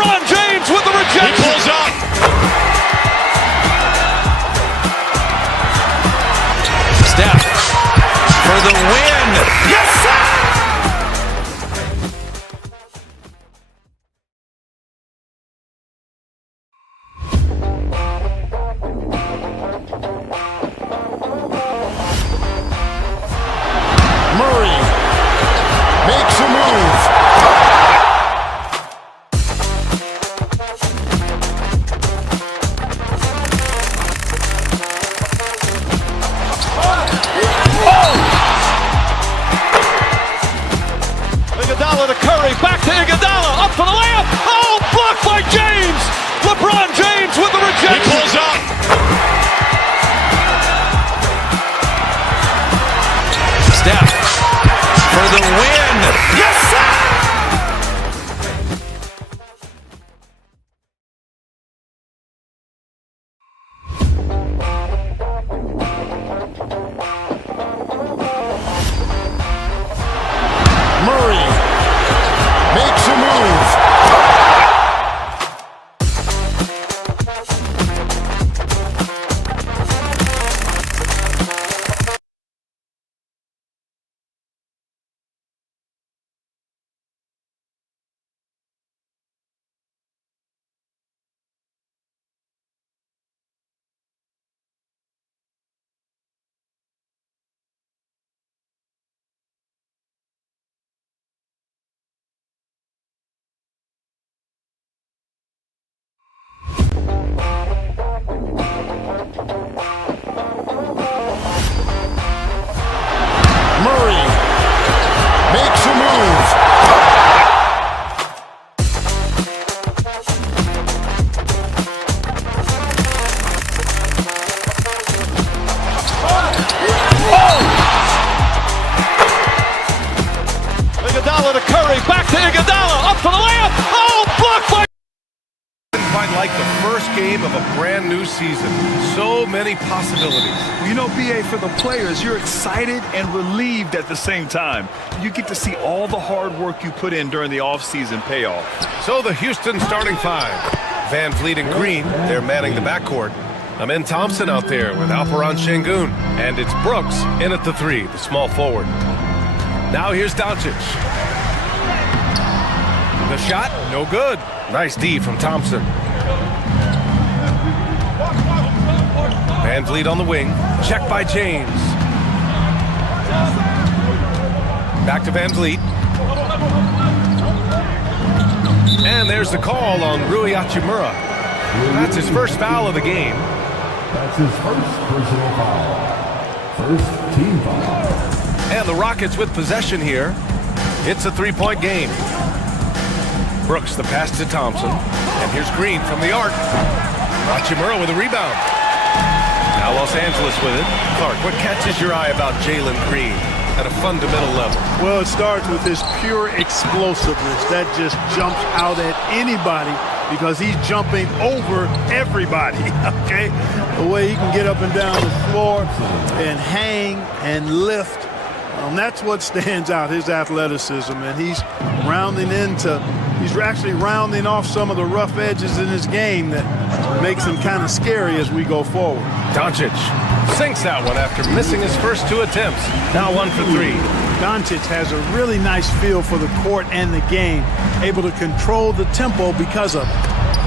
LeBron James with the rejection. He pulls up. Steph for the win. Yes, sir! Murray makes a move. Iguodala to Curry, back to Iguodala, up for the layup. Oh, blocked by James. LeBron James with the rejection. He pulls up. Steph for the win. Yes, sir! Murray makes a move. Murray makes a move. Iguodala to Curry, back to Iguodala, up for the layup. Oh, blocked by... Quite like the first game of a brand new season. So many possibilities. You know, BA, for the players, you're excited and relieved at the same time. You get to see all the hard work you put in during the offseason pay off. So the Houston starting five. Van Vliet and Green, they're manning the backcourt. Amen Thompson out there with Alperen Şengün. And it's Brooks in at the three, the small forward. Now here's Doncic. The shot, no good. Nice D from Thompson. Van Vliet on the wing. Check by James. Back to Van Vliet. And there's the call on Rui Hachimura. That's his first foul of the game. That's his first personal foul. First team foul. And the Rockets with possession here. It's a three-point game. Brooks the pass to Thompson. And here's Green from the arc. Hachimura with a rebound. Now Los Angeles with it. Clark, what catches your eye about Jalen Green at a fundamental level? Well, it starts with his pure explosiveness. That just jumps out at anybody because he's jumping over everybody, okay? The way he can get up and down the floor and hang and lift. That's what stands out, his athleticism, and he's actually rounding off some of the rough edges in his game that makes him kind of scary as we go forward. Doncic sinks that one after missing his first two attempts. Now 1 for 3. Doncic has a really nice feel for the court and the game, able to control the tempo because of it.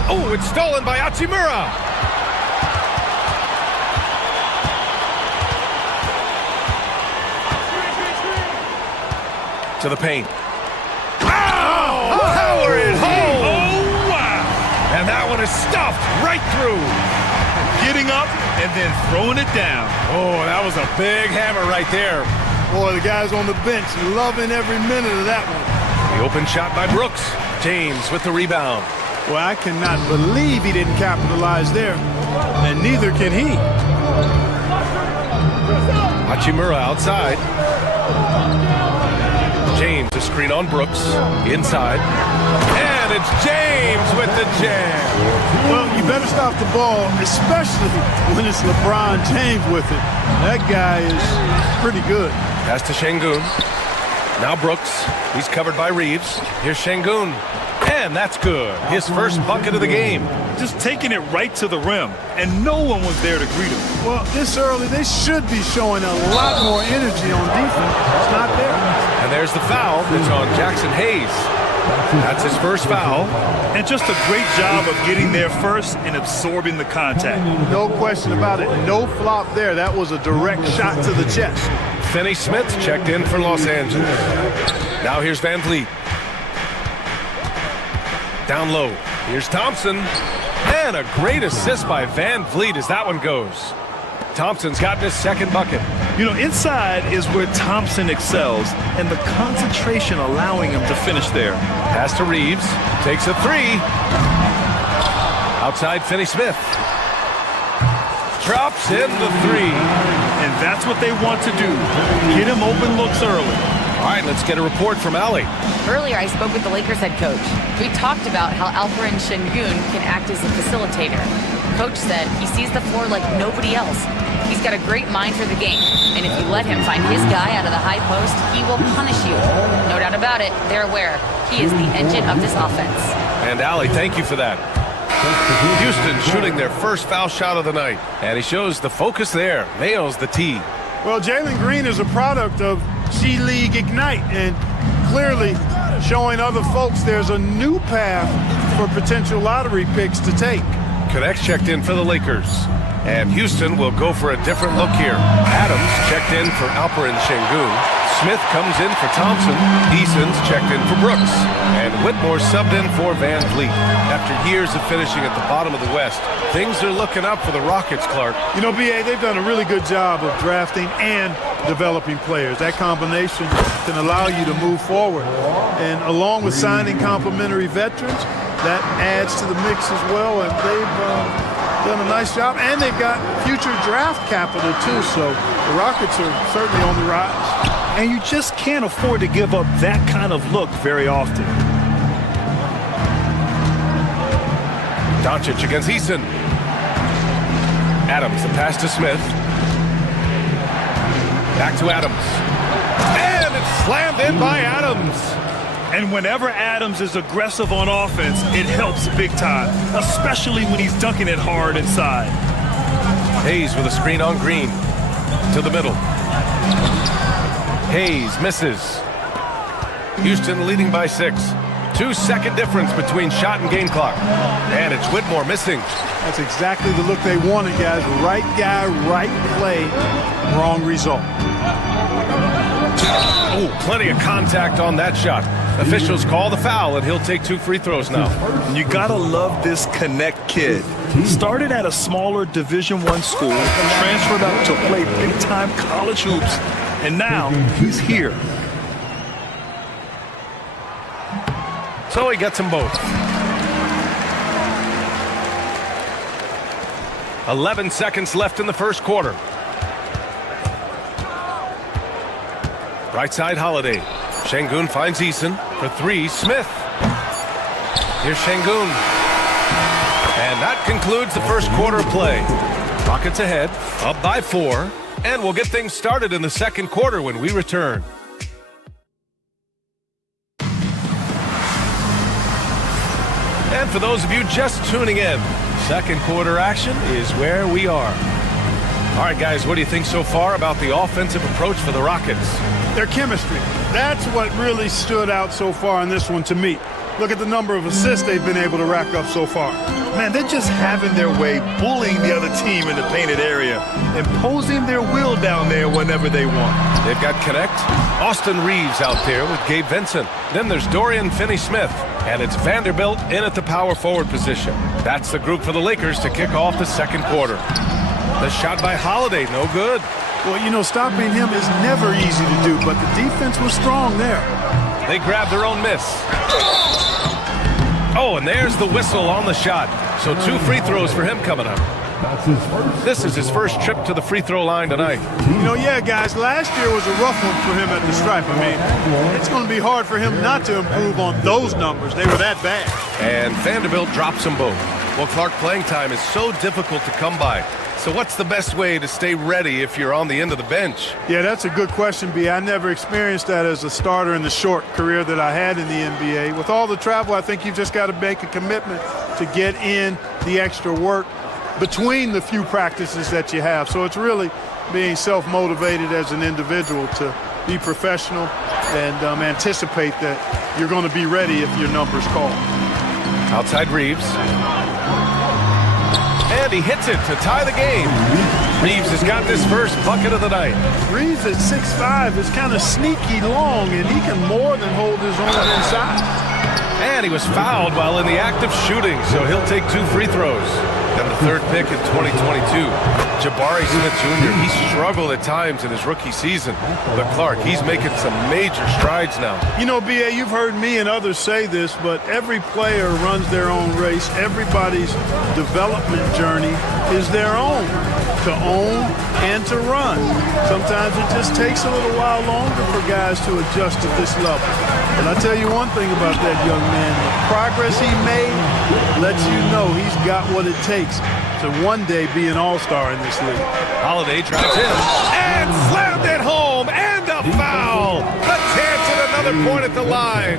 Oh, it's stolen by Hachimura. To the paint. Oh! Power it home! Oh, wow! And that one is stuffed right through. Getting up and then throwing it down. Oh, that was a big hammer right there. Boy, the guys on the bench loving every minute of that one. The open shot by Brooks. James with the rebound. Well, I cannot believe he didn't capitalize there, and neither can he. Hachimura outside. James a screen on Brooks. Inside. And it's James with the jam. Well, you better stop the ball, especially when it's LeBron James with it. That guy is pretty good. Pass to Şengün. Now Brooks. He's covered by Reeves. Here's Şengün. And that's good. His first bucket of the game. Just taking it right to the rim, and no one was there to greet him. Well, this early, they should be showing a lot more energy on defense. It's not there. And there's the foul. It's on Jackson Hayes. That's his first foul. And just a great job of getting there first and absorbing the contact. No question about it. No flop there. That was a direct shot to the chest. Finney Smith checked in for Los Angeles. Now here's Van Vliet. Down low. Here's Thompson. And a great assist by Van Vliet as that one goes. Thompson's gotten his second bucket. You know, inside is where Thompson excels, and the concentration allowing him to finish there. Pass to Reeves. Takes a three. Outside Finney Smith. Drops in the three. And that's what they want to do. Get him open looks early. All right, let's get a report from Allie. Earlier, I spoke with the Lakers head coach. We talked about how Alperen Şengün can act as a facilitator. Coach said he sees the floor like nobody else. He's got a great mind for the game, and if you let him find his guy out of the high post, he will punish you. No doubt about it, they're aware. He is the engine of this offense. And Allie, thank you for that. Houston shooting their first foul shot of the night, and he shows the focus there. Nails the tee. Well, Jalen Green is a product of G League Ignite, and clearly showing other folks there's a new path for potential lottery picks to take. Connects checked in for the Lakers. And Houston will go for a different look here. Adams checked in for Alperen Şengün. Smith comes in for Thompson. Eason's checked in for Brooks. And Whitmore subbed in for Van Vliet. After years of finishing at the bottom of the West, things are looking up for the Rockets, Clark. You know, B.A., they've done a really good job of drafting and developing players. That combination can allow you to move forward. And along with signing complementary veterans, that adds to the mix as well. And they've done a nice job, and they've got future draft capital too, so the Rockets are certainly on the rise. And you just can't afford to give up that kind of look very often. Doncic against Eason. Adams, the pass to Smith. Back to Adams. And it's slammed in by Adams. And whenever Adams is aggressive on offense, it helps big time, especially when he's dunking it hard inside. Hayes with a screen on Green. To the middle. Hayes misses. Houston leading by 6. 2-second difference between shot and game clock. And it's Whitmore missing. That's exactly the look they wanted, guys. Right guy, right play, wrong result. Oh, plenty of contact on that shot. Officials call the foul, and he'll take 2 free throws now. You gotta love this Connect kid. Started at a smaller Division I school, transferred up to play big-time college hoops, and now he's here. So he gets them both. 11 seconds left in the first quarter. Right side, Holiday. Şengün finds Eason for 3. Smith. Here's Şengün. And that concludes the first quarter of play. Rockets ahead, up by 4. And we'll get things started in the second quarter when we return. And for those of you just tuning in, second quarter action is where we are. All right, guys, what do you think so far about the offensive approach for the Rockets? Their chemistry. That's what really stood out so far in this one to me. Look at the number of assists they've been able to rack up so far. Man, they're just having their way, bullying the other team in the painted area, imposing their will down there whenever they want. They've got Connect, Austin Reeves out there with Gabe Vincent. Then there's Dorian Finney-Smith, and it's Vanderbilt in at the power forward position. That's the group for the Lakers to kick off the second quarter. The shot by Holiday, no good. Well, you know, stopping him is never easy to do, but the defense was strong there. They grabbed their own miss. Oh, and there's the whistle on the shot. So 2 free throws for him coming up. This is his first trip to the free throw line tonight. You know, yeah, guys, last year was a rough one for him at the stripe. I mean, it's going to be hard for him not to improve on those numbers. They were that bad. And Vanderbilt drops them both. Well, Clark, playing time is so difficult to come by. So what's the best way to stay ready if you're on the end of the bench? Yeah, that's a good question, B. I never experienced that as a starter in the short career that I had in the NBA. With all the travel, I think you've just got to make a commitment to get in the extra work between the few practices that you have. So it's really being self-motivated as an individual to be professional and anticipate that you're going to be ready if your number's called. Outside Reeves. And he hits it to tie the game. Reeves has got this first bucket of the night. Reeves at 6'5" is kind of sneaky long, and he can more than hold his own inside. And he was fouled while in the act of shooting, so he'll take 2 free throws. Then the third pick in 2022, Jabari Smith Jr. He struggled at times in his rookie season. But Clark, he's making some major strides now. You know, B.A., you've heard me and others say this, but every player runs their own race. Everybody's development journey is their own, to own and to run. Sometimes it just takes a little while longer for guys to adjust at this level. But I tell you one thing about that young man, the progress he made lets you know he's got what it takes to one day be an all-star in this league. Holiday drives in and slammed it home, and a foul. A chance at another point at the line.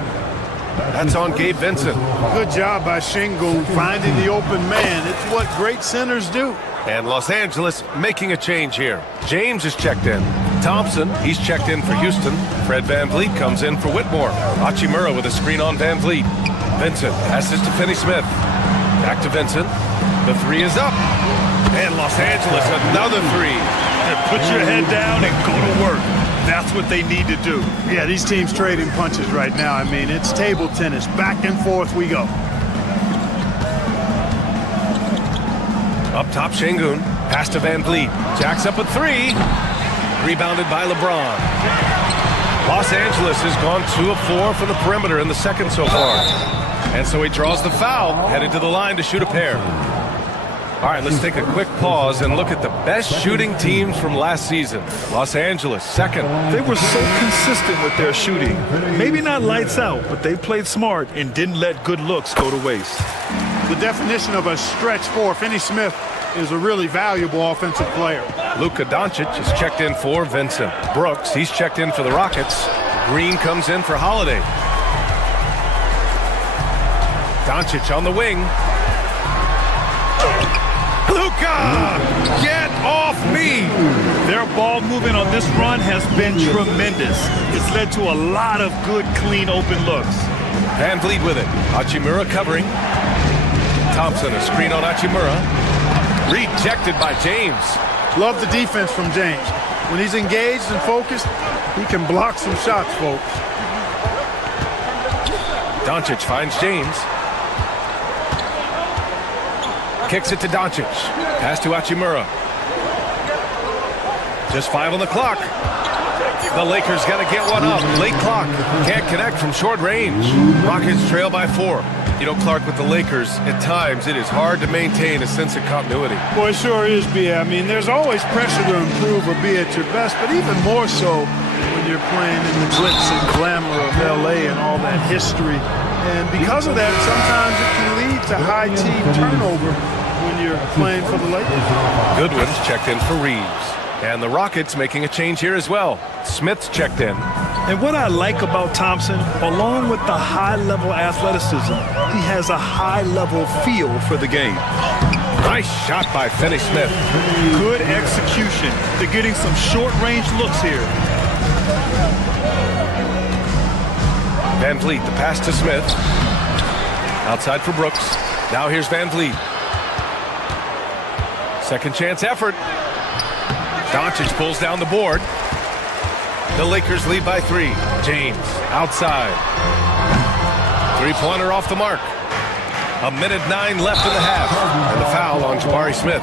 That's on Gabe Vincent. Good job by Shingo finding the open man. It's what great centers do. And Los Angeles making a change here. James is checked in. Thompson, he's checked in for Houston. Fred VanVleet comes in for Whitmore. Hachimura with a screen on VanVleet. Vincent passes to Finney Smith. Back to Vincent. The three is up. And Los Angeles, another three. Put your head down and go to work. That's what they need to do. Yeah, these teams trading punches right now. I mean, it's table tennis. Back and forth we go. Up top, Şengün. Pass to VanVleet. Jacks up a three. Rebounded by LeBron. Los Angeles has gone 2 of 4 from the perimeter in the second so far. And so he draws the foul, headed to the line to shoot a pair. All right, let's take a quick pause and look at the best shooting teams from last season. Los Angeles, second. They were so consistent with their shooting. Maybe not lights out, but they played smart and didn't let good looks go to waste. The definition of a stretch four, Finney Smith is a really valuable offensive player. Luka Doncic is checked in for Vincent. Brooks, he's checked in for the Rockets. Green comes in for Holiday. Doncic on the wing. Luka! Get off me! Their ball movement on this run has been tremendous. It's led to a lot of good, clean, open looks. VanVleet with it. Hachimura covering. Thompson, a screen on Hachimura. Rejected by James. Love the defense from James. When he's engaged and focused, he can block some shots, folks. Doncic finds James. Kicks it to Doncic. Pass to Hachimura. Just 5 on the clock. The Lakers got to get one up. Late clock. Can't connect from short range. Rockets trail by 4. You know, Clark, with the Lakers, at times it is hard to maintain a sense of continuity. Boy, it sure is, B. I mean, there's always pressure to improve or be at your best, but even more so when you're playing in the glitz and glamour of L.A. and all that history. And because of that, sometimes it can lead to high team turnover when you're playing for the Lakers. Goodwin's checked in for Reeves. And the Rockets making a change here as well. Smith's checked in. And what I like about Thompson, along with the high-level athleticism, he has a high-level feel for the game. Nice shot by Finney Smith. Good execution. They're getting some short-range looks here. VanVleet, the pass to Smith. Outside for Brooks. Now here's VanVleet. Second chance effort. Doncic pulls down the board. The Lakers lead by 3. James outside. Three-pointer off the mark. 1:09 left in the half. And the foul on Jabari Smith.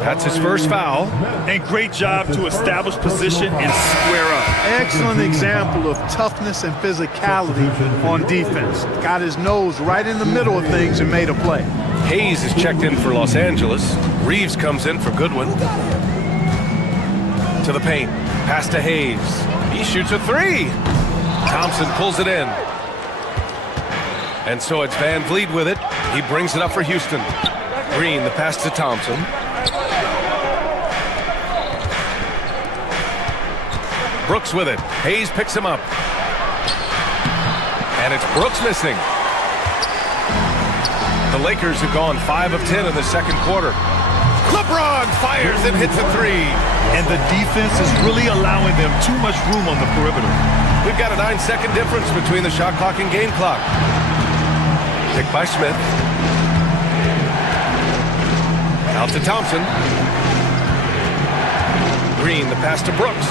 That's his first foul. And great job to establish position and square up. Excellent example of toughness and physicality on defense. Got his nose right in the middle of things and made a play. Hayes is checked in for Los Angeles. Reeves comes in for Goodwin. To the paint. Pass to Hayes. He shoots a 3. Thompson pulls it in. And so it's VanVleet with it. He brings it up for Houston. Green, the pass to Thompson. Brooks with it. Hayes picks him up. And it's Brooks missing. The Lakers have gone 5 of 10 in the second quarter. LeBron fires and hits a three. And the defense is really allowing them too much room on the perimeter. We've got a 9-second difference between the shot clock and game clock. Picked by Smith. Out to Thompson. Green, the pass to Brooks.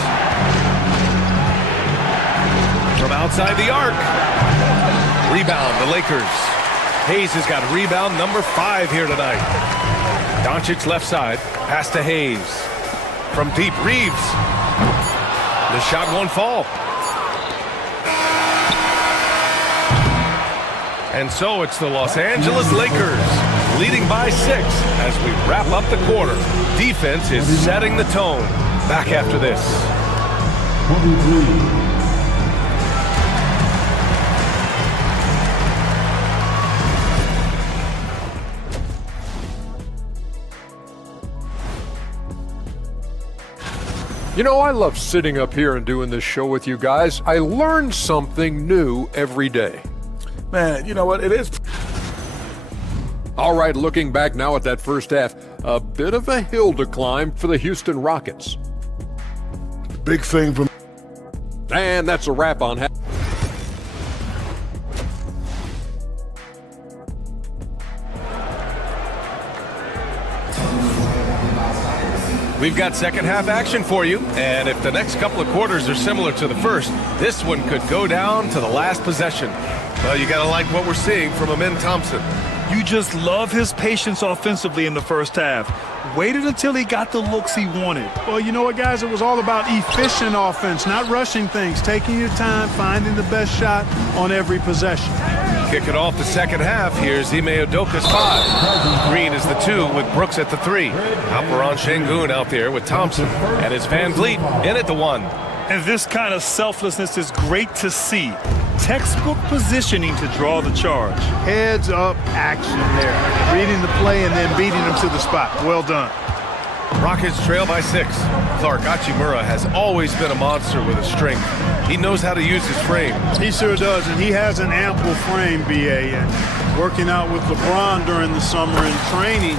From outside the arc. Rebound, the Lakers. Hayes has got rebound number 5 here tonight. Doncic left side, pass to Hayes. From deep, Reeves. The shot won't fall. And so it's the Los Angeles Lakers leading by 6 as we wrap up the quarter. Defense is setting the tone. Back after this. 23. You know, I love sitting up here and doing this show with you guys. I learn something new every day. Man, you know what? It is. All right, looking back now at that first half, a bit of a hill to climb for the Houston Rockets. Big thing from... And that's a wrap on half. We've got second half action for you, and if the next couple of quarters are similar to the first, this one could go down to the last possession. Well, you gotta like what we're seeing from Amin Thompson. You just love his patience offensively in the first half. Waited until he got the looks he wanted. Well, you know what, guys? It was all about efficient offense, not rushing things, taking your time, finding the best shot on every possession. Kick it off the second half. Here's Ime Udoka's 5. Green is the 2 with Brooks at the 3. Alperon Şengün out there with Thompson. And it's Van Vliet in at the 1. And this kind of selflessness is great to see. Textbook positioning to draw the charge. Heads up action there. Reading the play and then beating them to the spot. Well done. Rockets trail by 6. Clark Hachimura has always been a monster with his strength. He knows how to use his frame. He sure does, and he has an ample frame, B.A. And working out with LeBron during the summer and training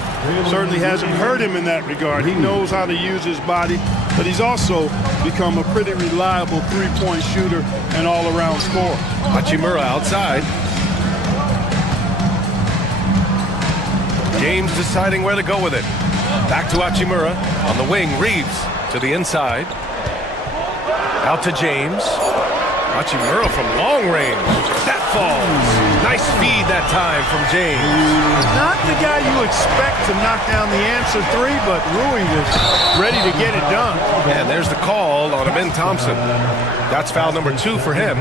certainly hasn't hurt him in that regard. He knows how to use his body, but he's also become a pretty reliable three-point shooter and all-around scorer. Hachimura outside. James deciding where to go with it. Back to Hachimura. On the wing, Reeves to the inside. Out to James. Hachimura from long range. That falls. Nice feed that time from James. Not the guy you expect to knock down the answer 3, but Rui was ready to get it done. And there's the call on Amin Thompson. That's foul number 2 for him.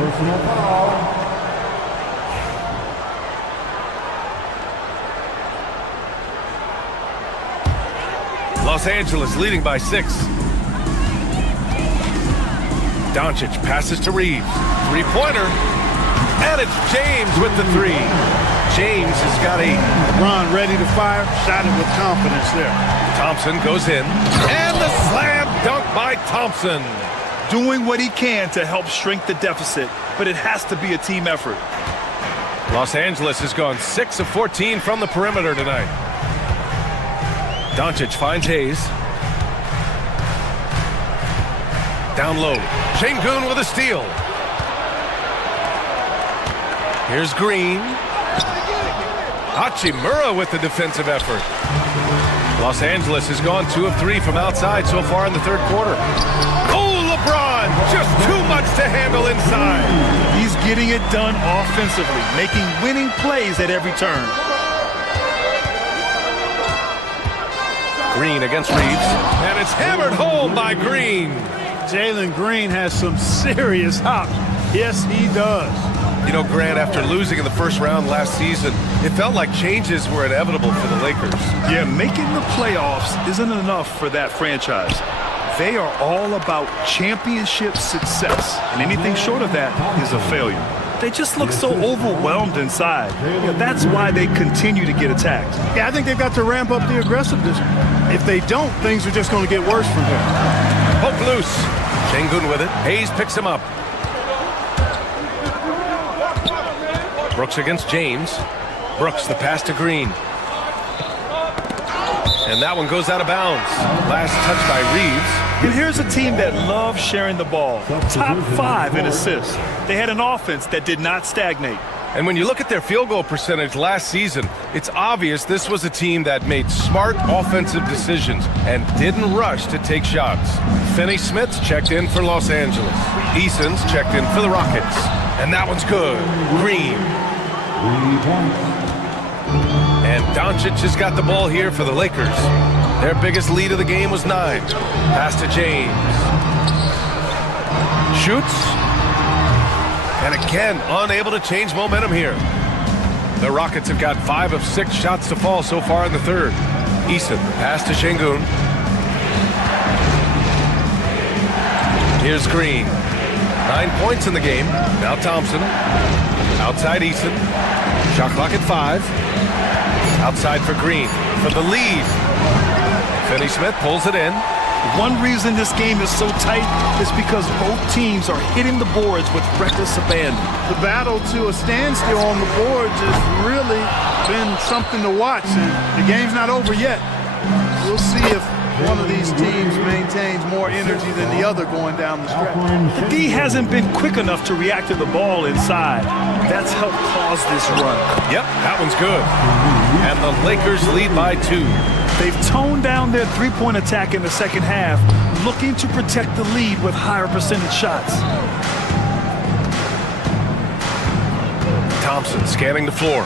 Los Angeles leading by 6. Doncic passes to Reeves. Three-pointer. And it's James with the 3. James has got a... LeBron ready to fire. Shot it with confidence there. Thompson goes in. And the slam dunk by Thompson. Doing what he can to help shrink the deficit, but it has to be a team effort. Los Angeles has gone 6 of 14 from the perimeter tonight. Doncic finds Hayes. Down low. Şengün with a steal. Here's Green. Hachimura with the defensive effort. Los Angeles has gone 2 of 3 from outside so far in the third quarter. Oh, LeBron! Just too much to handle inside. He's getting it done offensively, making winning plays at every turn. Green against Reeves, and it's hammered home by Green. Jalen Green has some serious hops. Yes, he does. You know, Grant, after losing in the first round last season, it felt like changes were inevitable for the Lakers. Yeah, making the playoffs isn't enough for that franchise. They are all about championship success, and anything short of that is a failure. They just look so overwhelmed inside. Yeah, that's why they continue to get attacked. Yeah, I think they've got to ramp up the aggressiveness. If they don't, things are just going to get worse from here. Poke loose. Şengün with it. Hayes picks him up. Brooks against James. Brooks, the pass to Green. And that one goes out of bounds. Last touch by Reeves. And here's a team that loves sharing the ball. Top 5 in assists. They had an offense that did not stagnate. And when you look at their field goal percentage last season, it's obvious this was a team that made smart offensive decisions and didn't rush to take shots. Finney Smith's checked in for Los Angeles. Eason's checked in for the Rockets. And that one's good. Green. And Doncic has got the ball here for the Lakers. Their biggest lead of the game was 9. Pass to James. Shoots. And again, unable to change momentum here. The Rockets have got 5 of 6 shots to fall so far in the third. Eason, pass to Şengün. Here's Green. 9 points in the game. Now Thompson. Outside Eason. Shot clock at 5. Outside for Green for the lead. Finney Smith pulls it in. One reason this game is so tight is because both teams are hitting the boards with reckless abandon. The battle to a standstill on the boards has really been something to watch, and the game's not over yet. We'll see if one of these teams maintains more energy than the other going down the stretch. The D hasn't been quick enough to react to the ball inside. That's helped cause this run. Yep, that one's good. And the Lakers lead by 2. They've toned down their three-point attack in the second half, looking to protect the lead with higher percentage shots. Thompson scanning the floor.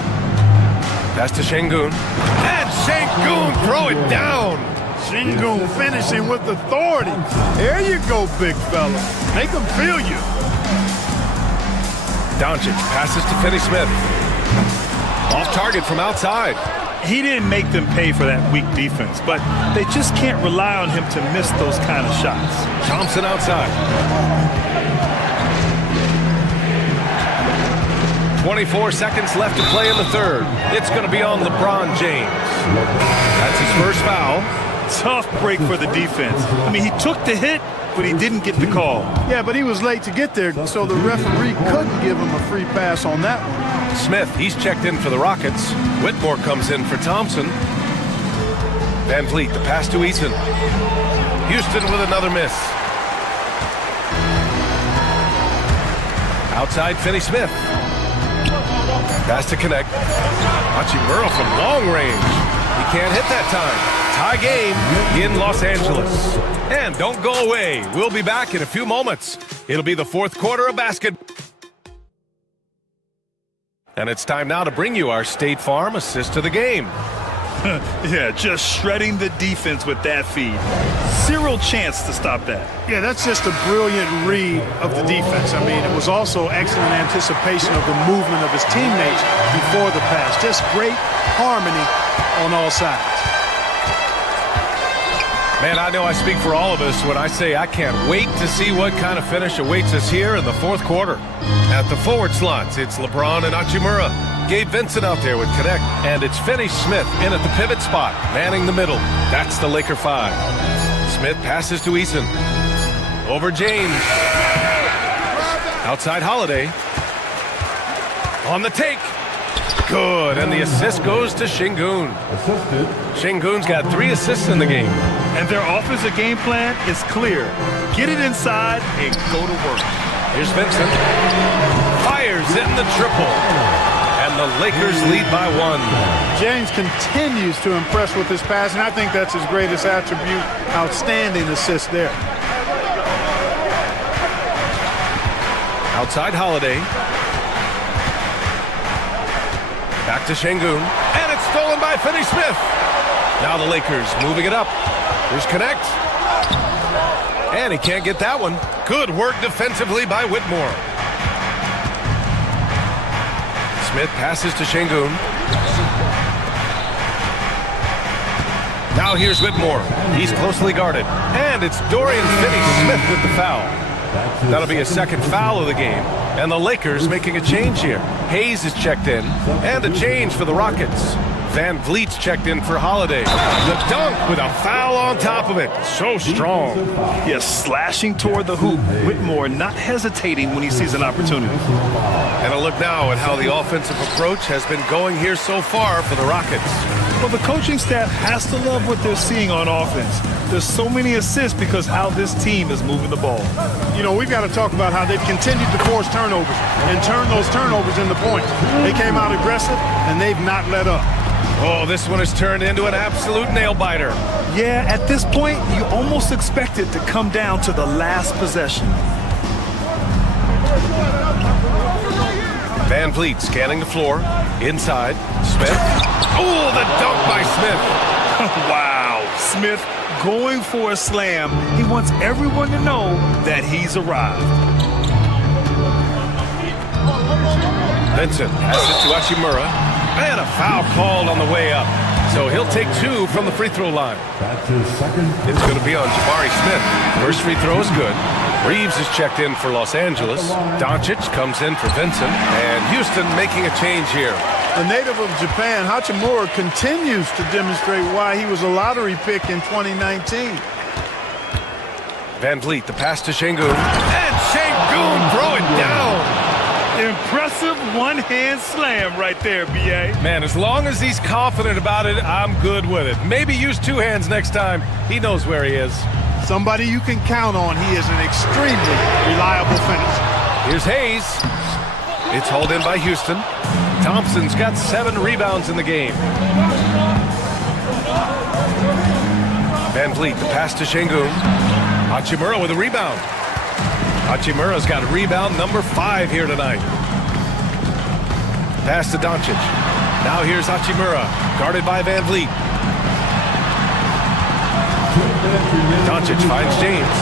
Pass to Şengün. And Şengün throw it down. Şengün finishing with authority. There you go, big fella. Make them feel you. Doncic passes to Finney Smith. Off target from outside. He didn't make them pay for that weak defense, but they just can't rely on him to miss those kind of shots. Thompson outside. 24 seconds left to play in the third. It's going to be on LeBron James. That's his first foul. Tough break for the defense. I mean, he took the hit, but he didn't get the call. Yeah, but he was late to get there, so the referee couldn't give him a free pass on that one. Smith, he's checked in for the Rockets. Whitmore comes in for Thompson. Van Vliet, the pass to Eason. Houston with another miss. Outside, Finney Smith. Pass to connect. Hachimura from long range. He can't hit that time. Tie game in Los Angeles. And don't go away. We'll be back in a few moments. It'll be the fourth quarter of basketball. And it's time now to bring you our State Farm assist to the game. Yeah, just shredding the defense with that feed. Zero chance to stop that. Yeah, that's just a brilliant read of the defense. I mean, it was also excellent anticipation of the movement of his teammates before the pass. Just great harmony on all sides. Man, I know I speak for all of us when I say I can't wait to see what kind of finish awaits us here in the fourth quarter. At the forward slots, it's LeBron and Hachimura. Gabe Vincent out there with connect. And it's Finney Smith in at the pivot spot, manning the middle. That's the Laker 5. Smith passes to Eason. Over James. Outside Holiday. On the take. Good, and the assist goes to Şengün. Şengün's got 3 assists in the game. And their offensive game plan is clear. Get it inside and go to work. Here's Vincent. Fires in the triple. And the Lakers lead by 1. James continues to impress with his passing. I think that's his greatest attribute. Outstanding assist there. Outside Holiday. Back to Şengün. And it's stolen by Finney Smith. Now the Lakers moving it up. Here's connect. And he can't get that one. Good work defensively by Whitmore. Smith passes to Şengün. Now here's Whitmore. He's closely guarded. And it's Dorian Finney-Smith with the foul. That'll be a second foul of the game. And the Lakers making a change here. Hayes is checked in. And a change for the Rockets. Van Vliet's checked in for Holiday. The dunk with a foul on top of it. So strong. Yes, slashing toward the hoop. Whitmore not hesitating when he sees an opportunity. And a look now at how the offensive approach has been going here so far for the Rockets. Well, the coaching staff has to love what they're seeing on offense. There's so many assists because how this team is moving the ball. You know, we've got to talk about how they've continued to force turnovers and turn those turnovers into points. They came out aggressive, and they've not let up. Oh, this one has turned into an absolute nail-biter. Yeah, at this point, you almost expect it to come down to the last possession. Van Vliet scanning the floor. Inside. Smith. Oh, the dunk by Smith. Wow. Smith going for a slam. He wants everyone to know that he's arrived. Vincent has it to Hachimura. And a foul called on the way up. So he'll take 2 from the free throw line. That's his second. It's going to be on Jabari Smith. First free throw is good. Reeves is checked in for Los Angeles. Doncic comes in for Vincent. And Houston making a change here. A native of Japan, Hachimura continues to demonstrate why he was a lottery pick in 2019. Van Vliet, the pass to Şengün. And Şengün throw it down. Impressive one-hand slam right there, B.A. Man, as long as he's confident about it, I'm good with it. Maybe use 2 hands next time. He knows where he is. Somebody you can count on. He is an extremely reliable finisher. Here's Hayes. It's hauled in by Houston. Thompson's got 7 rebounds in the game. Van Vliet, the pass to Şengün. Hachimura with a rebound. Hachimura's got rebound number 5 here tonight. Pass to Doncic. Now here's Hachimura, guarded by Van Vliet. Doncic finds James.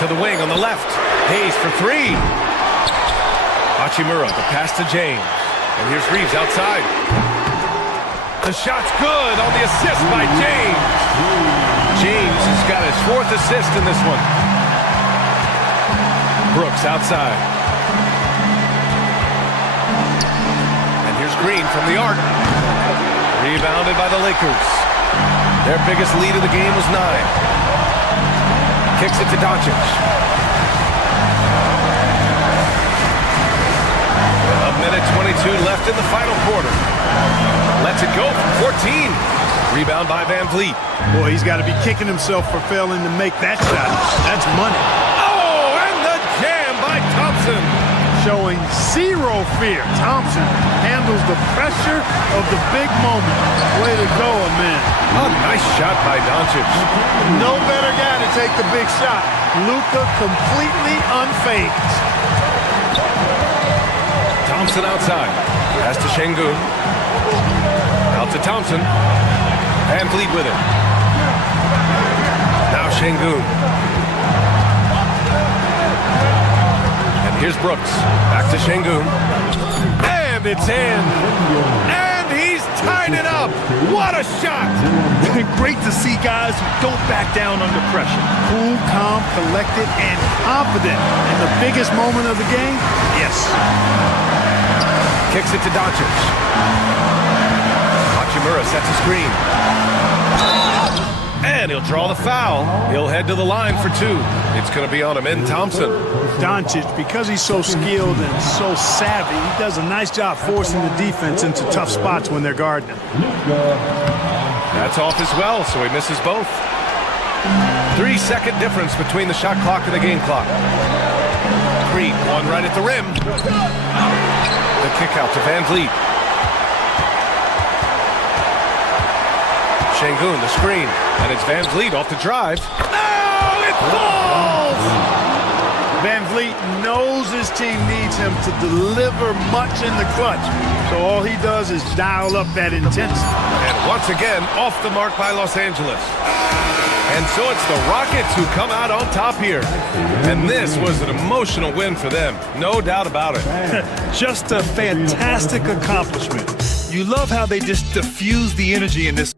To the wing on the left. Hayes for 3. Hachimura, the pass to James. And here's Reeves outside. The shot's good on the assist by James. James has got his 4th assist in this one. Brooks outside. And here's Green from the arc. Rebounded by the Lakers. Their biggest lead of the game was 9. Kicks it to Doncic. A minute 22 left in the final quarter. Lets it go from 14. Rebound by Van Vliet. Boy, he's got to be kicking himself for failing to make that shot. That's money. Oh, and the jam by Thompson. Showing 0 fear. Thompson handles the pressure of the big moment. Way to go, man. A nice shot by Doncic. No better guy to take the big shot. Luka completely unfazed. Thompson outside. Pass to Şengün. Out to Thompson. Van Vliet with it. Now Şengün. And here's Brooks. Back to Şengün. And it's in. And he's tied it up. What a shot. Great to see guys who don't back down under pressure. Cool, calm, collected, and confident. In the biggest moment of the game? Yes. Kicks it to Doncic. Hachimura sets a screen. And he'll draw the foul. He'll head to the line for 2. It's going to be on him in Thompson. Doncic, because he's so skilled and so savvy, he does a nice job forcing the defense into tough spots when they're guarding him. That's off as well, so he misses both. 3-second difference between the shot clock and the game clock. Creed, one right at the rim. The kick out to Van Vliet. Şengün, the screen. And it's Van Vliet off the drive. Oh, it falls! Van Vliet knows his team needs him to deliver much in the clutch. So all he does is dial up that intensity. And once again, off the mark by Los Angeles. And so it's the Rockets who come out on top here. And this was an emotional win for them. No doubt about it. Just a fantastic accomplishment. You love how they just diffuse the energy in this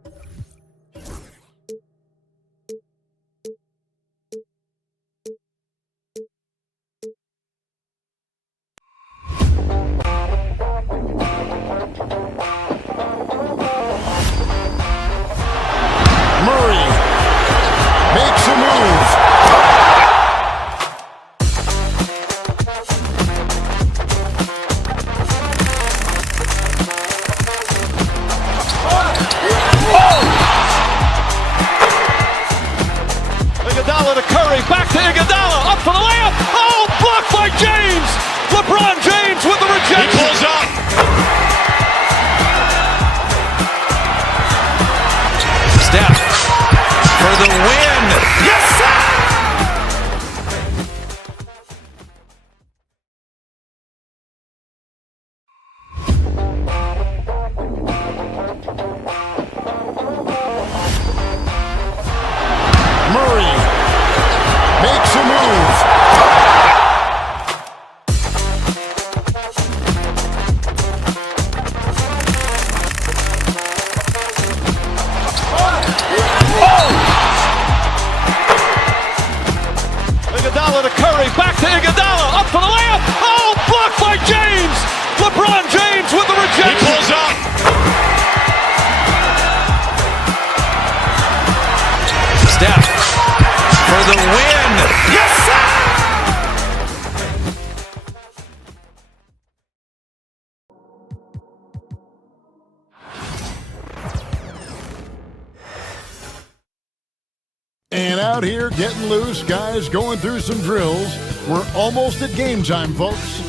out here getting loose, guys going through some drills. We're almost at game time, folks.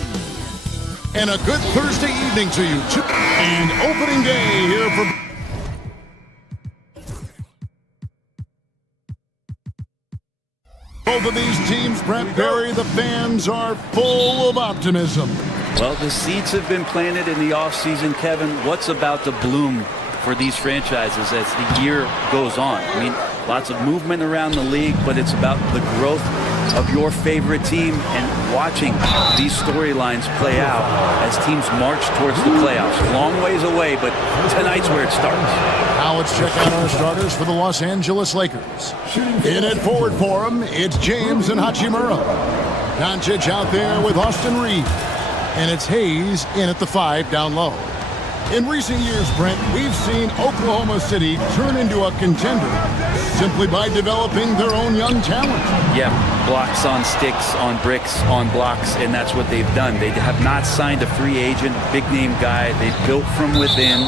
And a good Thursday evening to you, too. And opening day here for... Both of these teams, Brent Barry, the fans are full of optimism. Well, the seeds have been planted in the offseason, Kevin. What's about to bloom for these franchises as the year goes on? I mean, lots of movement around the league, but it's about the growth of your favorite team and watching these storylines play out as teams march towards the playoffs. Long ways away, but tonight's where it starts. Now let's check out our starters for the Los Angeles Lakers. In at forward for them, it's James and Hachimura. Doncic out there with Austin Reeves. And it's Hayes in at the 5 down low. In recent years, Brent, we've seen Oklahoma City turn into a contender simply by developing their own young talent. Yeah, blocks on sticks, on bricks, on blocks, and that's what they've done. They have not signed a free agent, big-name guy. They've built from within.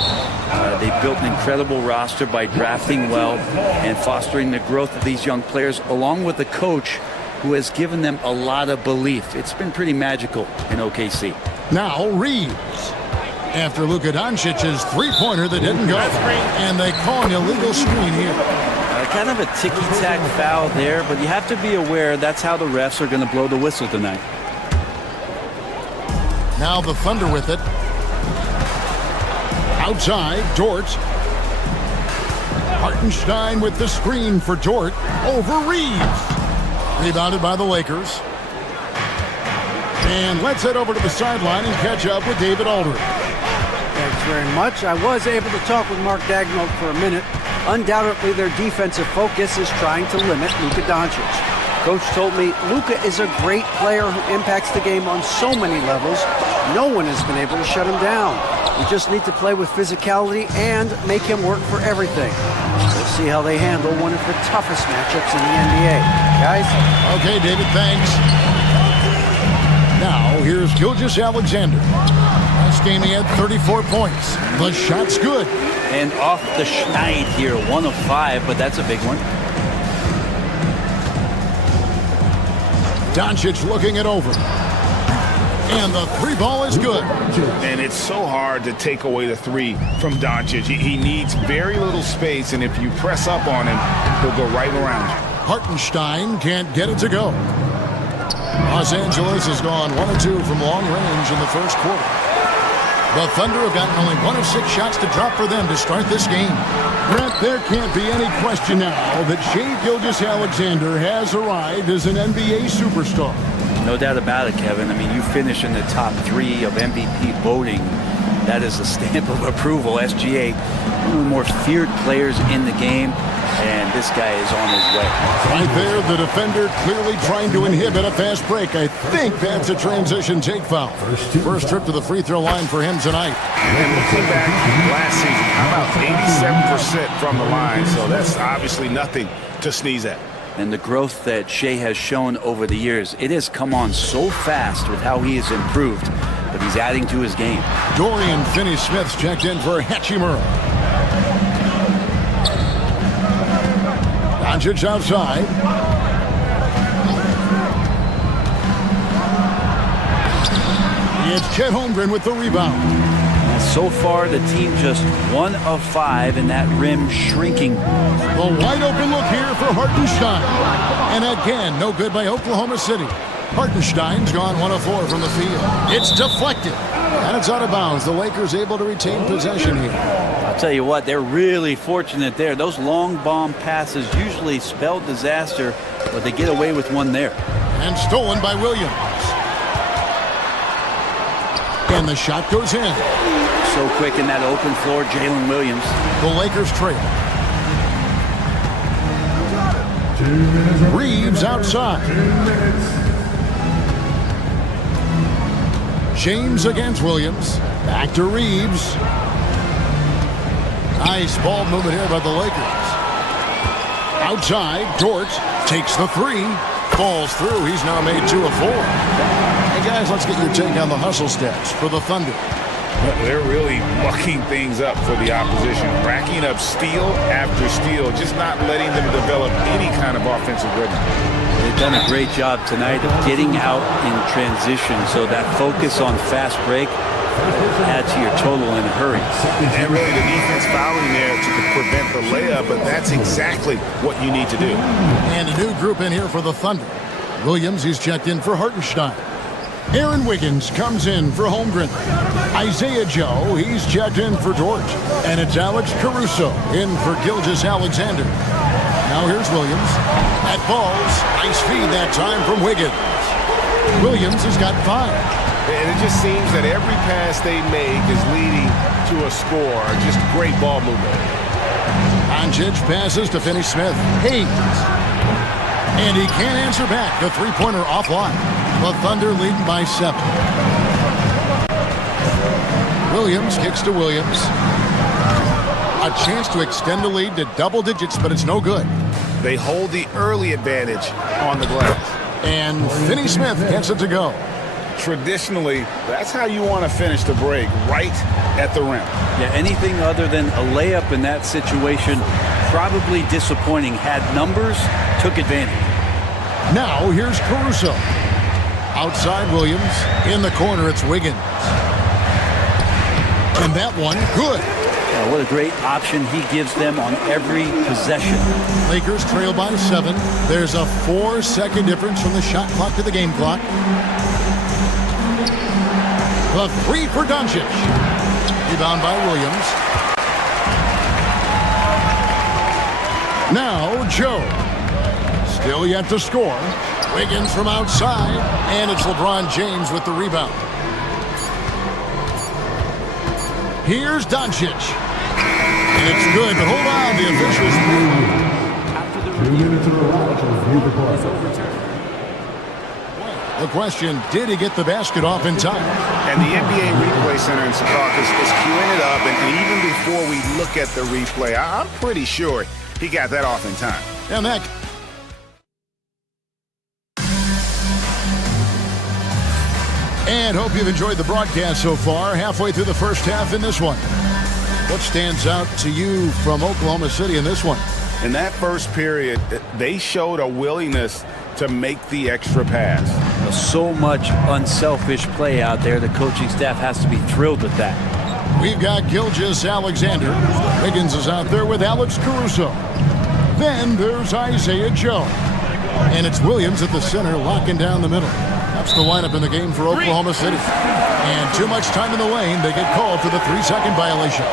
They've built an incredible roster by drafting well and fostering the growth of these young players, along with a coach who has given them a lot of belief. It's been pretty magical in OKC. Now Reeves. After Luka Doncic's three-pointer that didn't go. And they call an illegal screen here. Kind of a ticky-tack foul there, but you have to be aware that's how the refs are going to blow the whistle tonight. Now the Thunder with it. Outside, Dort. Hartenstein with the screen for Dort. Over Reeves. Rebounded by the Lakers. And let's head over to the sideline and catch up with David Aldridge. Thanks very much. I was able to talk with Mark Daigneault for a minute. Undoubtedly, their defensive focus is trying to limit Luka Doncic. Coach told me Luka is a great player who impacts the game on so many levels. No one has been able to shut him down. We just need to play with physicality and make him work for everything. We'll see how they handle one of the toughest matchups in the NBA. Guys? Okay, David, thanks. Now, here's Gilgeous-Alexander. Last game he had 34 points. The shot's good. And off the schneid here, 1 of 5, but that's a big one. Doncic looking it over. And the three ball is good. And it's so hard to take away the three from Doncic. He needs very little space, and if you press up on him, he'll go right around you. Hartenstein can't get it to go. Los Angeles has gone 1 of 2 from long range in the first quarter. The Thunder have gotten only 1 of 6 shots to drop for them to start this game. Brent, there can't be any question now that Shai Gilgeous-Alexander has arrived as an NBA superstar. No doubt about it, Kevin. I mean, you finish in the top 3 of MVP voting. That is a stamp of approval. SGA, one of the more feared players in the game, and this guy is on his way. Right there, the defender clearly trying to inhibit a fast break. I think that's a transition take foul. First trip to the free throw line for him tonight. And looking back last season, how about 87% from the line? So that's obviously nothing to sneeze at. And the growth that Shai has shown over the years, it has come on so fast with how he has improved, but he's adding to his game. Dorian Finney-Smith's checked in for Hachimura. Doncic outside. It's Chet Holmgren with the rebound. So far, the team just 1 of 5, and that rim shrinking. The wide open look here for Hartenstein. And again, no good by Oklahoma City. Hartenstein's gone 1 of 4 from the field. It's deflected. And it's out of bounds. The Lakers able to retain possession here. I'll tell you what, they're really fortunate there. Those long bomb passes usually spell disaster, but they get away with one there. And stolen by Williams. And the shot goes in. So quick in that open floor, Jalen Williams. The Lakers trail. Reeves outside. James against Williams. Back to Reeves. Nice ball movement here by the Lakers. Outside, Dort takes the 3. Falls through. He's now made 2 of 4. Hey guys, let's get your take on the hustle stats for the Thunder. They're really mucking things up for the opposition, racking up steal after steal, just not letting them develop any kind of offensive rhythm. They've done a great job tonight of getting out in transition, so that focus on fast break adds to your total in a hurry. And really the defense fouling there to prevent the layup, but that's exactly what you need to do. And a new group in here for the Thunder. Williams, he's checked in for Hartenstein. Aaron Wiggins comes in for Holmgren. Isaiah Joe, he's checked in for George. And it's Alex Caruso in for Gilgeous-Alexander. Now here's Williams. At balls, nice feed that time from Wiggins. Williams has got 5. And it just seems that every pass they make is leading to a score. Just great ball movement. Doncic passes to Finney-Smith. Hayes. And he can't answer back. The three-pointer offline. The Thunder leading by 7. Williams kicks to Williams. A chance to extend the lead to double digits, but it's no good. They hold the early advantage on the glass. And Finney-Smith gets it to go. Traditionally, that's how you want to finish the break, right at the rim. Yeah, anything other than a layup in that situation, probably disappointing. Had numbers, took advantage. Now here's Caruso. Outside Williams. In the corner, it's Wiggins. And that one, good. Yeah, what a great option he gives them on every possession. Lakers trail by 7. There's a 4-second difference from the shot clock to the game clock. The 3 for Doncic. Rebound by Williams. Now Joe. Still yet to score. Wiggins from outside. And it's LeBron James with the rebound. Here's Doncic. And it's good, but hold on, the officials move. After the review, review the play. The question, did he get the basket off in time? And the NBA Replay Center in Secaucus is queuing it up, and even before we look at the replay, I'm pretty sure he got that off in time. And that... And hope you've enjoyed the broadcast so far, halfway through the first half in this one. What stands out to you from Oklahoma City in this one? In that first period, they showed a willingness to make the extra pass. So much unselfish play out there. The coaching staff has to be thrilled with that. We've got Gilgeous-Alexander. Wiggins is out there with Alex Caruso. Then there's Isaiah Joe. And it's Williams at the center, locking down the middle. That's the lineup in the game for Oklahoma City. And too much time in the lane. They get called for the 3-second violation.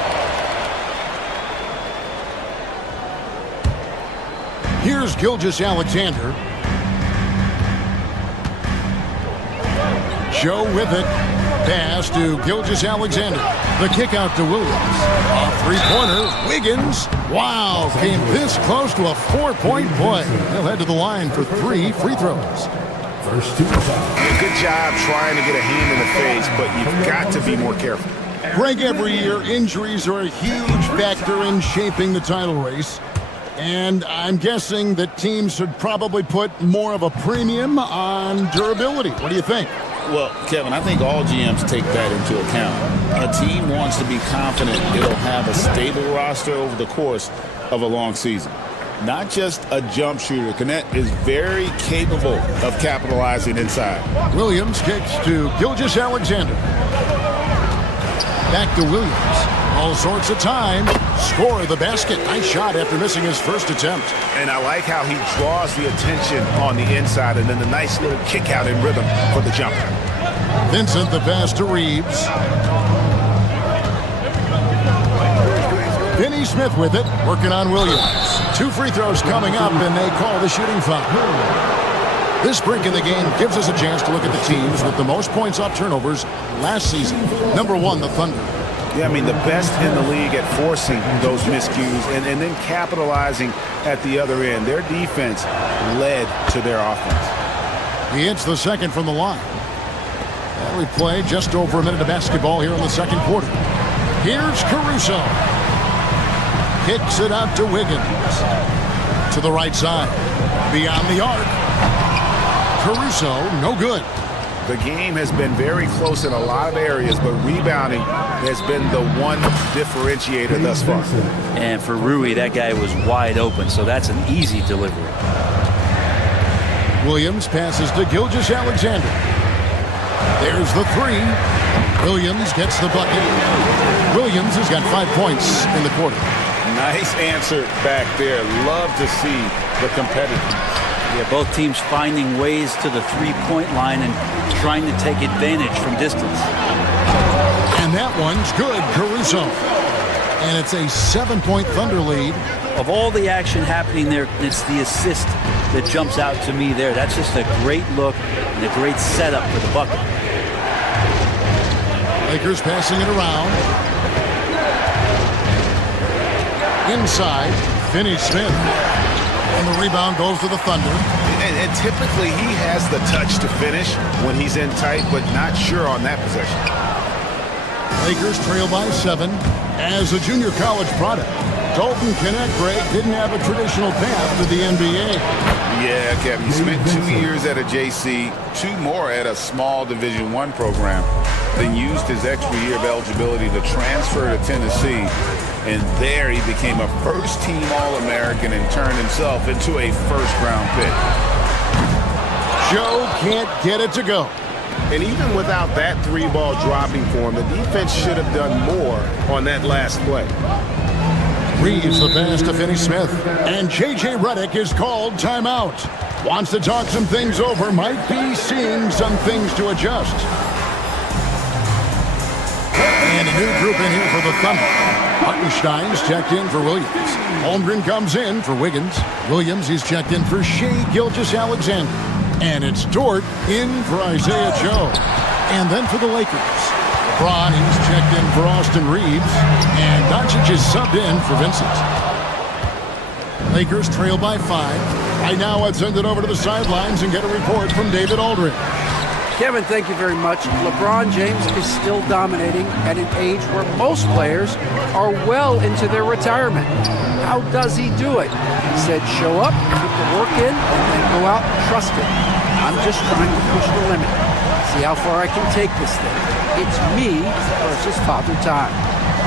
Here's Gilgeous-Alexander. Joe with it. Pass to Gilgeous-Alexander. The kick out to Williams. Off three-pointer. Wiggins. Wow, came this close to a 4-point play. He'll head to the line for 3 free throws. First 2. Good job trying to get a hand in the face, but you've got to be more careful. Greg, every year, injuries are a huge factor in shaping the title race. And I'm guessing that teams should probably put more of a premium on durability. What do you think? Well, Kevin, I think all GMs take that into account. A team wants to be confident it'll have a stable roster over the course of a long season. Not just a jump shooter. Connect is very capable of capitalizing inside. Williams kicks to Gilgeous-Alexander. Back to Williams. All sorts of time. Score the basket. Nice shot after missing his first attempt. And I like how he draws the attention on the inside and then the nice little kick out in rhythm for the jumper. Vincent the pass to Reeves. Finney-Smith with it. Working on Williams. 2 free throws coming up and they call the shooting foul. This break in the game gives us a chance to look at the teams with the most points off turnovers last season. Number 1, the Thunder. Yeah, I mean, the best in the league at forcing those miscues and then capitalizing at the other end. Their defense led to their offense. He hits the second from the line. And we play just over a minute of basketball here in the second quarter. Here's Caruso. Kicks it out to Wiggins. To the right side. Beyond the arc. Caruso, no good. The game has been very close in a lot of areas, but rebounding has been the one differentiator thus far. And for Rui, that guy was wide open, so that's an easy delivery. Williams passes to Gilgeous-Alexander. There's the three. Williams gets the bucket. Williams has got 5 points in the quarter. Nice answer back there. Love to see the competitiveness. Yeah, both teams finding ways to the three-point line and trying to take advantage from distance. And that one's good, Caruso. And it's a 7-point Thunder lead. Of all the action happening there, it's the assist that jumps out to me there. That's just a great look and a great setup for the bucket. Lakers passing it around. Inside, Finney-Smith. And the rebound goes to the Thunder. And typically he has the touch to finish when he's in tight, but not sure on that possession. Lakers trail by 7. As a junior college product, Dalton Connect-Gray didn't have a traditional path to the NBA. Yeah, Kevin, he spent 2 years at a JC, 2 more at a small Division I program, then used his extra year of eligibility to transfer to Tennessee. And there he became a first-team All-American and turned himself into a first-round pick. Joe can't get it to go. And even without that 3-ball dropping for him, the defense should have done more on that last play. Reeves the pass to Finney-Smith. And J.J. Redick is called timeout. Wants to talk some things over. Might be seeing some things to adjust. And a new group in here for the Thunder. Hartenstein's checked in for Williams. Holmgren comes in for Wiggins. Williams, he's checked in for Shai Gilgeous-Alexander. And it's Dort in for Isaiah Joe. And then for the Lakers, LeBron, he's checked in for Austin Reeves. And Doncic is subbed in for Vincent. Lakers trail by 5. Right now, let's send it over to the sidelines and get a report from David Aldridge. Kevin, thank you very much. LeBron James is still dominating at an age where most players are well into their retirement. How does he do it? He said, show up, put the work in, and then go out and trust it. I'm just trying to push the limit. See how far I can take this thing. It's me versus Father Time.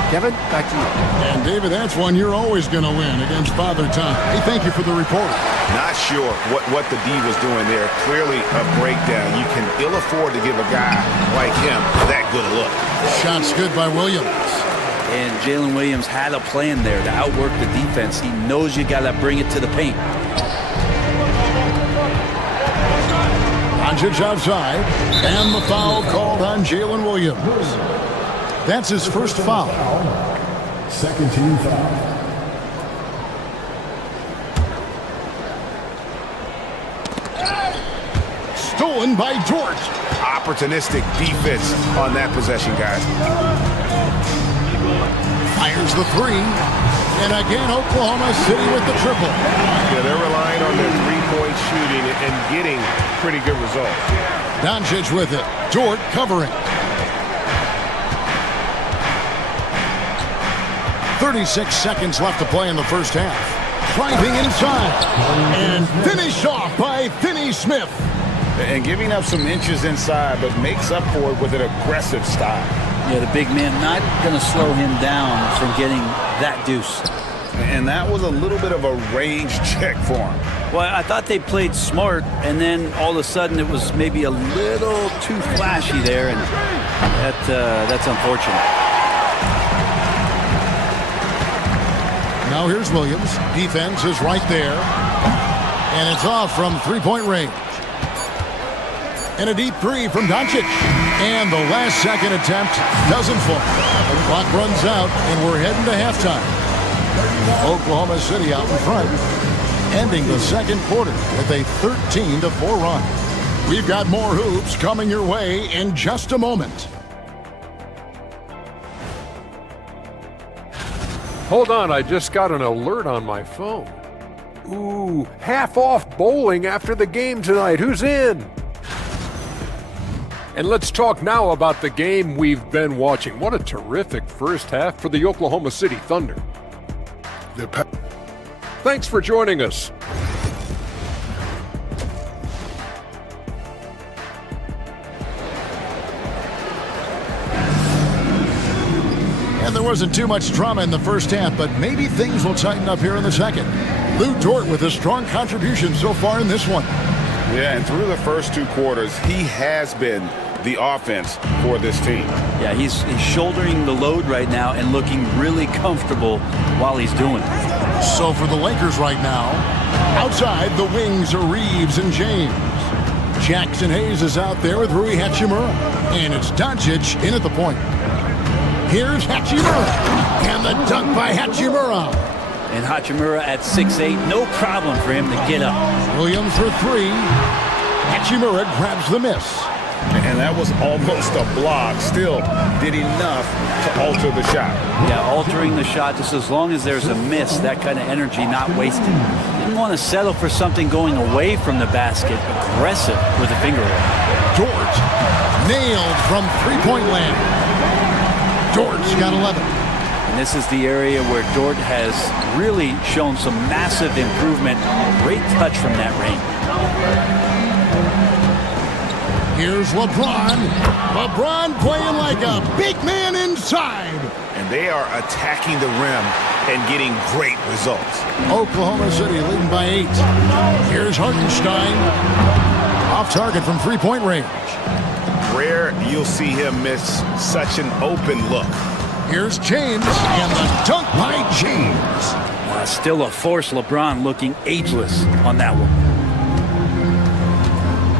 Kevin, back to you. And David, that's one you're always going to win against Father Time. Hey, thank you for the report. Not sure what the D was doing there. Clearly a breakdown. You can ill afford to give a guy like him that good a look. Shots good by Williams. And Jalen Williams had a plan there to outwork the defense. He knows you got to bring it to the paint. Doncic outside, and the foul called on Jalen Williams. That's his first foul. Second team foul. Stolen by Dort. Opportunistic defense on that possession, guys. Fires the 3. And again, Oklahoma City with the triple. Yeah, they're relying on their three-point shooting and getting pretty good results. Doncic with it. Dort covering. 36 seconds left to play in the first half. Driving inside. And finished off by Finney-Smith. And giving up some inches inside, but makes up for it with an aggressive style. Yeah, the big man not going to slow him down from getting that deuce. And that was a little bit of a range check for him. Well, I thought they played smart, and then all of a sudden it was maybe a little too flashy there, and that's unfortunate. Now here's Williams. Defense is right there. And it's off from three-point range. And a deep 3 from Doncic. And the last second attempt doesn't fall. The clock runs out, and we're heading to halftime. Oklahoma City out in front, ending the second quarter with a 13-4 run. We've got more hoops coming your way in just a moment. Hold on, I just got an alert on my phone. Ooh, half off bowling after the game tonight. Who's in? And let's talk now about the game we've been watching. What a terrific first half for the Oklahoma City Thunder. Thanks for joining us. wasn't too much drama in the first half, but maybe things will tighten up here in the second. Lou Dort with a strong contribution so far in this one. Yeah, and through the first 2 quarters, he has been the offense for this team. Yeah, he's shouldering the load right now and looking really comfortable while he's doing it. So for the Lakers right now, outside the wings are Reeves and James. Jackson Hayes is out there with Rui Hachimura. And it's Doncic in at the point. Here's Hachimura. And the dunk by Hachimura. And Hachimura at 6'8", no problem for him to get up. Williams for 3. Hachimura grabs the miss. And that was almost a block. Still did enough to alter the shot. Yeah, altering the shot just as long as there's a miss, that kind of energy not wasted. Didn't want to settle for something going away from the basket. Aggressive with the finger roll. Dort nailed from three-point land. Dort's got 11. And this is the area where Dort has really shown some massive improvement. Great touch from that range. Here's LeBron. LeBron playing like a big man inside. And they are attacking the rim and getting great results. Oklahoma City leading by 8. Here's Hartenstein. Off target from three-point range. Rare you'll see him miss such an open look. Here's James, and the dunk by James. Still a force. LeBron looking ageless on that one.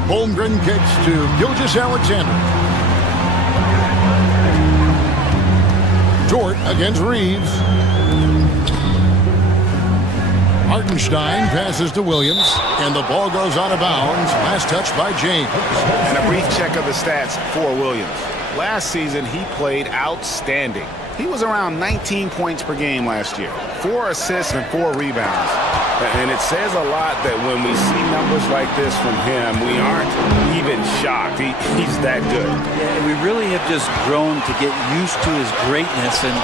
Holmgren kicks to Gilgeous-Alexander. Dort against Reeves. Hartenstein passes to Williams, and the ball goes out of bounds. Last touch by James. And a brief check of the stats for Williams. Last season, he played outstanding. He was around 19 points per game last year, 4 assists and 4 rebounds. And it says a lot that when we see numbers like this from him, we aren't even shocked. He's that good. Yeah, we really have just grown to get used to his greatness, and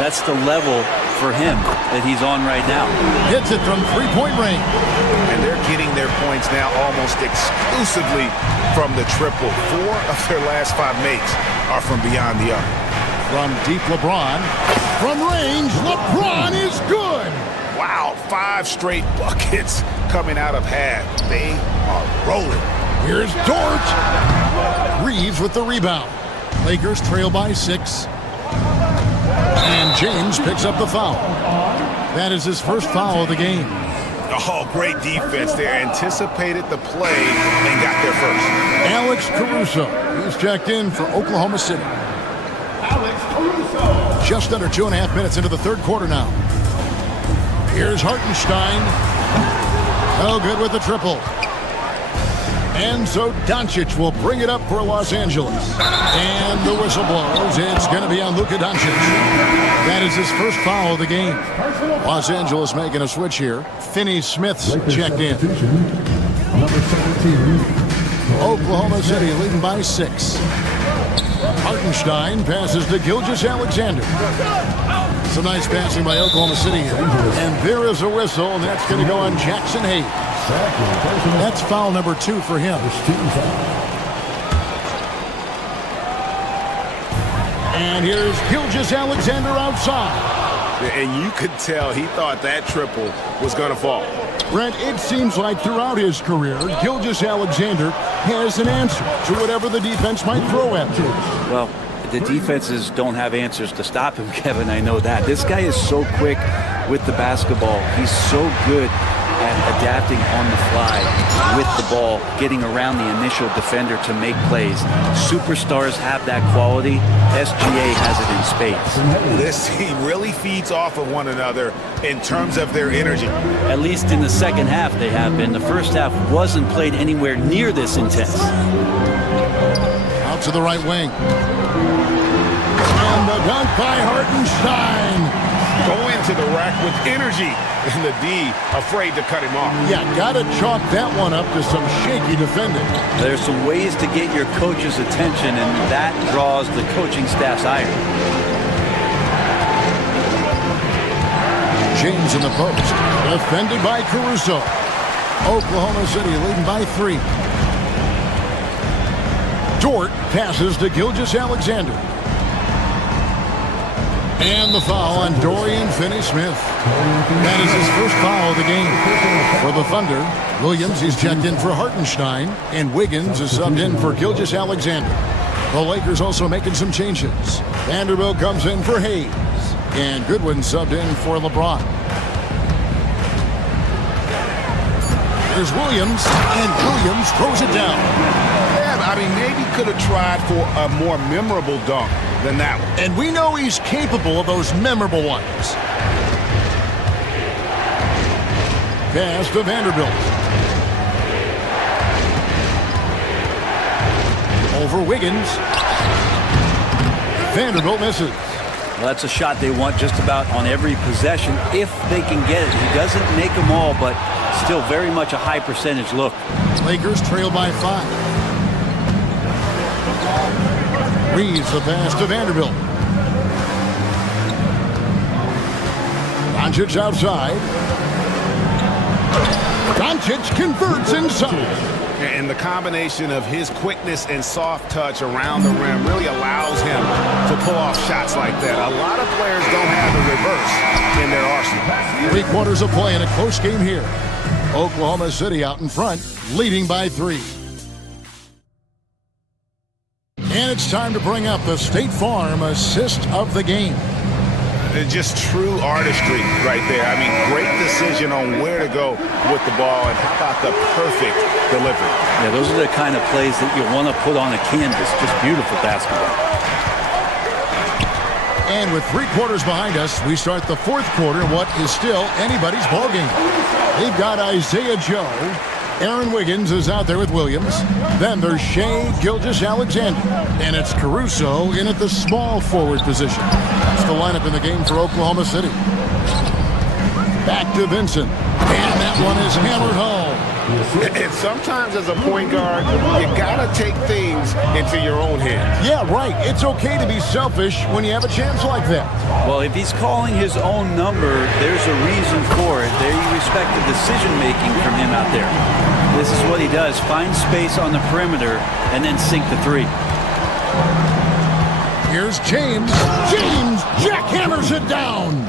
that's the level for him that he's on right now. Hits it from three-point range. And they're getting their points now almost exclusively from the triple. 4 of their last 5 makes are from beyond the arc. From deep LeBron. From range, LeBron is good. Wow, 5 straight buckets coming out of half. They are rolling. Here's Dort. Reeves with the rebound. Lakers trail by 6. And James picks up the foul. That is his first foul of the game. Oh, great defense there. Anticipated the play and got there first. Alex Caruso. He's checked in for Oklahoma City. Alex Caruso. Just under 2.5 minutes into the third quarter now. Here's Hartenstein. No good with the triple. And so Doncic will bring it up for Los Angeles. And the whistle blows. It's going to be on Luka Doncic. That is his first foul of the game. Los Angeles making a switch here. Finney-Smith's checked in. Number 17. Oklahoma City leading by 6. Hartenstein passes to Gilgeous-Alexander. Some nice passing by Oklahoma City here. And there is a whistle, and that's going to go on Jackson Hayes. That's foul number 2 for him. And here's Gilgeous-Alexander outside. And you could tell he thought that triple was going to fall. Brent, it seems like throughout his career, Gilgeous-Alexander has an answer to whatever the defense might throw at him. Well, the defenses don't have answers to stop him, Kevin. I know that. This guy is so quick with the basketball. He's so good at adapting on the fly with the ball, getting around the initial defender to make plays. Superstars have that quality. SGA has it in spades. This team really feeds off of one another in terms of their energy. At least in the second half they have been. The first half wasn't played anywhere near this intense. Out to the right wing. And the dunk by Hartenstein. Going to the rack with energy, and the D afraid to cut him off. Yeah, gotta chalk that one up to some shaky defending. There's some ways to get your coach's attention, and that draws the coaching staff's ire. James in the post, defended by Caruso. Oklahoma City leading by 3. Dort passes to Gilgeous-Alexander. And the foul on Dorian Finney-Smith. That is his first foul of the game. For the Thunder, Williams, he's checked in for Hartenstein, and Wiggins is subbed in for Gilgeous-Alexander. The Lakers also making some changes. Vanderbilt comes in for Hayes, and Goodwin subbed in for LeBron. There's Williams, and Williams throws it down. Yeah, I mean, maybe could have tried for a more memorable dunk than that one. And we know he's capable of those memorable ones. Pass to Vanderbilt. Over Wiggins. Vanderbilt misses. Well, that's a shot they want just about on every possession if they can get it. He doesn't make them all, but still very much a high percentage look. Lakers trail by 5. Reeves the pass to Vanderbilt. Doncic outside. Doncic converts inside. And the combination of his quickness and soft touch around the rim really allows him to pull off shots like that. A lot of players don't have the reverse in their arsenal. 3 quarters of play in a close game here. Oklahoma City out in front, leading by 3. And it's time to bring up the State Farm assist of the game. Just true artistry right there. I mean, great decision on where to go with the ball, and how about the perfect delivery. Yeah, those are the kind of plays that you want to put on a canvas. Just beautiful basketball. And with 3 quarters behind us, we start the 4th quarter in what is still anybody's ballgame. They've got Isaiah Joe. Aaron Wiggins is out there with Williams. Then there's Shai Gilgeous-Alexander. And it's Caruso in at the small forward position. That's the lineup in the game for Oklahoma City. Back to Vincent. And that one is hammered home. And sometimes as a point guard, you gotta take things into your own hands. Yeah, right. It's okay to be selfish when you have a chance like that. Well, if he's calling his own number, there's a reason for it. They respect the decision-making from him out there. This is what he does. Find space on the perimeter and then sink the 3. Here's James. James jackhammers it down.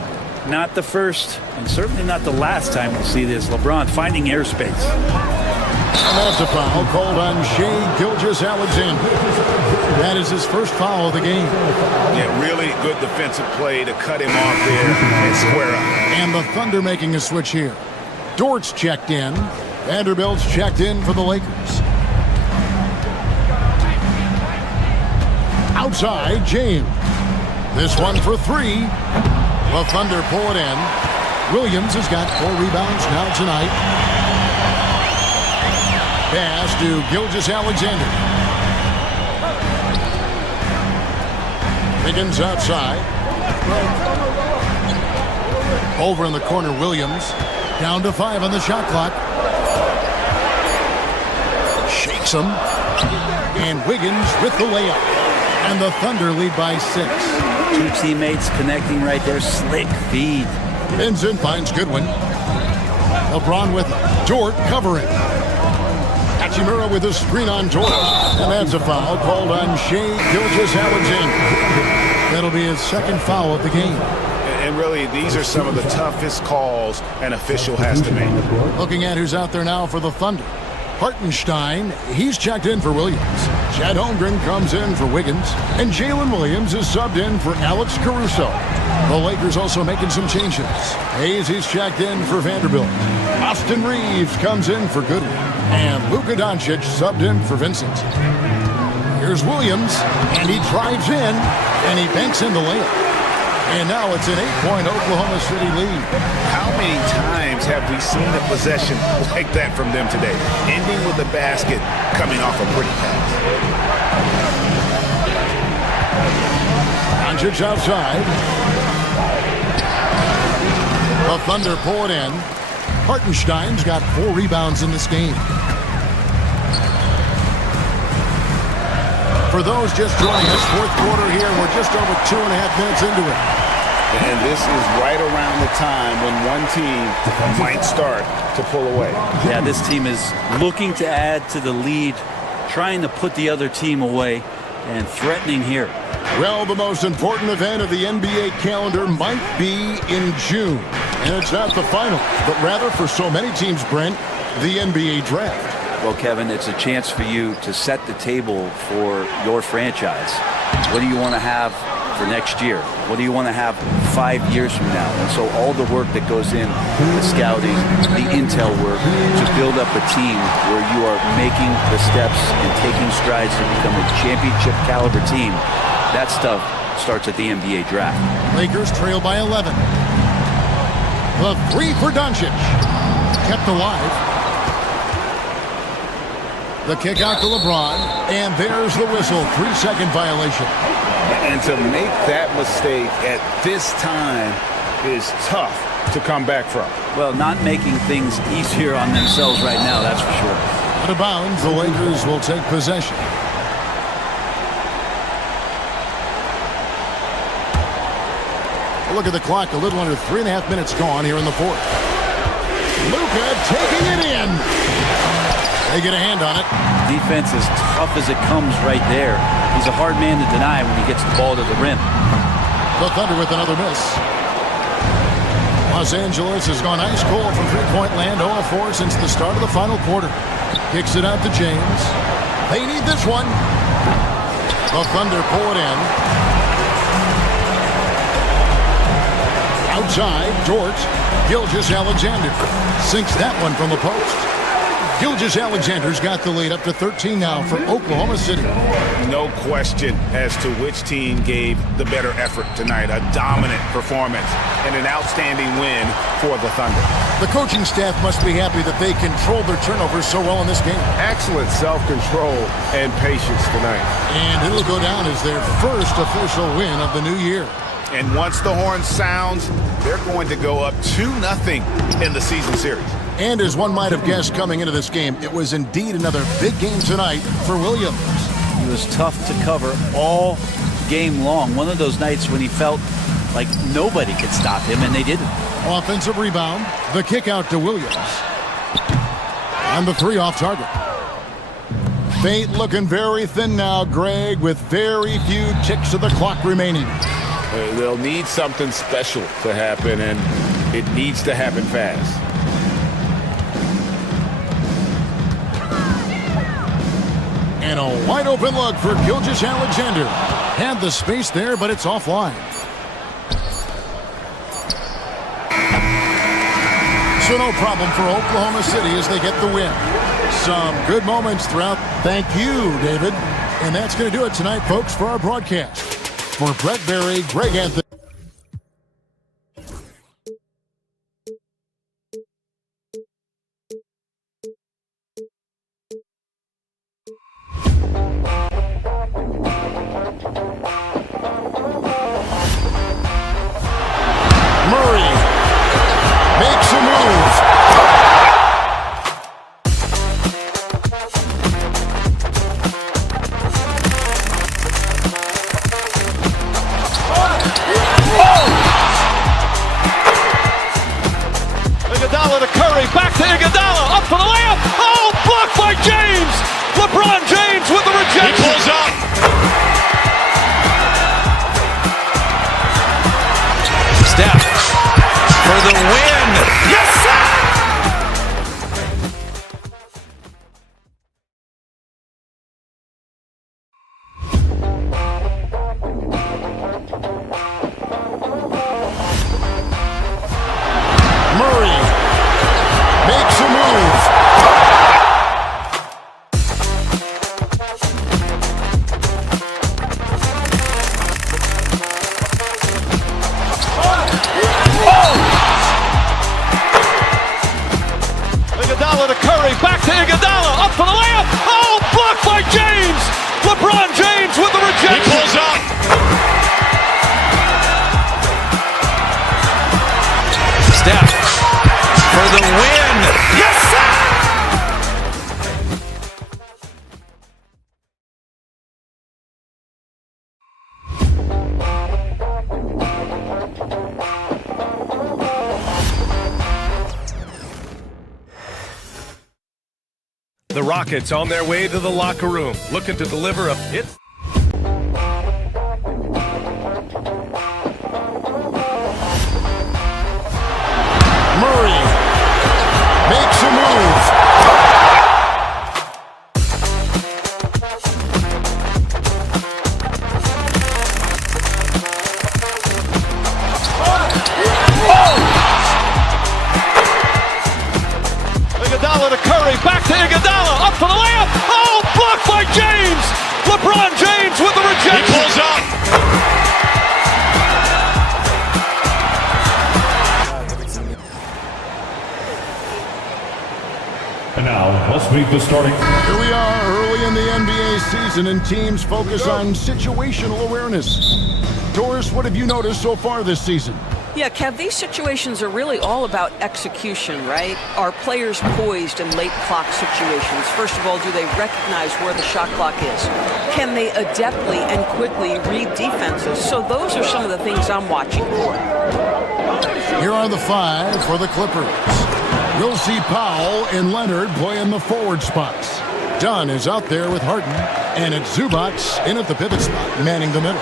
Not the first, and certainly not the last time we'll see this. LeBron finding airspace. And that's a foul called on Shai Gilgeous-Alexander. That is his first foul of the game. Yeah, really good defensive play to cut him off there and square up. And the Thunder making a switch here. Dort's checked in. Vanderbilt's checked in for the Lakers. Outside, James. This one for 3. The Thunder pull it in. Williams has got 4 rebounds now tonight. Pass to Gilgeous-Alexander. Wiggins outside. Over in the corner, Williams. Down to 5 on the shot clock. Shakes him. And Wiggins with the layup. And the Thunder lead by 6. 2 teammates connecting right there. Slick feed. Vincent finds Goodwin. LeBron with Dort covering. Hachimura with a screen on Dort. And that's a foul called on Shai Gilgeous-Alexander. That'll be his 2nd foul of the game. And really, these are some of the toughest calls an official has to make. Looking at who's out there now for the Thunder. Hartenstein, he's checked in for Williams. Chad Holmgren comes in for Wiggins. And Jalen Williams is subbed in for Alex Caruso. The Lakers also making some changes. Hayes, he's checked in for Vanderbilt. Austin Reeves comes in for Goodwin. And Luka Doncic subbed in for Vincent. Here's Williams, and he drives in, and he banks in the layup. And now it's an 8-point Oklahoma City lead. How many times have we seen a possession like that from them today? Ending with the basket, coming off a pretty pass. Doncic outside. The Thunder pull it in. Hartenstein's got 4 rebounds in this game. For those just joining us, 4th quarter here. We're just over 2.5 minutes into it. And this is right around the time when one team might start to pull away. Yeah, this team is looking to add to the lead, trying to put the other team away. and threatening here. Well, the most important event of the NBA calendar might be in June. And it's not the final, but rather for so many teams, Brent, the NBA draft. Well, Kevin, it's a chance for you to set the table for your franchise. What do you want to have for next year? What do you want to have 5 years from now? And so all the work that goes in, the scouting, the intel work, to build up a team where you are making the steps and taking strides to become a championship caliber team, that stuff starts at the NBA draft. Lakers trail by 11. The three for Doncic. Kept alive. The kick out to LeBron. And there's the whistle. 3-second violation. And to make that mistake at this time is tough to come back from. Well, not making things easier on themselves right now, that's for sure. Out of bounds, the Lakers will take possession. Look at the clock, a little under 3.5 minutes gone here in the fourth. Luka taking it in. They get a hand on it. Defense as tough as it comes right there. He's a hard man to deny when he gets the ball to the rim. The Thunder with another miss. Los Angeles has gone ice cold from three-point land, 0-4 since the start of the final quarter. Kicks it out to James. They need this one. The Thunder pull it in. Outside, Dort. Gilgeous-Alexander sinks that one from the post. Gilgeous-Alexander's got the lead up to 13 now for Oklahoma City. No question as to which team gave the better effort tonight. A dominant performance and an outstanding win for the Thunder. The coaching staff must be happy that they controlled their turnovers so well in this game. Excellent self-control and patience tonight. And it'll go down as their first official win of the new year. And once the horn sounds, they're going to go up 2-0 in the season series. And as one might have guessed coming into this game, it was indeed another big game tonight for Williams. He was tough to cover all game long. One of those nights when he felt like nobody could stop him, and they didn't. Offensive rebound, the kick out to Williams. And the three off target. Fate looking very thin now, Greg, with very few ticks of the clock remaining. They'll need something special to happen, and it needs to happen fast. And a wide open look for Gilgeous-Alexander. Had the space there, but it's offline. So no problem for Oklahoma City as they get the win. Some good moments throughout. Thank you, David. And that's going to do it tonight, folks, for our broadcast. For Brett Berry, Greg Anthony. Murray makes a move. Iguodala to Curry, back to Iguodala, up for the layup. Oh, blocked by James. LeBron James with the rejection. He pulls up. Steph for the win. Yes, sir! Murray makes a move. Iguodala to Curry, back to Iguodala, up for the layup. Oh, blocked by James. LeBron James with the rejection. He pulls up. Steph for the win. Yes, sir! The Rockets on their way to the locker room, looking to deliver a hit. And now, let's meet the starting. Here we are early in the NBA season, and teams focus on situational awareness. Doris, what have you noticed so far this season? Yeah, Kev, these situations are really all about execution, right? Are players poised in late clock situations? First of all, do they recognize where the shot clock is? Can they adeptly and quickly read defenses? So those are some of the things I'm watching for. Here are the 5 for the Clippers. We'll see Powell and Leonard play in the forward spots. Dunn is out there with Harden, and it's Zubac in at the pivot spot, manning the middle.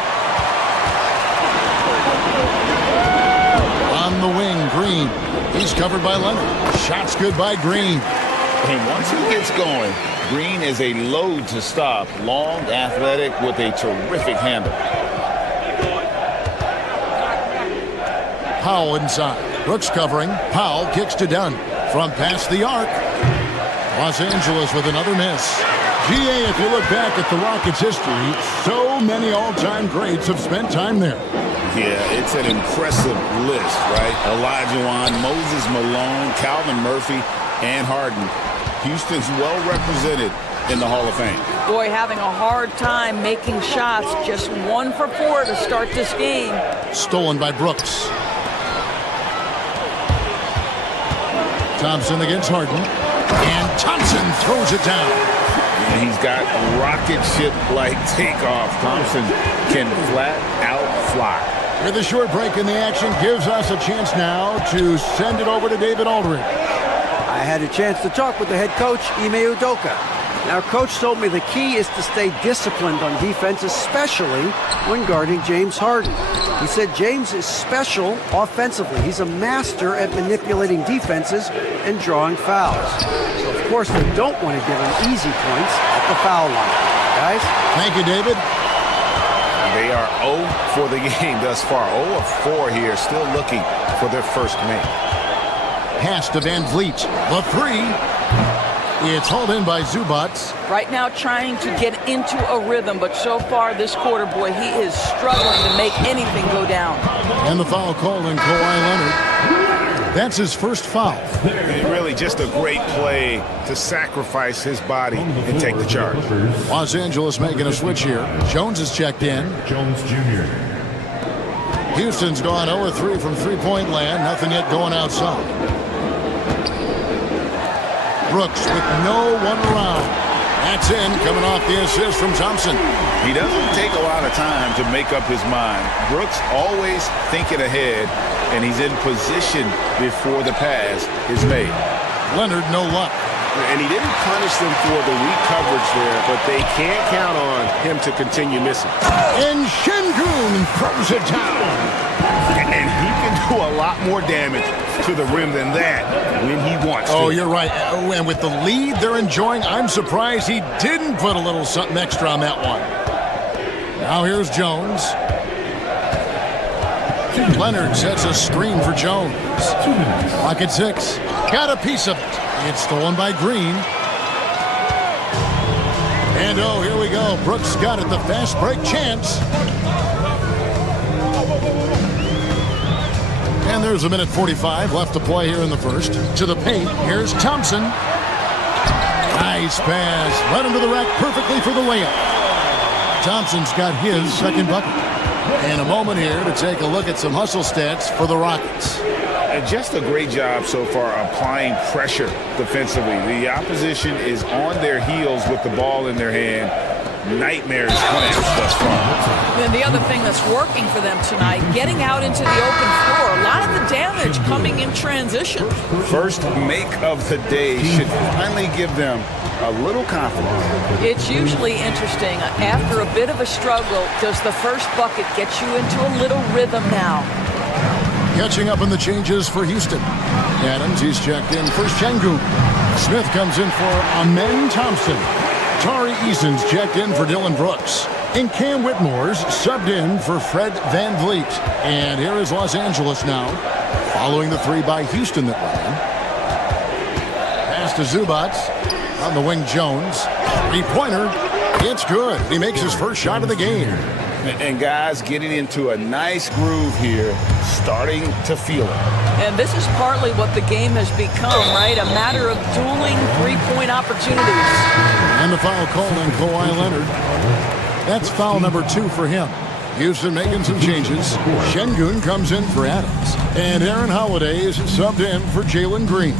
On the wing, Green. He's covered by Leonard. Shots good by Green. And once he gets going, Green is a load to stop. Long, athletic, with a terrific handle. Powell inside. Brooks covering. Powell kicks to Dunn. From past the arc. Los Angeles with another miss. GA, if you look back at the Rockets' history, so many all-time greats have spent time there. Yeah, it's an impressive list, right? Olajuwon, Moses Malone, Calvin Murphy, and Harden. Houston's well represented in the Hall of Fame. Boy, having a hard time making shots. Just 1 for 4 to start this game. Stolen by Brooks. Thompson against Harden. And Thompson throws it down. And he's got rocket ship-like takeoff. Thompson can flat out fly. With a short break in the action gives us a chance now to send it over to David Aldridge. I had a chance to talk with the head coach, Ime Udoka. Now, Coach told me the key is to stay disciplined on defense, especially when guarding James Harden. He said James is special offensively. He's a master at manipulating defenses and drawing fouls. So, of course, they don't want to give him easy points at the foul line. Guys? Thank you, David. They are 0 for the game thus far. 0 of 4 here, still looking for their first make. Pass to Van Vliet. The 3. It's hauled in by Zubac. Right now trying to get into a rhythm, but so far this quarter, boy, he is struggling to make anything go down. And the foul called on Kawhi Leonard. That's his first foul. Really just a great play to sacrifice his body and take the charge. Los Angeles making a switch here. Jones is checked in. Jones Jr. Houston's gone 0-3 from three-point land. Nothing yet going outside. Brooks with no one around. That's in, coming off the assist from Thompson. He doesn't take a lot of time to make up his mind. Brooks always thinking ahead, and he's in position before the pass is made. Leonard, no luck. And he didn't punish them for the weak coverage there, but they can't count on him to continue missing. And Şengün throws it down. And he can do a lot more damage to the rim than that when he wants to. Oh, you're right. Oh, and with the lead they're enjoying, I'm surprised he didn't put a little something extra on that one. Now here's Jones. Leonard sets a screen for Jones. Clock at 6. Got a piece of it. It's stolen by Green. And oh, here we go. Brooks got it. The fast break chance. And there's a minute 45 left to play here in the first. To the paint. Here's Thompson. Nice pass. Right into the rack perfectly for the layup. Thompson's got his second bucket. And a moment here to take a look at some hustle stats for the Rockets. And just a great job so far applying pressure defensively. The opposition is on their heels with the ball in their hand. Nightmares plans thus far. And the other thing that's working for them tonight, getting out into the open floor. A lot of the damage coming in transition. First make of the day should finally give them a little confidence. It's usually interesting. After a bit of a struggle, does the first bucket get you into a little rhythm now? Catching up on the changes for Houston. Adams, he's checked in for Şengün. Smith comes in for Amen Thompson. Tari Eason's checked in for Dylan Brooks. And Cam Whitmore's subbed in for Fred Van Vliet. And here is Los Angeles now, following the 3 by Houston that ran. Pass to Zubac. On the wing, Jones. Three-pointer. It's good. He makes his first shot of the game. And guys getting into a nice groove here, starting to feel it. And this is partly what the game has become, right? A matter of dueling three-point opportunities. And the foul called on Kawhi Leonard. That's foul number 2 for him. Houston making some changes. Şengün comes in for Adams. And Aaron Holiday is subbed in for Jalen Green.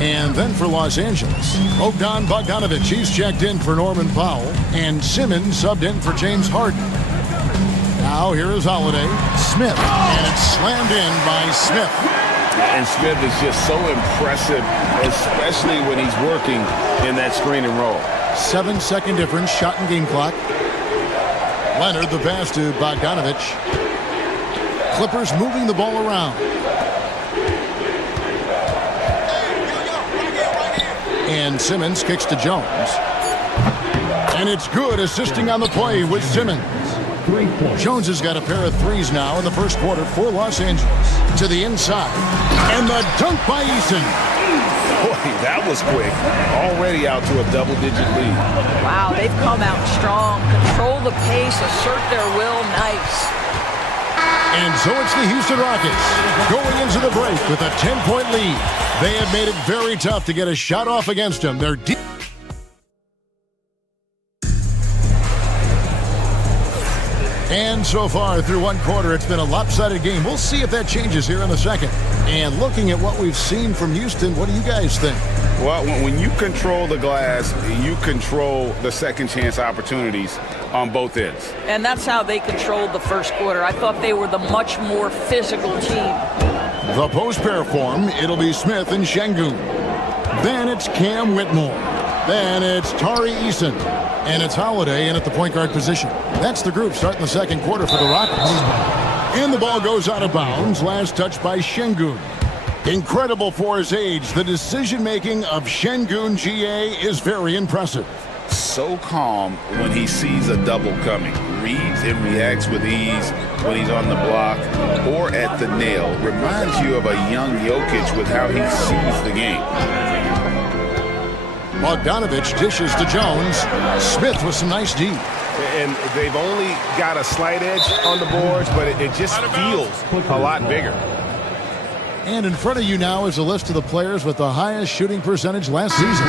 And then for Los Angeles, Bogdanovic, he's checked in for Norman Powell. And Simmons subbed in for James Harden. Now here is Holiday. Smith. And it's slammed in by Smith. And Smith is just so impressive, especially when he's working in that screen and roll. 7-second difference, shot and game clock. Leonard, the pass to Bogdanovic. Clippers moving the ball around. And Simmons kicks to Jones. And it's good, assisting on the play with Simmons. Jones has got a pair of threes now in the first quarter for Los Angeles. To the inside. And the dunk by Eason. Boy, that was quick. Already out to a double-digit lead. Wow, they've come out strong. Control the pace, assert their will. Nice. And so it's the Houston Rockets going into the break with a 10-point lead. They have made it very tough to get a shot off against them. They're deep. And so far through one quarter, it's been a lopsided game. We'll see if that changes here in the second. And looking at what we've seen from Houston, what do you guys think? Well, when you control the glass, you control the second chance opportunities on both ends. And that's how they controlled the first quarter. I thought they were the much more physical team. The post pair form, it'll be Smith and Şengün. Then it's Cam Whitmore. Then it's Tari Eason. And it's Holiday in at the point guard position. That's the group starting the second quarter for the Rockets. And the ball goes out of bounds. Last touch by Şengün. Incredible for his age. The decision-making of Şengün GA is very impressive. So calm when he sees a double coming. Reads and reacts with ease when he's on the block or at the nail. Reminds you of a young Jokic with how he sees the game. Bogdanovic dishes to Jones. Smith with some nice D. And they've only got a slight edge on the boards, but it just feels a lot bigger. And in front of you now is a list of the players with the highest shooting percentage last season.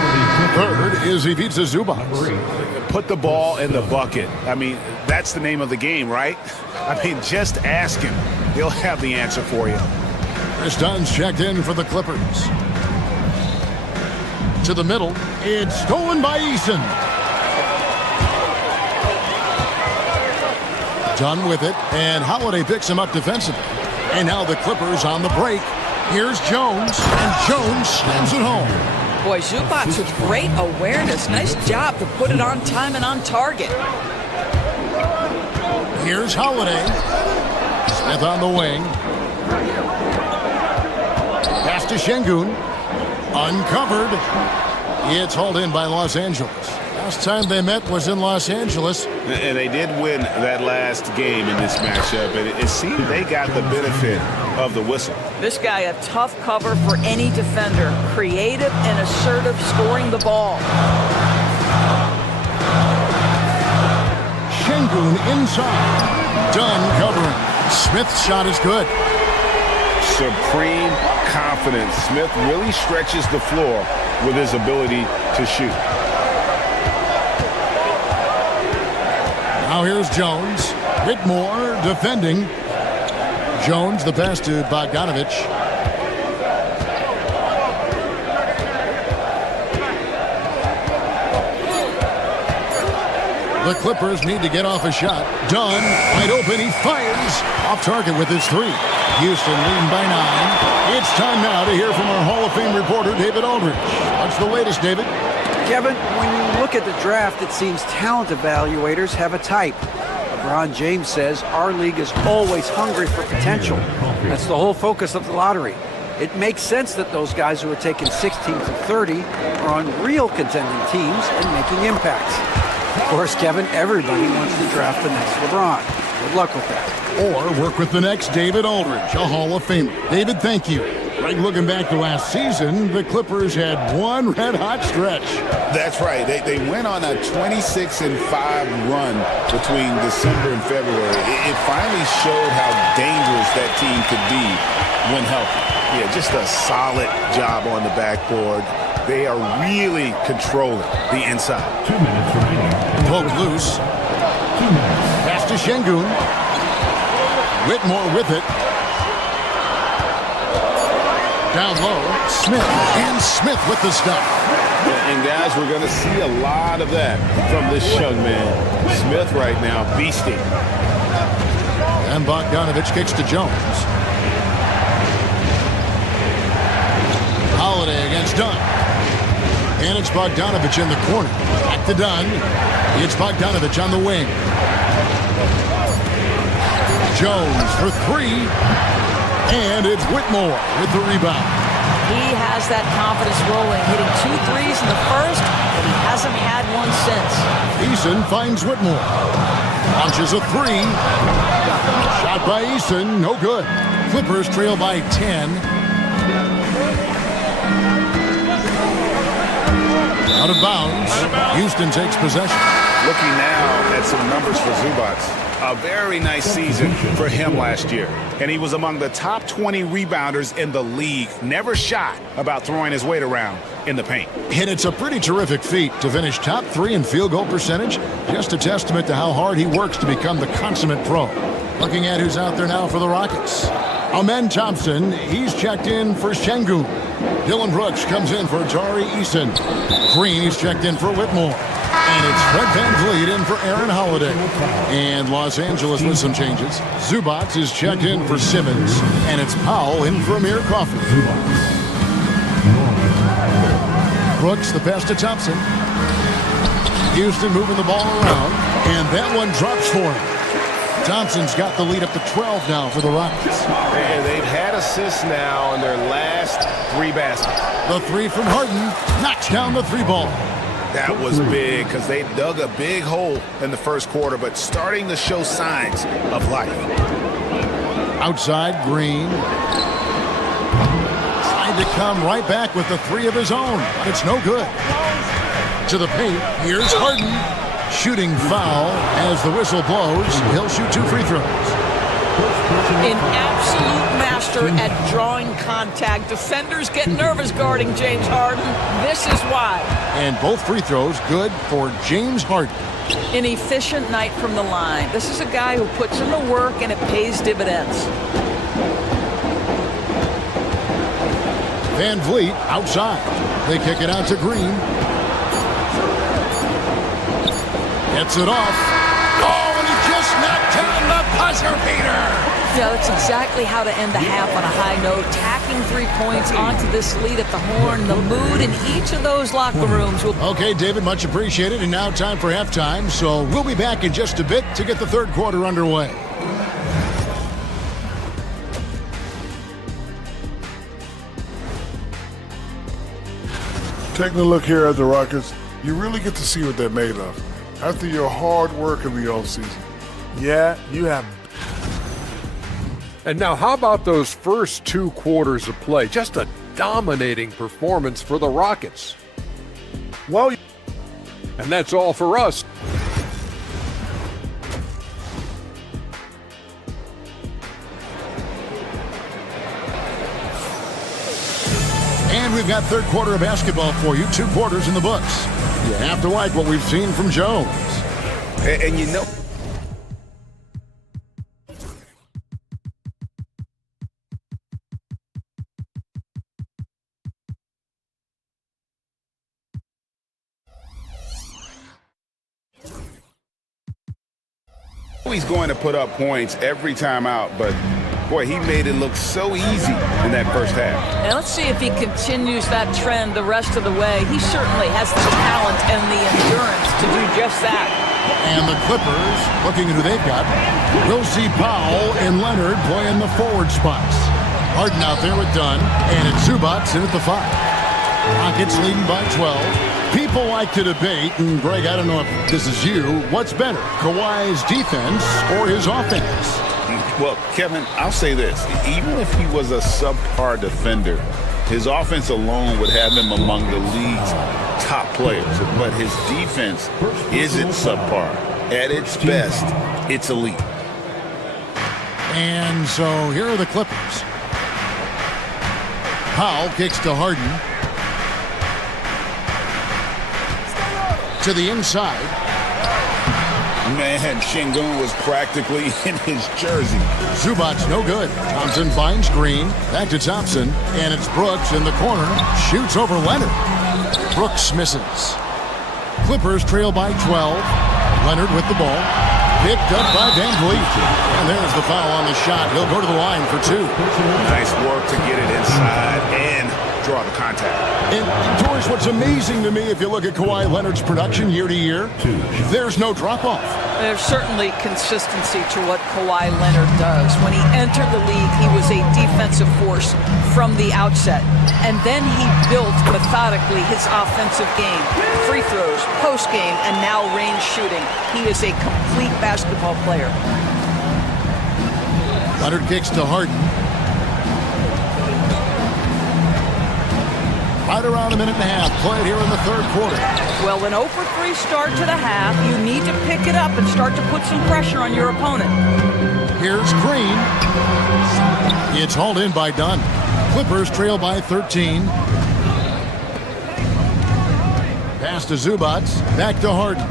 Third is Ivica Zubac. Put the ball in the bucket. I mean, that's the name of the game, right? I mean, just ask him. He'll have the answer for you. Chris Dunn's checked in for the Clippers. To the middle, it's stolen by Eason. Dunn with it, and Holiday picks him up defensively. And now the Clippers on the break. Here's Jones, and Jones slams it home. Boy, Zubac with great awareness. Nice job to put it on time and on target. Here's Holiday. Smith on the wing. Pass to Şengün. Uncovered. It's hauled in by Los Angeles. Last time they met was in Los Angeles. And they did win that last game in this matchup, and it seemed they got the benefit of the whistle. This guy a tough cover for any defender. Creative and assertive scoring the ball. Şengün inside. Dunn covering. Smith's shot is good. Supreme confidence. Smith really stretches the floor with his ability to shoot. Now here's Jones. Whitmore defending. Jones, the pass to Bogdanovic. The Clippers need to get off a shot. Dunn, wide open, he fires. Off target with his three. Houston leading by 9. It's time now to hear from our Hall of Fame reporter, David Aldridge. What's the latest, David? Kevin, when you look at the draft, it seems talent evaluators have a type. LeBron James says our league is always hungry for potential. That's the whole focus of the lottery. It makes sense that those guys who are taken 16 to 30 are on real contending teams and making impacts. Of course, Kevin, everybody wants to draft the next LeBron. Good luck with that. Or work with the next David Aldridge, a Hall of Famer. David, thank you. Like looking back to last season, the Clippers had one red-hot stretch. That's right. They went on a 26-5 run between December and February. It finally showed how dangerous that team could be when healthy. Yeah, just a solid job on the backboard. They are really controlling the inside. 2 minutes remaining. Poked loose. Pass to Şengün. Whitmore with it. Down low, Smith, and Smith with the stop. And guys, we're going to see a lot of that from this young man. Smith right now, beasting. And Bogdanovich kicks to Jones. Holiday against Dunn. And it's Bogdanovich in the corner. Back to Dunn. It's Bogdanovich on the wing. Jones for three. And it's Whitmore with the rebound. He has that confidence rolling, hitting 2 threes in the first, but he hasn't had one since. Eason finds Whitmore. Launches a three. Shot by Eason, no good. Clippers trail by 10. Out of bounds. Houston takes possession. Looking now at some numbers for Zubac. A very nice season for him last year. And he was among the top 20 rebounders in the league. Never shy about throwing his weight around in the paint. And it's a pretty terrific feat to finish top 3 in field goal percentage. Just a testament to how hard he works to become the consummate pro. Looking at who's out there now for the Rockets. Amen Thompson, he's checked in for Şengün. Dylan Brooks comes in for Tari Eason. Green, he's checked in for Whitmore. And it's Fred VanVleet in for Aaron Holiday. And Los Angeles with some changes. Zubac is checked in for Simmons. And it's Powell in for Amir Coffey. Brooks, the pass to Thompson. Houston moving the ball around. And that one drops for him. Thompson's got the lead up to 12 now for the Rockets. And they've had assists now in their last 3 baskets. The three from Harden knocks down the 3 ball. That was big because they dug a big hole in the first quarter, but starting to show signs of life. Outside, Green. Tried to come right back with the 3 of his own, but it's no good. To the paint, here's Harden. Shooting foul as the whistle blows. He'll shoot 2 free throws. An absolute master at drawing contact. Defenders get nervous guarding James Harden. This is why. And both free throws good for James Harden. An efficient night from the line. This is a guy who puts in the work and it pays dividends. VanVleet outside. They kick it out to Green. Gets it off. Oh, and he just knocked down the buzzer beater. Yeah, that's exactly how to end the half on a high note. Tacking 3 points onto this lead at the horn. The mood in each of those locker rooms will... Okay, David, much appreciated. And now time for halftime. So we'll be back in just a bit to get the third quarter underway. Taking a look here at the Rockets, you really get to see what they're made of. After your hard work in the offseason. Yeah, you have. And now how about those first 2 quarters of play? Just a dominating performance for the Rockets. Well, and that's all for us. And we've got third quarter of basketball for you. 2 quarters in the books. You have to like what we've seen from Jones. And you know... He's going to put up points every time out, but boy, he made it look so easy in that first half. And let's see if he continues that trend the rest of the way. He certainly has the talent and the endurance to do just that. And the Clippers, looking at who they've got, we'll see Powell and Leonard playing the forward spots. Harden out there with Dunn, and it's Zubac in at the 5. Rockets leading by 12. People like to debate, and Greg, I don't know if this is you, what's better, Kawhi's defense or his offense? Well, Kevin, I'll say this. Even if he was a subpar defender, his offense alone would have him among the league's top players. But his defense isn't subpar. At its best, it's elite. And so here are the Clippers. Powell kicks to Harden. To the inside. Man, Şengün was practically in his jersey. Zubac no good. Thompson finds Green. Back to Thompson. And it's Brooks in the corner. Shoots over Leonard. Brooks misses. Clippers trail by 12. Leonard with the ball. Picked up by Van Vliet. And there's the foul on the shot. He'll go to the line for 2. Nice work to get it inside and draw the contact. And, George, what's amazing to me, if you look at Kawhi Leonard's production year to year, there's no drop-off. There's certainly consistency to what Kawhi Leonard does. When he entered the league, he was a defensive force from the outset. And then he built methodically his offensive game. Free throws, post-game, and now range shooting. He is a complete basketball player. Leonard kicks to Harden. Right around a minute and a half. Played here in the third quarter. Well, an 0 for 3 start to the half. You need to pick it up and start to put some pressure on your opponent. Here's Green. It's hauled in by Dunn. Clippers trail by 13. Pass to Zubac. Back to Harden.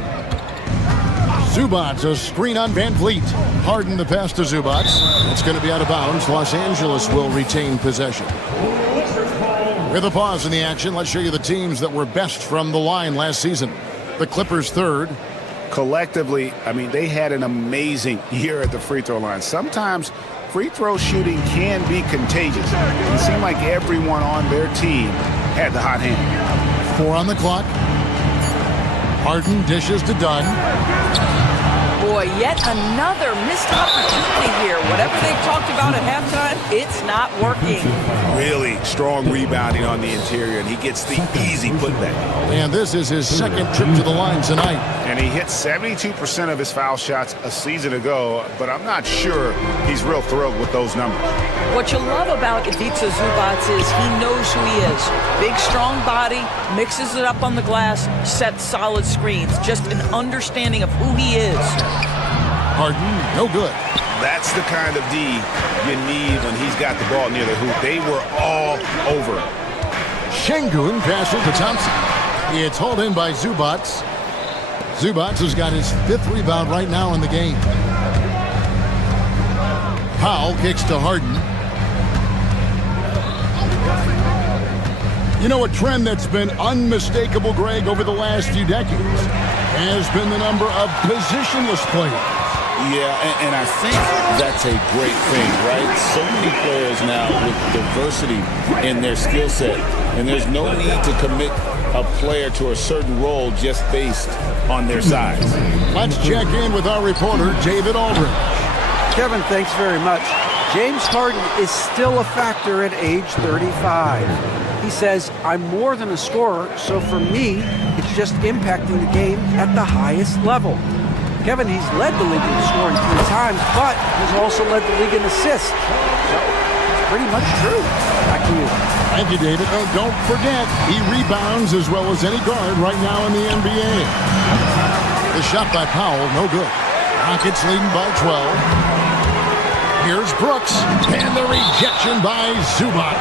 Zubac, a screen on Van Vliet. Harden the pass to Zubac. It's going to be out of bounds. Los Angeles will retain possession. With a pause in the action, let's show you the teams that were best from the line last season. The Clippers third. Collectively, I mean, they had an amazing year at the free throw line. Sometimes free throw shooting can be contagious. It seemed like everyone on their team had the hot hand. 4 on the clock. Harden dishes to Dunn. Boy, yet another missed opportunity here. Whatever they talked about at halftime, it's not working. Really strong rebounding on the interior, and he gets the easy putback. And this is his second trip to the line tonight. And he hit 72% of his foul shots a season ago, but I'm not sure he's real thrilled with those numbers. What you love about Ivica Zubac is he knows who he is. Big, strong body, mixes it up on the glass, sets solid screens. Just an understanding of who he is. Harden, no good. That's the kind of D you need when he's got the ball near the hoop. They were all over it. Şengün passes to Thompson. It's hauled in by Zubac. Zubac has got his 5th rebound right now in the game. Powell kicks to Harden. You know, a trend that's been unmistakable, Greg, over the last few decades has been the number of positionless players. Yeah, and I think that's a great thing, right? So many players now with diversity in their skill set, and there's no need to commit a player to a certain role just based on their size. Let's check in with our reporter, David Aldridge. Kevin, thanks very much. James Harden is still a factor at age 35. He says, I'm more than a scorer, so for me, it's just impacting the game at the highest level. Kevin, he's led the league in scoring 3 times, but he's also led the league in assists. So, it's pretty much true. Back to you. Thank you, David. Oh, don't forget, he rebounds as well as any guard right now in the NBA. The shot by Powell, no good. Rockets leading by 12. Here's Brooks, and the rejection by Zubac.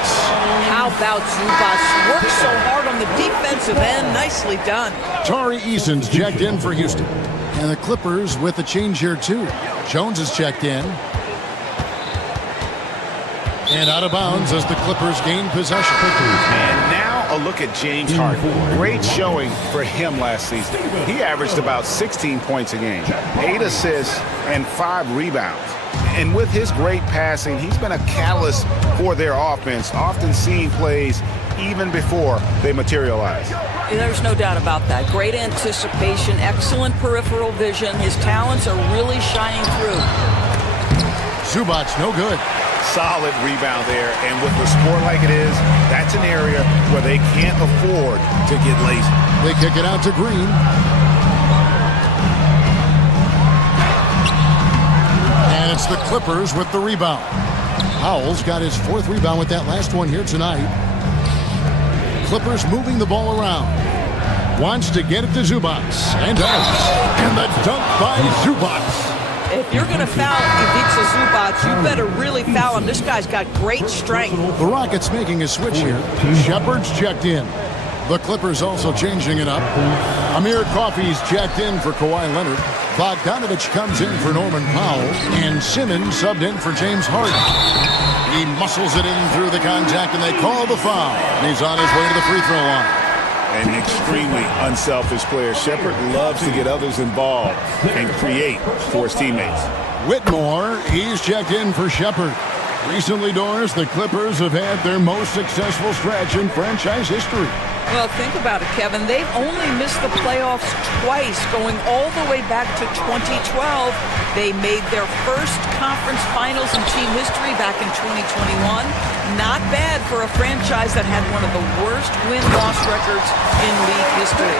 How about Zubac? Works so hard on the defensive end. Nicely done. Tari Eason's checked in for Houston. And the Clippers with a change here, too. Jones is checked in. And out of bounds as the Clippers gain possession. And now a look at James Harden. Great showing for him last season. He averaged about 16 points a game, 8 assists, and 5 rebounds. And with his great passing, he's been a catalyst for their offense, often seeing plays even before they materialize. There's no doubt about that. Great anticipation, excellent peripheral vision. His talents are really shining through. Zubac, no good. Solid rebound there, and with the score like it is, that's an area where they can't afford to get lazy. They kick it out to Green. And it's It's the Clippers with the rebound. Howell's got his 4th rebound with that last one here tonight. Clippers moving the ball around. Wants to get it to Zubac. And does. And the dunk by Zubac. If you're going to foul Ivica Zubac, you better really foul him. This guy's got great strength. The Rockets making a switch here. Shepard's checked in. The Clippers also changing it up. Amir Coffey's checked in for Kawhi Leonard. Bogdanovich comes in for Norman Powell. And Simmons subbed in for James Harden. He muscles it in through the contact, and they call the foul. And he's on his way to the free throw line. An extremely unselfish player. Shepard loves to get others involved and create for his teammates. Whitmore, he's checked in for Shepard. Recently, Doris, the Clippers have had their most successful stretch in franchise history. Well, think about it, Kevin. They've only missed the playoffs twice, going all the way back to 2012. They made their first conference finals in team history back in 2021. Not bad for a franchise that had one of the worst win-loss records in league history.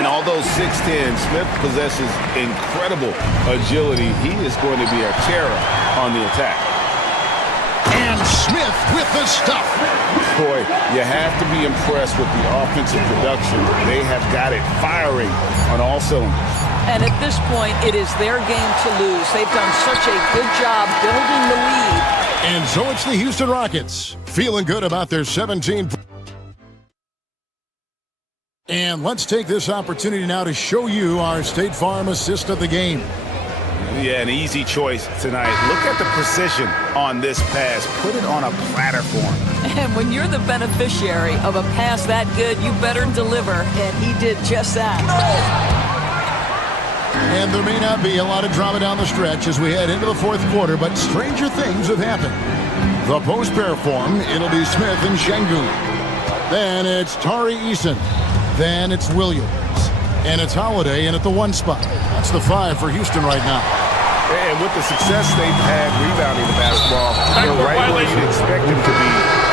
And although 6'10", Smith possesses incredible agility, he is going to be a terror on the attack. And Smith with the stuff. Boy, you have to be impressed with the offensive production. They have got it firing on all cylinders. And at this point, it is their game to lose. They've done such a good job building the lead. And so it's the Houston Rockets feeling good about their 17. And let's take this opportunity now to show you our State Farm assist of the game. Yeah, an easy choice tonight. Look at the precision on this pass. Put it on a platter for him. And when you're the beneficiary of a pass that good, you better deliver. And he did just that. And there may not be a lot of drama down the stretch as we head into the 4th quarter, but stranger things have happened. The post pair form, it'll be Smith and Şengün. Then it's Tari Eason. Then it's Williams. And it's Holiday in at the 1 spot. That's the 5 for Houston right now. And with the success they've had rebounding the basketball, they're right where you'd expect them to be,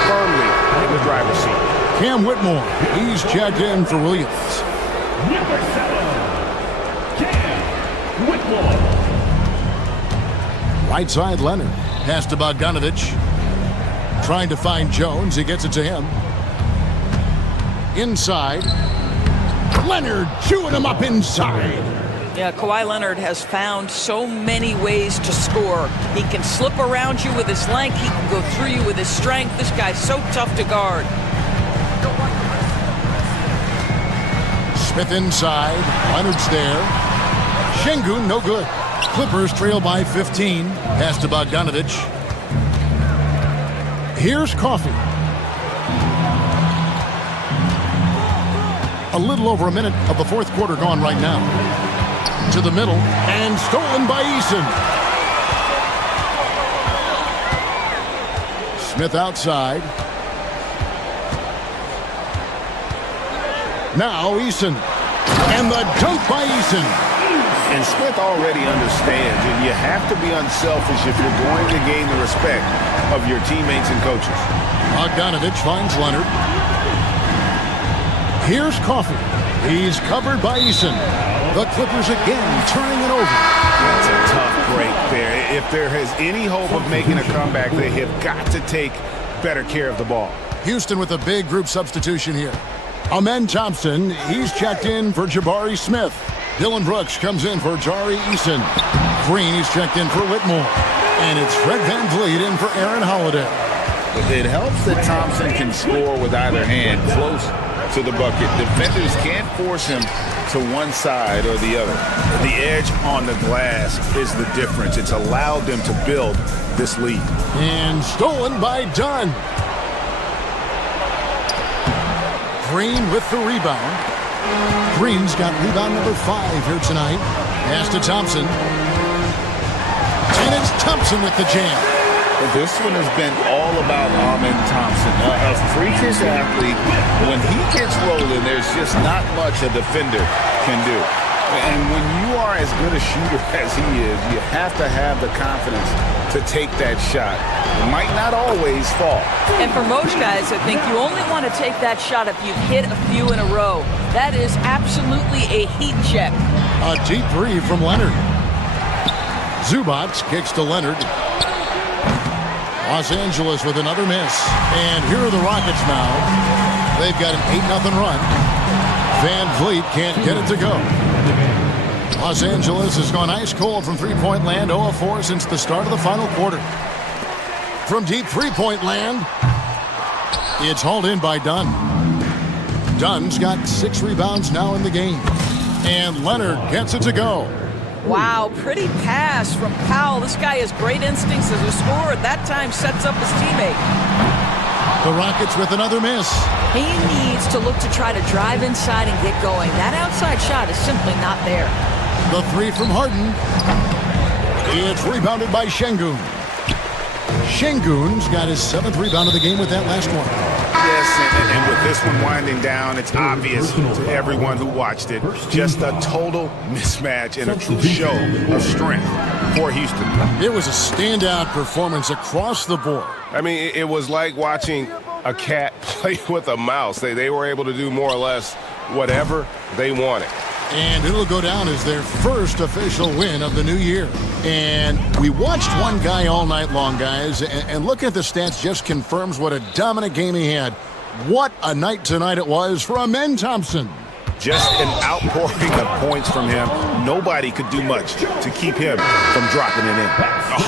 firmly in the driver's seat. Cam Whitmore, he's checked in for Williams. Number 7, Cam Whitmore. Right side, Leonard. Pass to Bogdanovich. Trying to find Jones. He gets it to him. Inside. Leonard chewing him up inside. Yeah, Kawhi Leonard has found so many ways to score. He can slip around you with his length. He can go through you with his strength. This guy's so tough to guard. Smith inside. Leonard's there. Şengün, no good. Clippers trail by 15. Pass to Bogdanovich. Here's Coffey. A little over a minute of the 4th quarter gone right now. To the middle, and stolen by Eason. Smith outside. Now Eason. And the dunk by Eason. And Smith already understands that you have to be unselfish if you're going to gain the respect of your teammates and coaches. Bogdanovich finds Leonard. Here's Coffey. He's covered by Eason. The Clippers again turning it over. That's a tough break there. If there is any hope of making a comeback, they have got to take better care of the ball. Houston with a big group substitution here. Amen Thompson, he's checked in for Jabari Smith. Dylan Brooks comes in for Tari Eason. Green, he's checked in for Whitmore. And it's Fred VanVleet in for Aaron Holiday. It helps that Thompson can score with either hand close to the bucket. Defenders can't force him to one side or the other. The edge on the glass is the difference. It's allowed them to build this lead. And stolen by Dunn. Green with the rebound. Green's got rebound number 5 here tonight. Pass to Thompson. And it's Thompson with the jam. This one has been all about Amen Thompson, a freakish athlete. When he gets rolling, there's just not much a defender can do. And when you are as good a shooter as he is, you have to have the confidence to take that shot. It might not always fall. And for most guys, I think you only want to take that shot if you've hit a few in a row. That is absolutely a heat check. A deep three from Leonard. Zubac kicks to Leonard. Los Angeles with another miss. And here are the Rockets now. They've got an 8-0 run. Van Vliet can't get it to go. Los Angeles has gone ice cold from three-point land, 0 of 4 since the start of the final quarter. From deep three-point land, it's hauled in by Dunn. Dunn's got 6 rebounds now in the game. And Leonard gets it to go. Wow, pretty pass from Powell. This guy has great instincts as a scorer. That time sets up his teammate. The Rockets with another miss. He needs to look to try to drive inside and get going. That outside shot is simply not there. The 3 from Harden. It's rebounded by Şengün. Şengün's got his 7th rebound of the game with that last one. Yes, and with this one winding down, it's obvious to everyone who watched it. Just a total mismatch and a true show of strength for Houston. It was a standout performance across the board. I mean, it was like watching a cat play with a mouse. They were able to do more or less whatever they wanted. And it'll go down as their first official win of the new year. And we watched one guy all night long, guys, and looking at the stats just confirms what a dominant game he had. What a night tonight it was for Amen Thompson. Just an outpouring of points from him. Nobody could do much to keep him from dropping it in.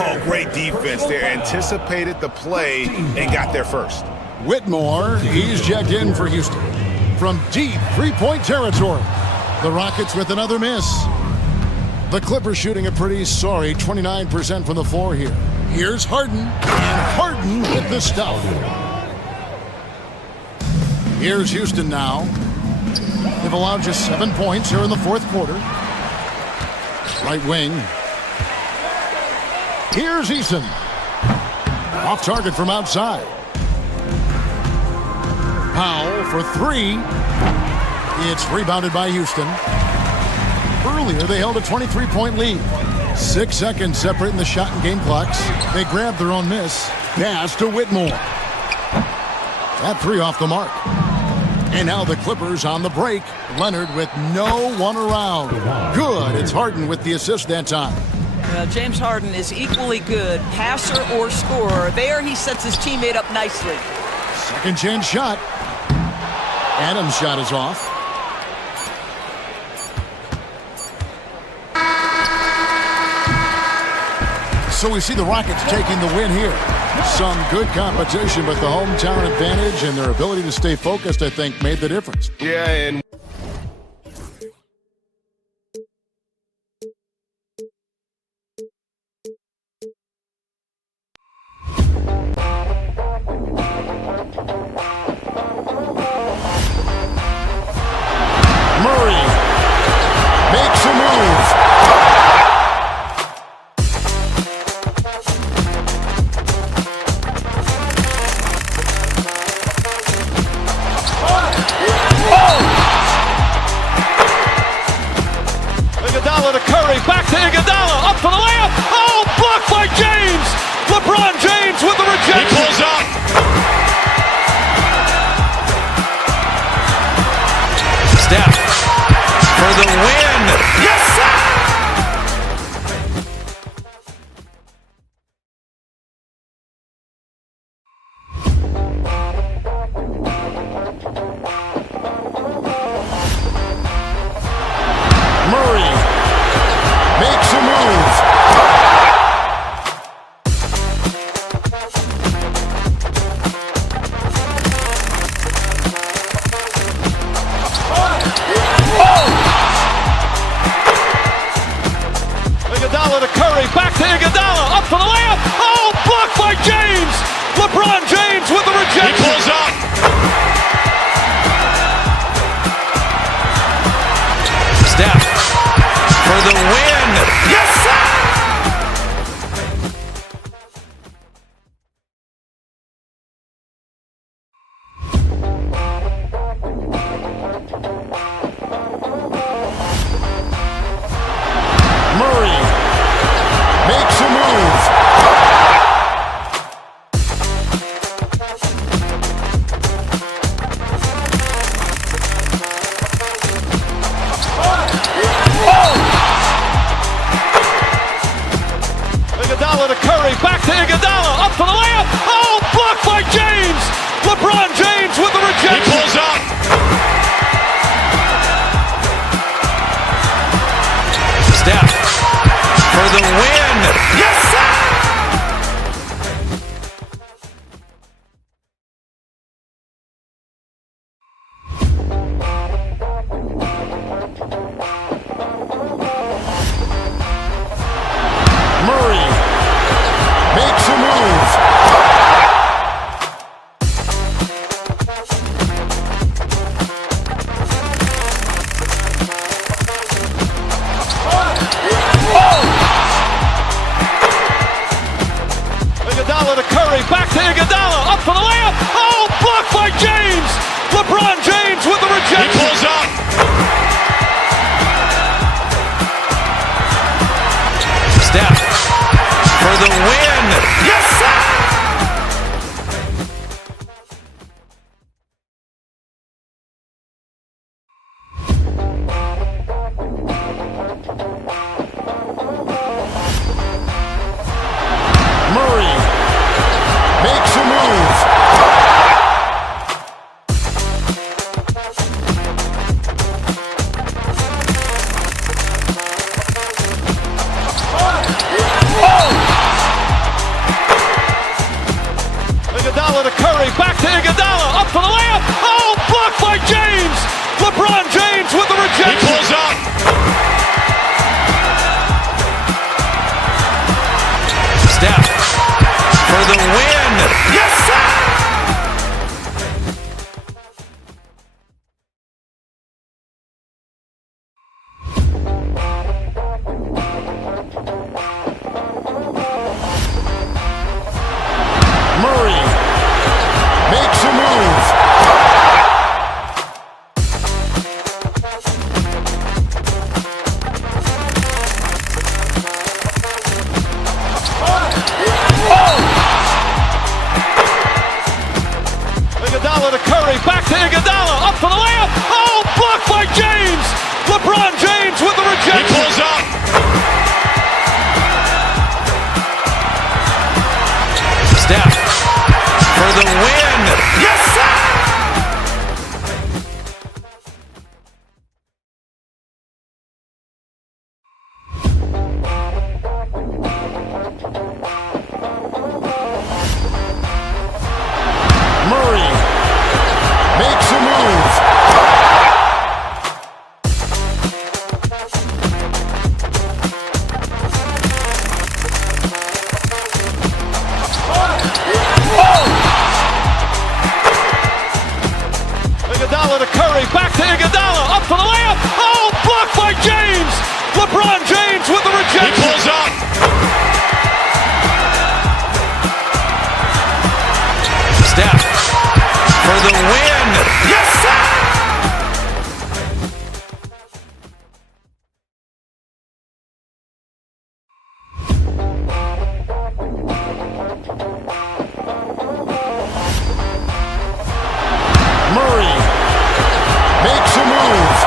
Oh, great defense there. Anticipated the play and got there first. Whitmore, he's checked in for Houston. From deep three-point territory. The Rockets with another miss. The Clippers shooting a pretty sorry 29% from the floor here. Here's Harden, and Harden with the stuff. Here's Houston now. They've allowed just 7 points here in the fourth quarter. Right wing. Here's Eason. Off target from outside. Powell for 3. It's rebounded by Houston. Earlier, they held a 23-point lead. 6 seconds separating the shot and game clocks. They grabbed their own miss. Pass to Whitmore. That 3 off the mark. And now the Clippers on the break. Leonard with no one around. Good. It's Harden with the assist that time. Well, James Harden is equally good, passer or scorer. There he sets his teammate up nicely. Second chance shot. Adams' shot is off. So we see the Rockets taking the win here. Some good competition, but the hometown advantage and their ability to stay focused, I think, made the difference. Yeah, and Murray makes a move. Iguodala to Curry, back to Iguodala, up for the layup. Oh, blocked by James. LeBron James with the rejection. He pulls up. Steph for the win. Yes, sir! Murray makes a move. Iguodala, up for the layup. Oh, blocked by James. LeBron James with the rejection. He pulls up. Steph for the win. Yes, sir! Murray makes a move. Iguodala to Curry, back to Iguodala, up for the layup. Oh, blocked by James. LeBron James with the rejection. He pulls up. Steph for the win. Yes, sir! Murray makes a move. Iguodala to Curry, back to Iguodala, up for the layup. Oh, blocked by James. LeBron James with the rejection. He pulls up. Steph for the win. Yes, sir! Murray makes a move. Iguodala to Curry, back to Iguodala, up for the layup. Oh, blocked by James. LeBron James with the rejection. He pulls up. Steph for the win. Yes, sir! Murray makes a move.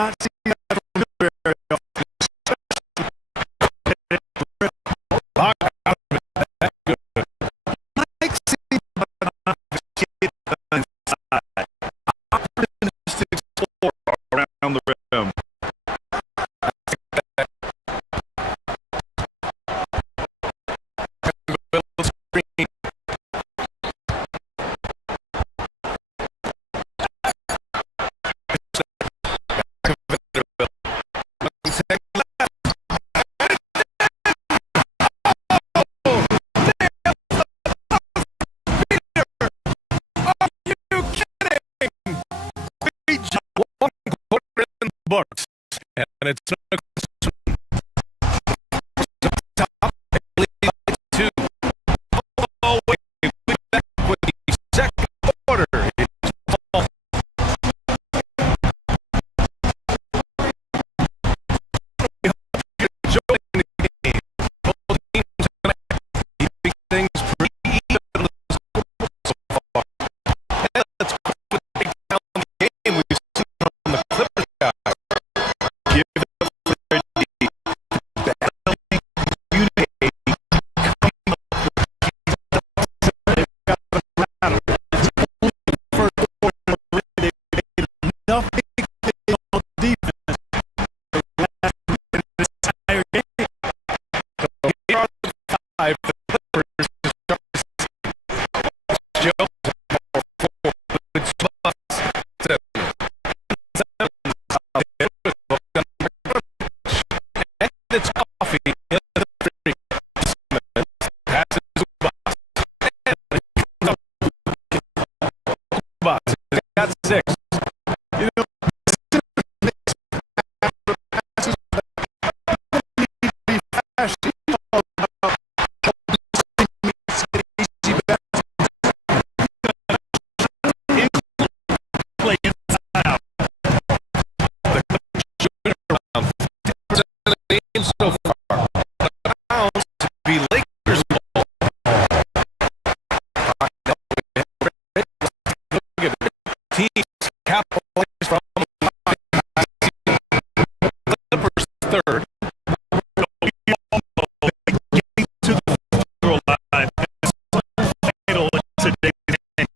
not see that from him very often. Around the rim. Bucks, and it's top two. Oh, wait, back with the second quarter. Enjoying the game. Both teams are keeping things pretty even so far. And let's quickly break down the game we've seen from the Clippers guys. Give it up for the battling unity coming enough on defense to last in this entire game. So here are the five. The Clippers Joe four good spots. And it's coffee in the fridge. Passes box. Got six. You know, Play inside out. The Clippers shooting around 50% of the game so far. The Browns to be Lakers ball. Look at it. Teams capitalize from Clippers third. To the foul line. Fatal in today's game.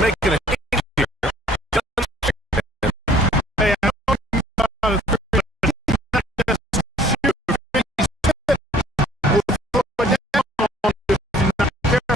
Making a change here. hey, I know you thought of three, but not just shoot. Will throw it down on you if you're not careful.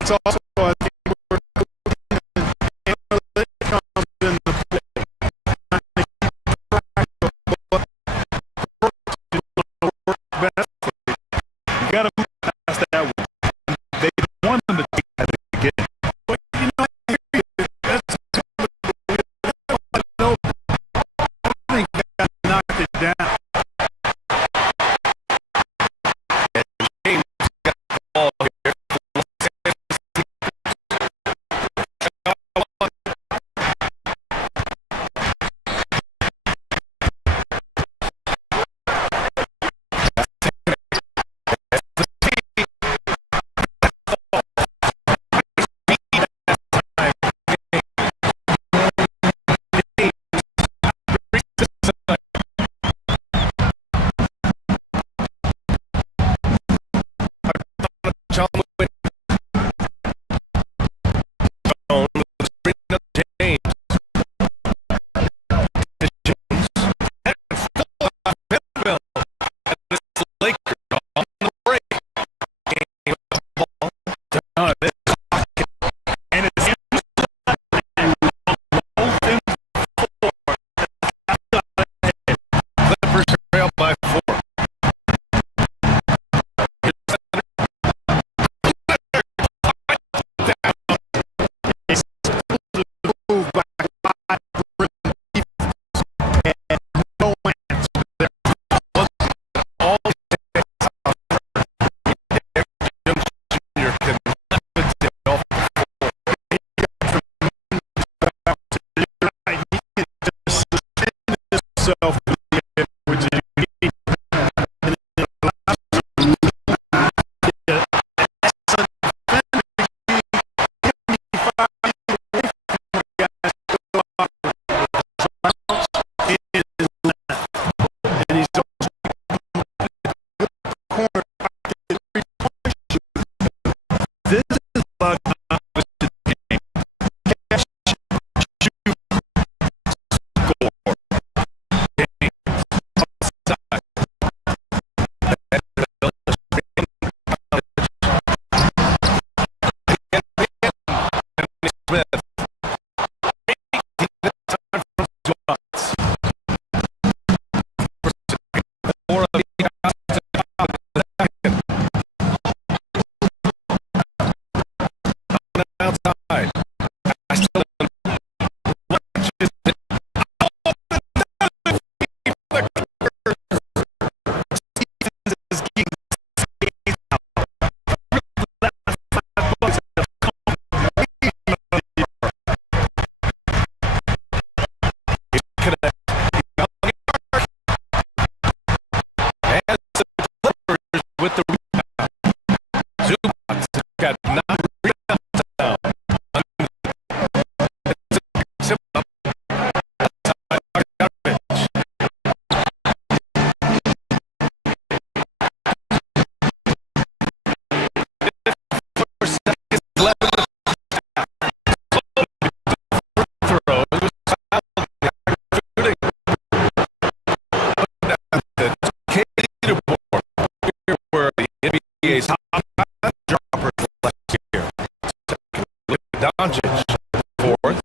It's also, I think, where analytics comes into play. I think what works, you want to work best for you. You got to move past that one. They don't want them to take that again. But, you know, I hear you. That's I know. I think got to knock it down. This is about with the Zubats got 9 rebounds now. Doncic fourth.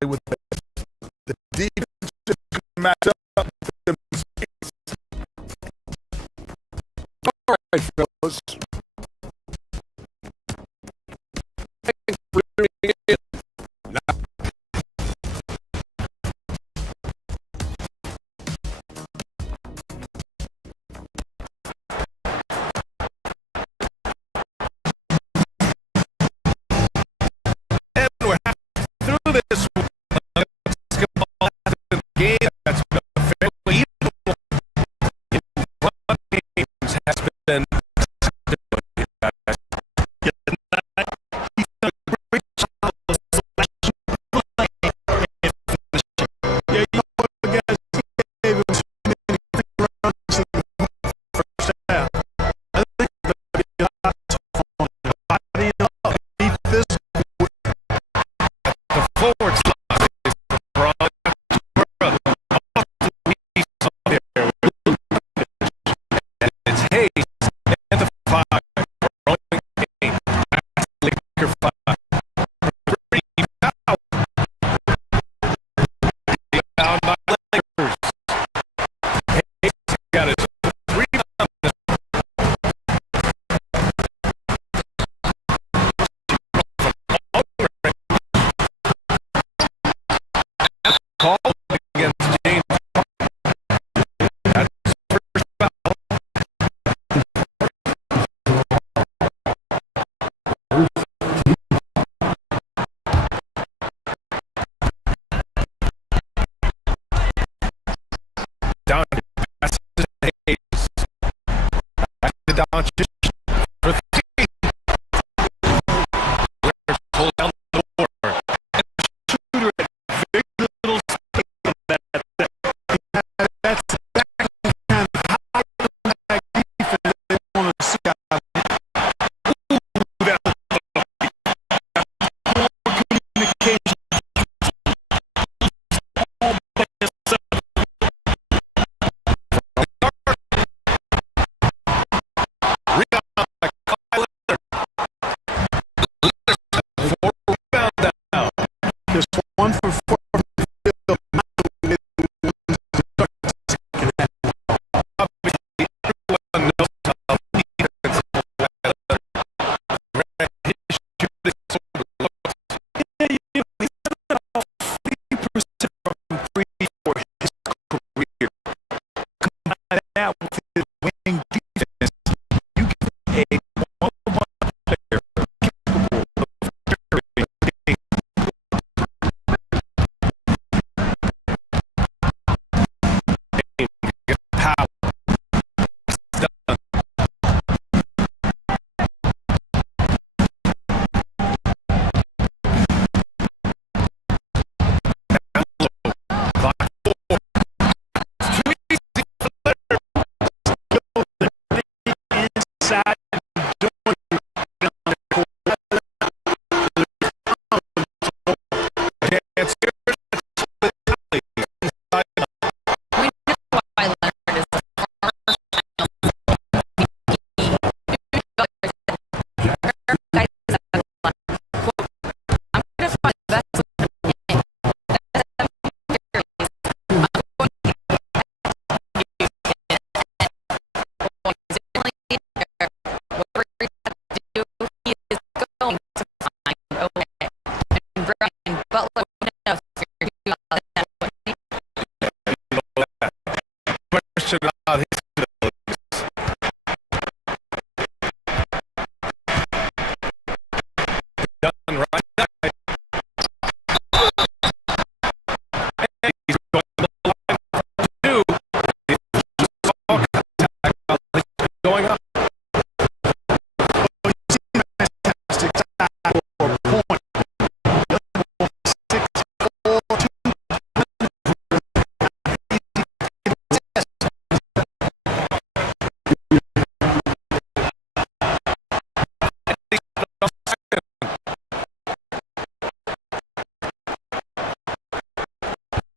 With the defense match up with them. All right, fellas. Thanks for tuning in. And we're through this basketball game that's been fairly games has been Doncic passes to Hayes. Back to Doncic for three. Warriors pull down the board. Shooter at very little speed on that. That's exactly the kind of high impact defense they want to see out of him. Ooh, that more communication. Just one for four. That with his wing defense, you get a one-on-one player capable of very power. Inside question about his abilities. Done right side. And he's going to the line for two. He's all contact while he's going up.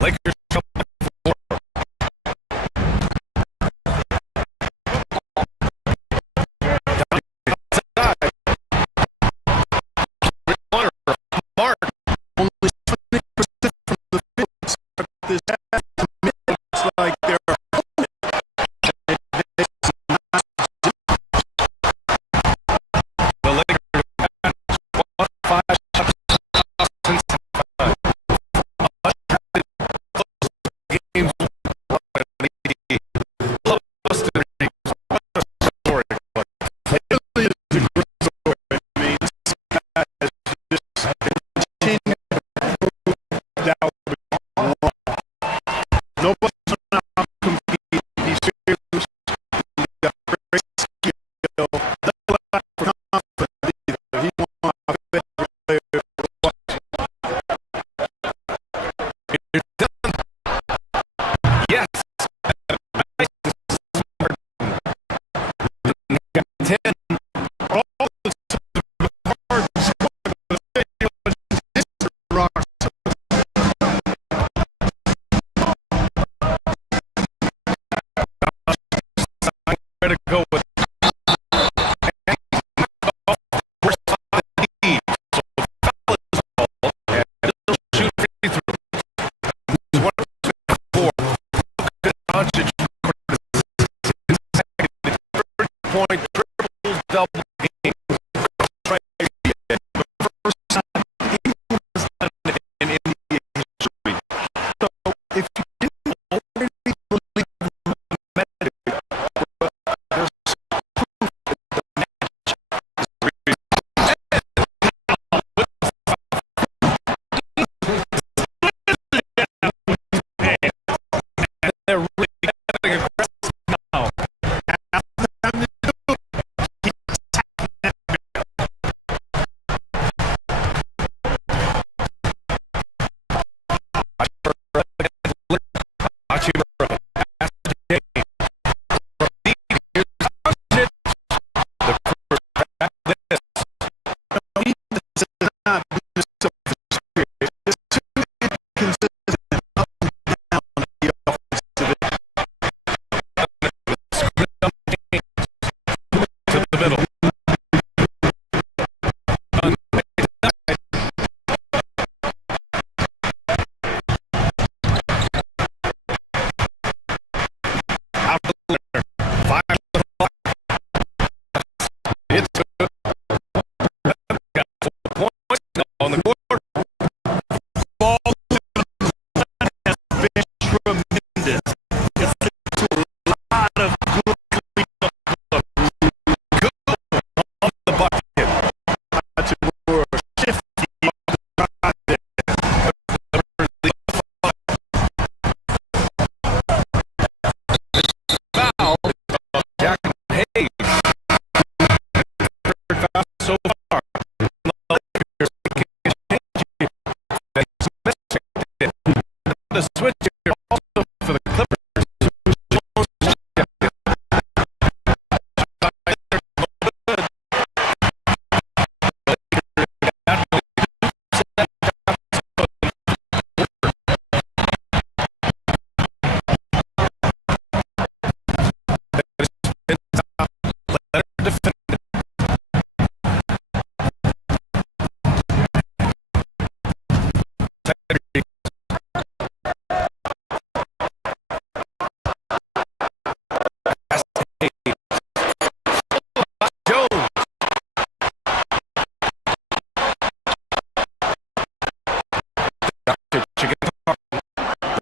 Lakers come up 4. Outside. Corner. Mark. only 20% from the field. This half looks like they're The Lakers have won 5 shots since 5. on the court. Ball has been tremendous. It's led to a lot of good on the bucket. Foul, Jack Hayes. Third foul so far. The switch here also for the Clippers.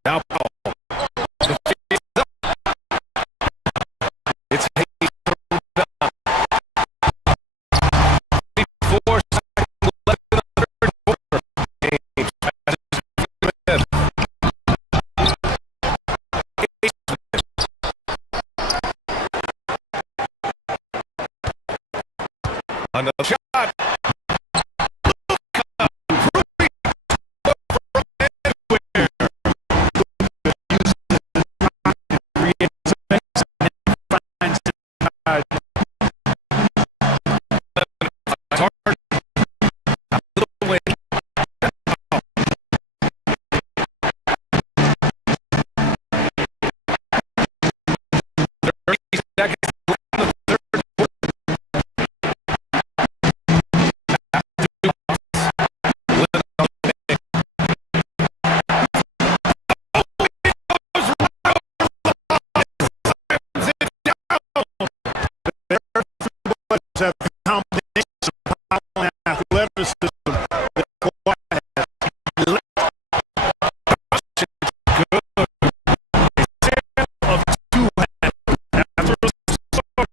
Now Paul. It's Hayes from Bell. 4 seconds left in the third quarter. Hayes passes to Smith. Another shot. Have the combination of power and athleticism that Kawhi has. Of two after a start,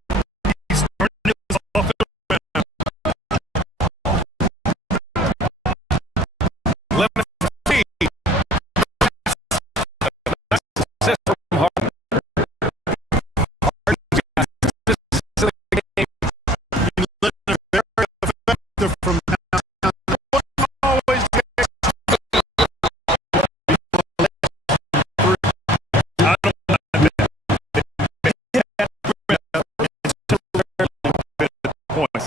he's turning it off and around. 11-15. Assist from Harden. From always points.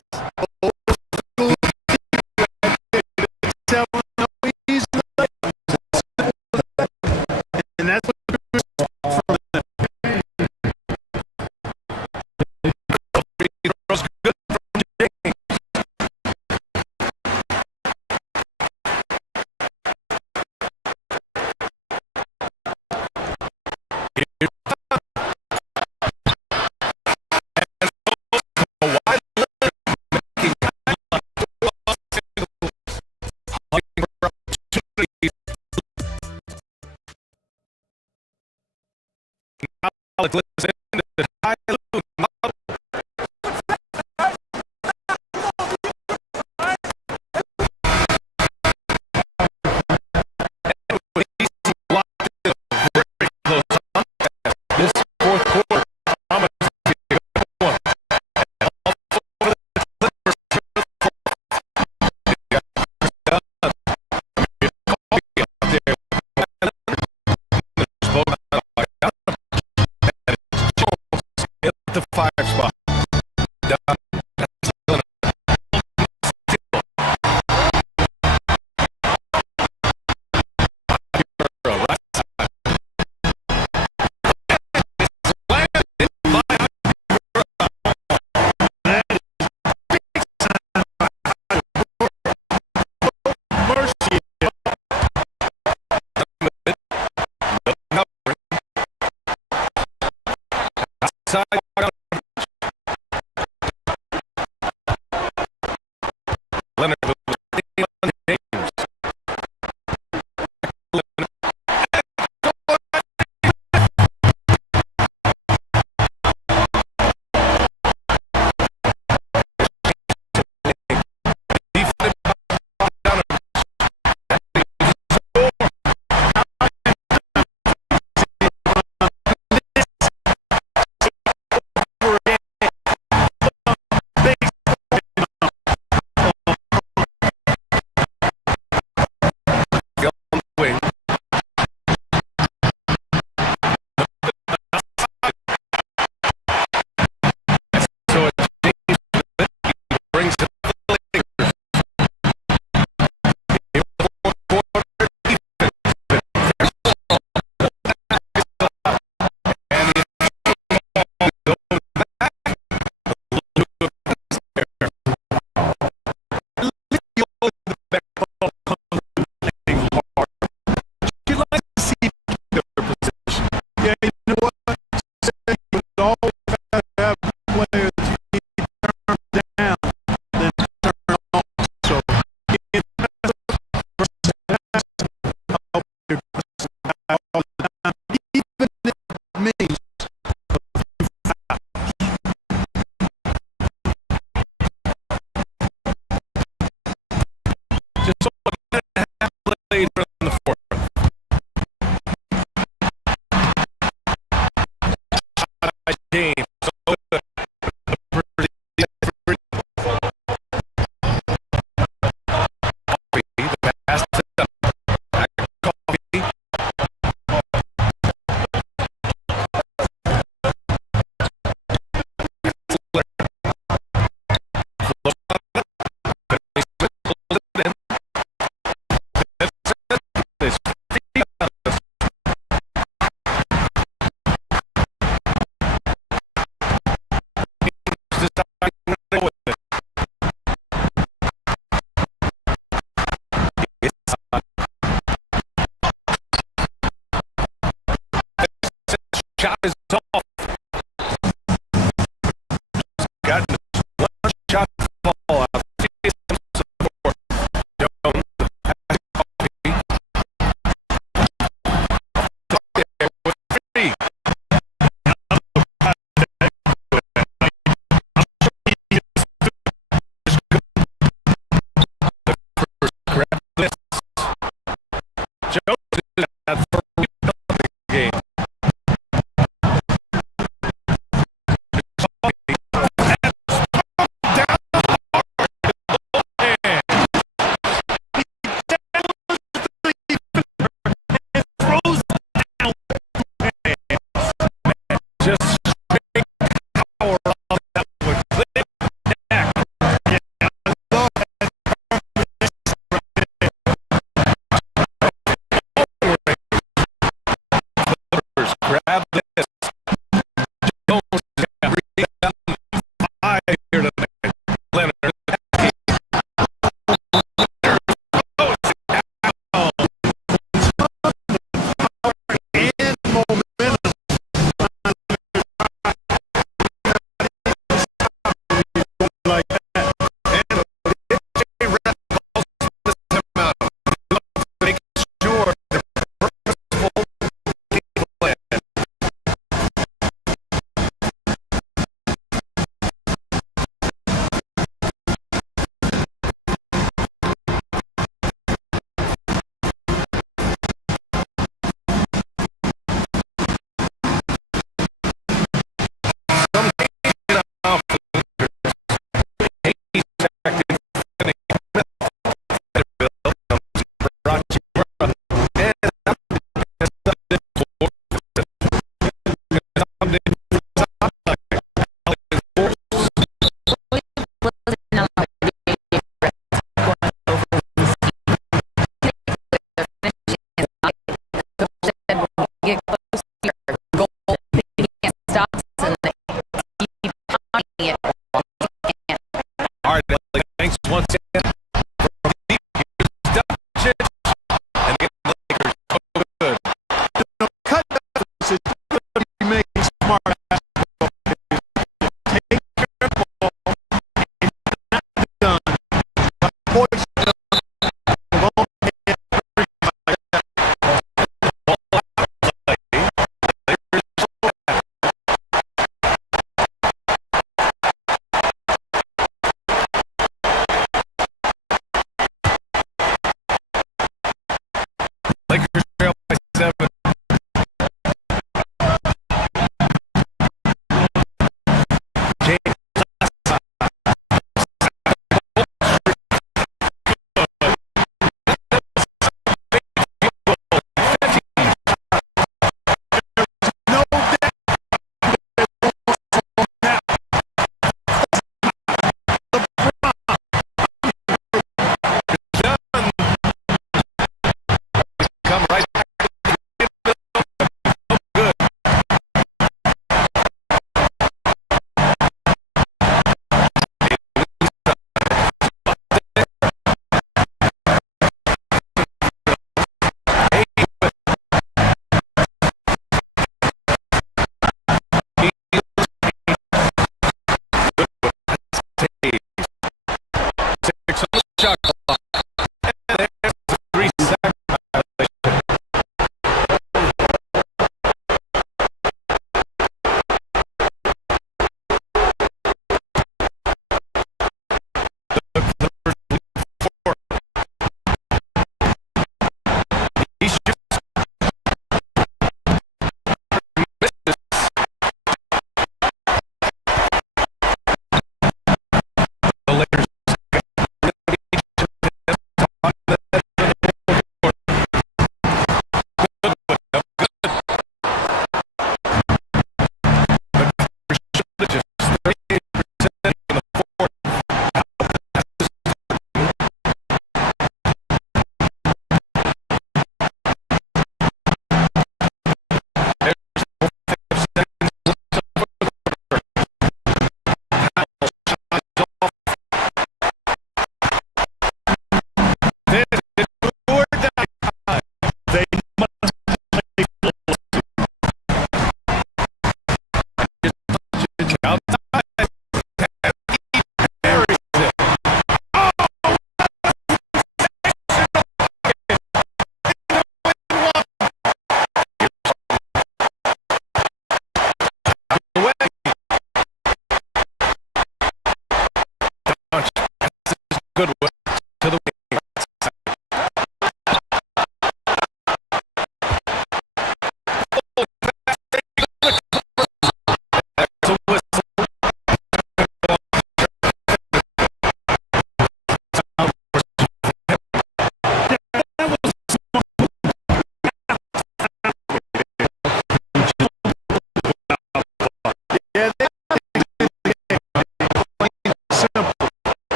Shot is off. Got one shot to fall out. Jones. Three. Jones is at 3 game.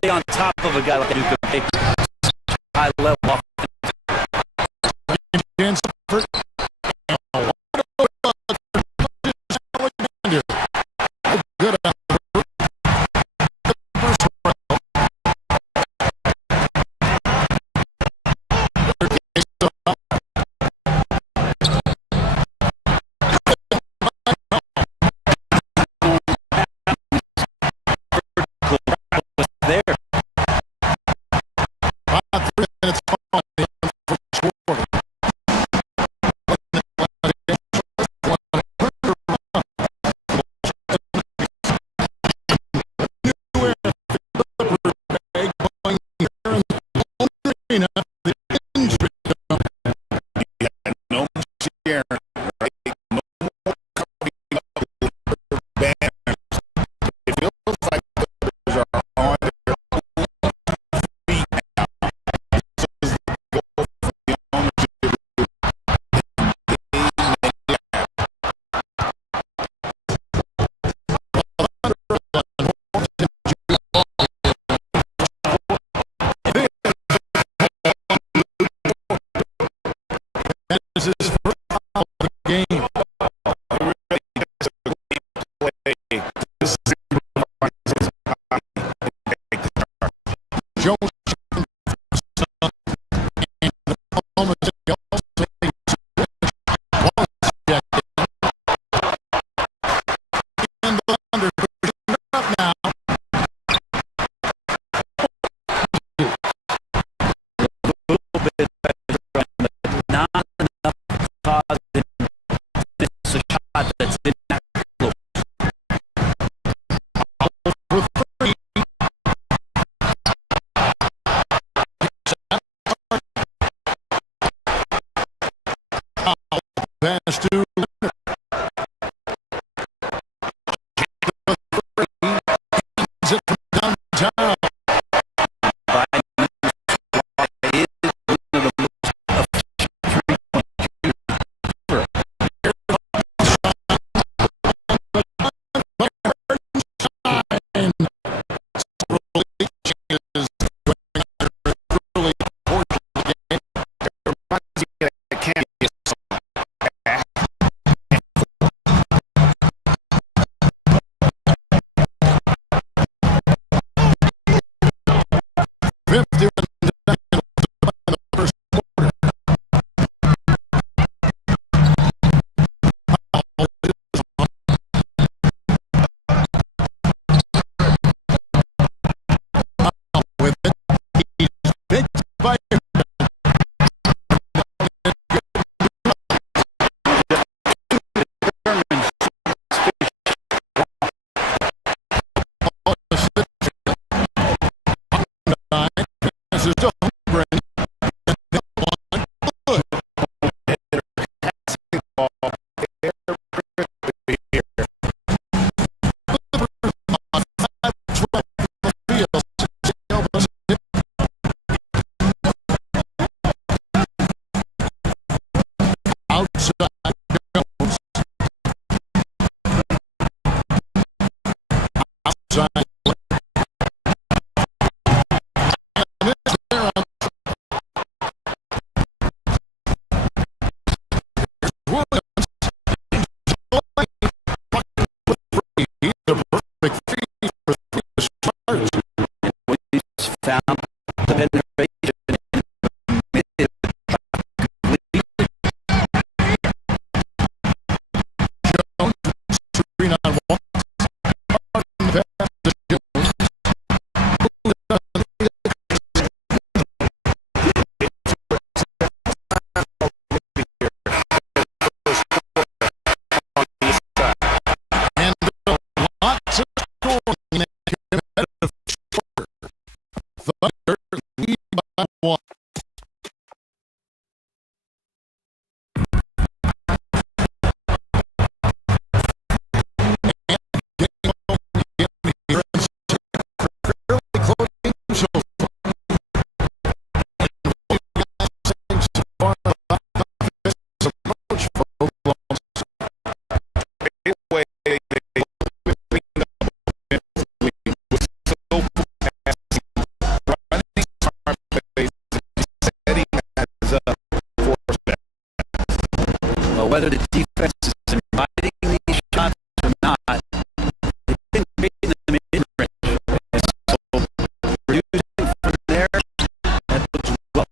Stay on top of a guy like Luka Baker. High level. his first foul of the game. Jones pass to Leonard. It from downtown. Whether the defense is inviting these shots or not, they didn't make them mid-range. So producing from there, that looks well.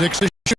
6 to shoot.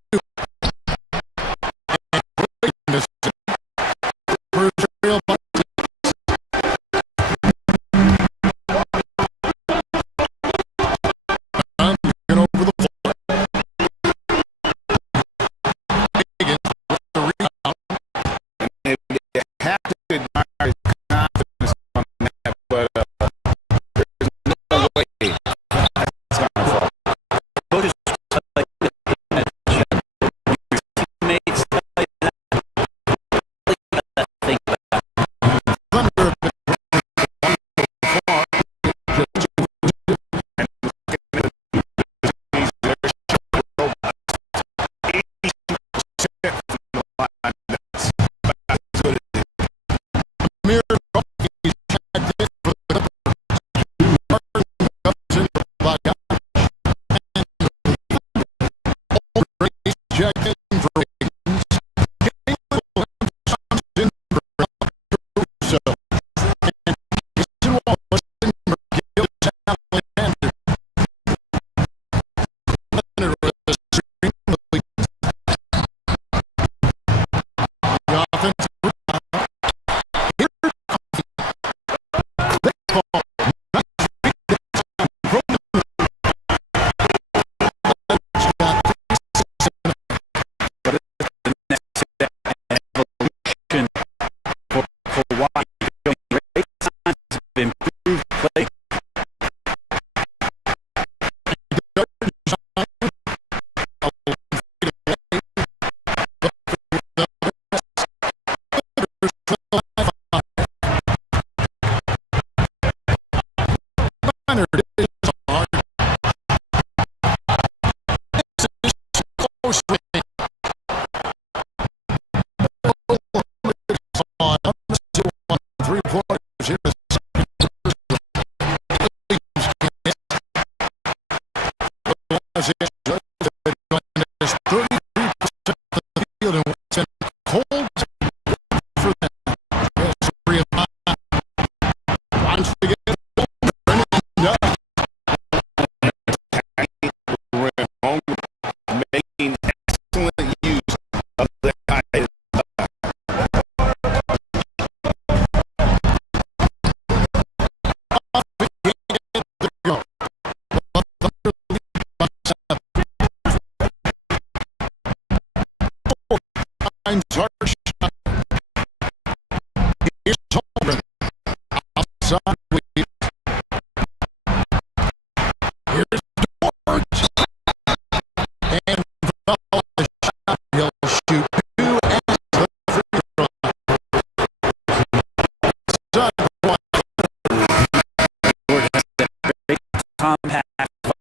Compact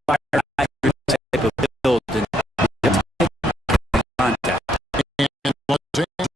fire type of build and contact. And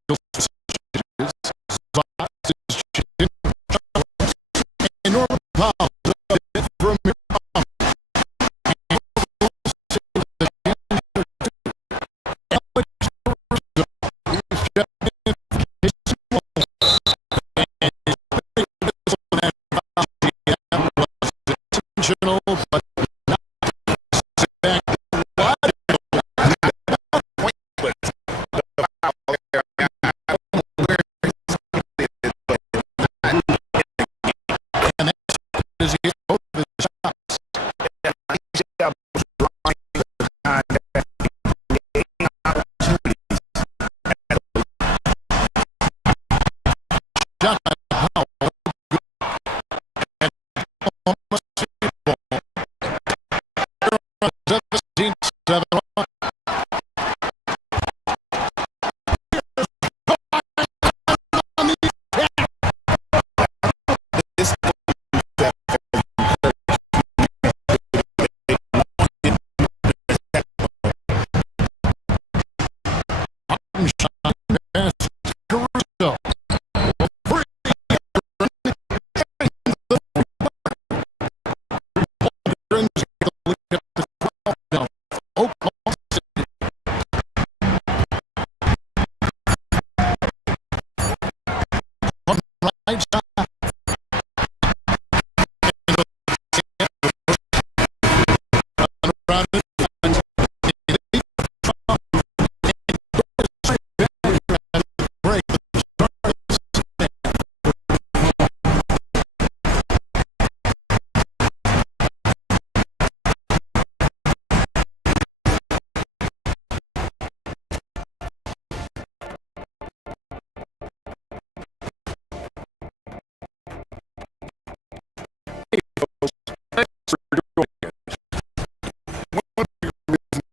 thanks for doing it.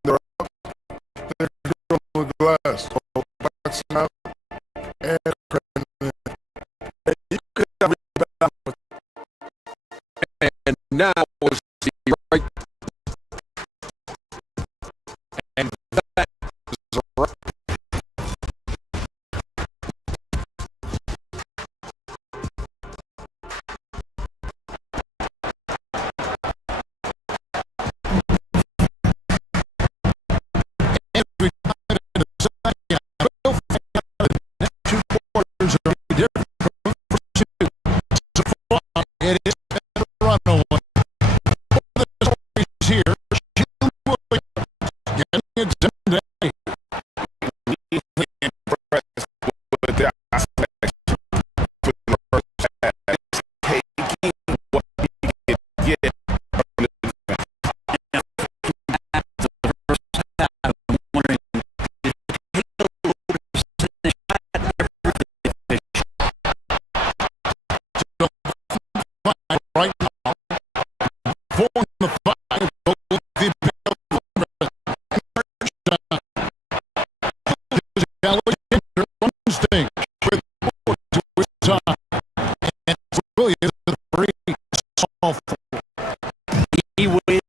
They're on the glass. So boxing out and and now was the right, and that is right. Every time in a second, we'll find out the next 2 quarters are different from the first 2. So far, it is a runaway. The stories here, Jim Williams getting it done today. Impressed with the aspect for the first half. Taking what he can get from the defense. Right now, 4 and 5, both the Alexander on stage with 4 to his side, and Williams the 3 soft. He waited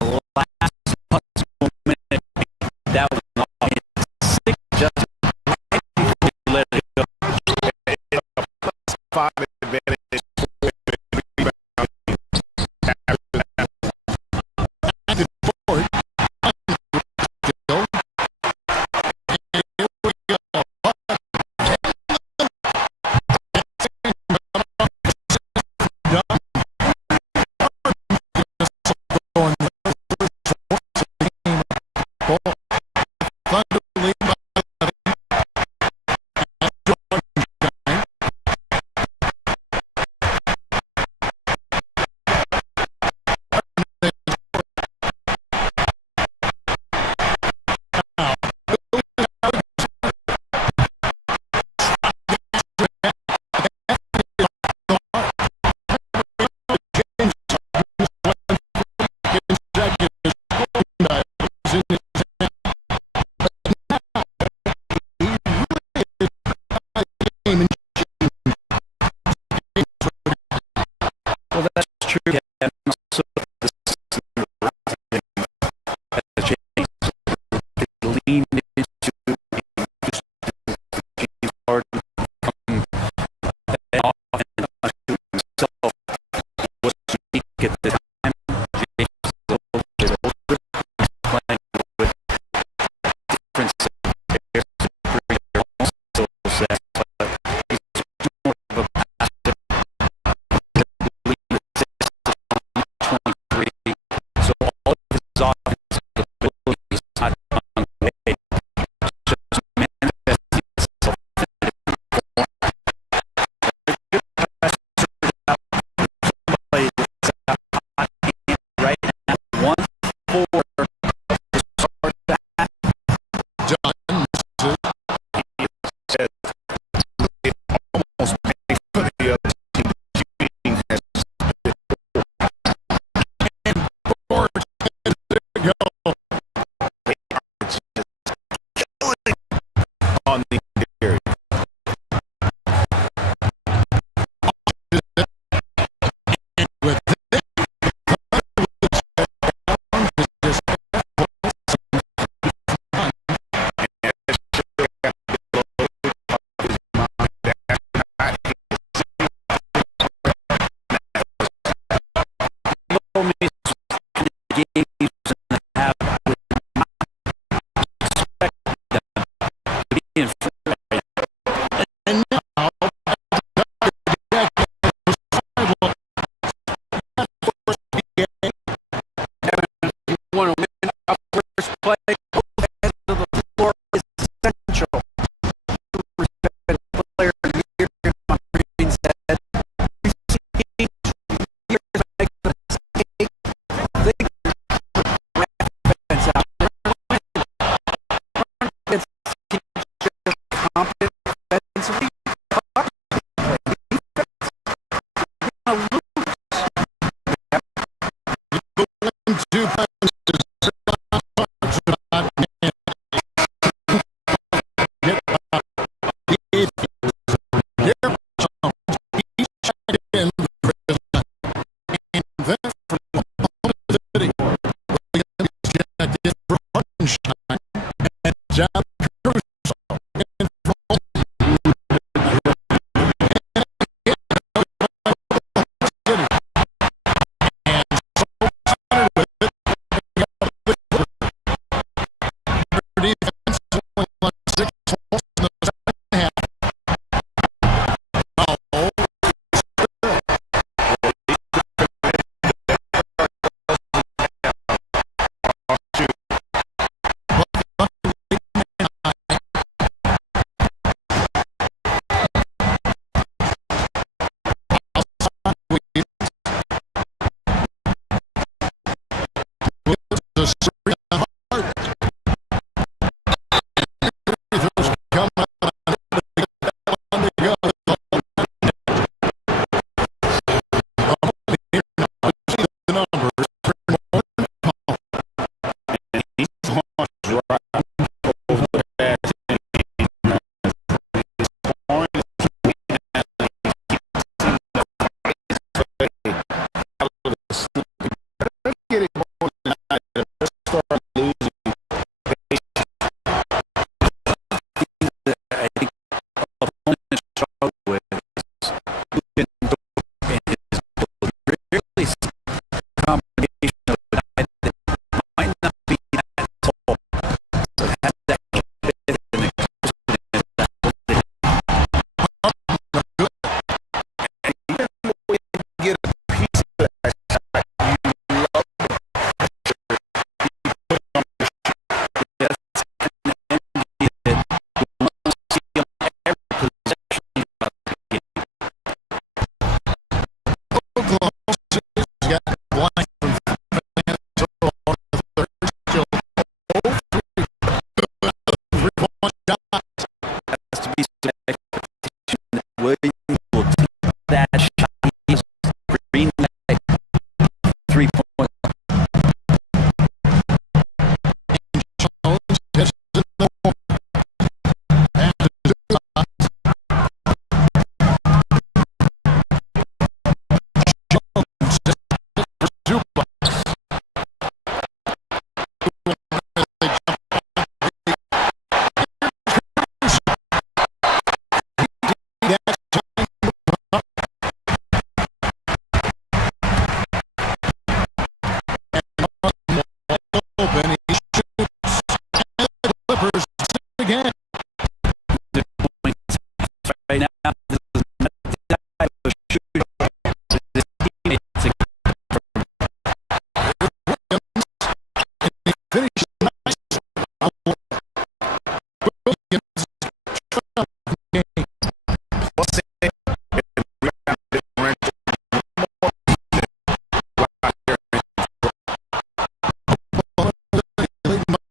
the last possible minute. That was not sick just right before he let it go. +5 advantage. Well, that's true. Yeah, and also the lean into James Harden coming off and onto himself was unique at the time. James is a little bit older. He's playing with different players to bring their own skill set, but he's more of a passer. So all of his offensive abilities not on the way. Just manifesting itself in a different form. A good passer somebody that's hot hand right now. 1-4 to start that. John Said it almost makes for the other team. Shooting has on the area. Want to win a first play? Head to the floor is essential. Respect the player here on Green's head. We've seen years make the mistake. They can put defense out there and win. It's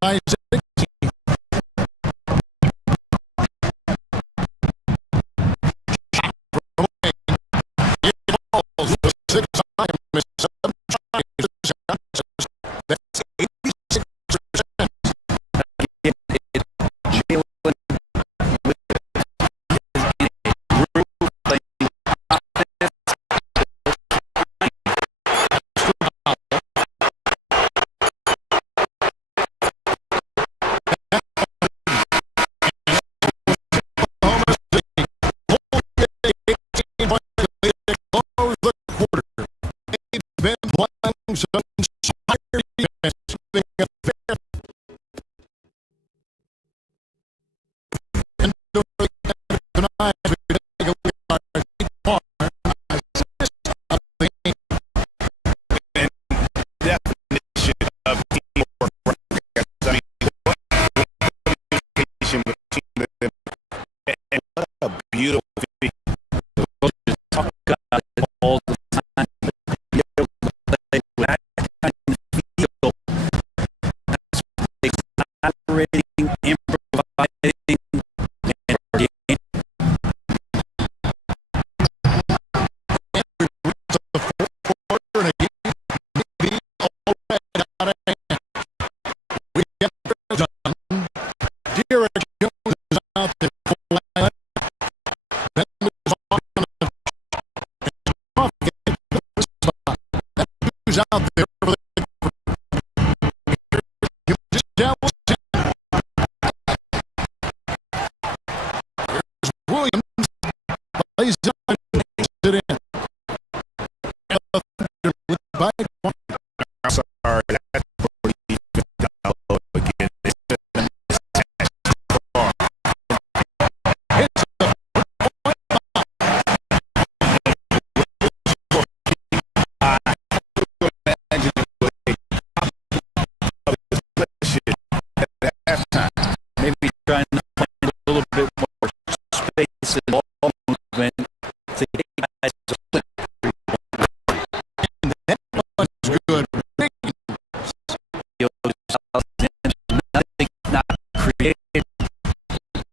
by 16. Six times, seven tries. That's 86%. Been playing some inspired defense, being a fair and tonight we take a look at our deep corner assist of the game. And definition of teamwork. I mean, what communication between them, and what a beautiful Talk about it all the time. Operating, improvising, and Derek Jones is out there. That moves on. Who's out there for the Williams plays it on, makes it in. By one. I'm sorry, that's what he again. maybe trying to find a little bit more space and ball movement to get guys to flip. That was good. Nothing not created.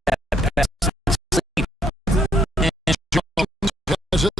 That pass to sleep. And Jones has it.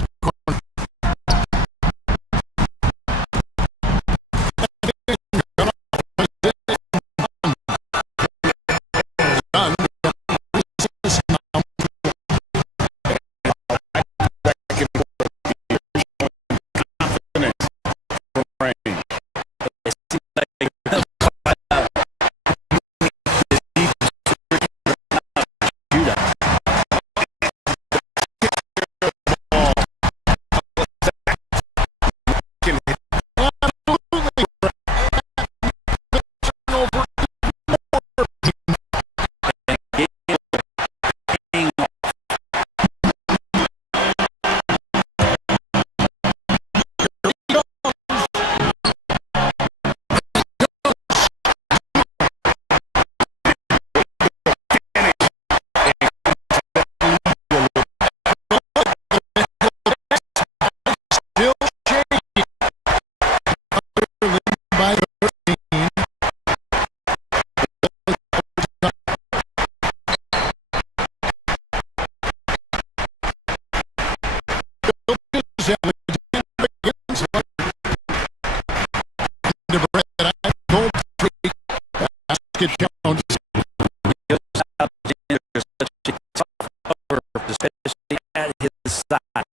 Jones. Especially at his side.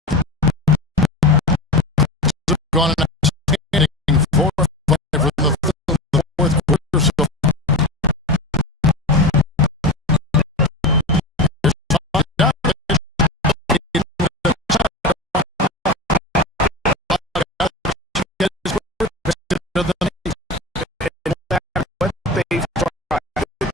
Gone an outstanding 4 or 5 from the fourth quarter. So what they've tried to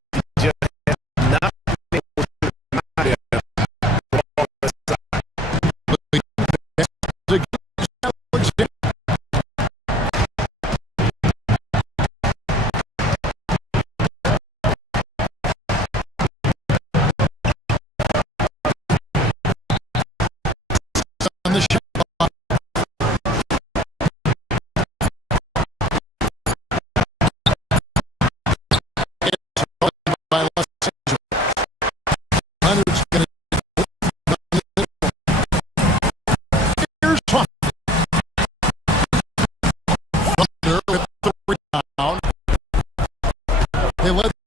They led